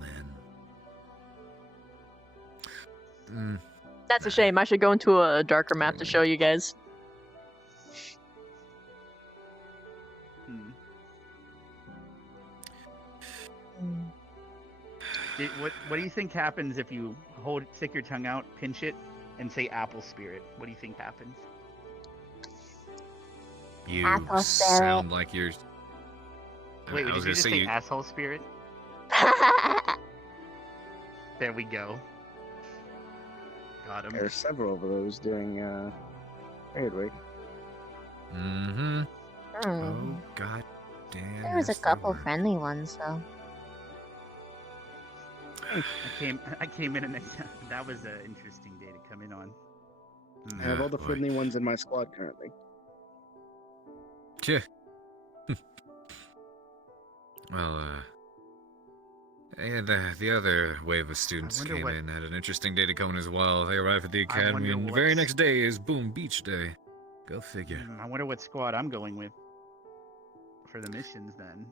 man. That's a shame. I should go into a darker map to show you guys. What do you think happens if you stick your tongue out, pinch it, and say Apple Spirit? What do you think happens? You Apple Spirit. sound like you're. Wait, I did was you gonna just say say you. asshole spirit? There we go. Got him. There are several of those during Raid Week. Mm-hmm. Oh Hmm. god damn. There was a yes, there couple were. friendly ones though. I came in and that was an interesting day to come in on. I have all the friendly ones in my squad currently. Tch. Well, and the other wave of students wonder came what- in, had an interesting day to come in as well. They arrived at the I academy, wonder and the very what's- next day is Boom Beach Day. Go figure. I wonder what squad I'm going with for the missions then.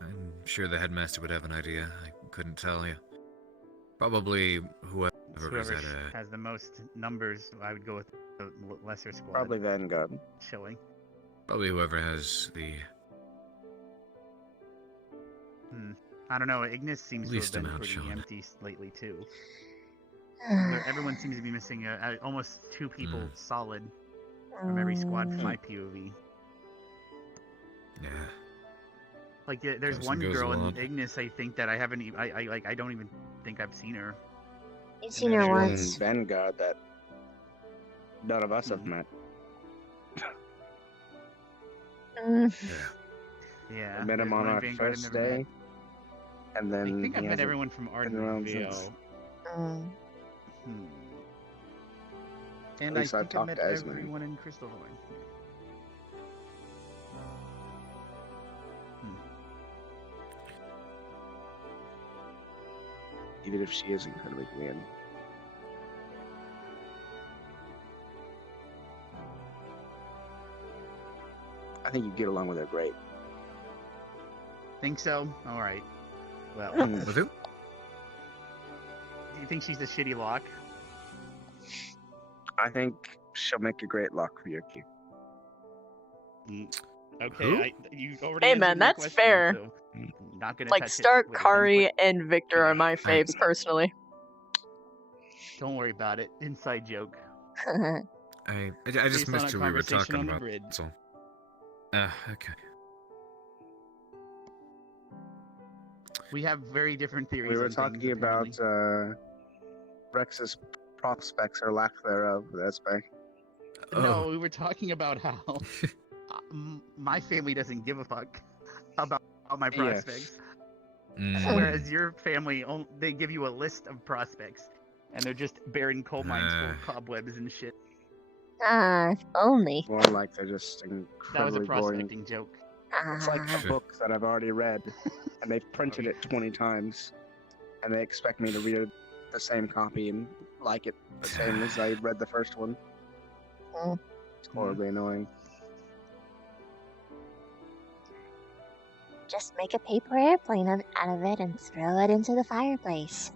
I'm sure the headmaster would have an idea. I couldn't tell you. Probably whoever was Whoever at a. has the most numbers, I would go with the lesser squad. Probably Vanguard. Chilling. Probably whoever has the I don't know. Ignis seems to have least been amount pretty shown. empty lately too. Everyone seems to be missing almost 2 people solid from every squad from my POV. Yeah. Like there's Goes one and goes girl in along. Ignis I think that I haven't even I don't even think I've seen her. You've seen her There's one once. Vanguard that none of us have met. Yeah. I met him there's on one our Vanguard I've first never met. day, and then I think he I've met hasn't everyone from been Arden around Vale. since. And At least I I've think I talked met to Esmond. everyone in Crystal Horn. Even if she is incredibly weird. I think you get along with her great. Think so? All right. Well, With who? do you think she's a shitty lock? I think she'll make a great lock for your queue. Okay, you already. Hey answered man, my that's question, fair. So not gonna Like touch it Stark, with a Kari, and Victor are my faves personally. Don't worry about it. Inside joke. I just Based on missed a who we were conversation talking on the about. bridge. So. Okay. We have very different theories. We were on talking things, about Rex's prospects or lack thereof. That's right. No, we were talking about how my family doesn't give a fuck about my Yeah. prospects. Mm. Whereas your family, they give you a list of prospects, and they're just barren coal mines full of cobwebs and shit. Ah, if only. More like they're just That was a incredibly boring. prospecting joke. It's like a book that I've already read, and they've printed it 20 times, and they expect me to read the same copy and like it the same as I read the first one. It's horribly annoying. Just make a paper airplane out of it and throw it into the fireplace.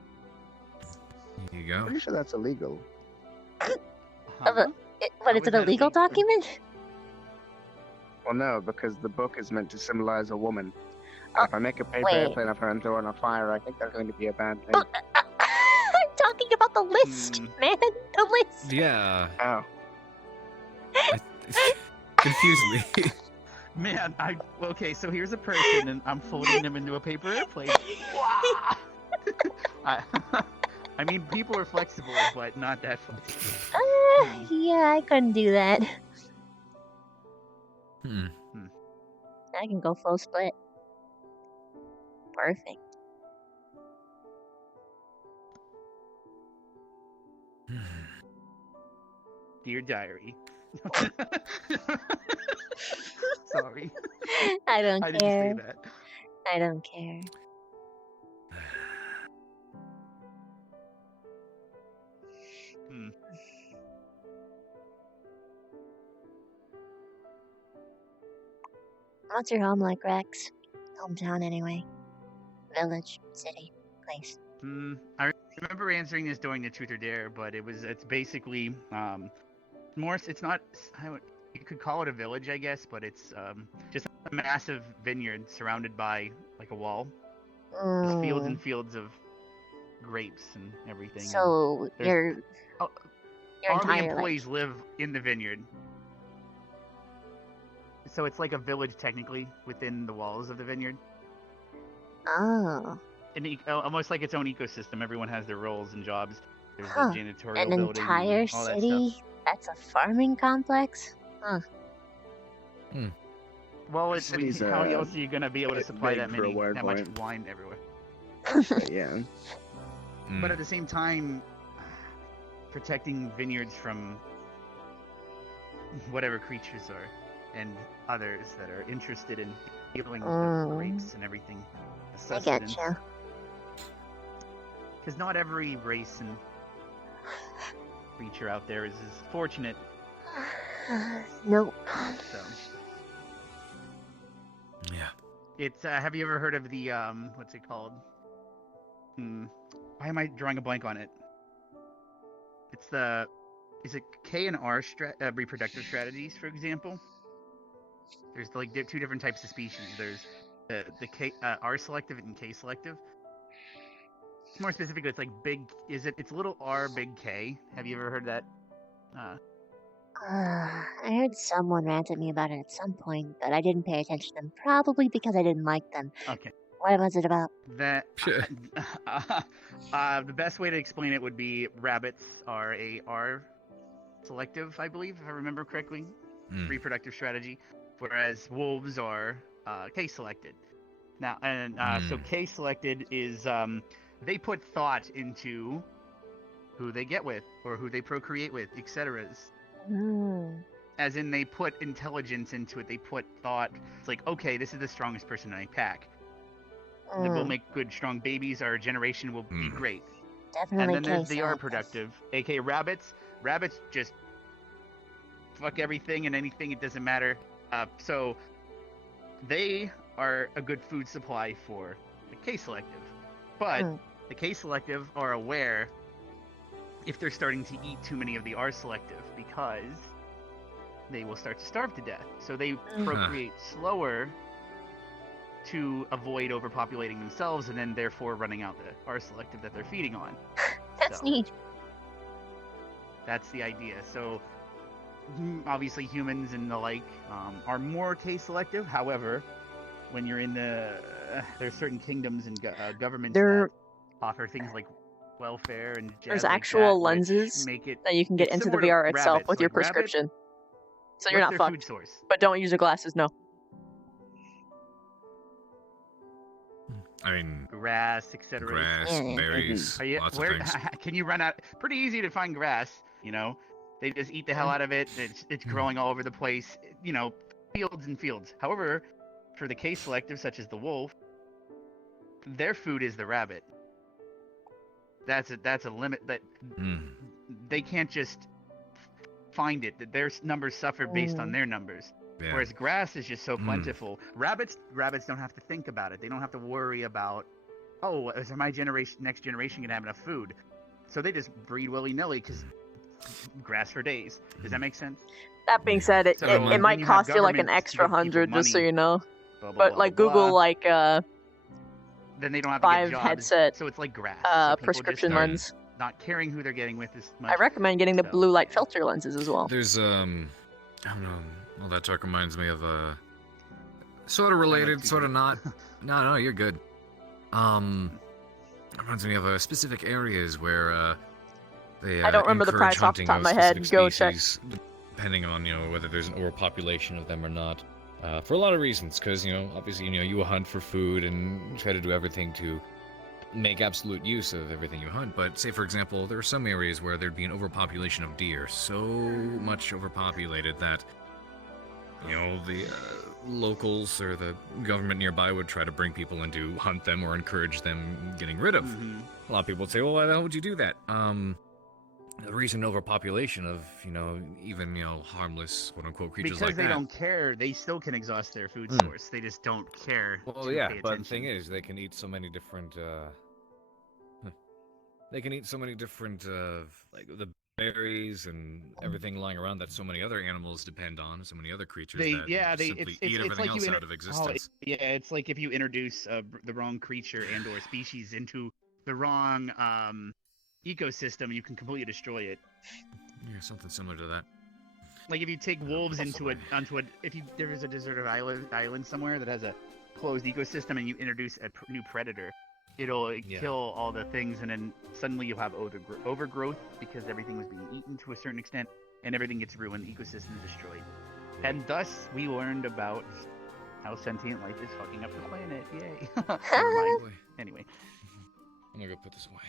Here you go. Pretty sure that's illegal. What is it, a legal document? Well, no, because the book is meant to symbolize a woman. And if I make a paper wait. airplane of her and throw it on a fire, I think that's going to be a bad thing. I'm talking about the list, man. The list. Yeah. Oh. Confuse me. Man, okay, so here's a person, and I'm folding them into a paper airplane. I mean, people are flexible, but not that flexible. Yeah, I couldn't do that. I can go full split. Perfect. Dear diary. Sorry. I don't I care. didn't say that. I don't care. What's your home like, Rex? Hometown, anyway. Village, city, place. I remember answering this during the Truth or Dare, but it's basically more. It's not. You could call it a village, I guess, but it's just a massive vineyard surrounded by like a wall. Just fields and fields of grapes and everything. So And your all entire the employees live in the vineyard. So it's like a village technically within the walls of the vineyard. Oh. Almost like its own ecosystem. Everyone has their roles and jobs. There's Huh. a janitorial An building. entire all that city? stuff. That's a farming complex? Huh. Well, City's, how else are you gonna be able to supply big that for a word much point. wine everywhere? Yeah. But at the same time, protecting vineyards from whatever creatures are and others that are interested in dealing with the grapes and everything. I getcha. Because not every race and creature out there is as fortunate. Nope. So. Yeah. It's have you ever heard of the what's it called? Why am I drawing a blank on it? It's is it K and R reproductive strategies, for example? There's like two different types of species. There's the K R selective and K selective. More specifically, it's like it's little R, big K. Have you ever heard that? I heard someone rant at me about it at some point, but I didn't pay attention to them, probably because I didn't like them. Okay. What was it about? That the best way to explain it would be rabbits are a R selective, I believe, if I remember correctly, reproductive strategy, whereas wolves are K selected. Now, and so K selected is they put thought into who they get with or who they procreate with, etc. As in, they put intelligence into it. They put thought. It's like, okay, this is the strongest person in my pack. That will make good, strong babies. Our generation will be great. Definitely. And then there's K the R selective. productive, aka rabbits. Rabbits just fuck everything and anything. It doesn't matter. So they are a good food supply for the K selective. But the K selective are aware if they're starting to eat too many of the R selective, because they will start to starve to death. So they procreate slower to avoid overpopulating themselves and then therefore running out the R selective that they're feeding on. That's neat. That's the idea. So obviously humans and the like are more K selective. However, when you're in there's certain kingdoms and governments that offer things like welfare and There's jazz like actual that, lenses which make it that you can get it's into the similar to VR itself rabbits. with your Like rabbit, prescription. So you're what's not their food fucked. source? But don't use your glasses, no. I mean, grass, etc. grass, berries, lots of things. Can you run out? Pretty easy to find grass. You know, they just eat the hell out of it. It's growing all over the place. You know, fields and fields. However, for the K selective, such as the wolf, their food is the rabbit. That's a limit that they can't just find it. That their numbers suffer based on their numbers. Yeah. Whereas grass is just so plentiful. Rabbits don't have to think about it. They don't have to worry about, oh, is my next generation gonna have enough food? So they just breed willy-nilly because grass for days. Does that make sense? That being said, it when might you have cost you like an governments extra give people 100, just so money, you know. blah, blah, But blah, like blah, Google blah, like then they don't have to 5 get jobs. headset So it's like grass. So people prescription just start lens. not caring who they're getting with as much. I recommend getting the blue light filter lenses as well. There's I don't know. Well, that talk reminds me of sort of related, sort of not. No, you're good. Reminds me of specific areas where they I don't remember the encourage price off the hunting top of my of head. specific Go check. species, depending on whether there's an overpopulation of them or not. For a lot of reasons, because obviously you hunt for food and try to do everything to make absolute use of everything you hunt. But say for example, there are some areas where there'd be an overpopulation of deer, so much overpopulated that the locals or the government nearby would try to bring people in to hunt them or encourage them getting rid of. A lot of people would say, well, why the hell would you do that? The reason overpopulation of, even, harmless, quote-unquote, creatures because like that. they don't care, they still can exhaust their food source. They just don't care. Well, to yeah, pay but the attention. thing is, they can eat so many different, like the berries and everything lying around that so many other animals depend on, so many other creatures that simply eat everything like else out of existence. It's like if you introduce the wrong creature and or species into the wrong ecosystem, you can completely destroy it. Yeah, something similar to that. Like if you take wolves there is a deserted island somewhere that has a closed ecosystem and you introduce a new predator, it'll kill all the things, and then suddenly you'll have overgrowth because everything was being eaten to a certain extent, and everything gets ruined, the ecosystem is destroyed. And thus, we learned about how sentient life is fucking up the planet. Yay. Never mind. Anyway. I'm gonna go put this away.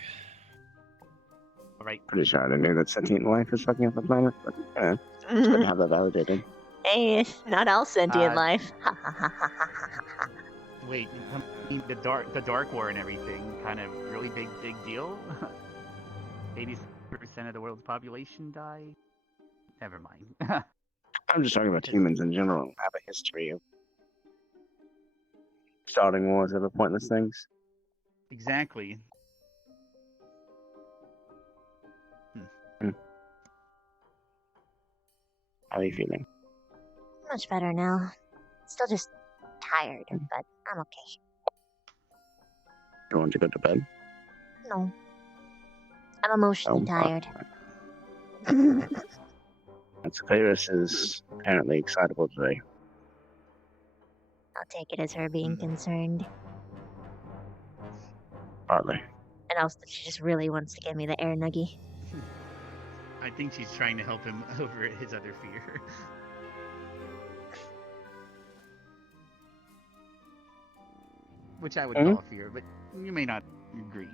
Alright. Pretty sure I knew that sentient life is fucking up the planet, but it's good to have that validated. Hey, not all sentient life. Wait, the dark war and everything, kind of really big deal? 80% of the world's population die? Never mind. I'm just talking about humans in general have a history of starting wars over pointless things. Exactly. How are you feeling? Much better now. Still just tired, but I'm okay. You want to go to bed? No. I'm emotionally tired. Cyrus is apparently excitable today. I'll take it as her being concerned. Partly. And also she just really wants to give me the air nuggie. I think she's trying to help him over his other fear. Which I would call fear, but you may not agree.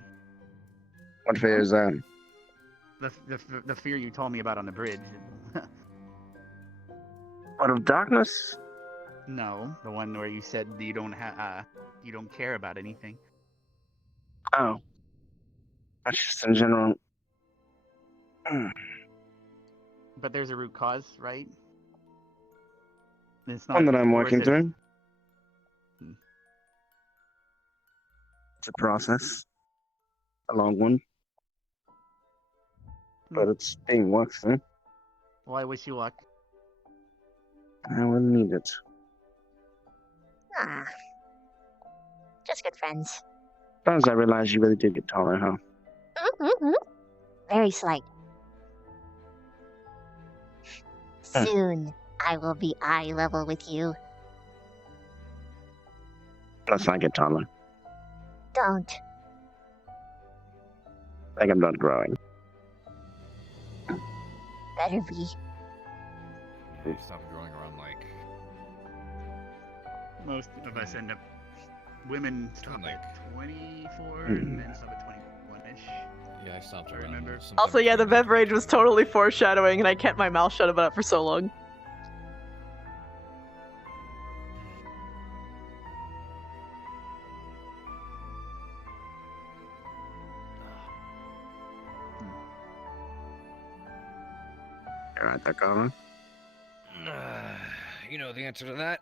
What fear is that? The fear you told me about on the bridge. What, of darkness? No, the one where you said you don't care about anything. Oh. That's just in general. But there's a root cause, right? It's One that I'm or is working it- through. It's a process. A long one. But it's being worked through. Well, I wish you luck. I will need it. Ah. Just good friends. Sometimes I realize you really did get taller, huh? Mm-hmm. Very slight. Soon, I will be eye level with you. Let's not get taller. Don't. I think I'm done growing. Better be. You stop growing around like. Most of us end up. Women stop like at 24 and men stop at 21-ish. Yeah, I stopped. I remember. Also, yeah, the beverage was totally foreshadowing, and I kept my mouth shut about it for so long. All right, that Colin. You know the answer to that.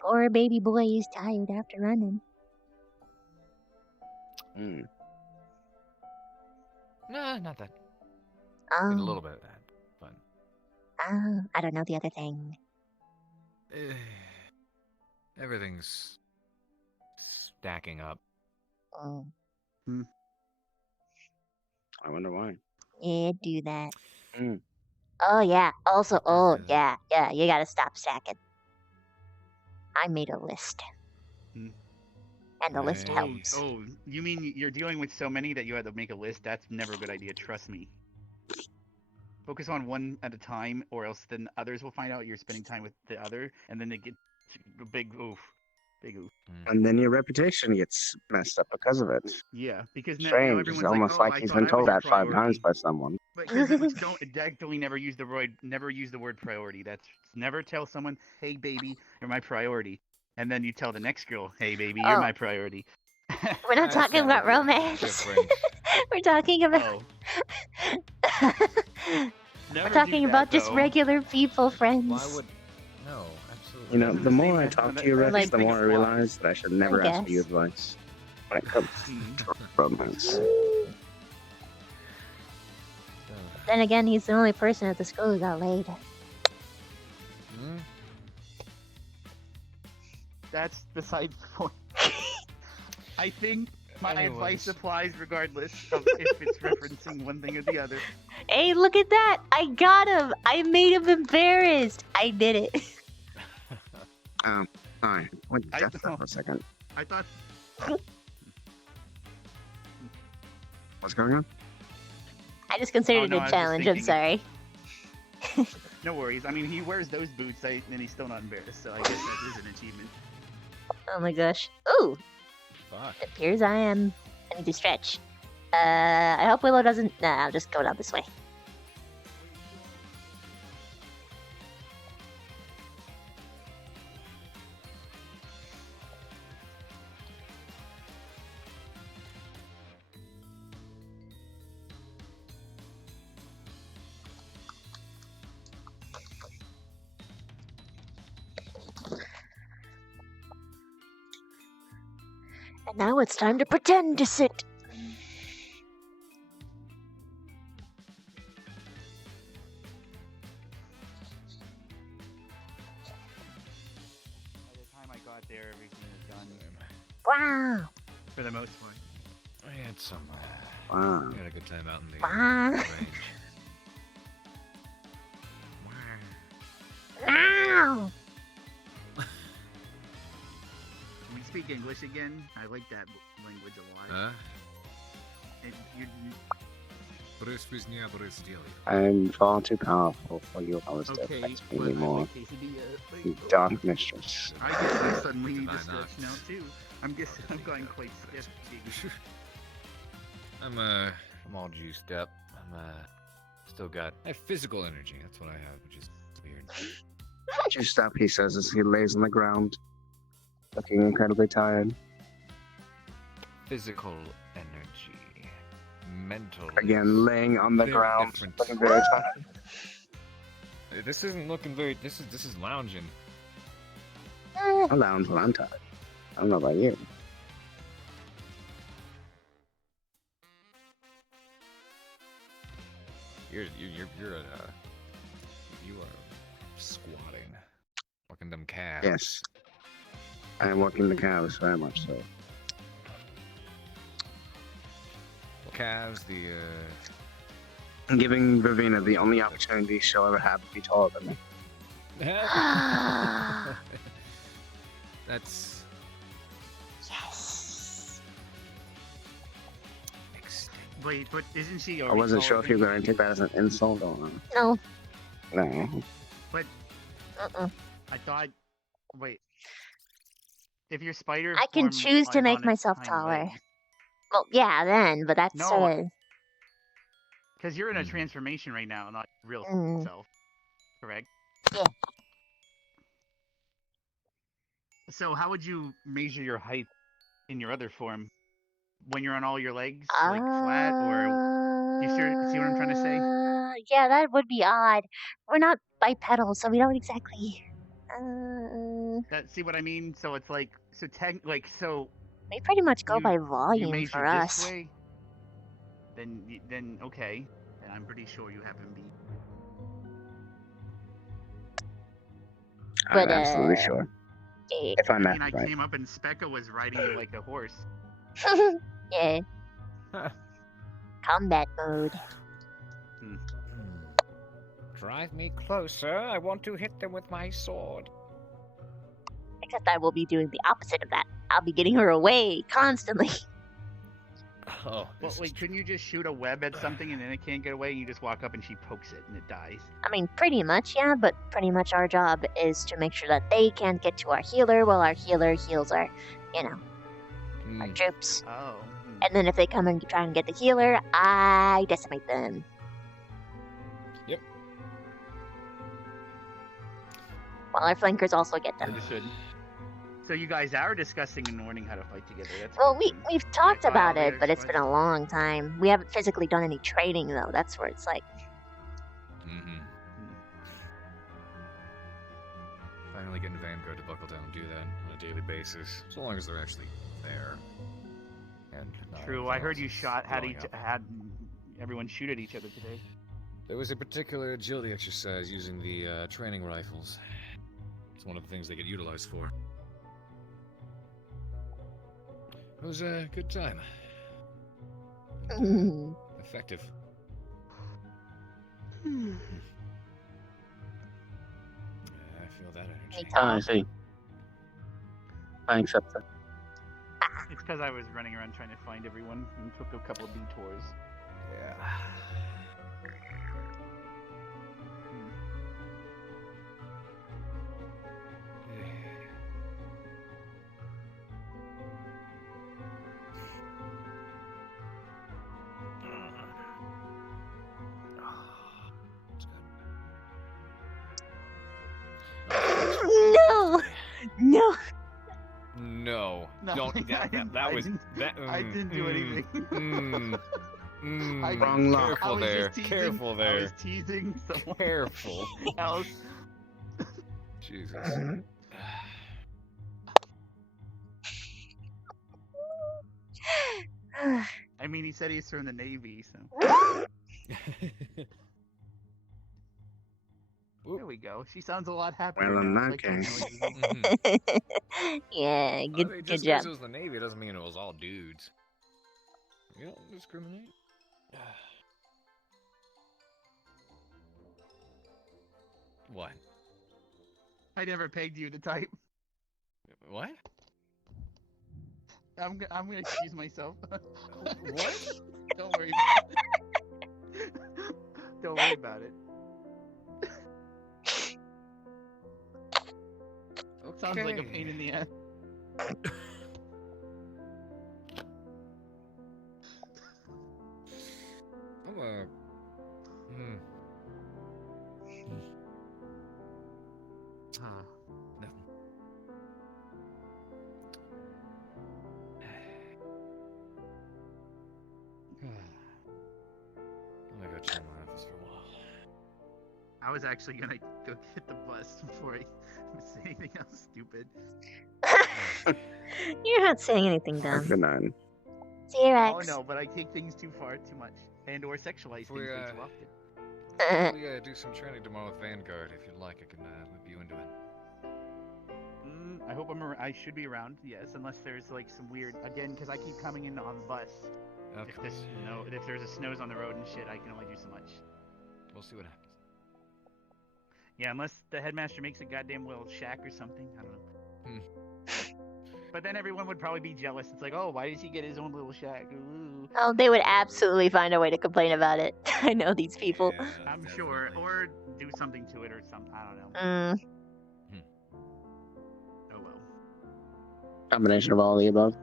Poor baby boy is tired after running. Nah, not that. Oh. Did a little bit of that, but Oh, I don't know the other thing. everything's stacking up. Oh. I wonder why. Yeah, do that. Oh, yeah. Also, oh, yeah, you gotta stop stacking. I made a list. And the list helps. Oh, you mean you're dealing with so many that you had to make a list? That's never a good idea, trust me. Focus on one at a time, or else then others will find out you're spending time with the other, and then they get a big oof. Big oof. And then your reputation gets messed up because of it. Yeah, because now Strange. everyone's It's almost like, oh, like I he's thought been I told was that your 5 times priority. by someone. But don't definitely never use the word priority. That's never tell someone, hey baby, you're my priority, and then you tell the next girl, hey baby, you're Oh. my priority. We're not talking about romance. We're talking about. We're talking about just regular people, friends. Why would? No, absolutely. You know, the more I talk to you, Rex, Like- the more I realize that I should never I ask for you guess. advice when it comes to romance. Then again, he's the only person at the school who got laid. That's besides the point. I think my advice applies regardless of if it's referencing one thing or the other. Hey, look at that! I got him! I made him embarrassed! I did it. Alright. Went deaf there for a second. I thought. What's going on? I just considered Oh, it no, I a was just challenge, I'm thinking- sorry. No worries. I mean, he wears those boots, and he's still not embarrassed, so I guess that is an achievement. Oh my gosh. Ooh! Fuck. It appears I am. I need to stretch. I hope Willow doesn't. Nah, I'll just go down this way. And now it's time to pretend to sit. By the time I got there, everything was done. Wow. For the most part. I had some. Wow. We had a good time out in the Wow. range. Wow. Can we speak English again? I like that language a lot. Huh? And you, I'm far too powerful for your powers to okay, affect me but I anymore. like quesadilla. You dark mistress. I guess I suddenly need Why to not? stretch now too. I'm going quite stiff. I'm all juiced up. Still got. I have physical energy. That's what I have, which is weird. Just up, he says as he lays on the ground, looking incredibly tired. Physical energy, mental. Again, laying on the very ground, different. looking very tired. This isn't looking very. This is lounging. I lounge when I'm tired. I don't know about you. You are squatting. Working them calves. Yes. I am working the cows very much so. Calves, the I'm giving Ravina the only opportunity she'll ever have to be taller than me. That's Yes. Wait, but isn't she I already wasn't sure taller if you were than going to take that as an insult or not. No. No. But I thought. Wait. If your spider. I can form choose to on make its myself hind taller. legs- Well, yeah, then, but that's No. Because you're in a transformation right now, not real Mm. self. Correct? Yeah. So how would you measure your height in your other form? When you're on all your legs? Like flat? Or... see what I'm trying to say? Yeah, that would be odd. We're not bipedal, so we don't exactly. See what I mean? So it's like... So We pretty much go by you volume measure for this us. way? Then okay. Then I'm pretty sure you haven't been... But, I'm absolutely sure. If I'm I mean, I right. came up and Specca was riding you like a horse. Yeah. Combat mode. Drive me closer. I want to hit them with my sword. Except I will be doing the opposite of that. I'll be getting her away constantly. Oh. Well, wait, couldn't you just shoot a web at something and then it can't get away and you just walk up and she pokes it and it dies? I mean, pretty much, yeah, but pretty much our job is to make sure that they can't get to our healer while our healer heals our, our troops. Oh. And then if they come and try and get the healer, I decimate them. Yep. While our flankers also get them. Understood. So you guys are discussing and learning how to fight together. That's Well, we've talked Wow, about it, there's but it's been a long time. We haven't physically done any training, though. That's where it's like... Finally getting Vanguard to buckle down and do that on a daily basis, so long as they're actually there. And not True. everything I heard else you is had blowing up. everyone shoot at each other today. There was a particular agility exercise using the training rifles. It's one of the things they get utilized for. It was a good time. Effective. I feel that energy. I see. I accept that. It's because I was running around trying to find everyone and took a couple of detours. Yeah. No! No! No, No, don't. That was that. I didn't do anything. Wrong lock. Careful there. Careful I there. was teasing someone Careful. else. Jesus. I mean, he said he's from the Navy, so. There we go. She sounds a lot happier. Well, in now. that Like her case. noises. Yeah, good, I mean, good just job. because it was the Navy doesn't mean it was all dudes. You don't discriminate. What? I never pegged you to type. What? I'm gonna excuse myself. What? Don't worry. Don't worry about it. Sounds like a pain in the ass. I'm a. Nothing. I'm gonna go chill in my office for a while. I was actually gonna go get the bus before I say anything else stupid. You're not saying anything dumb. Good night. See you, Oh Rex. no, but I take things too far, too much, and or sexualize things way too often. we do some training tomorrow with Vanguard. If you'd like, I can whip you into it. I hope I should be around. Yes, unless there's like some weird again, because I keep coming in on the bus. If there's a snows on the road and shit, I can only do so much. We'll see what happens. Yeah, unless the headmaster makes a goddamn little shack or something. I don't know. But then everyone would probably be jealous. It's like, oh, why does he get his own little shack? Ooh. Oh, they would absolutely find a way to complain about it. I know these people. Yeah, I'm sure, or do something to it or something. I don't know. Oh well. Combination of all the above.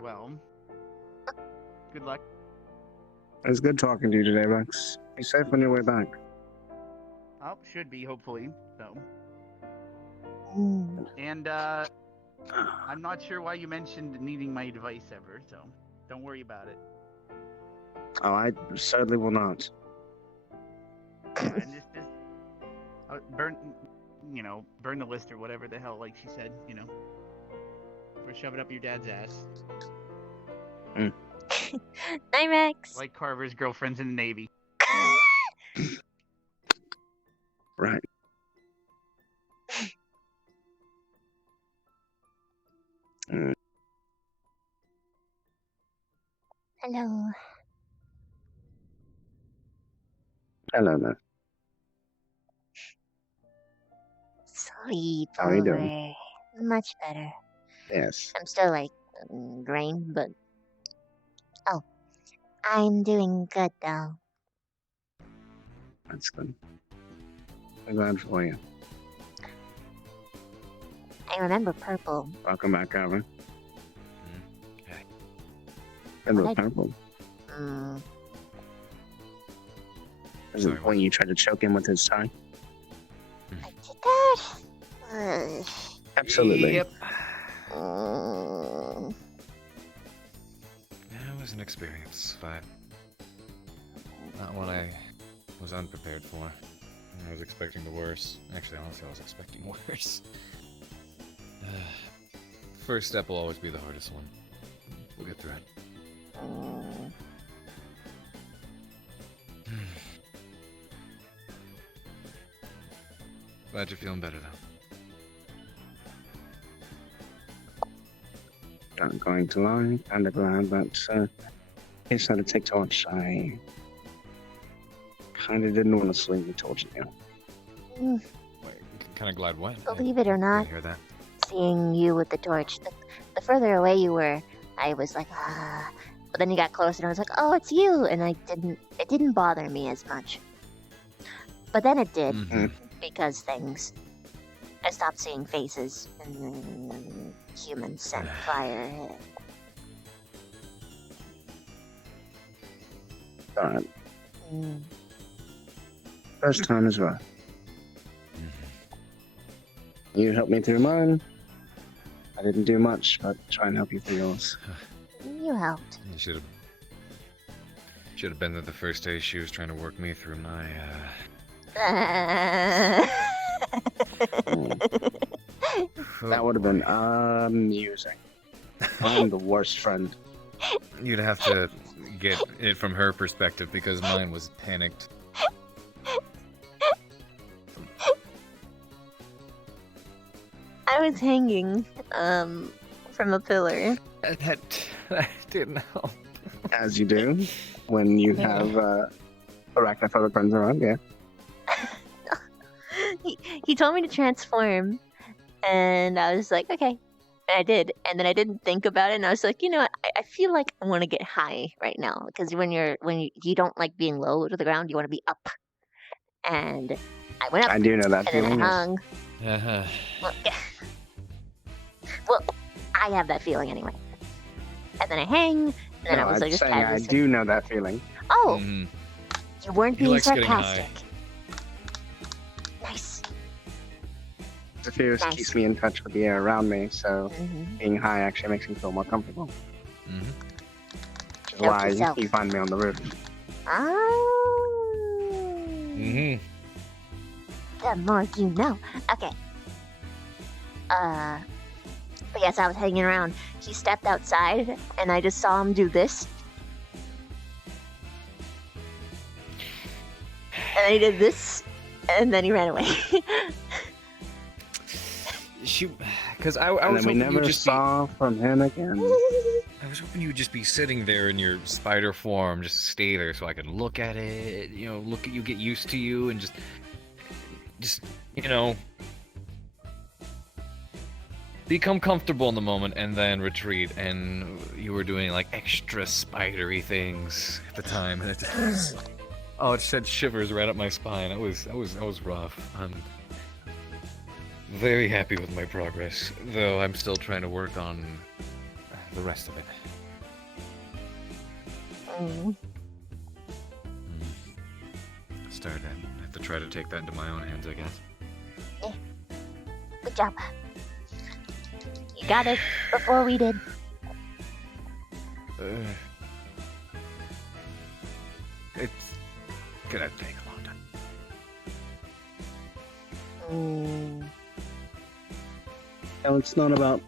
Well, good luck. It was good talking to you today, Rex. Be safe on your way back. Oh, should be, hopefully. So. And, I'm not sure why you mentioned needing my advice ever, so don't worry about it. Oh, I certainly will not. And just burn the list or whatever the hell, like she said, or shove it up your dad's ass. Night, Rex. Like Carver's girlfriend's in the Navy. Right. Hello. Hello there. Sleep. How are you doing? Much better. Yes. I'm still like drained, but I'm doing good though. That's good. I'm glad for you. I remember purple. Welcome back, Carver. Okay. Remember purple? Is it when you tried to choke him with his tongue? Absolutely. Yep. That was an experience, but not one I was unprepared for. I was expecting the worst. Actually, honestly, I was expecting worse. First step will always be the hardest one. We'll get through it. Glad you're feeling better, though. Not going to lie, kinda glad that he decided to take Torch. I kinda didn't want to sleep with Torch now. Wait, kind of glad what? Believe it or I not, didn't hear that. seeing you with the torch, the further away you were, I was like, ah. But then you got closer and I was like, oh, it's you. And it didn't bother me as much. But then it did, because I stopped seeing faces and humans set fire. Alright. First time as well. You helped me through mine. I didn't do much, but try and help you through yours. You helped. You should have been there the first day she was trying to work me through my That would have been amusing. I'm the worst friend. You'd have to get it from her perspective because mine was panicked. I was hanging from a pillar. That didn't help. As you do when you have arachnophobic friends around, yeah. He told me to transform, and I was like, okay. And I did, and then I didn't think about it, and I was like, you know what? I feel like I want to get high right now because when you don't like being low to the ground, you want to be up. And I went up. I do know that and feeling. Then I hung. Well, I have that feeling anyway. And then I hang, and then No, I was like, I'm saying I do know that feeling. Oh, you weren't He being likes getting sarcastic. high. Nice. Zephyrus keeps me in touch with the air around me, so Mm-hmm. being high actually makes me feel more comfortable. Which is Note why yourself. you find me on the roof. The more you know. Okay. But yes, I was hanging around. He stepped outside, and I just saw him do this. And he did this, and then he ran away. Because I And was then we hoping you never just saw from him again. I was hoping you'd just be sitting there in your spider form, just stay there so I could look at it, look at you, get used to you, and just become comfortable in the moment and then retreat. And you were doing like extra spidery things at the time, and it sent shivers right up my spine. That was rough. I'm very happy with my progress, though I'm still trying to work on the rest of it. Start I have to try to take that into my own hands, I guess. Yeah. Good job. You got it before we did. It's gonna take a long time. No, it's not about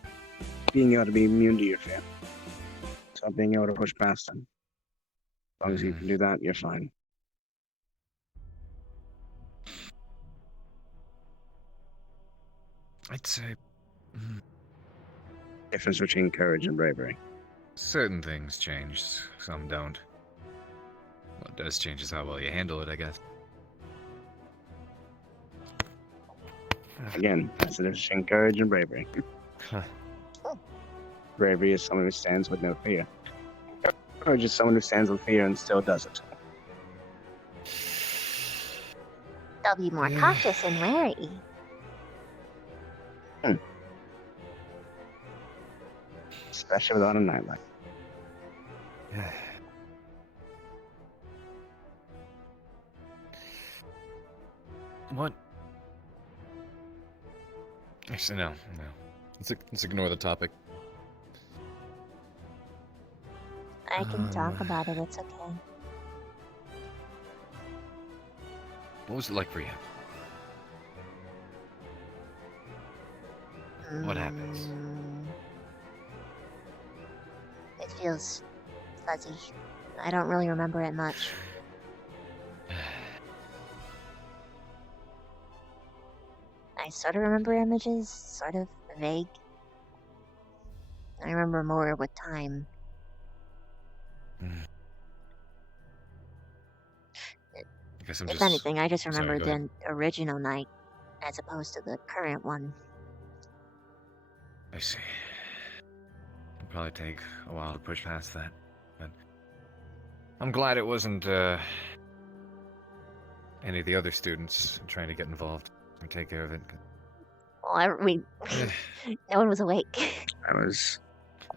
being able to be immune to your fear. It's about being able to push past them. As long as you can do that, you're fine. I'd say Difference between courage and bravery. certain things change, some don't. What does change is how well you handle it, I guess. Again, that's the difference between courage and bravery. Bravery is someone who stands with no fear. Courage is someone who stands with fear and still does it. They'll be more cautious and wary. Especially without a nightlight. What? Actually, no. Let's ignore the topic. I can talk about it, it's okay. What was it like for you? What happens? It feels fuzzy. I don't really remember it much. I sort of remember images, sort of vague. I remember more with time. I guess I'm If just... anything, I just remember Sorry, go ahead. the original night as opposed to the current one. I see. It'll probably take a while to push past that, but I'm glad it wasn't any of the other students trying to get involved or take care of it. Well, no one was awake. I was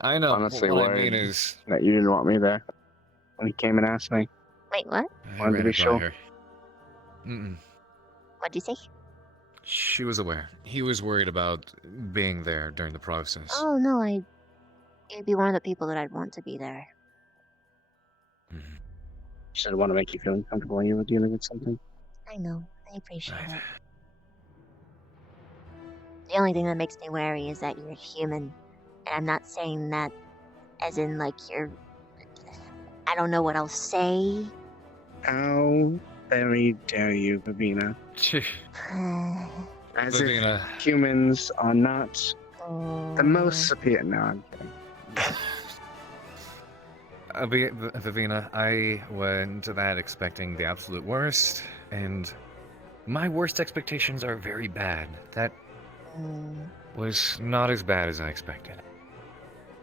I know. honestly what I worried mean is, that you didn't want me there when he came and asked me. Wait, what? Wanted to be sure. What'd you say? She was aware. He was worried about being there during the process. Oh no, you'd be one of the people that I'd want to be there. She didn't want to make you feel uncomfortable when you were dealing with something. I know. I appreciate it. The only thing that makes me wary is that you're human. And I'm not saying that as in like you're... I don't know what I'll say. How very dare you, Vivina? As Vivina. if humans are not the most superior. No, I'm kidding. Vivina, I went to that expecting the absolute worst, and my worst expectations are very bad. That was not as bad as I expected.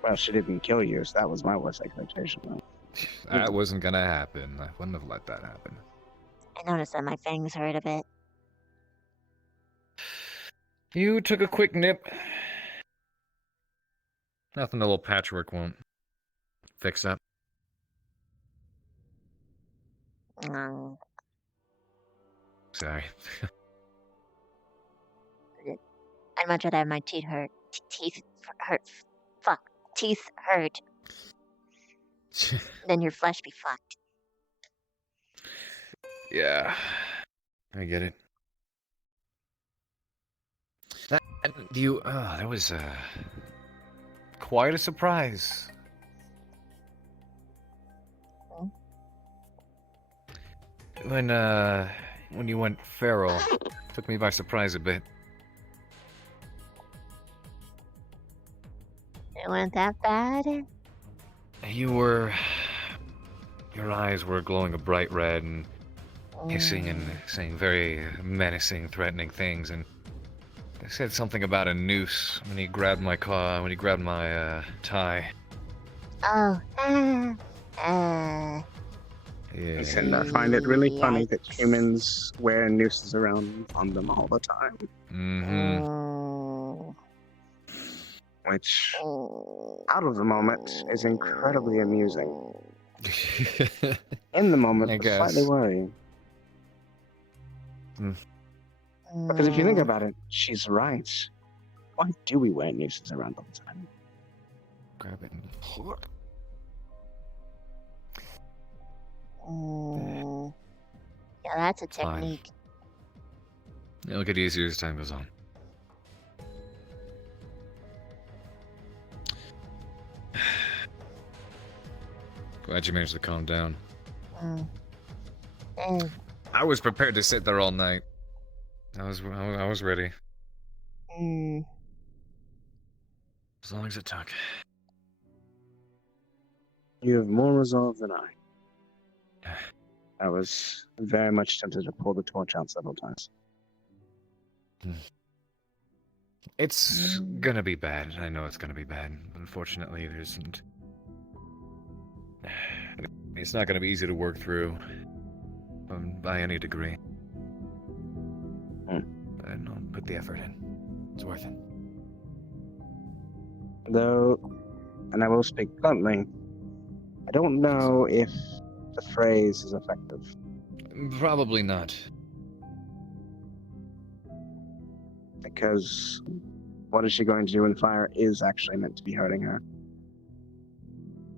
Well, she didn't kill you, so that was my worst expectation, though. That wasn't gonna happen. I wouldn't have let that happen. I noticed that my fangs hurt a bit. You took a quick nip. Nothing a little patchwork won't fix up. Sorry. I'd much rather have my teeth hurt. Teeth hurt. Fuck. Teeth hurt. Then your flesh be fucked. Yeah. I get it. That And you, that was quite a surprise. When you went feral, took me by surprise a bit. It went that bad? Your eyes were glowing a bright red and hissing and saying very menacing, threatening things, and they said something about a noose when he grabbed my tie. Oh. Yeah. And I find it really funny that humans wear nooses around on them all the time. Mm-hmm. Which, out of the moment, is incredibly amusing. In the moment, it's slightly worrying. Because if you think about it, she's right. Why do we wear nooses around all the time? Grab it. Yeah, that's a technique. It'll get easier as time goes on. Glad you managed to calm down. I was prepared to sit there all night. I was ready. As long as it took. You have more resolve than I. I was very much tempted to pull the torch out several times. It's gonna be bad. I know it's gonna be bad. Unfortunately, there isn't. It's not gonna be easy to work through by any degree. But no, put the effort in. It's worth it. Though, and I will speak bluntly, I don't know if the phrase is effective. Probably not. Because what is she going to do when fire is actually meant to be hurting her?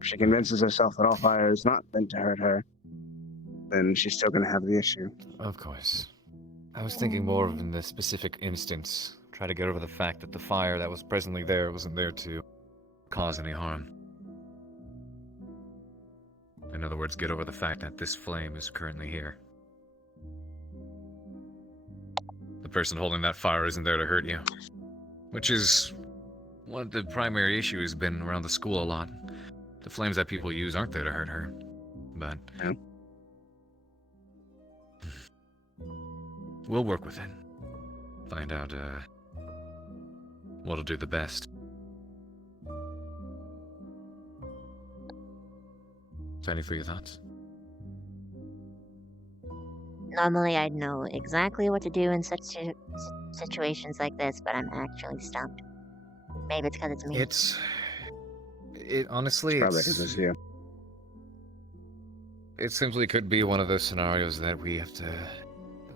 If she convinces herself that all fire is not meant to hurt her, then she's still going to have the issue. Of course. I was thinking more of in the specific instance. Try to get over the fact that the fire that was presently there wasn't there to cause any harm. In other words, get over the fact that this flame is currently here. The person holding that fire isn't there to hurt you. Which is what the primary issue has been around the school a lot. The flames that people use aren't there to hurt her. But we'll work with it. Find out what'll do the best. Any for your thoughts? Normally, I'd know exactly what to do in such situations like this, but I'm actually stumped. Maybe it's because it's me. It honestly, Probably because it's you. It simply could be one of those scenarios that we have to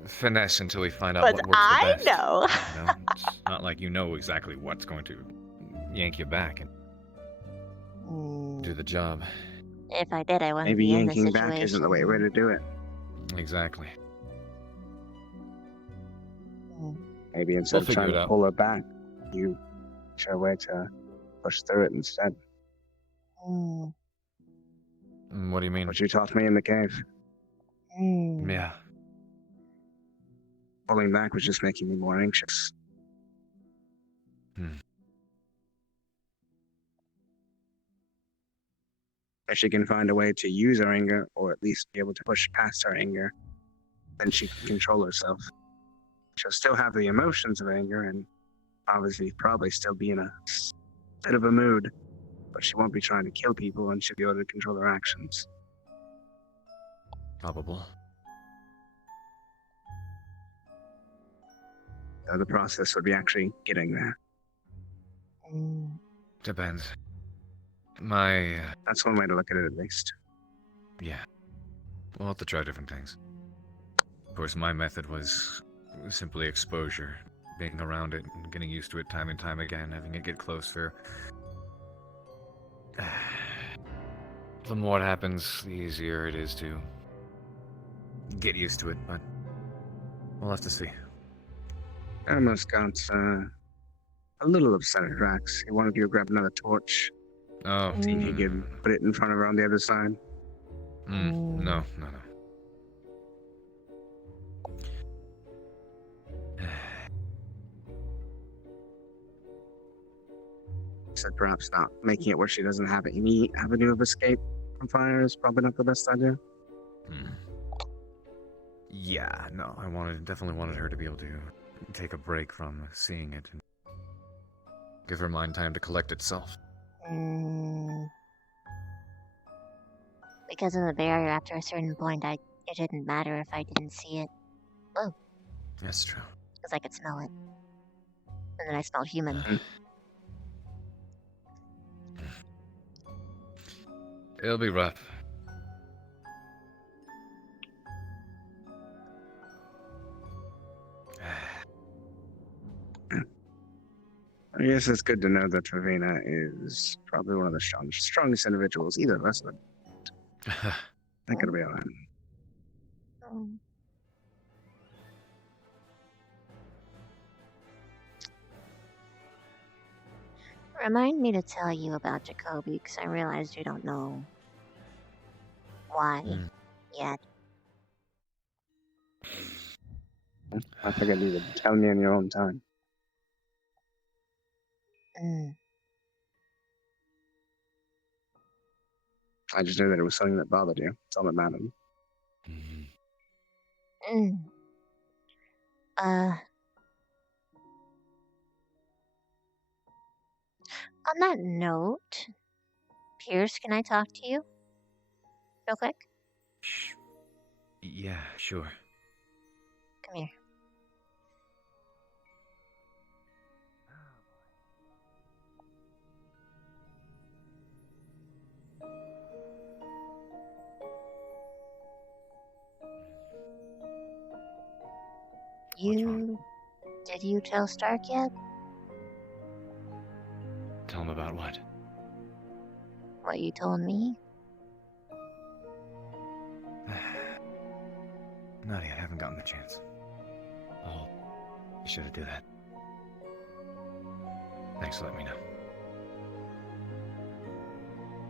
finesse until we find out But what works I the best. know. You know? It's not like you know exactly what's going to yank you back and do the job. If I did, I wouldn't Maybe be in this yanking situation. back isn't the way to do it. Exactly. Maybe instead of figure trying it to out. pull her back, you show a way to push through it instead. What do you mean? What you taught me in the cave. Yeah. Pulling back was just making me more anxious. If she can find a way to use her anger, or at least be able to push past her anger, then she can control herself. She'll still have the emotions of anger, and obviously probably still be in a bit of a mood, but she won't be trying to kill people, and she'll be able to control her actions. Probable. The process would be actually getting there. Depends. My... That's one way to look at it, at least. Yeah. We'll have to try different things. Of course, my method was simply exposure. Being around it and getting used to it time and time again, having it get closer. The more it happens, the easier it is to get used to it, but we'll have to see. I almost got a little upset at Drax. He wanted you to grab another torch. Oh. See if you could put it in front of her on the other side. No. Said perhaps not making it where she doesn't have any avenue of escape from fire is probably not the best idea. Yeah, no, definitely wanted her to be able to take a break from seeing it and give her mind time to collect itself. Because of the barrier, after a certain point, it didn't matter if I didn't see it. Oh, That's true. because I could smell it. And then I smelled human. It'll be rough. I guess it's good to know that Ravina is probably one of the strongest individuals either of us would. Not gonna be alright. Remind me to tell you about Jacoby, because I realized you don't know why yet. I figured you would tell me in your own time. I just knew that it was something that bothered you. That's all that mattered. On that note, Pierce, can I talk to you? Real quick? Yeah, sure. Come here. Did you tell Stark yet? Tell him about what? What you told me? Not yet, I haven't gotten the chance. Oh, you should do that. Thanks for letting me know.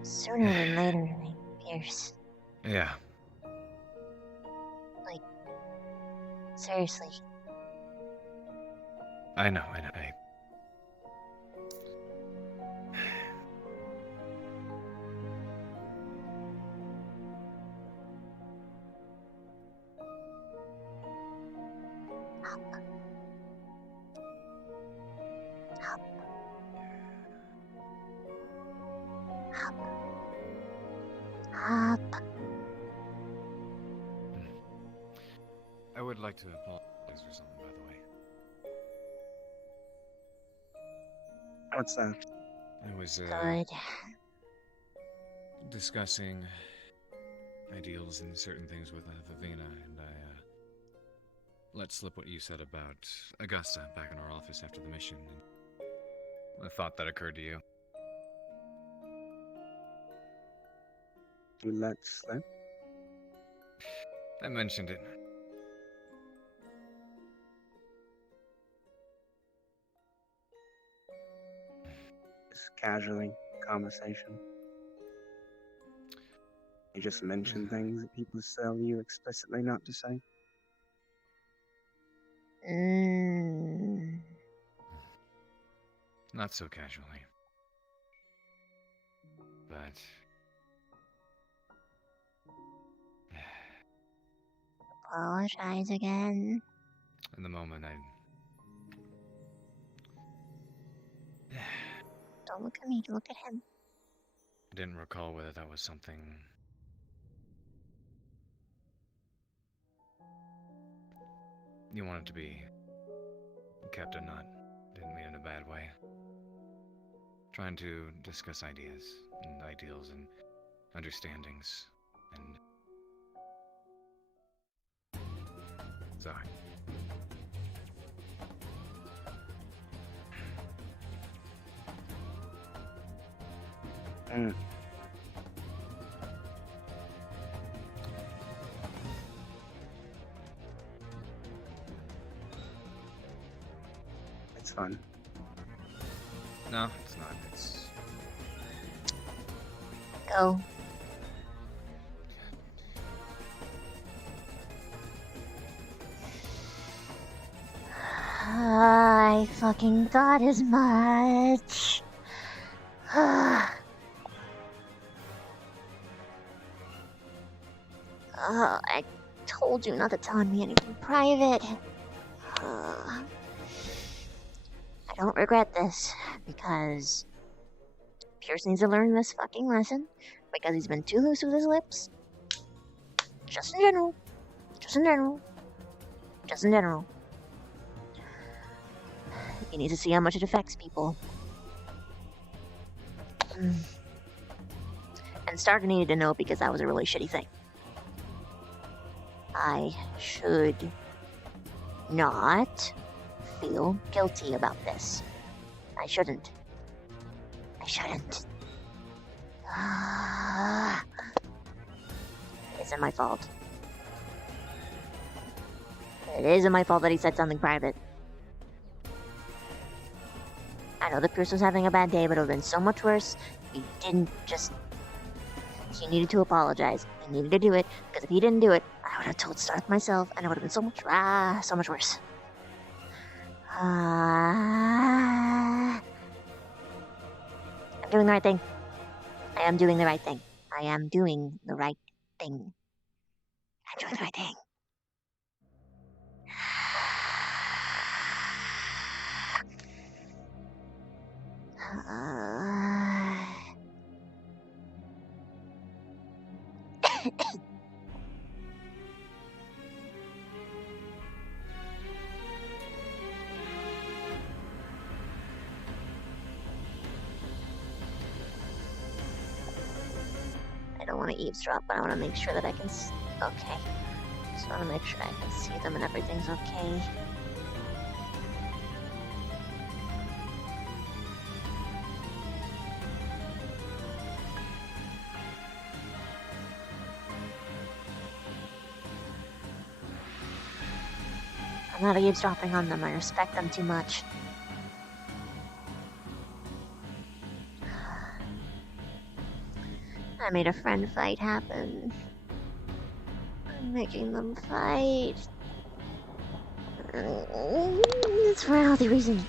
Sooner than later, Pierce. Yeah. Like, seriously. I know. I would like to apologize for something, by the way. What's that? I was Good. discussing ideals and certain things with Vivina, and I let slip what you said about Augusta back in our office after the mission. And I thought that occurred to you. You let slip? I mentioned it. Just casually, conversation. You just mention things that people tell you explicitly not to say. Not so casually. But Apologize again. in the moment, Don't look at me, look at him. didn't recall whether that was something you wanted to be kept or not. Didn't mean it in a bad way. Trying to discuss ideas and ideals and understandings and sorry. It's fun. No, it's not. It's Go. I fucking thought as much. I told you not to tell me anything private. I don't regret this, because Pierce needs to learn this fucking lesson, because he's been too loose with his lips. Just in general. Just in general. Just in general. You need to see how much it affects people. And Stark needed to know, because that was a really shitty thing. I should not feel guilty about this. I shouldn't. I shouldn't. It isn't my fault. It isn't my fault that he said something private. I know that Pierce was having a bad day, but it would have been so much worse if he didn't just... He needed to apologize. He needed to do it, because if he didn't do it, I would have told Stark myself, and it would have been so much worse. I'm doing the right thing. I am doing the right thing. I am doing the right thing. I'm doing the right thing. I don't want to eavesdrop, but I want to make sure that I can okay. Just want to make sure I can see them and everything's okay. I'm not eavesdropping on them. I respect them too much. I made a friend fight happen. I'm making them fight. It's for a healthy reason.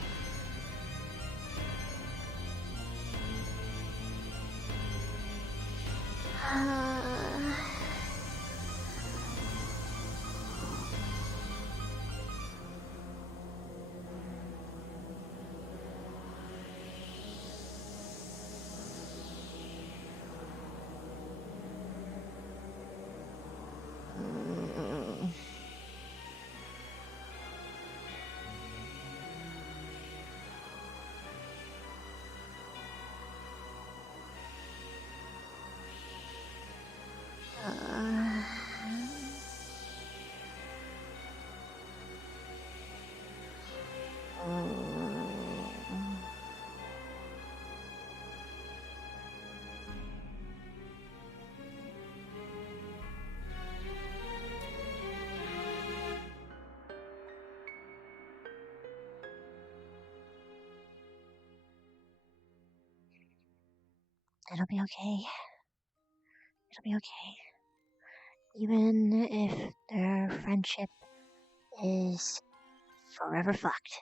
It'll be okay. It'll be okay. Even if their friendship is forever fucked.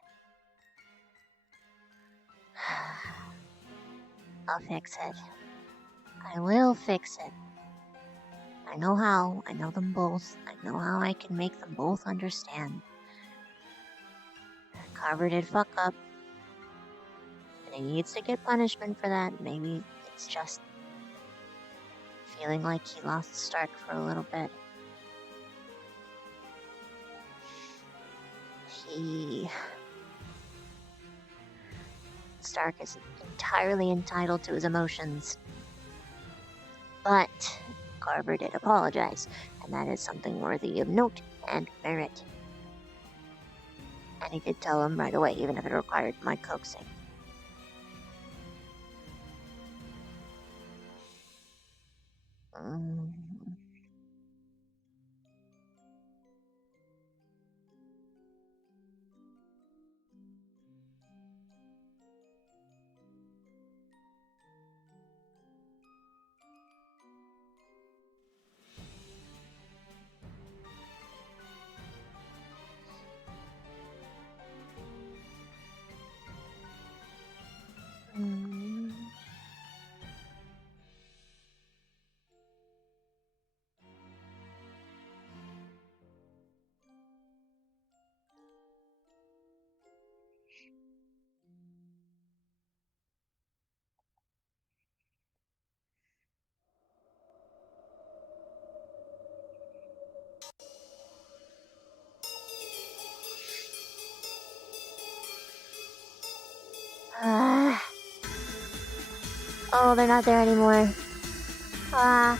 I'll fix it. I will fix it. I know how. I know them both. I know how I can make them both understand. Carver did fuck up. And he needs to get punishment for that. Maybe it's just feeling like he lost Stark for a little bit. Stark is entirely entitled to his emotions. But Carver did apologize, and that is something worthy of note and merit. And he did tell him right away, even if it required my coaxing. Oh, they're not there anymore. Ah.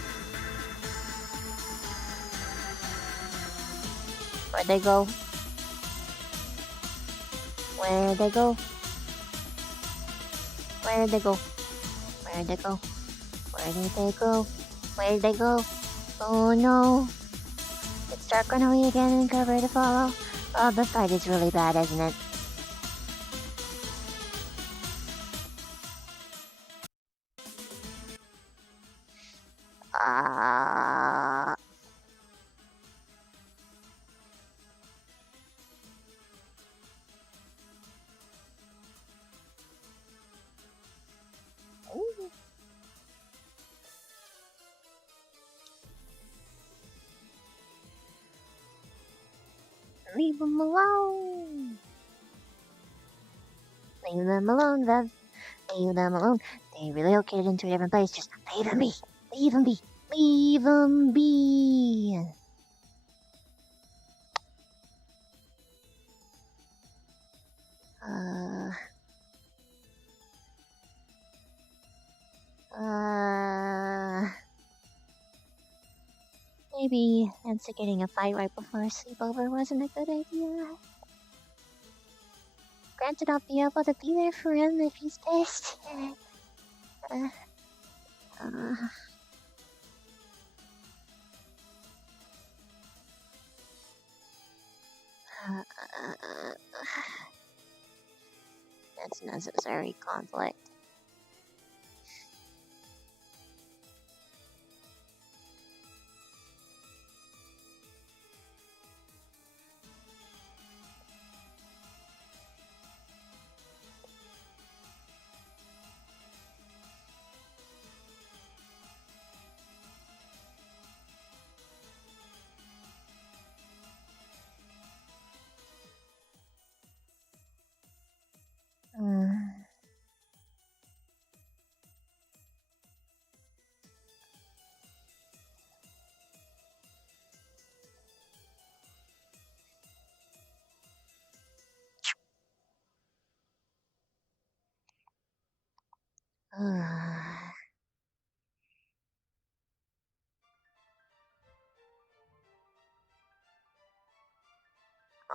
Where'd they go? Where'd they go? Where'd they go? Where'd they go? Where did they go? Where did they go? Oh no. It's dark on away again and cover to follow. Oh, the fight is really bad, isn't it? Ooh. Leave them alone. Leave them alone, Vev. Leave them alone. They relocated into a different place. Just leave them be. Leave them be. Leave them be. Maybe instigating a fight right before a sleepover wasn't a good idea. Granted, I'll be able to be there for him if he's pissed. That's necessary conflict.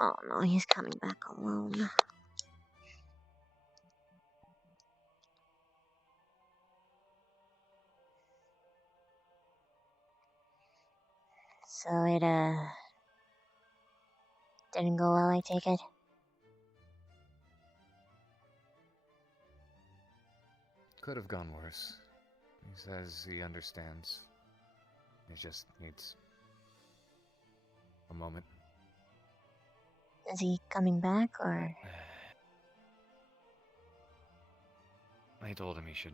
Oh no, he's coming back alone. So it, didn't go well, I take it? Could have gone worse. He says he understands. He just needs a moment. Is he coming back, or...? I told him he should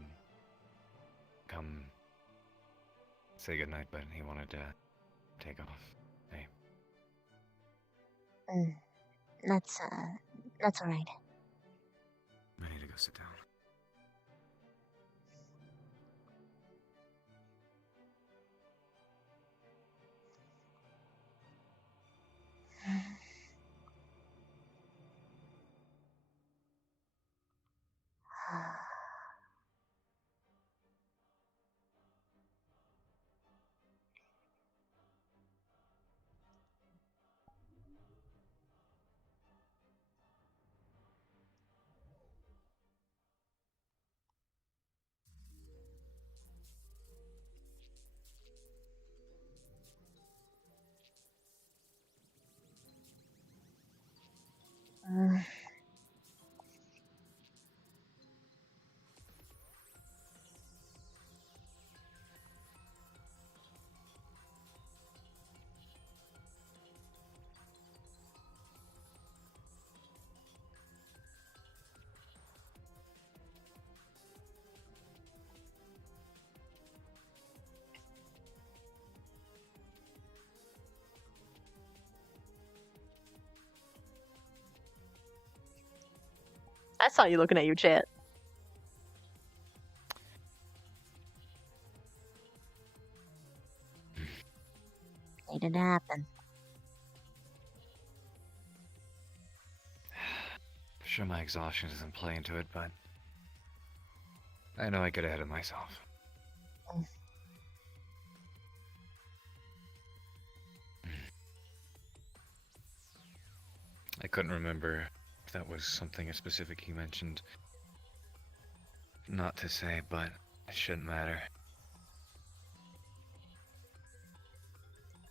come say goodnight, but he wanted to take off. Hey. That's alright. I need to go sit down. I saw you looking at your chat. Made it happen. Sure, my exhaustion doesn't play into it, but I know I get ahead of myself. I couldn't remember if that was something specific you mentioned. Not to say, but it shouldn't matter.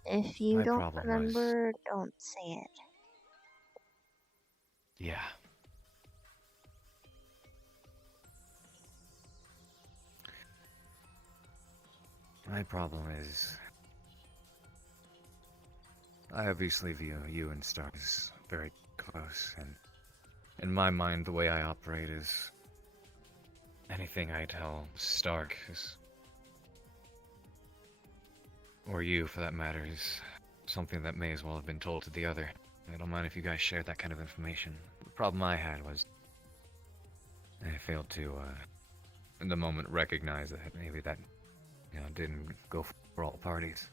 If you My don't problem remember, don't say it. Yeah. My problem is, I obviously view you and Stark as very close, and in my mind, the way I operate is anything I tell Stark is, or you for that matter, is something that may as well have been told to the other. I don't mind if you guys share that kind of information. The problem I had was I failed to, in the moment, recognize that maybe that, didn't go for all parties.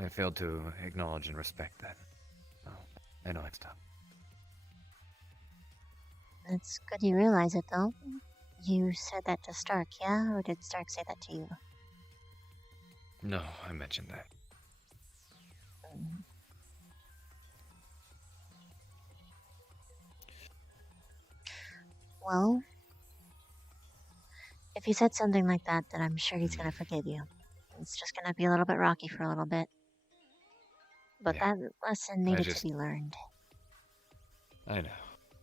I failed to acknowledge and respect that. Oh, I know it's tough. It's good you realize it, though. You said that to Stark, yeah? Or did Stark say that to you? No, I mentioned that. Well, if you said something like that, then I'm sure he's gonna forgive you. It's just gonna be a little bit rocky for a little bit. But that lesson needed to be learned. I know.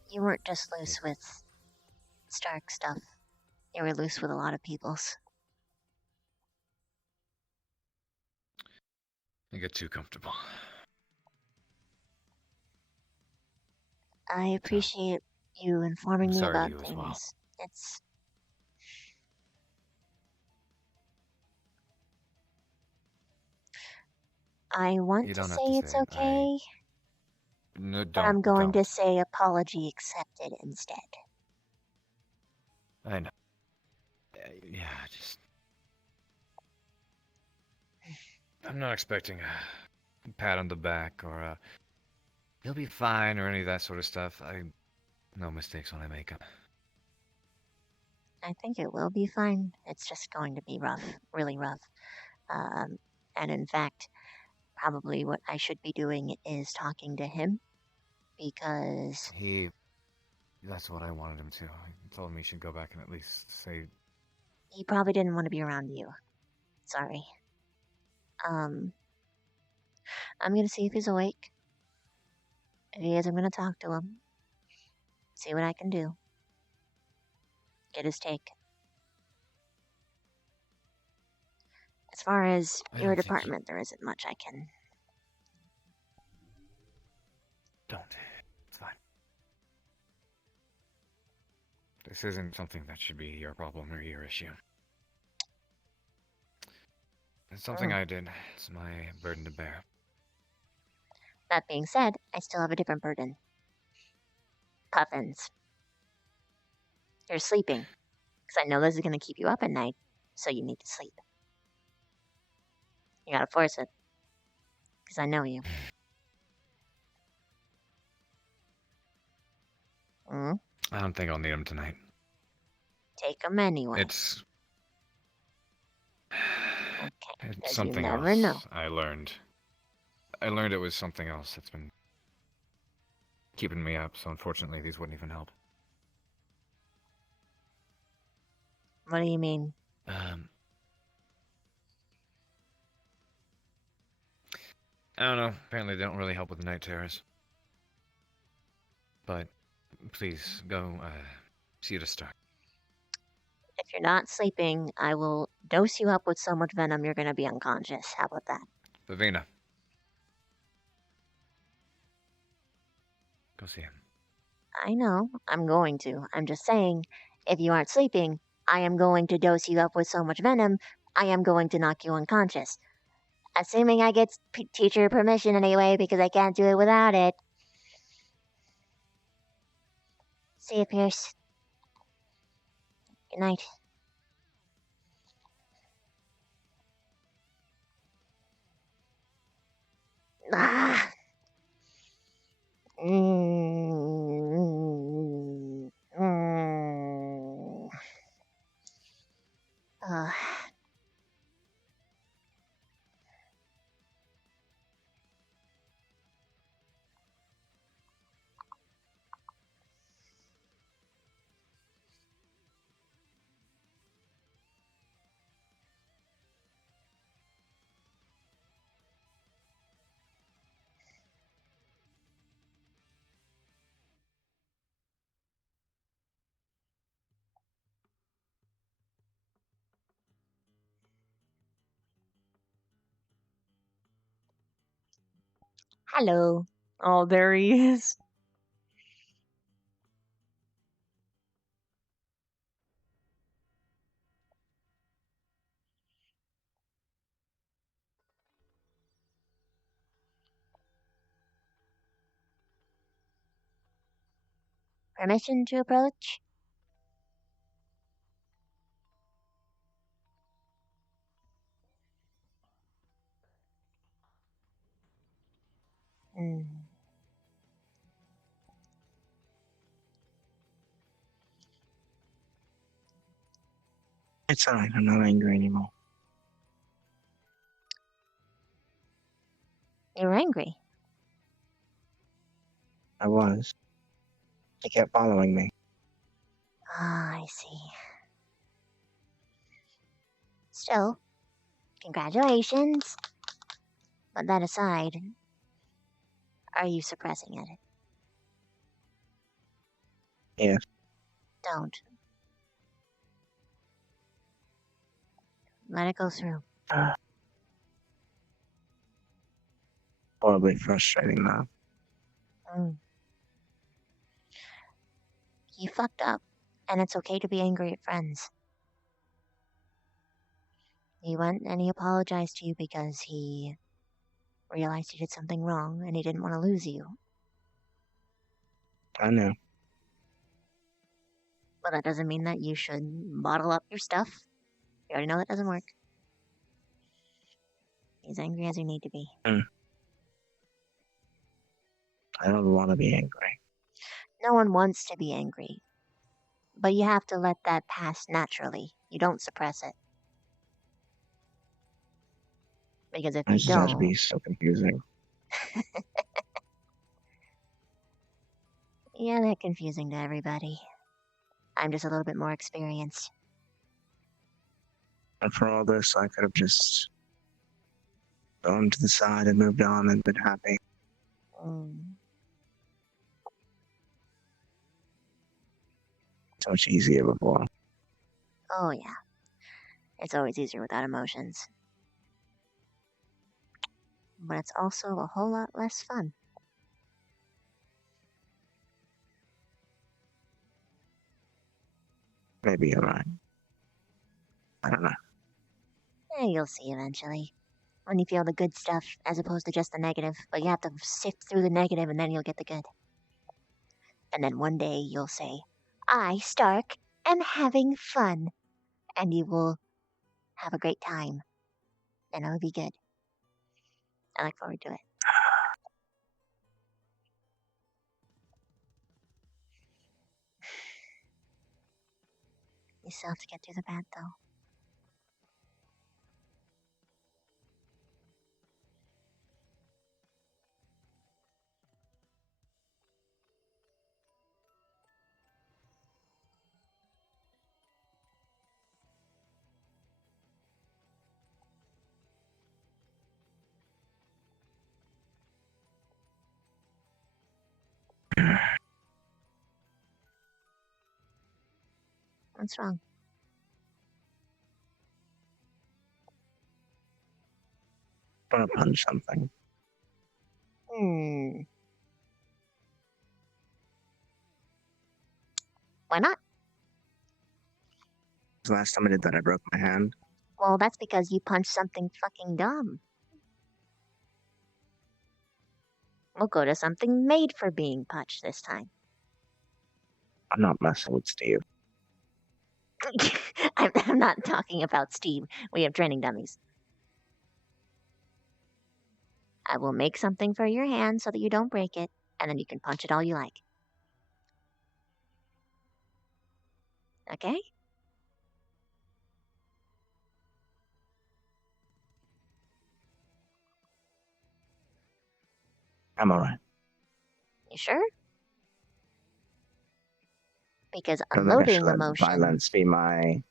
You weren't just loose with Stark stuff. You were loose with a lot of people's. I get too comfortable. I appreciate you informing I'm me sorry to about you as things. well. It's I want You to don't say have to it's say it. okay, No, but I'm don't. going to say apology accepted instead. I know. Yeah, just... I'm not expecting a pat on the back or a "you'll be fine" or any of that sort of stuff. No mistakes when I make them. I think it will be fine. It's just going to be rough, really rough. And in fact, probably what I should be doing is talking to him because That's what I wanted him to. He told me he should go back and at least say... he probably didn't want to be around you. Sorry. I'm gonna see if he's awake. If he is, I'm gonna talk to him. See what I can do. Get his take. As far as your department, there isn't much I can. Don't. It's fine. This isn't something that should be your problem or your issue. It's something I did. It's my burden to bear. That being said, I still have a different burden. Puffins. You're sleeping. Because I know this is going to keep you up at night, so you need to sleep. You gotta force it. Because I know you. I don't think I'll need them tonight. Take them anyway. It's Because something you never else know. I learned. I learned it was something else that's been keeping me up, so unfortunately these wouldn't even help. What do you mean? I don't know. Apparently they don't really help with the night terrors. But please go see it a start. If you're not sleeping, I will dose you up with so much venom you're gonna be unconscious. How about that? Vivina. Go see him. I know. I'm going to. I'm just saying, if you aren't sleeping, I am going to dose you up with so much venom, I am going to knock you unconscious. Assuming I get teacher permission anyway, because I can't do it without it. See you, Pierce. Good night. Ah. Mm. Hello. Oh, there he is. Permission to approach? Hmm. It's alright, I'm not angry anymore. You're angry. I was. They kept following me. Ah, I see. Still, congratulations. But that aside, are you suppressing it? Yes. Don't. Let it go through. Horribly frustrating now. Mm. You fucked up, and it's okay to be angry at friends. He went and he apologized to you because he realized he did something wrong and he didn't want to lose you. I know. But that doesn't mean that you should bottle up your stuff. You already know that doesn't work. Be as angry as you need to be. I don't want to be angry. No one wants to be angry. But you have to let that pass naturally. You don't suppress it. Because if you This has to don't... be so confusing. Yeah, they're confusing to everybody. I'm just a little bit more experienced. And for all this, I could have just gone to the side and moved on and been happy. So much easier before. Oh, yeah. It's always easier without emotions. But it's also a whole lot less fun. Maybe you're right. I don't know. Yeah, you'll see eventually. When you feel the good stuff as opposed to just the negative. But you have to sift through the negative and then you'll get the good. And then one day you'll say, I, Stark, am having fun. And you will have a great time. And it'll be good. I look forward to it. You still have to get through the bad, though. What's wrong? I want to punch something. Why not? The last time I did that, I broke my hand. Well, that's because you punched something fucking dumb. We'll go to something made for being punched this time. I'm not messing with Steve. I'm not talking about Steve. We have training dummies. I will make something for your hand so that you don't break it, and then you can punch it all you like. Okay? I'm alright. You sure? Because I don't think I should unloading let emotion... violence be my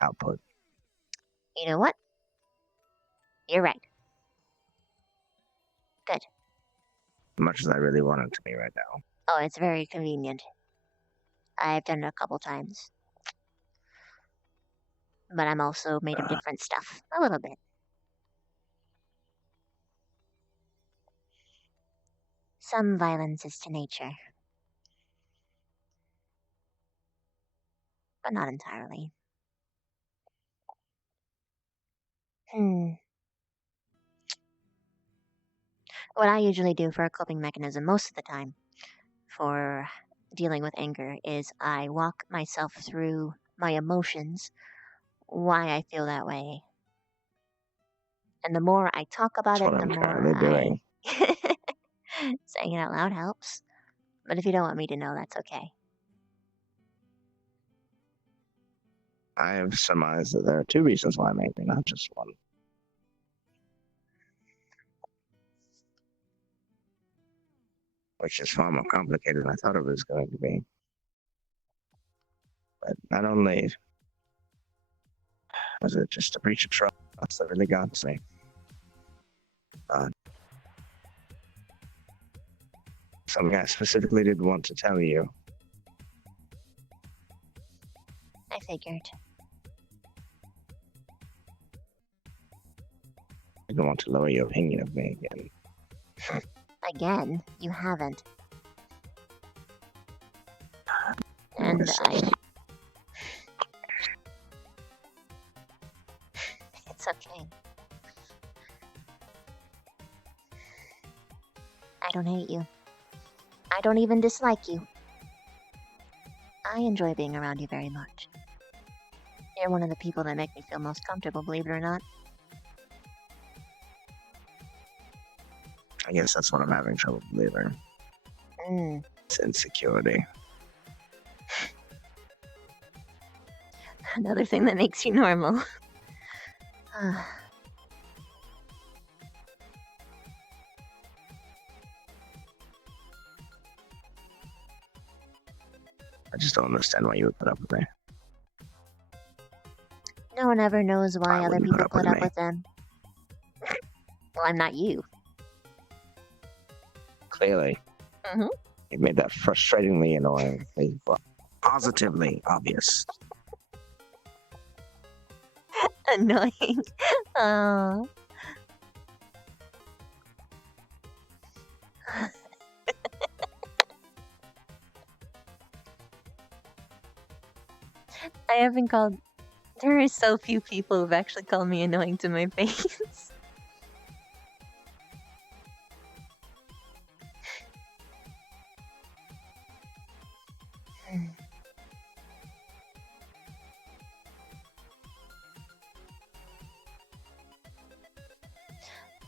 output. You know what? You're right. Good. As much as I really want it to be right now. Oh, it's very convenient. I've done it a couple times. But I'm also made of different stuff. A little bit. some violences to nature. But not entirely. What I usually do for a coping mechanism most of the time for dealing with anger is I walk myself through my emotions, why I feel that way. And the more I talk about That's it, what the I'm more currently doing. saying it out loud helps. But if you don't want me to know, that's okay. I have surmised that there are 2 reasons why I'm angry, not just one. Which is far more complicated than I thought it was going to be. But not only was it just a breach of trust that really got to me, but something I specifically did want to tell you. I figured. I don't want to lower your opinion of me again. Again, you haven't. And It's okay. I don't hate you. I don't even dislike you. I enjoy being around you very much. You're one of the people that make me feel most comfortable, believe it or not. I guess that's what I'm having trouble believing. It's insecurity. Another thing that makes you normal. I just don't understand why you would put up with me. No one ever knows why other wouldn't people put put up up with with them. Well, I'm not you. Clearly. Mm-hmm. You made that frustratingly annoying. Positively obvious. Annoying. Oh. I haven't called. There are so few people who've actually called me annoying to my face.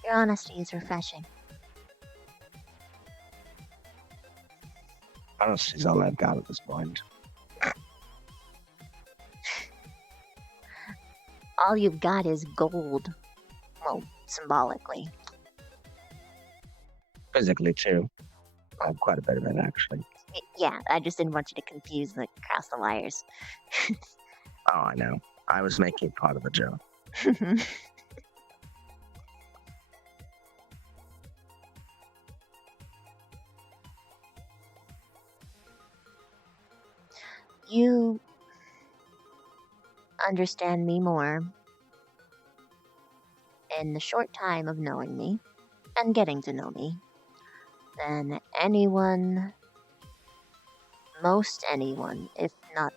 Your honesty is refreshing. Honesty is all I've got at this point. All you've got is gold. Well, symbolically. Physically, too. I have quite a bit of it, actually. Yeah, I just didn't want you to confuse the cross the wires. Oh, I know. I was making part of the joke. You understand me more in the short time of knowing me and getting to know me than anyone, most anyone, if not,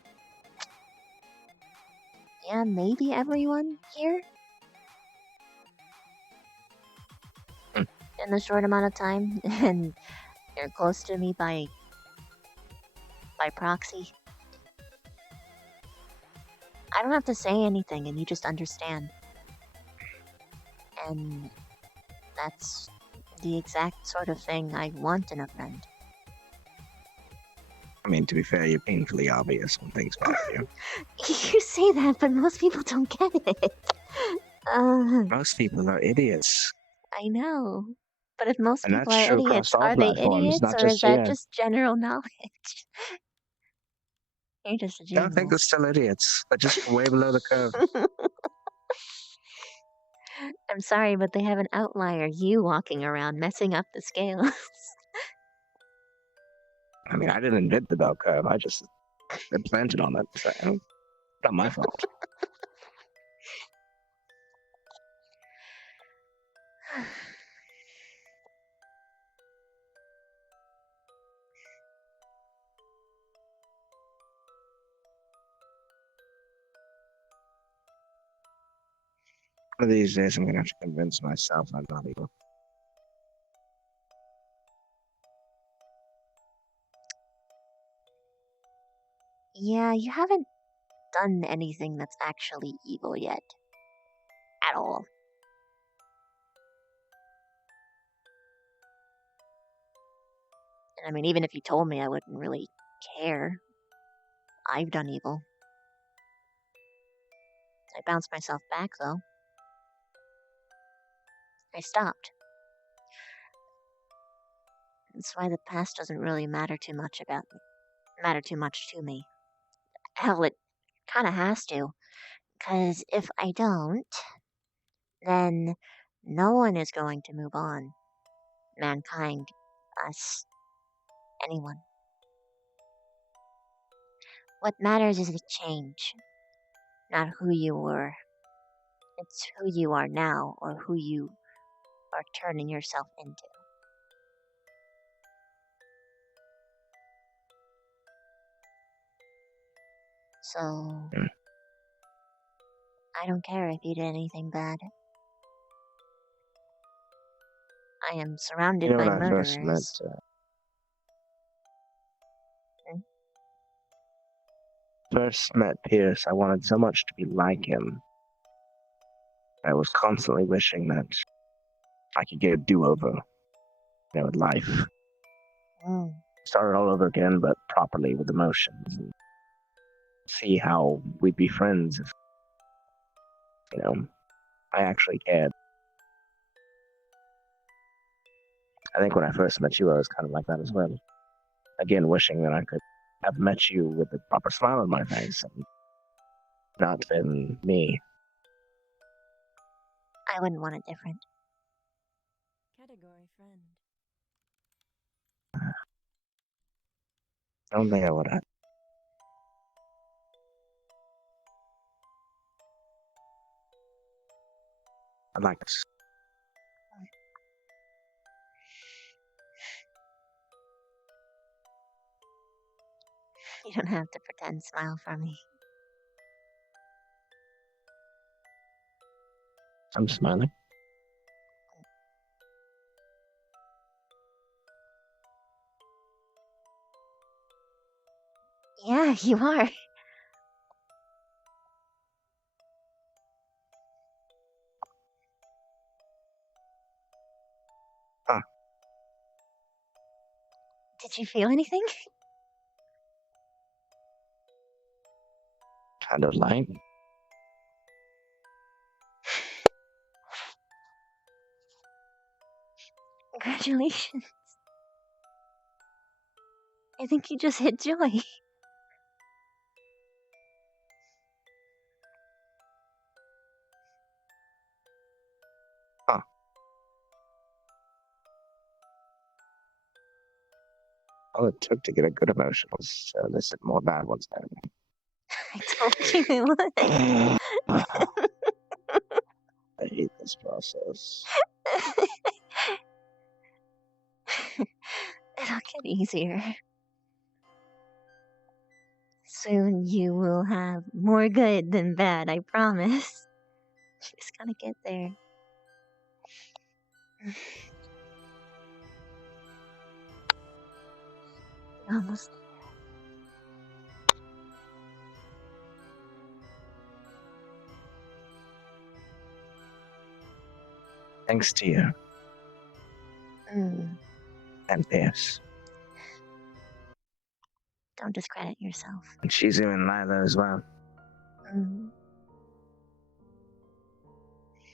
yeah, maybe everyone here in the short amount of time, and you're close to me by proxy. I don't have to say anything and you just understand. And that's the exact sort of thing I want in a friend. I mean, to be fair, you're painfully obvious when things bother you. You say that, but most people don't get it. Most people are idiots. I know. But if most And people that's are true idiots, across all are they platforms, idiots not or is just that here. just general knowledge? You're just a I genius. don't think they're still idiots. They're just way below the curve. I'm sorry, but they have an outlier, you walking around messing up the scales. I mean, I didn't invent the bell curve. I just implanted on it. So, not my fault. One of these days, I'm gonna have to convince myself I'm not evil. Yeah, you haven't done anything that's actually evil yet. At all. And I mean, even if you told me, I wouldn't really care. I've done evil. I bounced myself back, though. I stopped. That's why the past doesn't really matter too much to me. Hell, it kinda has to. 'Cause if I don't, then no one is going to move on. Mankind, us, anyone. What matters is the change, not who you were. It's who you are now, or who you are turning yourself into. So, I don't care if you did anything bad. I am surrounded You know, by when I first met, murderers. Pierce, I wanted so much to be like him. I was constantly wishing that I could get a do-over, with life. Mm. Start all over again, but properly with emotions. And see how we'd be friends if, I actually cared. I think when I first met you, I was kind of like that as well. Again, wishing that I could have met you with a proper smile on my face and not been me. I wouldn't want it different. Category friend. I don't think I would have. I'd like to. You don't have to pretend smile for me. I'm smiling. Yeah, you are. Huh. Did you feel anything? Kind of light. Congratulations. I think you just hit joy. Huh. All it took to get a good emotion was to elicit more bad ones out of me. I told you it would. I hate this process. It'll get easier. Soon you will have more good than bad, I promise. Just gotta get there. Almost. Thanks to you Mm, and Pierce. don't discredit yourself. And Shizu and Lila as well. Mm,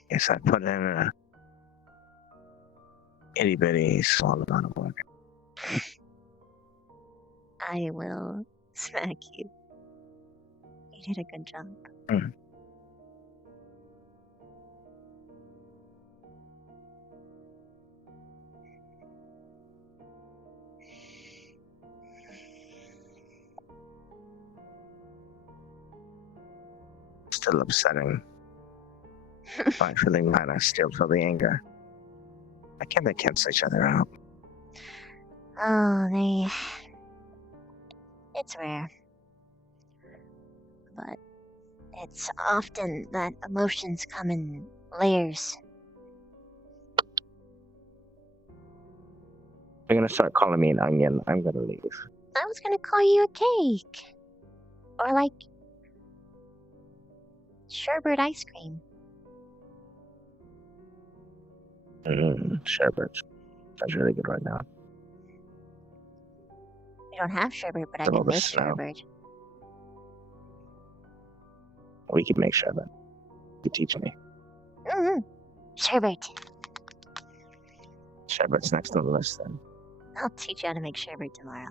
Guess I put in a itty bitty small amount of work. I will smack you. You did a good job. Mm. Still upsetting. Despite feeling that, I still feel the anger. I can't they cancel each other out. Oh, it's rare. But it's often that emotions come in Layers. You're gonna start calling me an onion. I'm gonna leave. I was gonna call you a cake. Or like sherbet ice cream. Sherbet. That's really good right now. We don't have sherbet, but I With all can the make snow. sherbet. We could make sherbet. You could teach me. Sherbet. Sherbet's next on the list then. I'll teach you how to make sherbet tomorrow.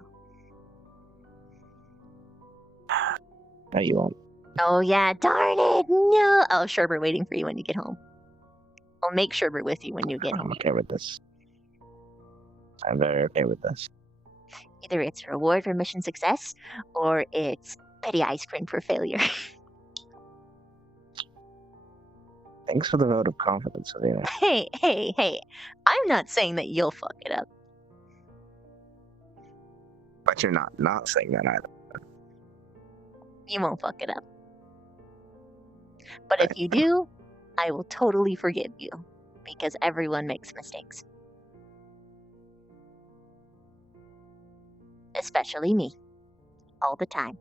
No, you won't. Oh yeah, darn it! No! Oh, sherbet waiting for you when you get home. I'll make sherbet with you when you get I'm home. okay with this. I'm very okay with this. Either it's reward for mission success, or it's petty ice cream for failure. Thanks for the vote of confidence, Savina. Hey. I'm not saying that you'll fuck it up. But you're not saying that either. You won't fuck it up. But if you do, I will totally forgive you. Because everyone makes mistakes. Especially me. All the time.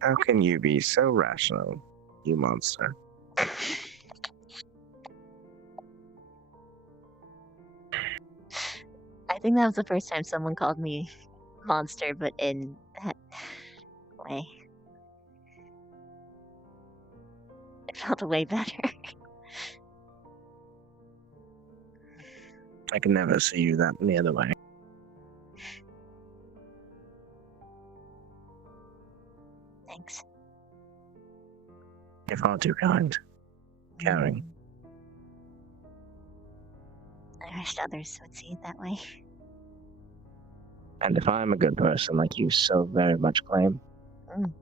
How can you be so rational, you monster? I think that was the first time someone called me monster, but in that way. It felt way better. I can never see you that any other way. Thanks. You're far too kind. Caring. I wished others would see it that way. And if I'm a good person like you so very much claim,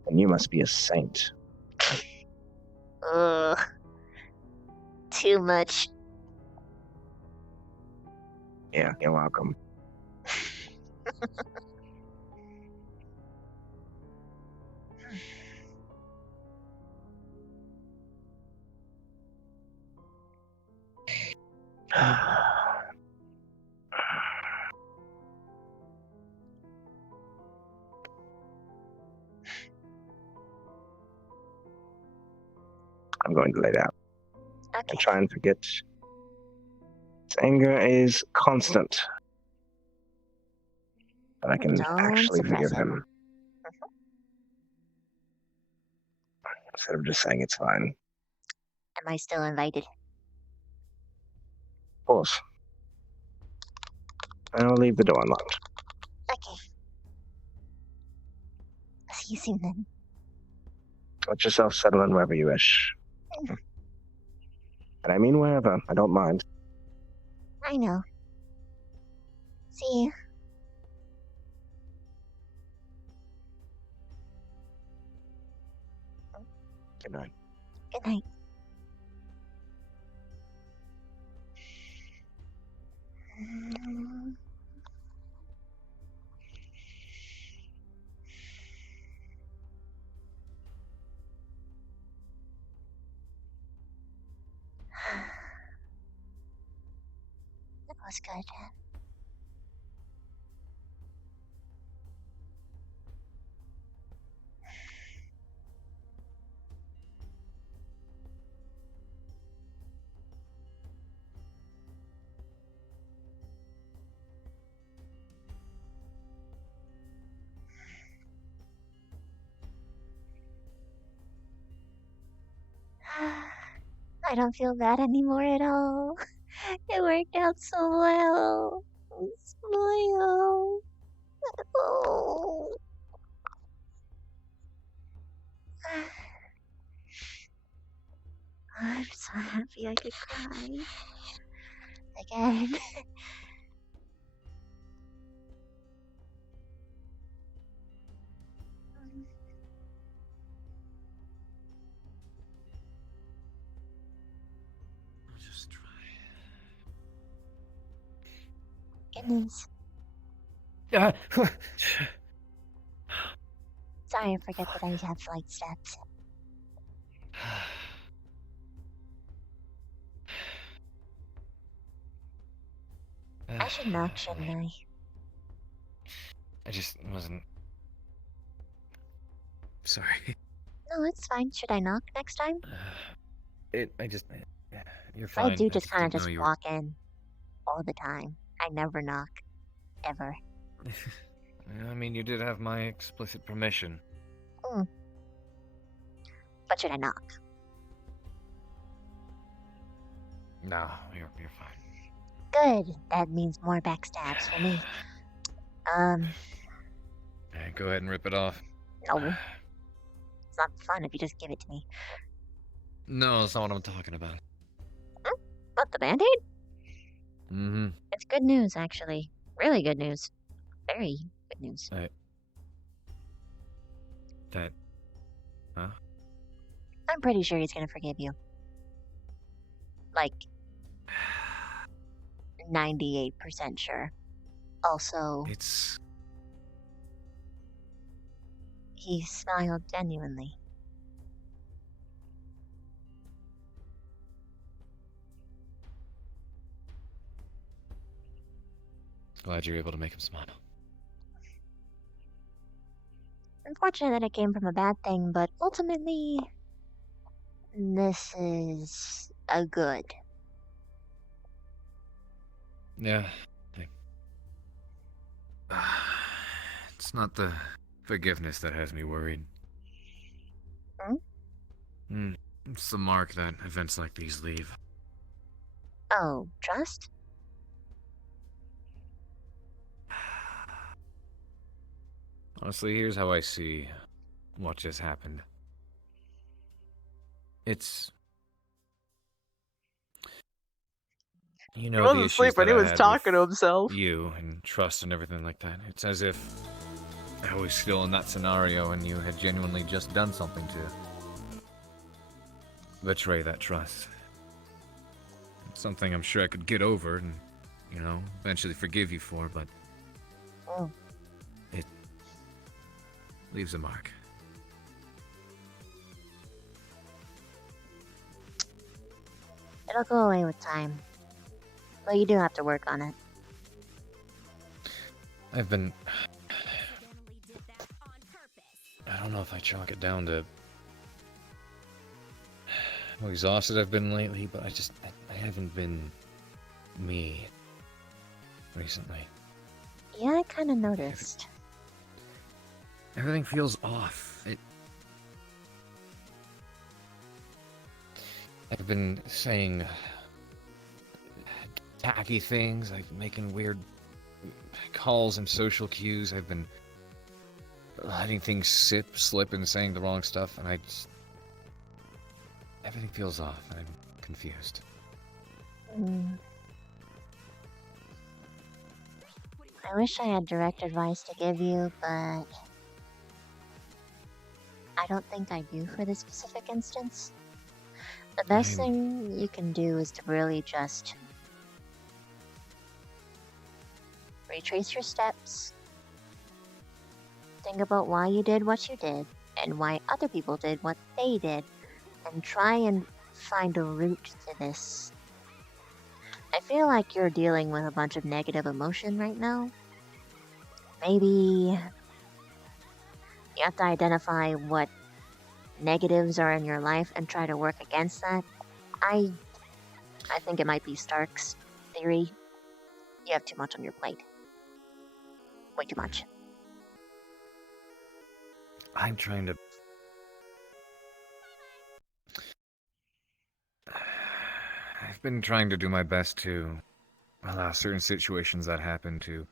then you must be a saint. Ugh. Too much. Yeah, you're welcome. I'm going to lay down. And try and forget. His anger is constant. But I can Don't actually suppress forgive it. him. Instead of just saying it's fine. Am I still invited? Of course. I'll leave the door unlocked. Okay. See you soon then. Let yourself settle in wherever you wish. And I mean wherever. I don't mind. I know. See you. Good night. Good night. That was good. I don't feel bad anymore at all. It worked out so well. Smile. Oh. I'm so happy I could cry. Again. Just try. Goodness. Sorry, I forget that I have light steps. I should knock, shouldn't I? I just wasn't. Sorry. No, it's fine. Should I knock next time? You're fine. I do just kind of didn't know just you were- walk in all the time. I never knock. Ever. I mean, you did have my explicit permission. But should I knock? No, you're fine. Good. That means more backstabs for me. Yeah, go ahead and rip it off. No. It's not fun if you just give it to me. No, that's not what I'm talking about. What, the Band-Aid? Mm-hmm. It's good news, actually. Really good news. Very good news. Huh? I'm pretty sure he's gonna forgive you. Like, 98% sure. Also, he smiled genuinely. Glad you're able to make him smile. Unfortunate that it came from a bad thing, but ultimately, this is a good. Yeah. It's not the forgiveness that has me worried. It's the mark that events like these leave. Oh, trust? Honestly, here's how I see what just happened. It's... You know, He wasn't the issues asleep when that he I was had talking to with himself. You and trust and everything like that. It's as if I was still in that scenario and you had genuinely just done something to betray that trust. It's something I'm sure I could get over and, you know, eventually forgive you for, but it leaves a mark. It'll go away with time. But you do have to work on it. I've been... I don't know if I chalk it down to how exhausted I've been lately, but I haven't been me recently. Yeah, I kind of noticed. Everything feels off. I've been saying tacky things, I've been making weird calls and social cues, I've been letting things slip and saying the wrong stuff, and everything feels off, and I'm confused. I wish I had direct advice to give you, but I don't think I do for this specific instance. The best thing you can do is to really just retrace your steps, think about why you did what you did, and why other people did what they did, and try and find a root to this. I feel like you're dealing with a bunch of negative emotion right now. Maybe you have to identify what negatives are in your life and try to work against that. I think it might be Stark's theory. You have too much on your plate. Way too much. I'm trying to... I've been trying to do my best to allow certain situations that happen to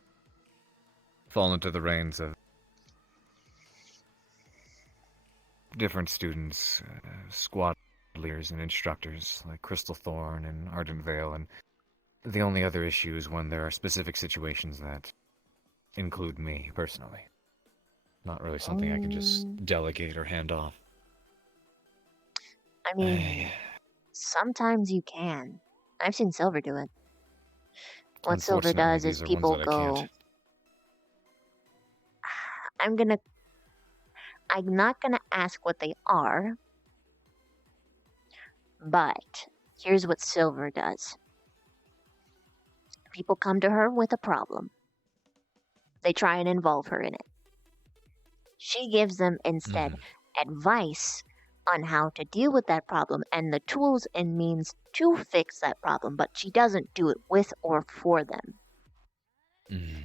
fall into the reins of different students, squad leaders and instructors like Crystal Thorn and Ardent Vale, and the only other issue is when there are specific situations that include me personally. Not really something I can just delegate or hand off. I mean, sometimes you can. I've seen Silver do it. What Silver Unfortunately, does is these are people ones that I go... can't. I'm not gonna ask what they are, but here's what Silver does. people come to her with a problem. They try and involve her in it. She gives them instead advice on how to deal with that problem and the tools and means to fix that problem, but she doesn't do it with or for them.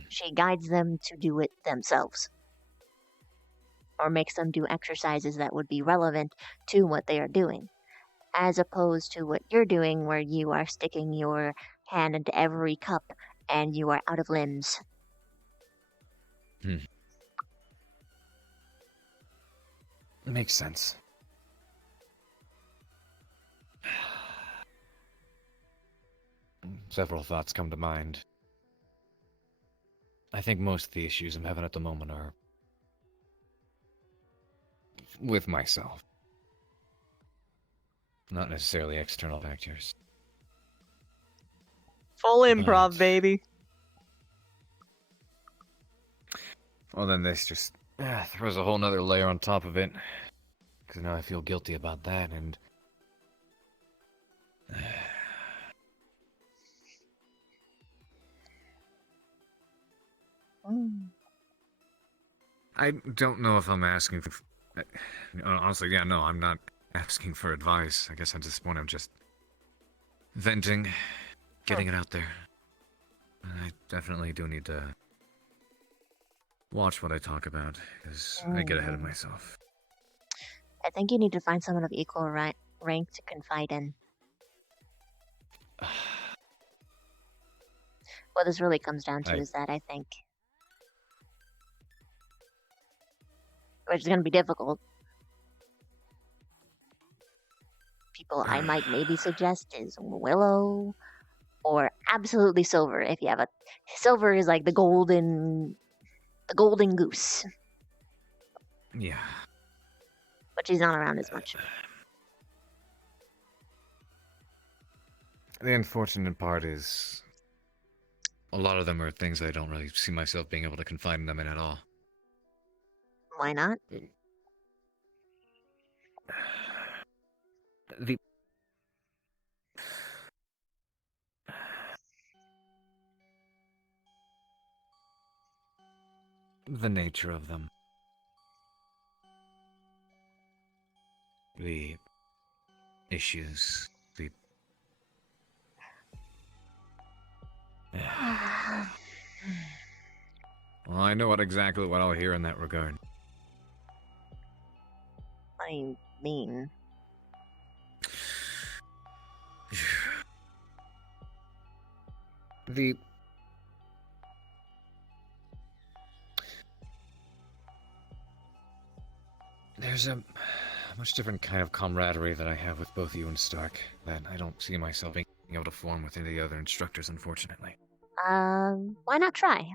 She guides them to do it themselves, or makes them do exercises that would be relevant to what they are doing, as opposed to what you're doing, where you are sticking your hand into every cup and you are out of limbs. Makes sense. Several thoughts come to mind. I think most of the issues I'm having at the moment are with myself, not necessarily external factors. Full improv, baby. Well, then this just throws a whole nother layer on top of it, because now I feel guilty about that, and I don't know if I'm asking for... Honestly, yeah, no, I'm not asking for advice. I guess at this point I'm just venting, getting it out there. I definitely do need to watch what I talk about, because I get ahead of myself. I think you need to find someone of equal rank to confide in. What this really comes down to is that I think, which is going to be difficult, people I might maybe suggest is Willow or absolutely Silver. If you have a Silver is like the golden goose. Yeah. But she's not around as much. The unfortunate part is a lot of them are things I don't really see myself being able to confide in them in at all. Why not? The nature of them. The issues. The... Well, I know exactly what I'll hear in that regard. What do you mean? There's a much different kind of camaraderie that I have with both you and Stark that I don't see myself being able to form with any of the other instructors, unfortunately. Why not try?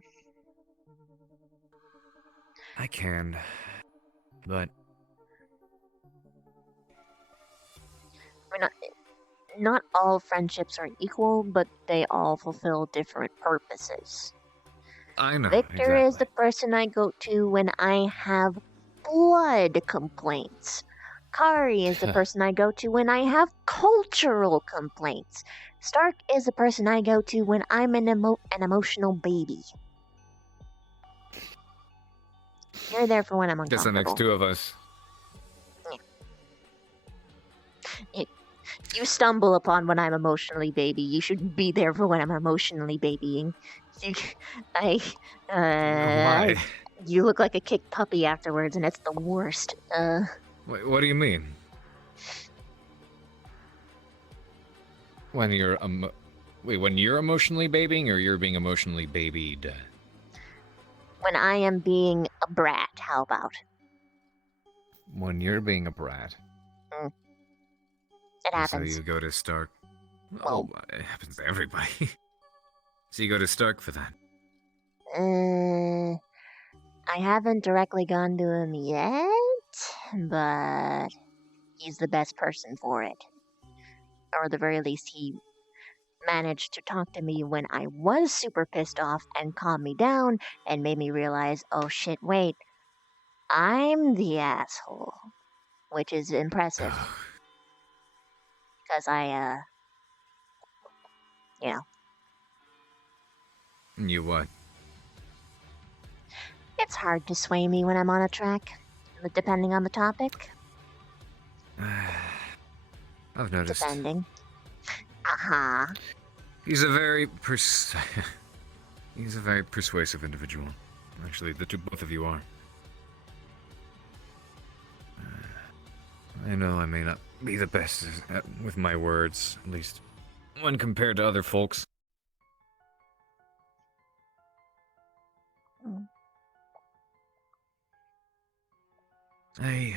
I can, but I mean, not all friendships are equal, but they all fulfill different purposes. I know. Victor is the person I go to when I have blood complaints. Kari is the person I go to when I have cultural complaints. Stark is the person I go to when I'm an emotional baby. You're there for when I'm guess uncomfortable. that makes two of us. You stumble upon when I'm emotionally baby. You should be there for when I'm emotionally babying. You look like a kicked puppy afterwards, and it's the worst. Wait, what do you mean? When you're when you're emotionally babying, or you're being emotionally babied? When I am being a brat, how about? When you're being a brat. It happens. So you go to Stark. Well, it happens to everybody. So you go to Stark for that. I haven't directly gone to him yet, but he's the best person for it. Or at the very least, he managed to talk to me when I was super pissed off and calm me down and made me realize, oh shit, wait, I'm the asshole. Which is impressive. Because I, You what? It's hard to sway me when I'm on a track, depending on the topic. I've noticed. Depending. Uh-huh. He's a very he's a very persuasive individual. Actually, both of you are. I know I may not be the best with my words, at least when compared to other folks. I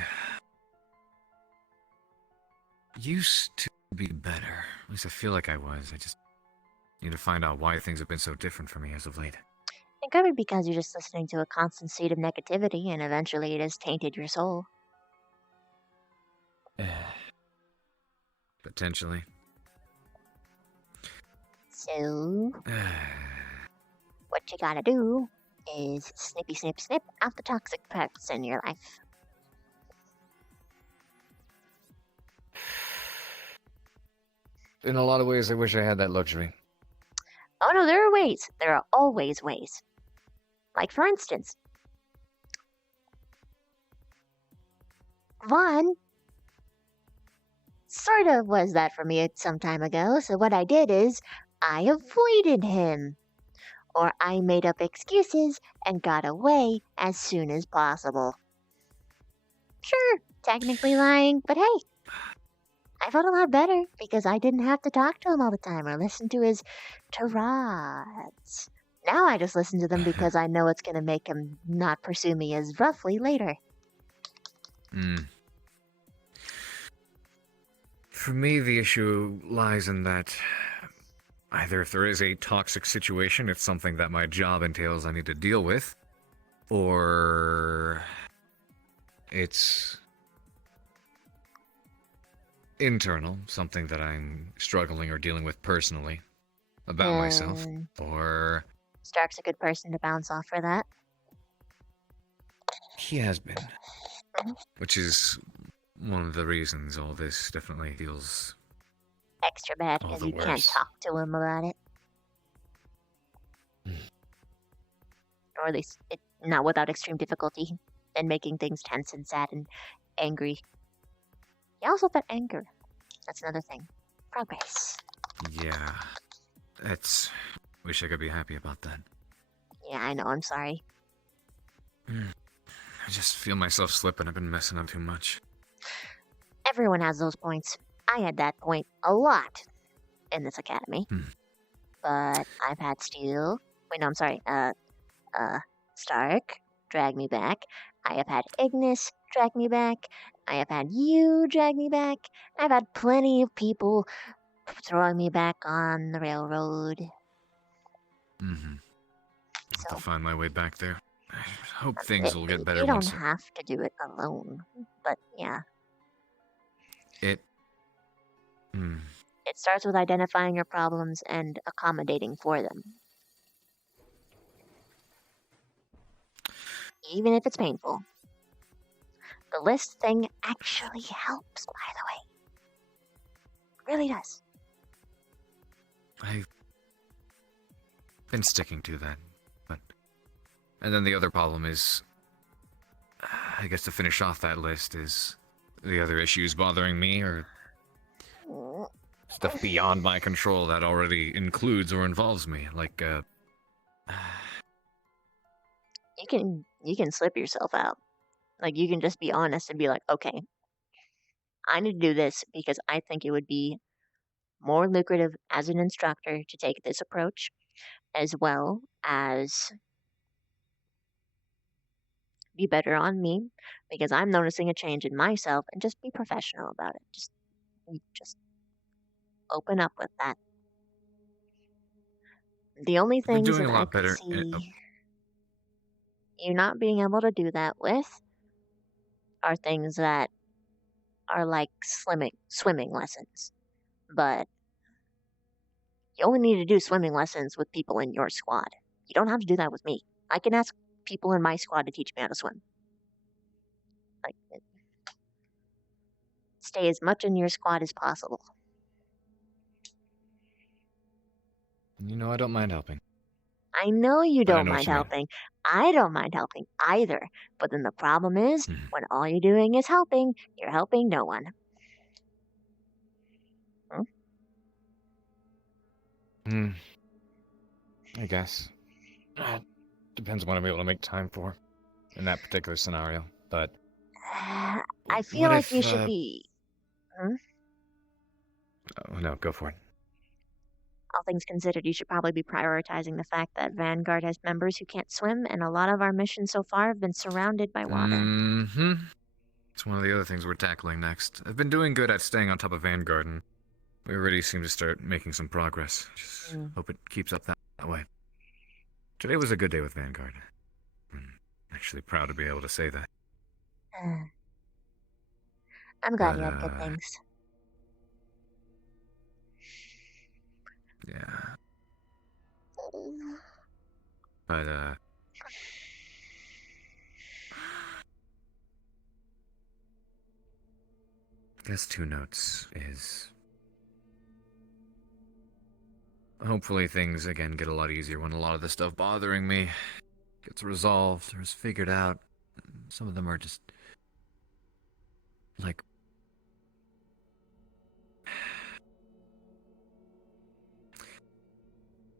used to be better. At least I feel like I was. I just need to find out why things have been so different for me as of late. It could be because you're just listening to a constant seed of negativity, and eventually it has tainted your soul. Potentially. So, what you gotta do is snippy snip snip out the toxic parts in your life. In a lot of ways, I wish I had that luxury. Oh no, there are ways. There are always ways. Like, for instance, Vaughn sort of was that for me some time ago, so what I did is I avoided him. Or I made up excuses and got away as soon as possible. Sure, technically lying, but hey, I felt a lot better because I didn't have to talk to him all the time or listen to his tirades. Now I just listen to them because I know it's going to make him not pursue me as roughly later. For me, the issue lies in that either if there is a toxic situation, it's something that my job entails I need to deal with, or it's internal, something that I'm struggling or dealing with personally about myself, or... Stark's a good person to bounce off for that. He has been. Which is one of the reasons all this definitely feels Extra bad all because the you can't worse. talk to him about it. Or at least not without extreme difficulty and making things tense and sad and angry. You also felt anger. That's another thing. Progress. Yeah. That's... Wish I could be happy about that. Yeah, I know, I'm sorry. I just feel myself slipping. I've been messing up too much. Everyone has those points. I had that point a lot in this academy. But I've had Steel... Wait, no, I'm sorry. Stark drag me back. I have had Ignis drag me back. I have had you drag me back. I've had plenty of people throwing me back on the railroad. Have to find my way back there. I hope things will get better You don't once have to do it alone. But yeah. it... It starts with identifying your problems and accommodating for them. Even if it's painful. The list thing actually helps, by the way. Really does. I've been sticking to that, but... And then the other problem is... I guess to finish off that list is... The other issues bothering me are... Stuff beyond my control that already includes or involves me, like, You can slip yourself out. Like, you can just be honest and be like, okay, I need to do this because I think it would be more lucrative as an instructor to take this approach, as well as be better on me because I'm noticing a change in myself, and just be professional about it. Just open up with that. The only I've been things doing that a I lot could better. see you not being able to do that with are things that are like swimming lessons. But you only need to do swimming lessons with people in your squad. You don't have to do that with me. I can ask people in my squad to teach me how to swim. Like, stay as much in your squad as possible. You know, I don't mind helping. I know you But I don't know what mind you mean. helping. I don't mind helping either. But then the problem is, when all you're doing is helping, you're helping no one. I guess. Depends on what I'm able to make time for in that particular scenario. But I feel what like if, you should be. Oh, no, go for it. All things considered, you should probably be prioritizing the fact that Vanguard has members who can't swim, and a lot of our missions so far have been surrounded by water. Mm-hmm. It's one of the other things we're tackling next. I've been doing good at staying on top of Vanguard, and we already seem to start making some progress. Just hope it keeps up that way. Today was a good day with Vanguard. I'm actually proud to be able to say that. I'm glad you have good things. Yeah. But, I guess 2 notes is... Hopefully things, again, get a lot easier when a lot of the stuff bothering me gets resolved or is figured out. Some of them are just... like...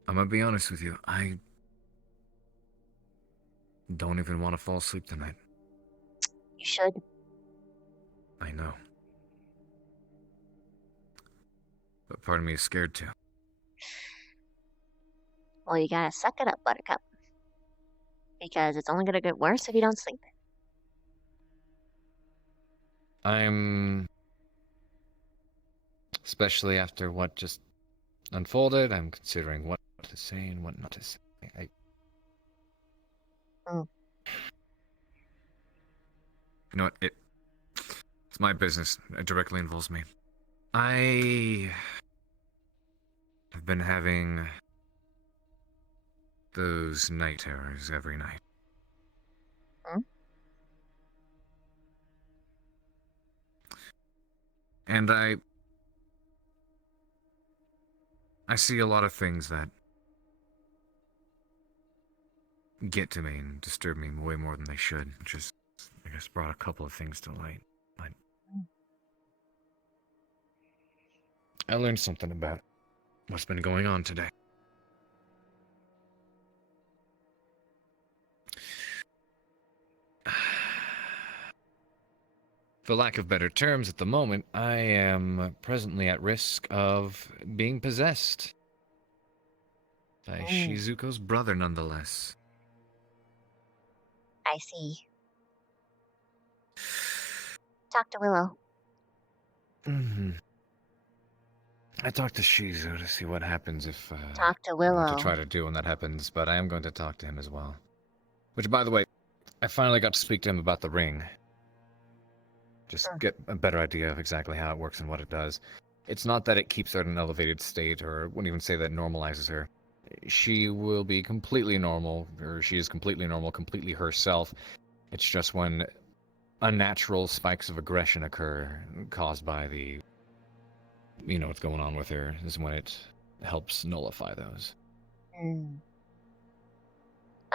I'm gonna be honest with you, I don't even want to fall asleep tonight. You should. I know. But part of me is scared too. Well, you gotta suck it up, Buttercup. Because it's only gonna get worse if you don't sleep. Especially after what just unfolded, I'm considering what to say and what not to say. You know what? It's my business. It directly involves me. I have been having those night terrors every night. And I see a lot of things that get to me and disturb me way more than they should, which is, I guess, brought a couple of things to light. But I learned something about what's been going on today. For lack of better terms, at the moment, I am presently at risk of being possessed. By Shizuko's brother, nonetheless. I see. Talk to Willow. I talked to Shizu to see what happens if... Talk to Willow. What to try to do when that happens, but I am going to talk to him as well. Which, by the way, I finally got to speak to him about the ring. Just get a better idea of exactly how it works and what it does. It's not that it keeps her in an elevated state, or wouldn't even say that it normalizes her. She will be completely normal, or she is completely normal, completely herself. It's just when unnatural spikes of aggression occur, caused by the... you know what's going on with her, is when it helps nullify those.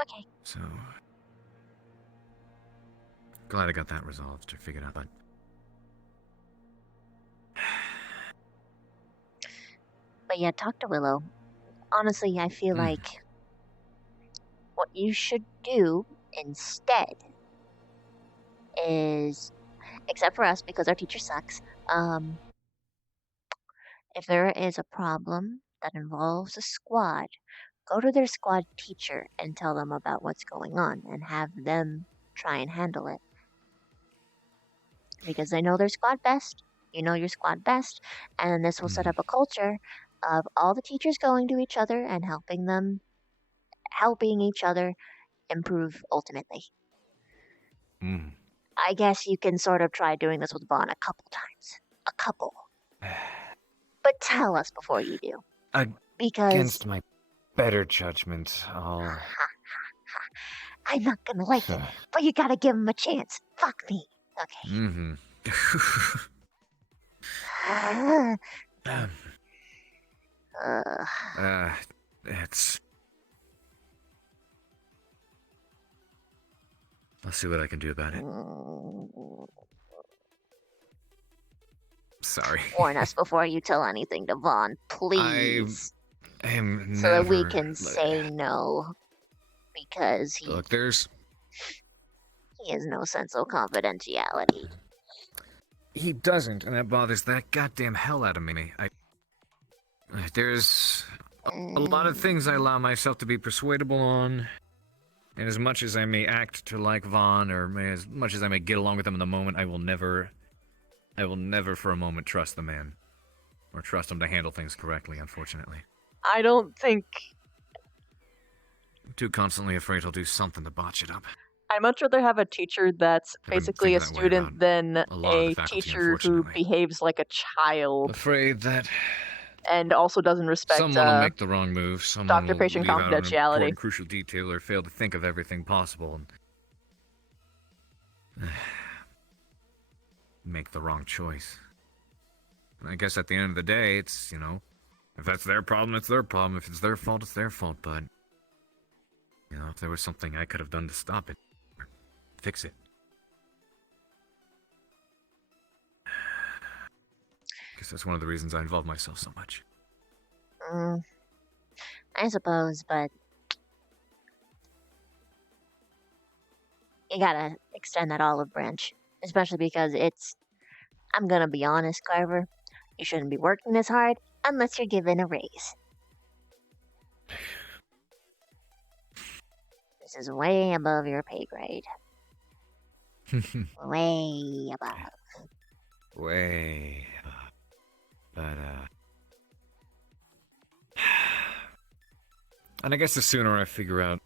Okay. So... glad I got that resolved, or figured out, but... But yeah, talk to Willow. Honestly, I feel like what you should do instead is, except for us because our teacher sucks, if there is a problem that involves a squad, go to their squad teacher and tell them about what's going on and have them try and handle it. Because they know their squad best, you know your squad best, and this will set up a culture of all the teachers going to each other and helping each other improve ultimately. I guess you can sort of try doing this with Vaughn a couple times. A couple. But tell us before you do. Because... against my better judgment, I'll... I'm not gonna like it, but you gotta give him a chance. Fuck me. Okay. It's... I'll see what I can do about it. Sorry. Warn us before you tell anything to Vaughn, please. I am So that we never- can say no. Because he Look, there's has no sense of confidentiality. He doesn't, and that bothers that goddamn hell out of me. There's a lot of things I allow myself to be persuadable on, and as much as I may act to like Vaughn, or as much as I may get along with him in the moment, I will never for a moment trust the man, or trust him to handle things correctly, unfortunately. I don't think... I'm too constantly afraid he'll do something to botch it up. I'd much rather have a teacher that's I've been basically a thinking that way student than a lot of the a faculty, teacher who behaves like a child Afraid that and also doesn't respect someone will make the wrong move, someone will doctor-patient leave out an confidentiality. important, crucial detail, or fail to think of everything possible, and make the wrong choice. And I guess at the end of the day, it's, you know, if that's their problem, it's their problem. If it's their fault, it's their fault. But, you know, if there was something I could have done to stop it, or fix it. I guess that's one of the reasons I involve myself so much. I suppose, but you gotta extend that olive branch, especially because I'm gonna be honest, Carver, you shouldn't be working this hard unless you're given a raise. This is way above your pay grade. Way above. Way. But, and I guess the sooner I figure out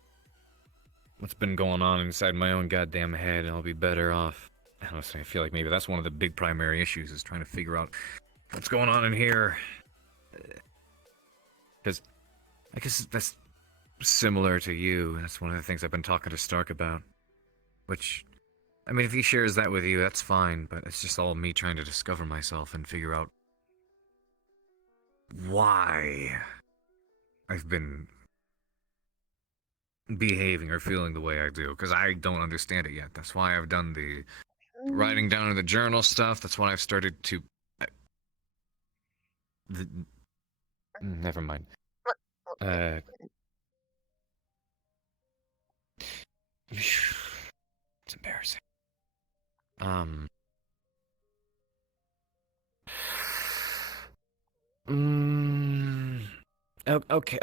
what's been going on inside my own goddamn head, I'll be better off. Honestly, I feel like maybe that's one of the big primary issues, is trying to figure out what's going on in here. Because I guess that's similar to you. That's one of the things I've been talking to Stark about. Which, I mean, if he shares that with you, that's fine, but it's just all me trying to discover myself and figure out why I've been behaving or feeling the way I do, because I don't understand it yet. That's why I've done the writing down in the journal stuff. That's why I've started to... Never mind. It's embarrassing. Okay.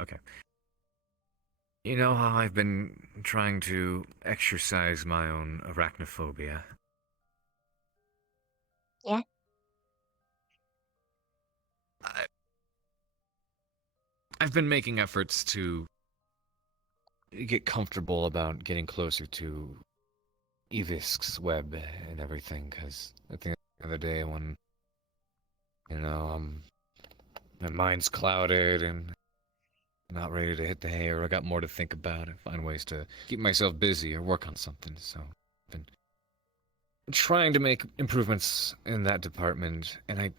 Okay. You know how I've been trying to exercise my own arachnophobia? Yeah? I've been making efforts to get comfortable about getting closer to Evisk's web and everything, because at the end of the day, when, you know, my mind's clouded and not ready to hit the hay, or I got more to think about and find ways to keep myself busy or work on something, so I've been trying to make improvements in that department, and I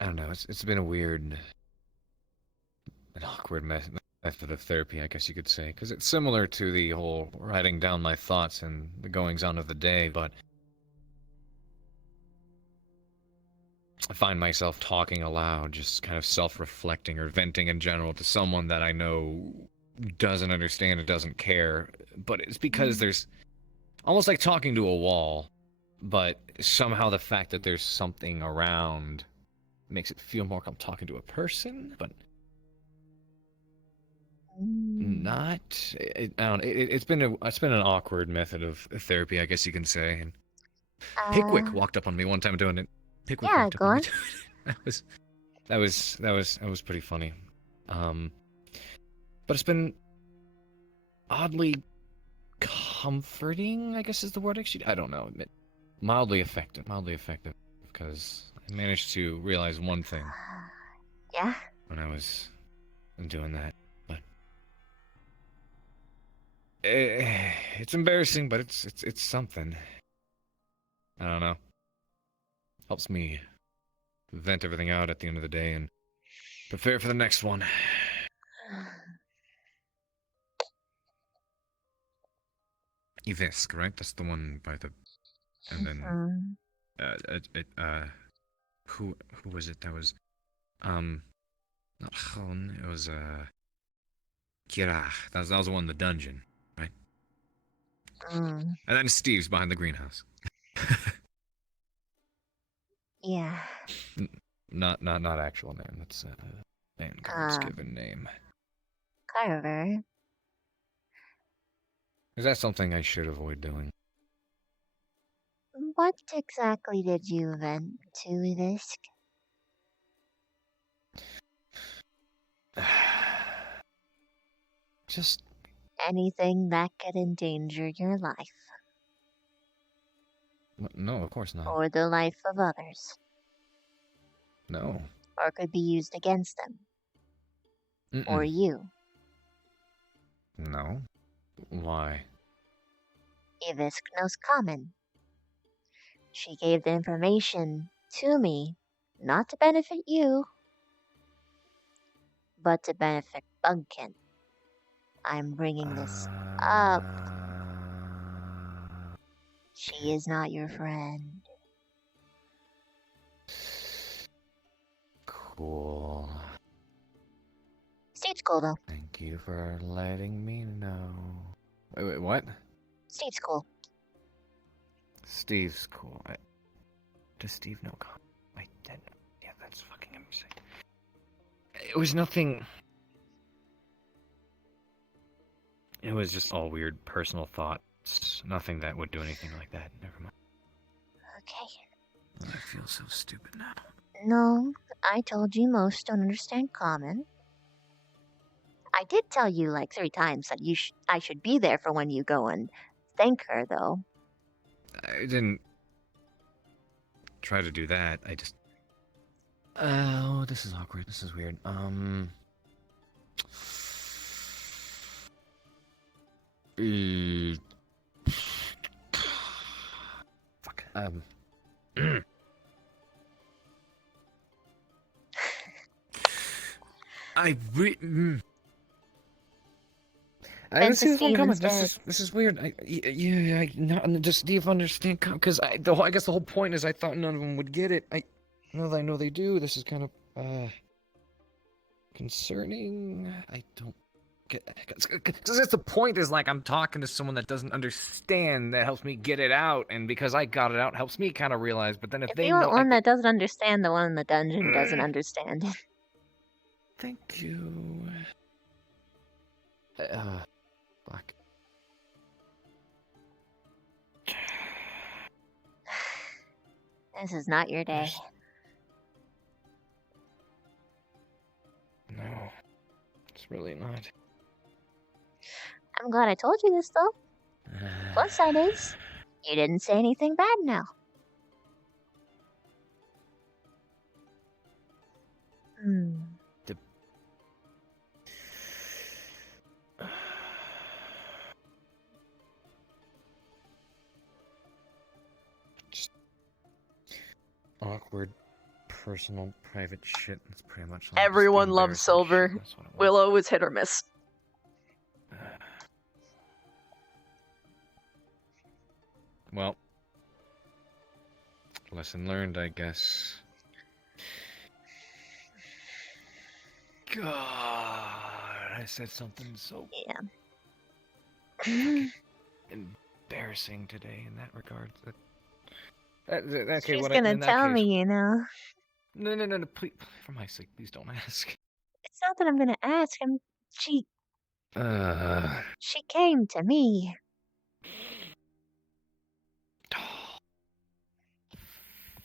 don't know, it's been a weird, an awkward method of therapy, I guess you could say, because it's similar to the whole writing down my thoughts and the goings-on of the day, but I find myself talking aloud, just kind of self-reflecting or venting in general to someone that I know doesn't understand and doesn't care, but it's because there's almost like talking to a wall, but somehow the fact that there's something around makes it feel more like I'm talking to a person, but not. I don't know. It's been an awkward method of therapy, I guess you can say. And Pickwick walked up on me one time doing it. Pickwick Yeah, walked up go on on. me. That was pretty funny. But it's been oddly comforting, I guess is the word. Actually, I don't know. Mildly effective, because I managed to realize one thing. Yeah? When I was doing that, but it's embarrassing, but it's something. I don't know. helps me vent everything out at the end of the day and prepare for the next one. Evisk, right? That's the one by the, and then who was it? That was not Hun. It was Kirach. That was the one in the dungeon, right? And then Steve's behind the greenhouse. Yeah. Not actual name. That's Vanguard's given name. Carver. Is that something I should avoid doing? What exactly did you vent to, Evisk? Just anything that could endanger your life. No, of course not. Or the life of others. No. Or could be used against them. Or you. No. Why? Evisk knows Common. She gave the information to me, not to benefit you, but to benefit Bugkin. I'm bringing this up. She is not your friend. Cool. Steve's cool, though. Thank you for letting me know. Wait, what? Steve's cool. Steve's cool. Does Steve know? Yeah, that's fucking insane. It was nothing. It was just all weird personal thoughts. Nothing that would do anything like that. Never mind. Okay. I feel so stupid now. No, I told you most don't understand Common. I did tell you like 3 times that I should be there for when you go and thank her, though. I didn't try to do that. I just. Oh, this is awkward. This is weird. Fuck. I didn't see this one coming. This is weird. Just Steve understand because I guess the whole point is I thought none of them would get it. I know they do. This is kind of concerning. I don't get because that's the point. Is like I'm talking to someone that doesn't understand. That helps me get it out, and because I got it out, helps me kind of realize. But then if they you want know, one that doesn't understand, the one in the dungeon doesn't understand it. Thank you. Fuck. This is not your day. No, it's really not. I'm glad I told you this, though. Plus side is, you didn't say anything bad now. Just awkward, personal, private shit. That's pretty much. Like Everyone loves Silver. Willow is hit or miss. Well, lesson learned, I guess. God, I said something so embarrassing today in that regard. Okay, She's gonna tell me, you know. No, please, for my sake, please don't ask. It's not that I'm gonna ask. She came to me.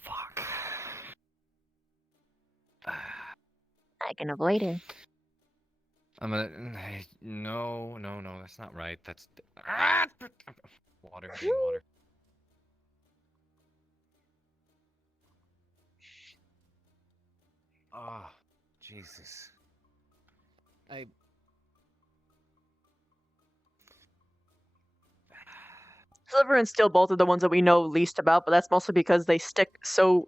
Fuck. I can avoid it. I'm gonna. No, that's not right. That's. Water, I need water. Ah, Jesus. Sliver and Steel both are the ones that we know least about, but that's mostly because they stick so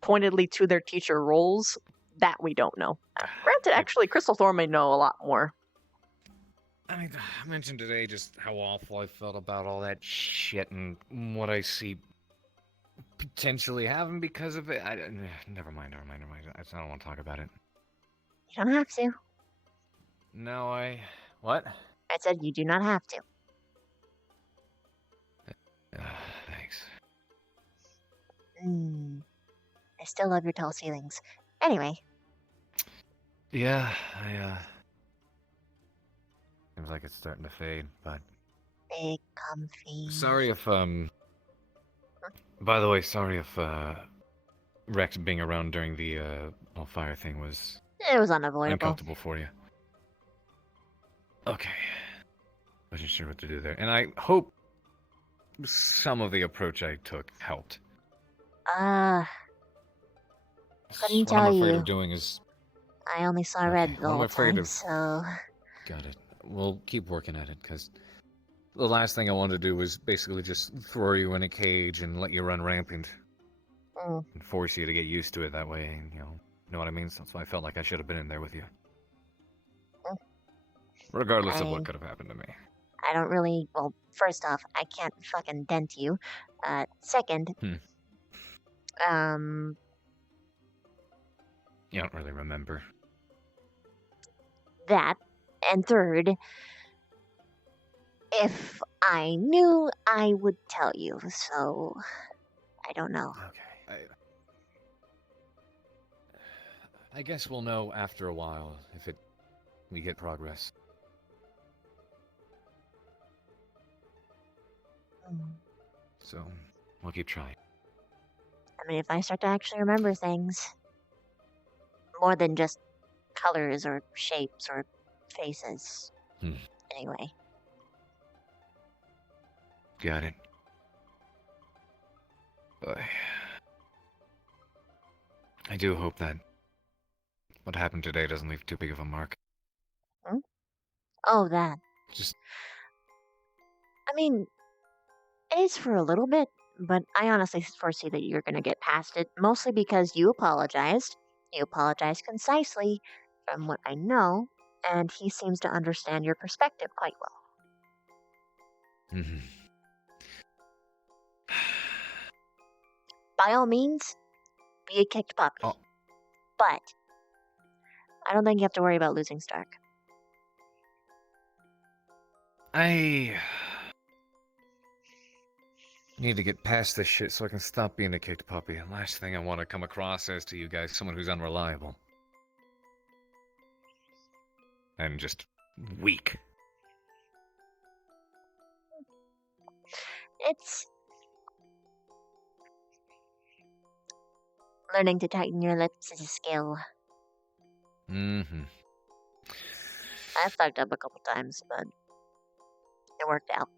pointedly to their teacher roles, that we don't know. Granted, actually, Crystal Thorn may know a lot more. I mean, I mentioned today just how awful I felt about all that shit and what I see potentially having because of it. Never mind. I don't want to talk about it. You don't have to. No, What? I said you do not have to. Thanks. I still love your tall ceilings. Anyway. Yeah, seems like it's starting to fade, but... Big comfy. Sorry if, By the way, sorry if, Rex being around during the, fire thing was... It was unavoidable. Uncomfortable for you. Okay. Wasn't sure what to do there. And I hope some of the approach I took helped. Couldn't What tell I'm afraid you. of doing is... I only saw red the What I'm whole afraid time, of- so... Got it. We'll keep working at it, because the last thing I wanted to do was basically just throw you in a cage and let you run rampant. And force you to get used to it that way, you know what I mean? So that's why I felt like I should have been in there with you. Regardless of what could have happened to me. I don't really... Well, first off, I can't fucking dent you. Second... You don't really remember. That. And third... If I knew, I would tell you, so... I don't know. Okay. I guess we'll know after a while if we get progress. So, we'll keep trying. I mean, if I start to actually remember things... More than just colors or shapes or faces. Anyway. Got it. I do hope that what happened today doesn't leave too big of a mark. Oh, that. Just... I mean, it is for a little bit, but I honestly foresee that you're gonna get past it, mostly because you apologized. You apologized concisely, from what I know, and he seems to understand your perspective quite well. By all means, be a kicked puppy. But I don't think you have to worry about losing Stark. I need to get past this shit so I can stop being a kicked puppy. And last thing I want to come across as to you guys, someone who's unreliable. And just weak. It's learning to tighten your lips is a skill. I've fucked up a couple times, but it worked out.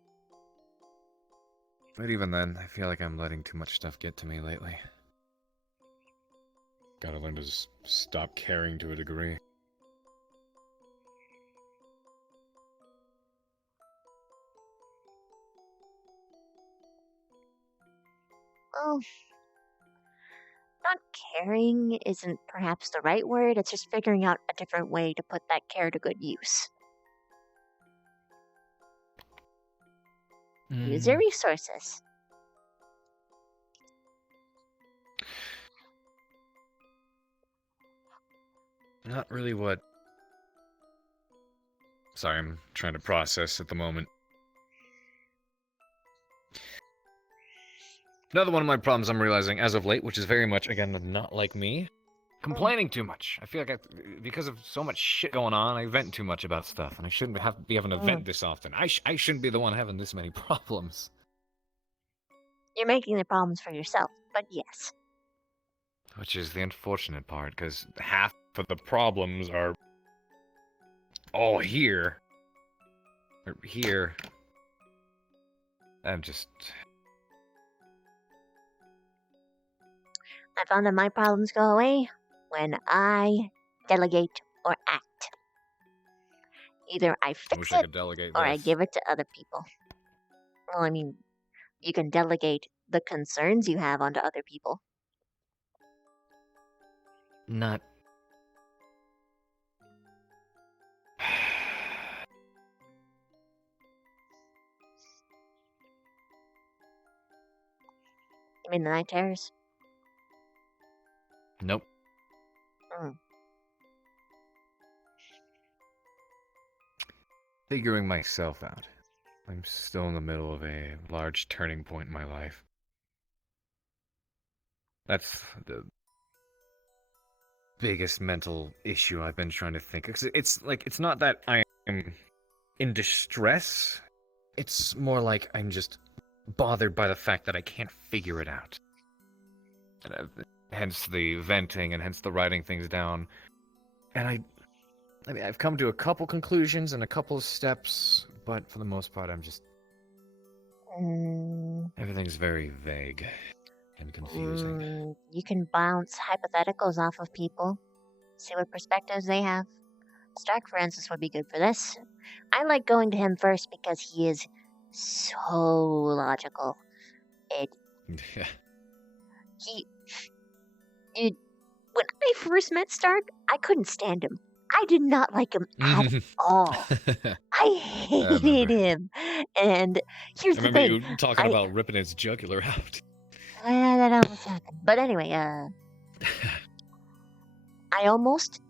But even then, I feel like I'm letting too much stuff get to me lately. Gotta learn to just stop caring to a degree. Well, not caring isn't perhaps the right word. It's just figuring out a different way to put that care to good use. Use your resources. Not really what... Sorry, I'm trying to process at the moment. Another one of my problems I'm realizing as of late, which is very much, again, not like me, complaining too much. I feel like because of so much shit going on, I vent too much about stuff, and I shouldn't be having to vent this often. I shouldn't be the one having this many problems. You're making the problems for yourself, but yes. Which is the unfortunate part, because half of the problems are all here. Or here. I'm just... I found that my problems go away when I delegate or act. Either I fix wish I it could delegate or I this. give it to other people. Well, I mean, you can delegate the concerns you have onto other people. not. You mean the night terrors? Nope. Mm. Figuring myself out. I'm still in the middle of a large turning point in my life. That's the biggest mental issue I've been trying to think. It's like, it's not that I am in distress. It's more like I'm just bothered by the fact that I can't figure it out. And hence the venting and hence the writing things down. And I mean, I've come to a couple conclusions and a couple of steps, but for the most part, I'm just... Everything's very vague and confusing. You can bounce hypotheticals off of people, see what perspectives they have. Stark, for instance, would be good for this. I like going to him first because he is so logical. Yeah. Dude, when I first met Stark, I couldn't stand him. I did not like him at all. I hated him. And here's I the remember thing. you talking about ripping his jugular out. That almost happened. But anyway, I almost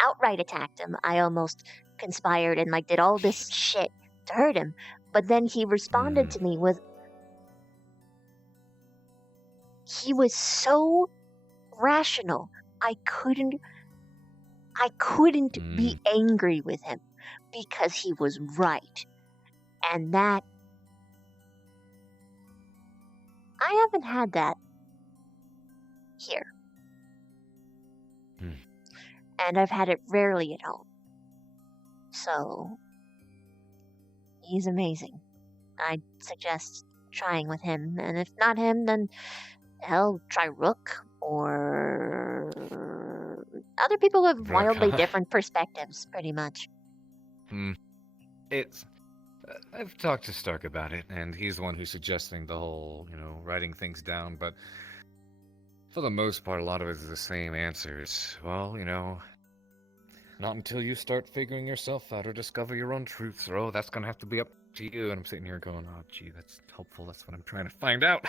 outright attacked him. I almost conspired and did all this shit to hurt him. But then he responded to me with... He was so rational. I couldn't be angry with him because he was right. And that... I haven't had that here. And I've had it rarely at home. So, he's amazing. I'd suggest trying with him. And if not him, then hell, try Rook or other people with wildly different perspectives, pretty much. It's... I've talked to Stark about it, and he's the one who's suggesting the whole, writing things down, but for the most part, a lot of it is the same answers. Well, not until you start figuring yourself out or discover your own truths, or, oh, that's gonna have to be up to you, and I'm sitting here going, oh, gee, that's helpful, that's what I'm trying to find out.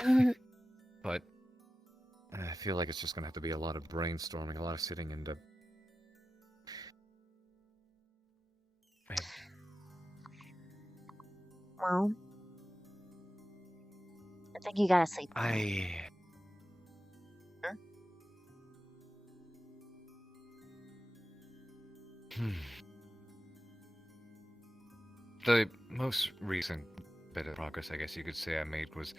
But I feel like it's just gonna have to be a lot of brainstorming, a lot of sitting and Well, I think you gotta sleep. The most recent bit of progress, I guess you could say, I made was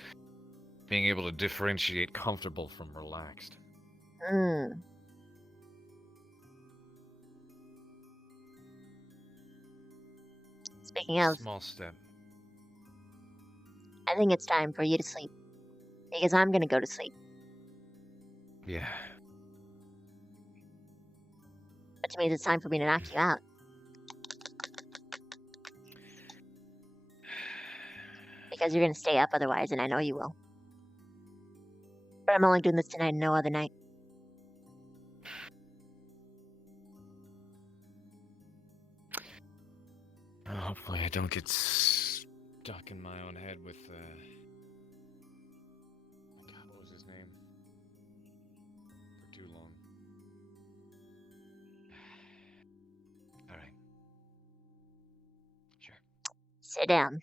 being able to differentiate comfortable from relaxed. Speaking of, Small step. I think it's time for you to sleep. Because I'm gonna go to sleep. Yeah. Which means it's time for me to knock you out. Because you're gonna stay up otherwise, and I know you will. But I'm only doing this tonight and no other night. Hopefully I don't get stuck in my own head with, God, what was his name? For too long. Alright. Sure. Sit down.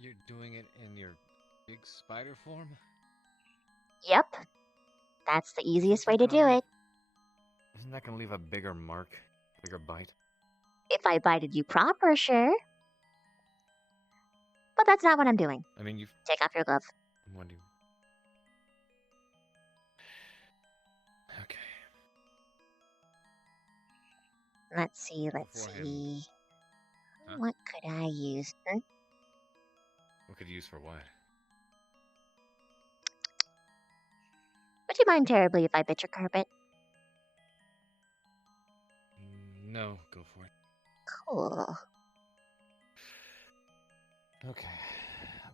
You're doing it in your big spider form? Yep. That's the easiest way to do it. Isn't that gonna leave a bigger mark? Bigger bite? If I bited you proper, sure. But that's not what I'm doing. I mean, you've... Take off your glove. What do you... Okay. Let's see. Huh? What could I use? What could you use for what? Would you mind terribly if I bit your carpet? No, go for it. Cool. Okay.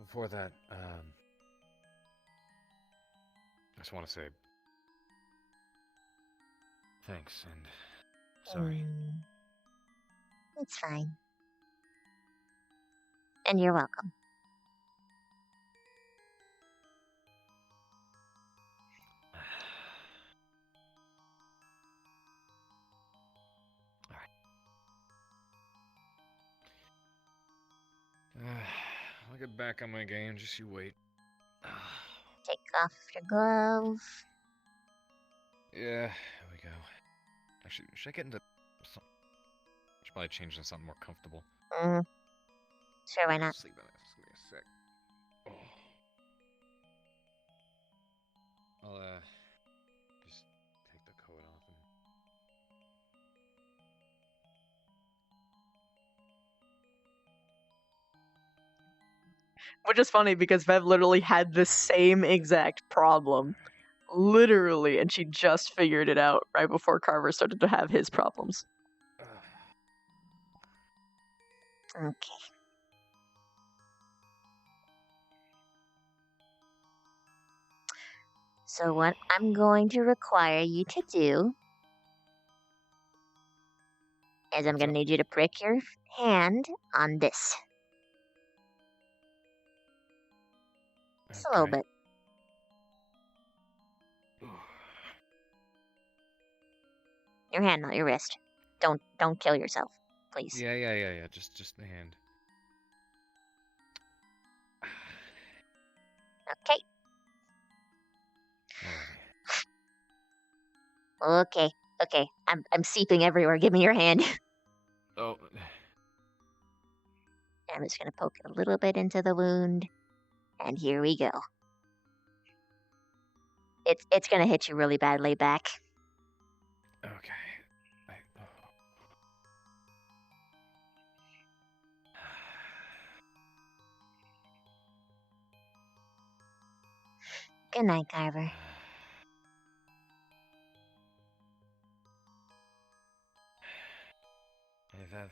Before that, I just want to say thanks and sorry. It's fine. And you're welcome. I'll get back on my game, just you wait. Take off your glove. Yeah, here we go. Actually, should I get into some... should probably change into something more comfortable. Sure, why not? Sleep on it. Just give me a sec. I'll, just take the coat off and... Which is funny because Vev literally had the same exact problem. Literally, and she just figured it out right before Carver started to have his problems. Okay. So what I'm going to require you to do is I'm going to need you to prick your hand on this. Just a little bit. Your hand, not your wrist. Don't kill yourself, please. Yeah. Just the hand. Okay. Okay. I'm seeping everywhere. Give me your hand. Oh. I'm just gonna poke it a little bit into the wound. And here we go. It's gonna hit you really badly back. Okay. Good night, Carver. Hey, Vev.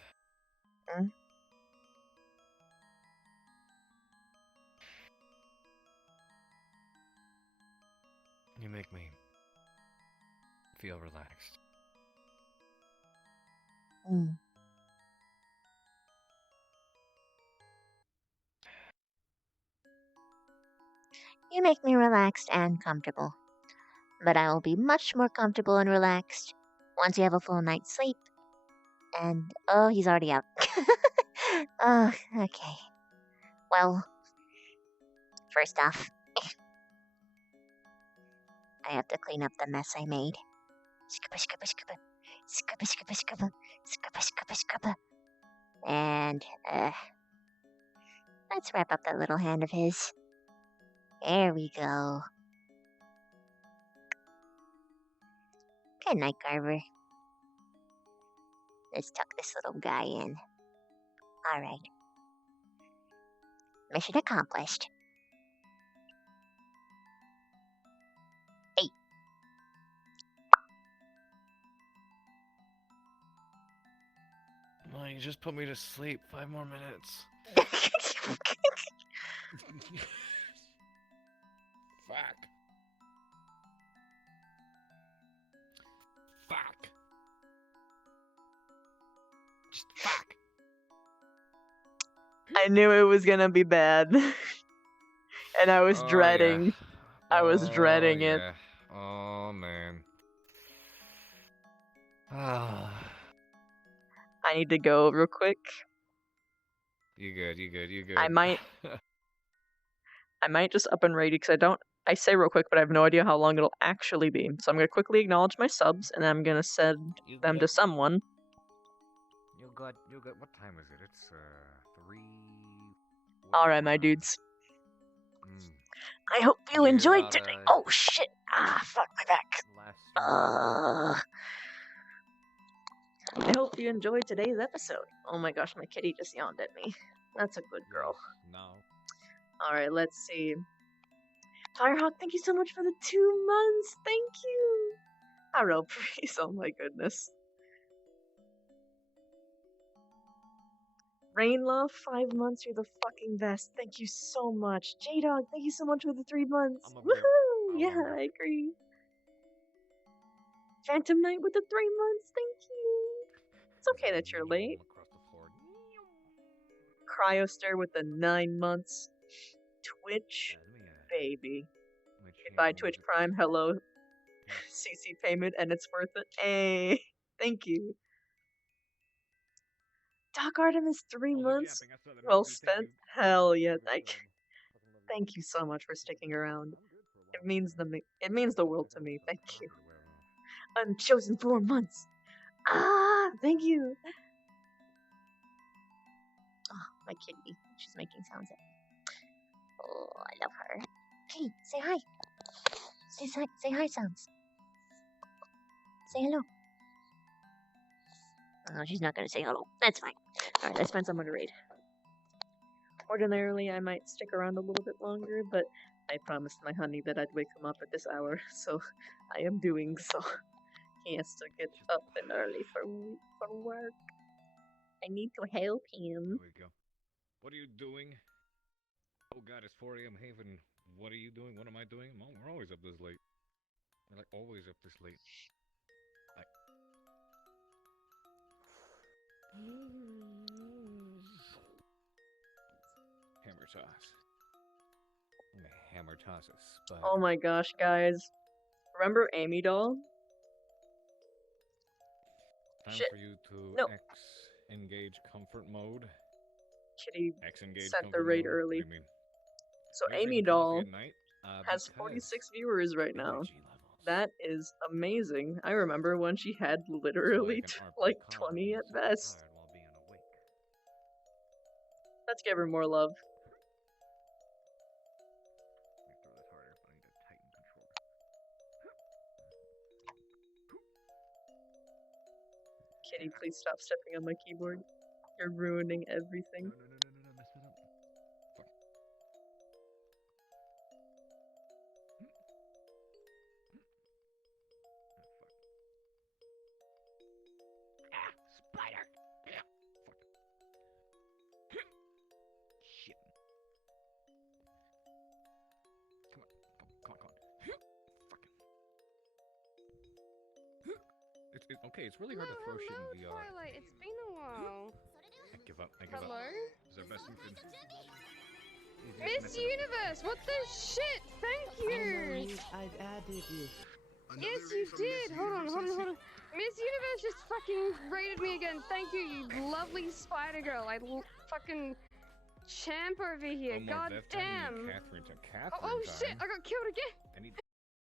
You make me feel relaxed. You make me relaxed and comfortable. But I will be much more comfortable and relaxed once you have a full night's sleep. And, oh, he's already out. Oh, okay. Well, first off, I have to clean up the mess I made. Scubba, scubba, scubba. Scubba, scubba, scubba. Scubba, scubba, scubba. And, let's wrap up that little hand of his. There we go. Good night, Carver. Let's tuck this little guy in. Alright. Mission accomplished. Hey. No, you just put me to sleep. 5 more minutes. Fuck. Fuck. Just fuck. I knew it was gonna be bad. And I was dreading. Yeah. I was dreading it. Yeah. Oh, man. Ah. I need to go real quick. You good. I might just up and raid because I say real quick, but I have no idea how long it'll actually be. So I'm gonna quickly acknowledge my subs, and then I'm gonna send them to someone. You good. What time is it? It's, 3... Alright, my dudes. I hope you enjoyed today. Oh, shit. Ah, fuck my back. I hope you enjoyed today's episode. Oh my gosh, my kitty just yawned at me. That's a good girl. No. Alright, let's see. Firehawk, thank you so much for the 2 months. Thank you. Haro Priest, oh my goodness. Rainlaw, 5 months. You're the fucking best. Thank you so much. J-Dog, thank you so much for the 3 months. Woohoo! Yeah, I agree. Phantom Knight with the 3 months. Thank you. It's okay that you're late. Cryoster with the 9 months. Twitch, baby. Goodbye, Twitch Prime. Hello. CC payment, and it's worth it. Hey, thank you. Doc Artemis, 3 months. Well spent. Hell yeah. Thank you so much for sticking around. It means the world to me. Thank you. Unchosen 4 months. Ah, thank you. Oh, my kitty. She's making sounds. Oh, I love her. Hey, say hi. Say hi, sounds. Say hello. Oh, she's not gonna say hello. That's fine. Alright, let's find someone to raid. Ordinarily, I might stick around a little bit longer, but I promised my honey that I'd wake him up at this hour, so I am doing so. He has to get up and early for work. I need to help him. There we go. What are you doing? Oh god, it's 4 a.m. Haven. What are you doing? What am I doing? We're always up this late. We're like always up this late. Like... Hammer toss. I'm gonna hammer toss a spider. Oh my gosh, guys. Remember Amy Doll? Time Shit. for you to No. engage comfort mode. Kitty X-engage sent the comfort raid mode. early. What do you mean? So You're Amy drinking coffee Doll at night? has Because 46 viewers right now. That is amazing. I remember when she had literally like 20 at best. Let's give her more love. Kitty, please stop stepping on my keyboard. You're ruining everything. Spider. Yeah. Fuck. Shit. Come on. It's okay. It's really hard to throw shit in VR. Twilight, it's been a while. I give up. Hello? Is there best you can? Miss Universe, what the shit? Thank you! I've added you. Yes, you did! Hold on. Miss Universe just fucking raided me again. Thank you, you lovely spider girl. Fucking champ over here. God damn. Catherine. Oh shit, I got killed again! I need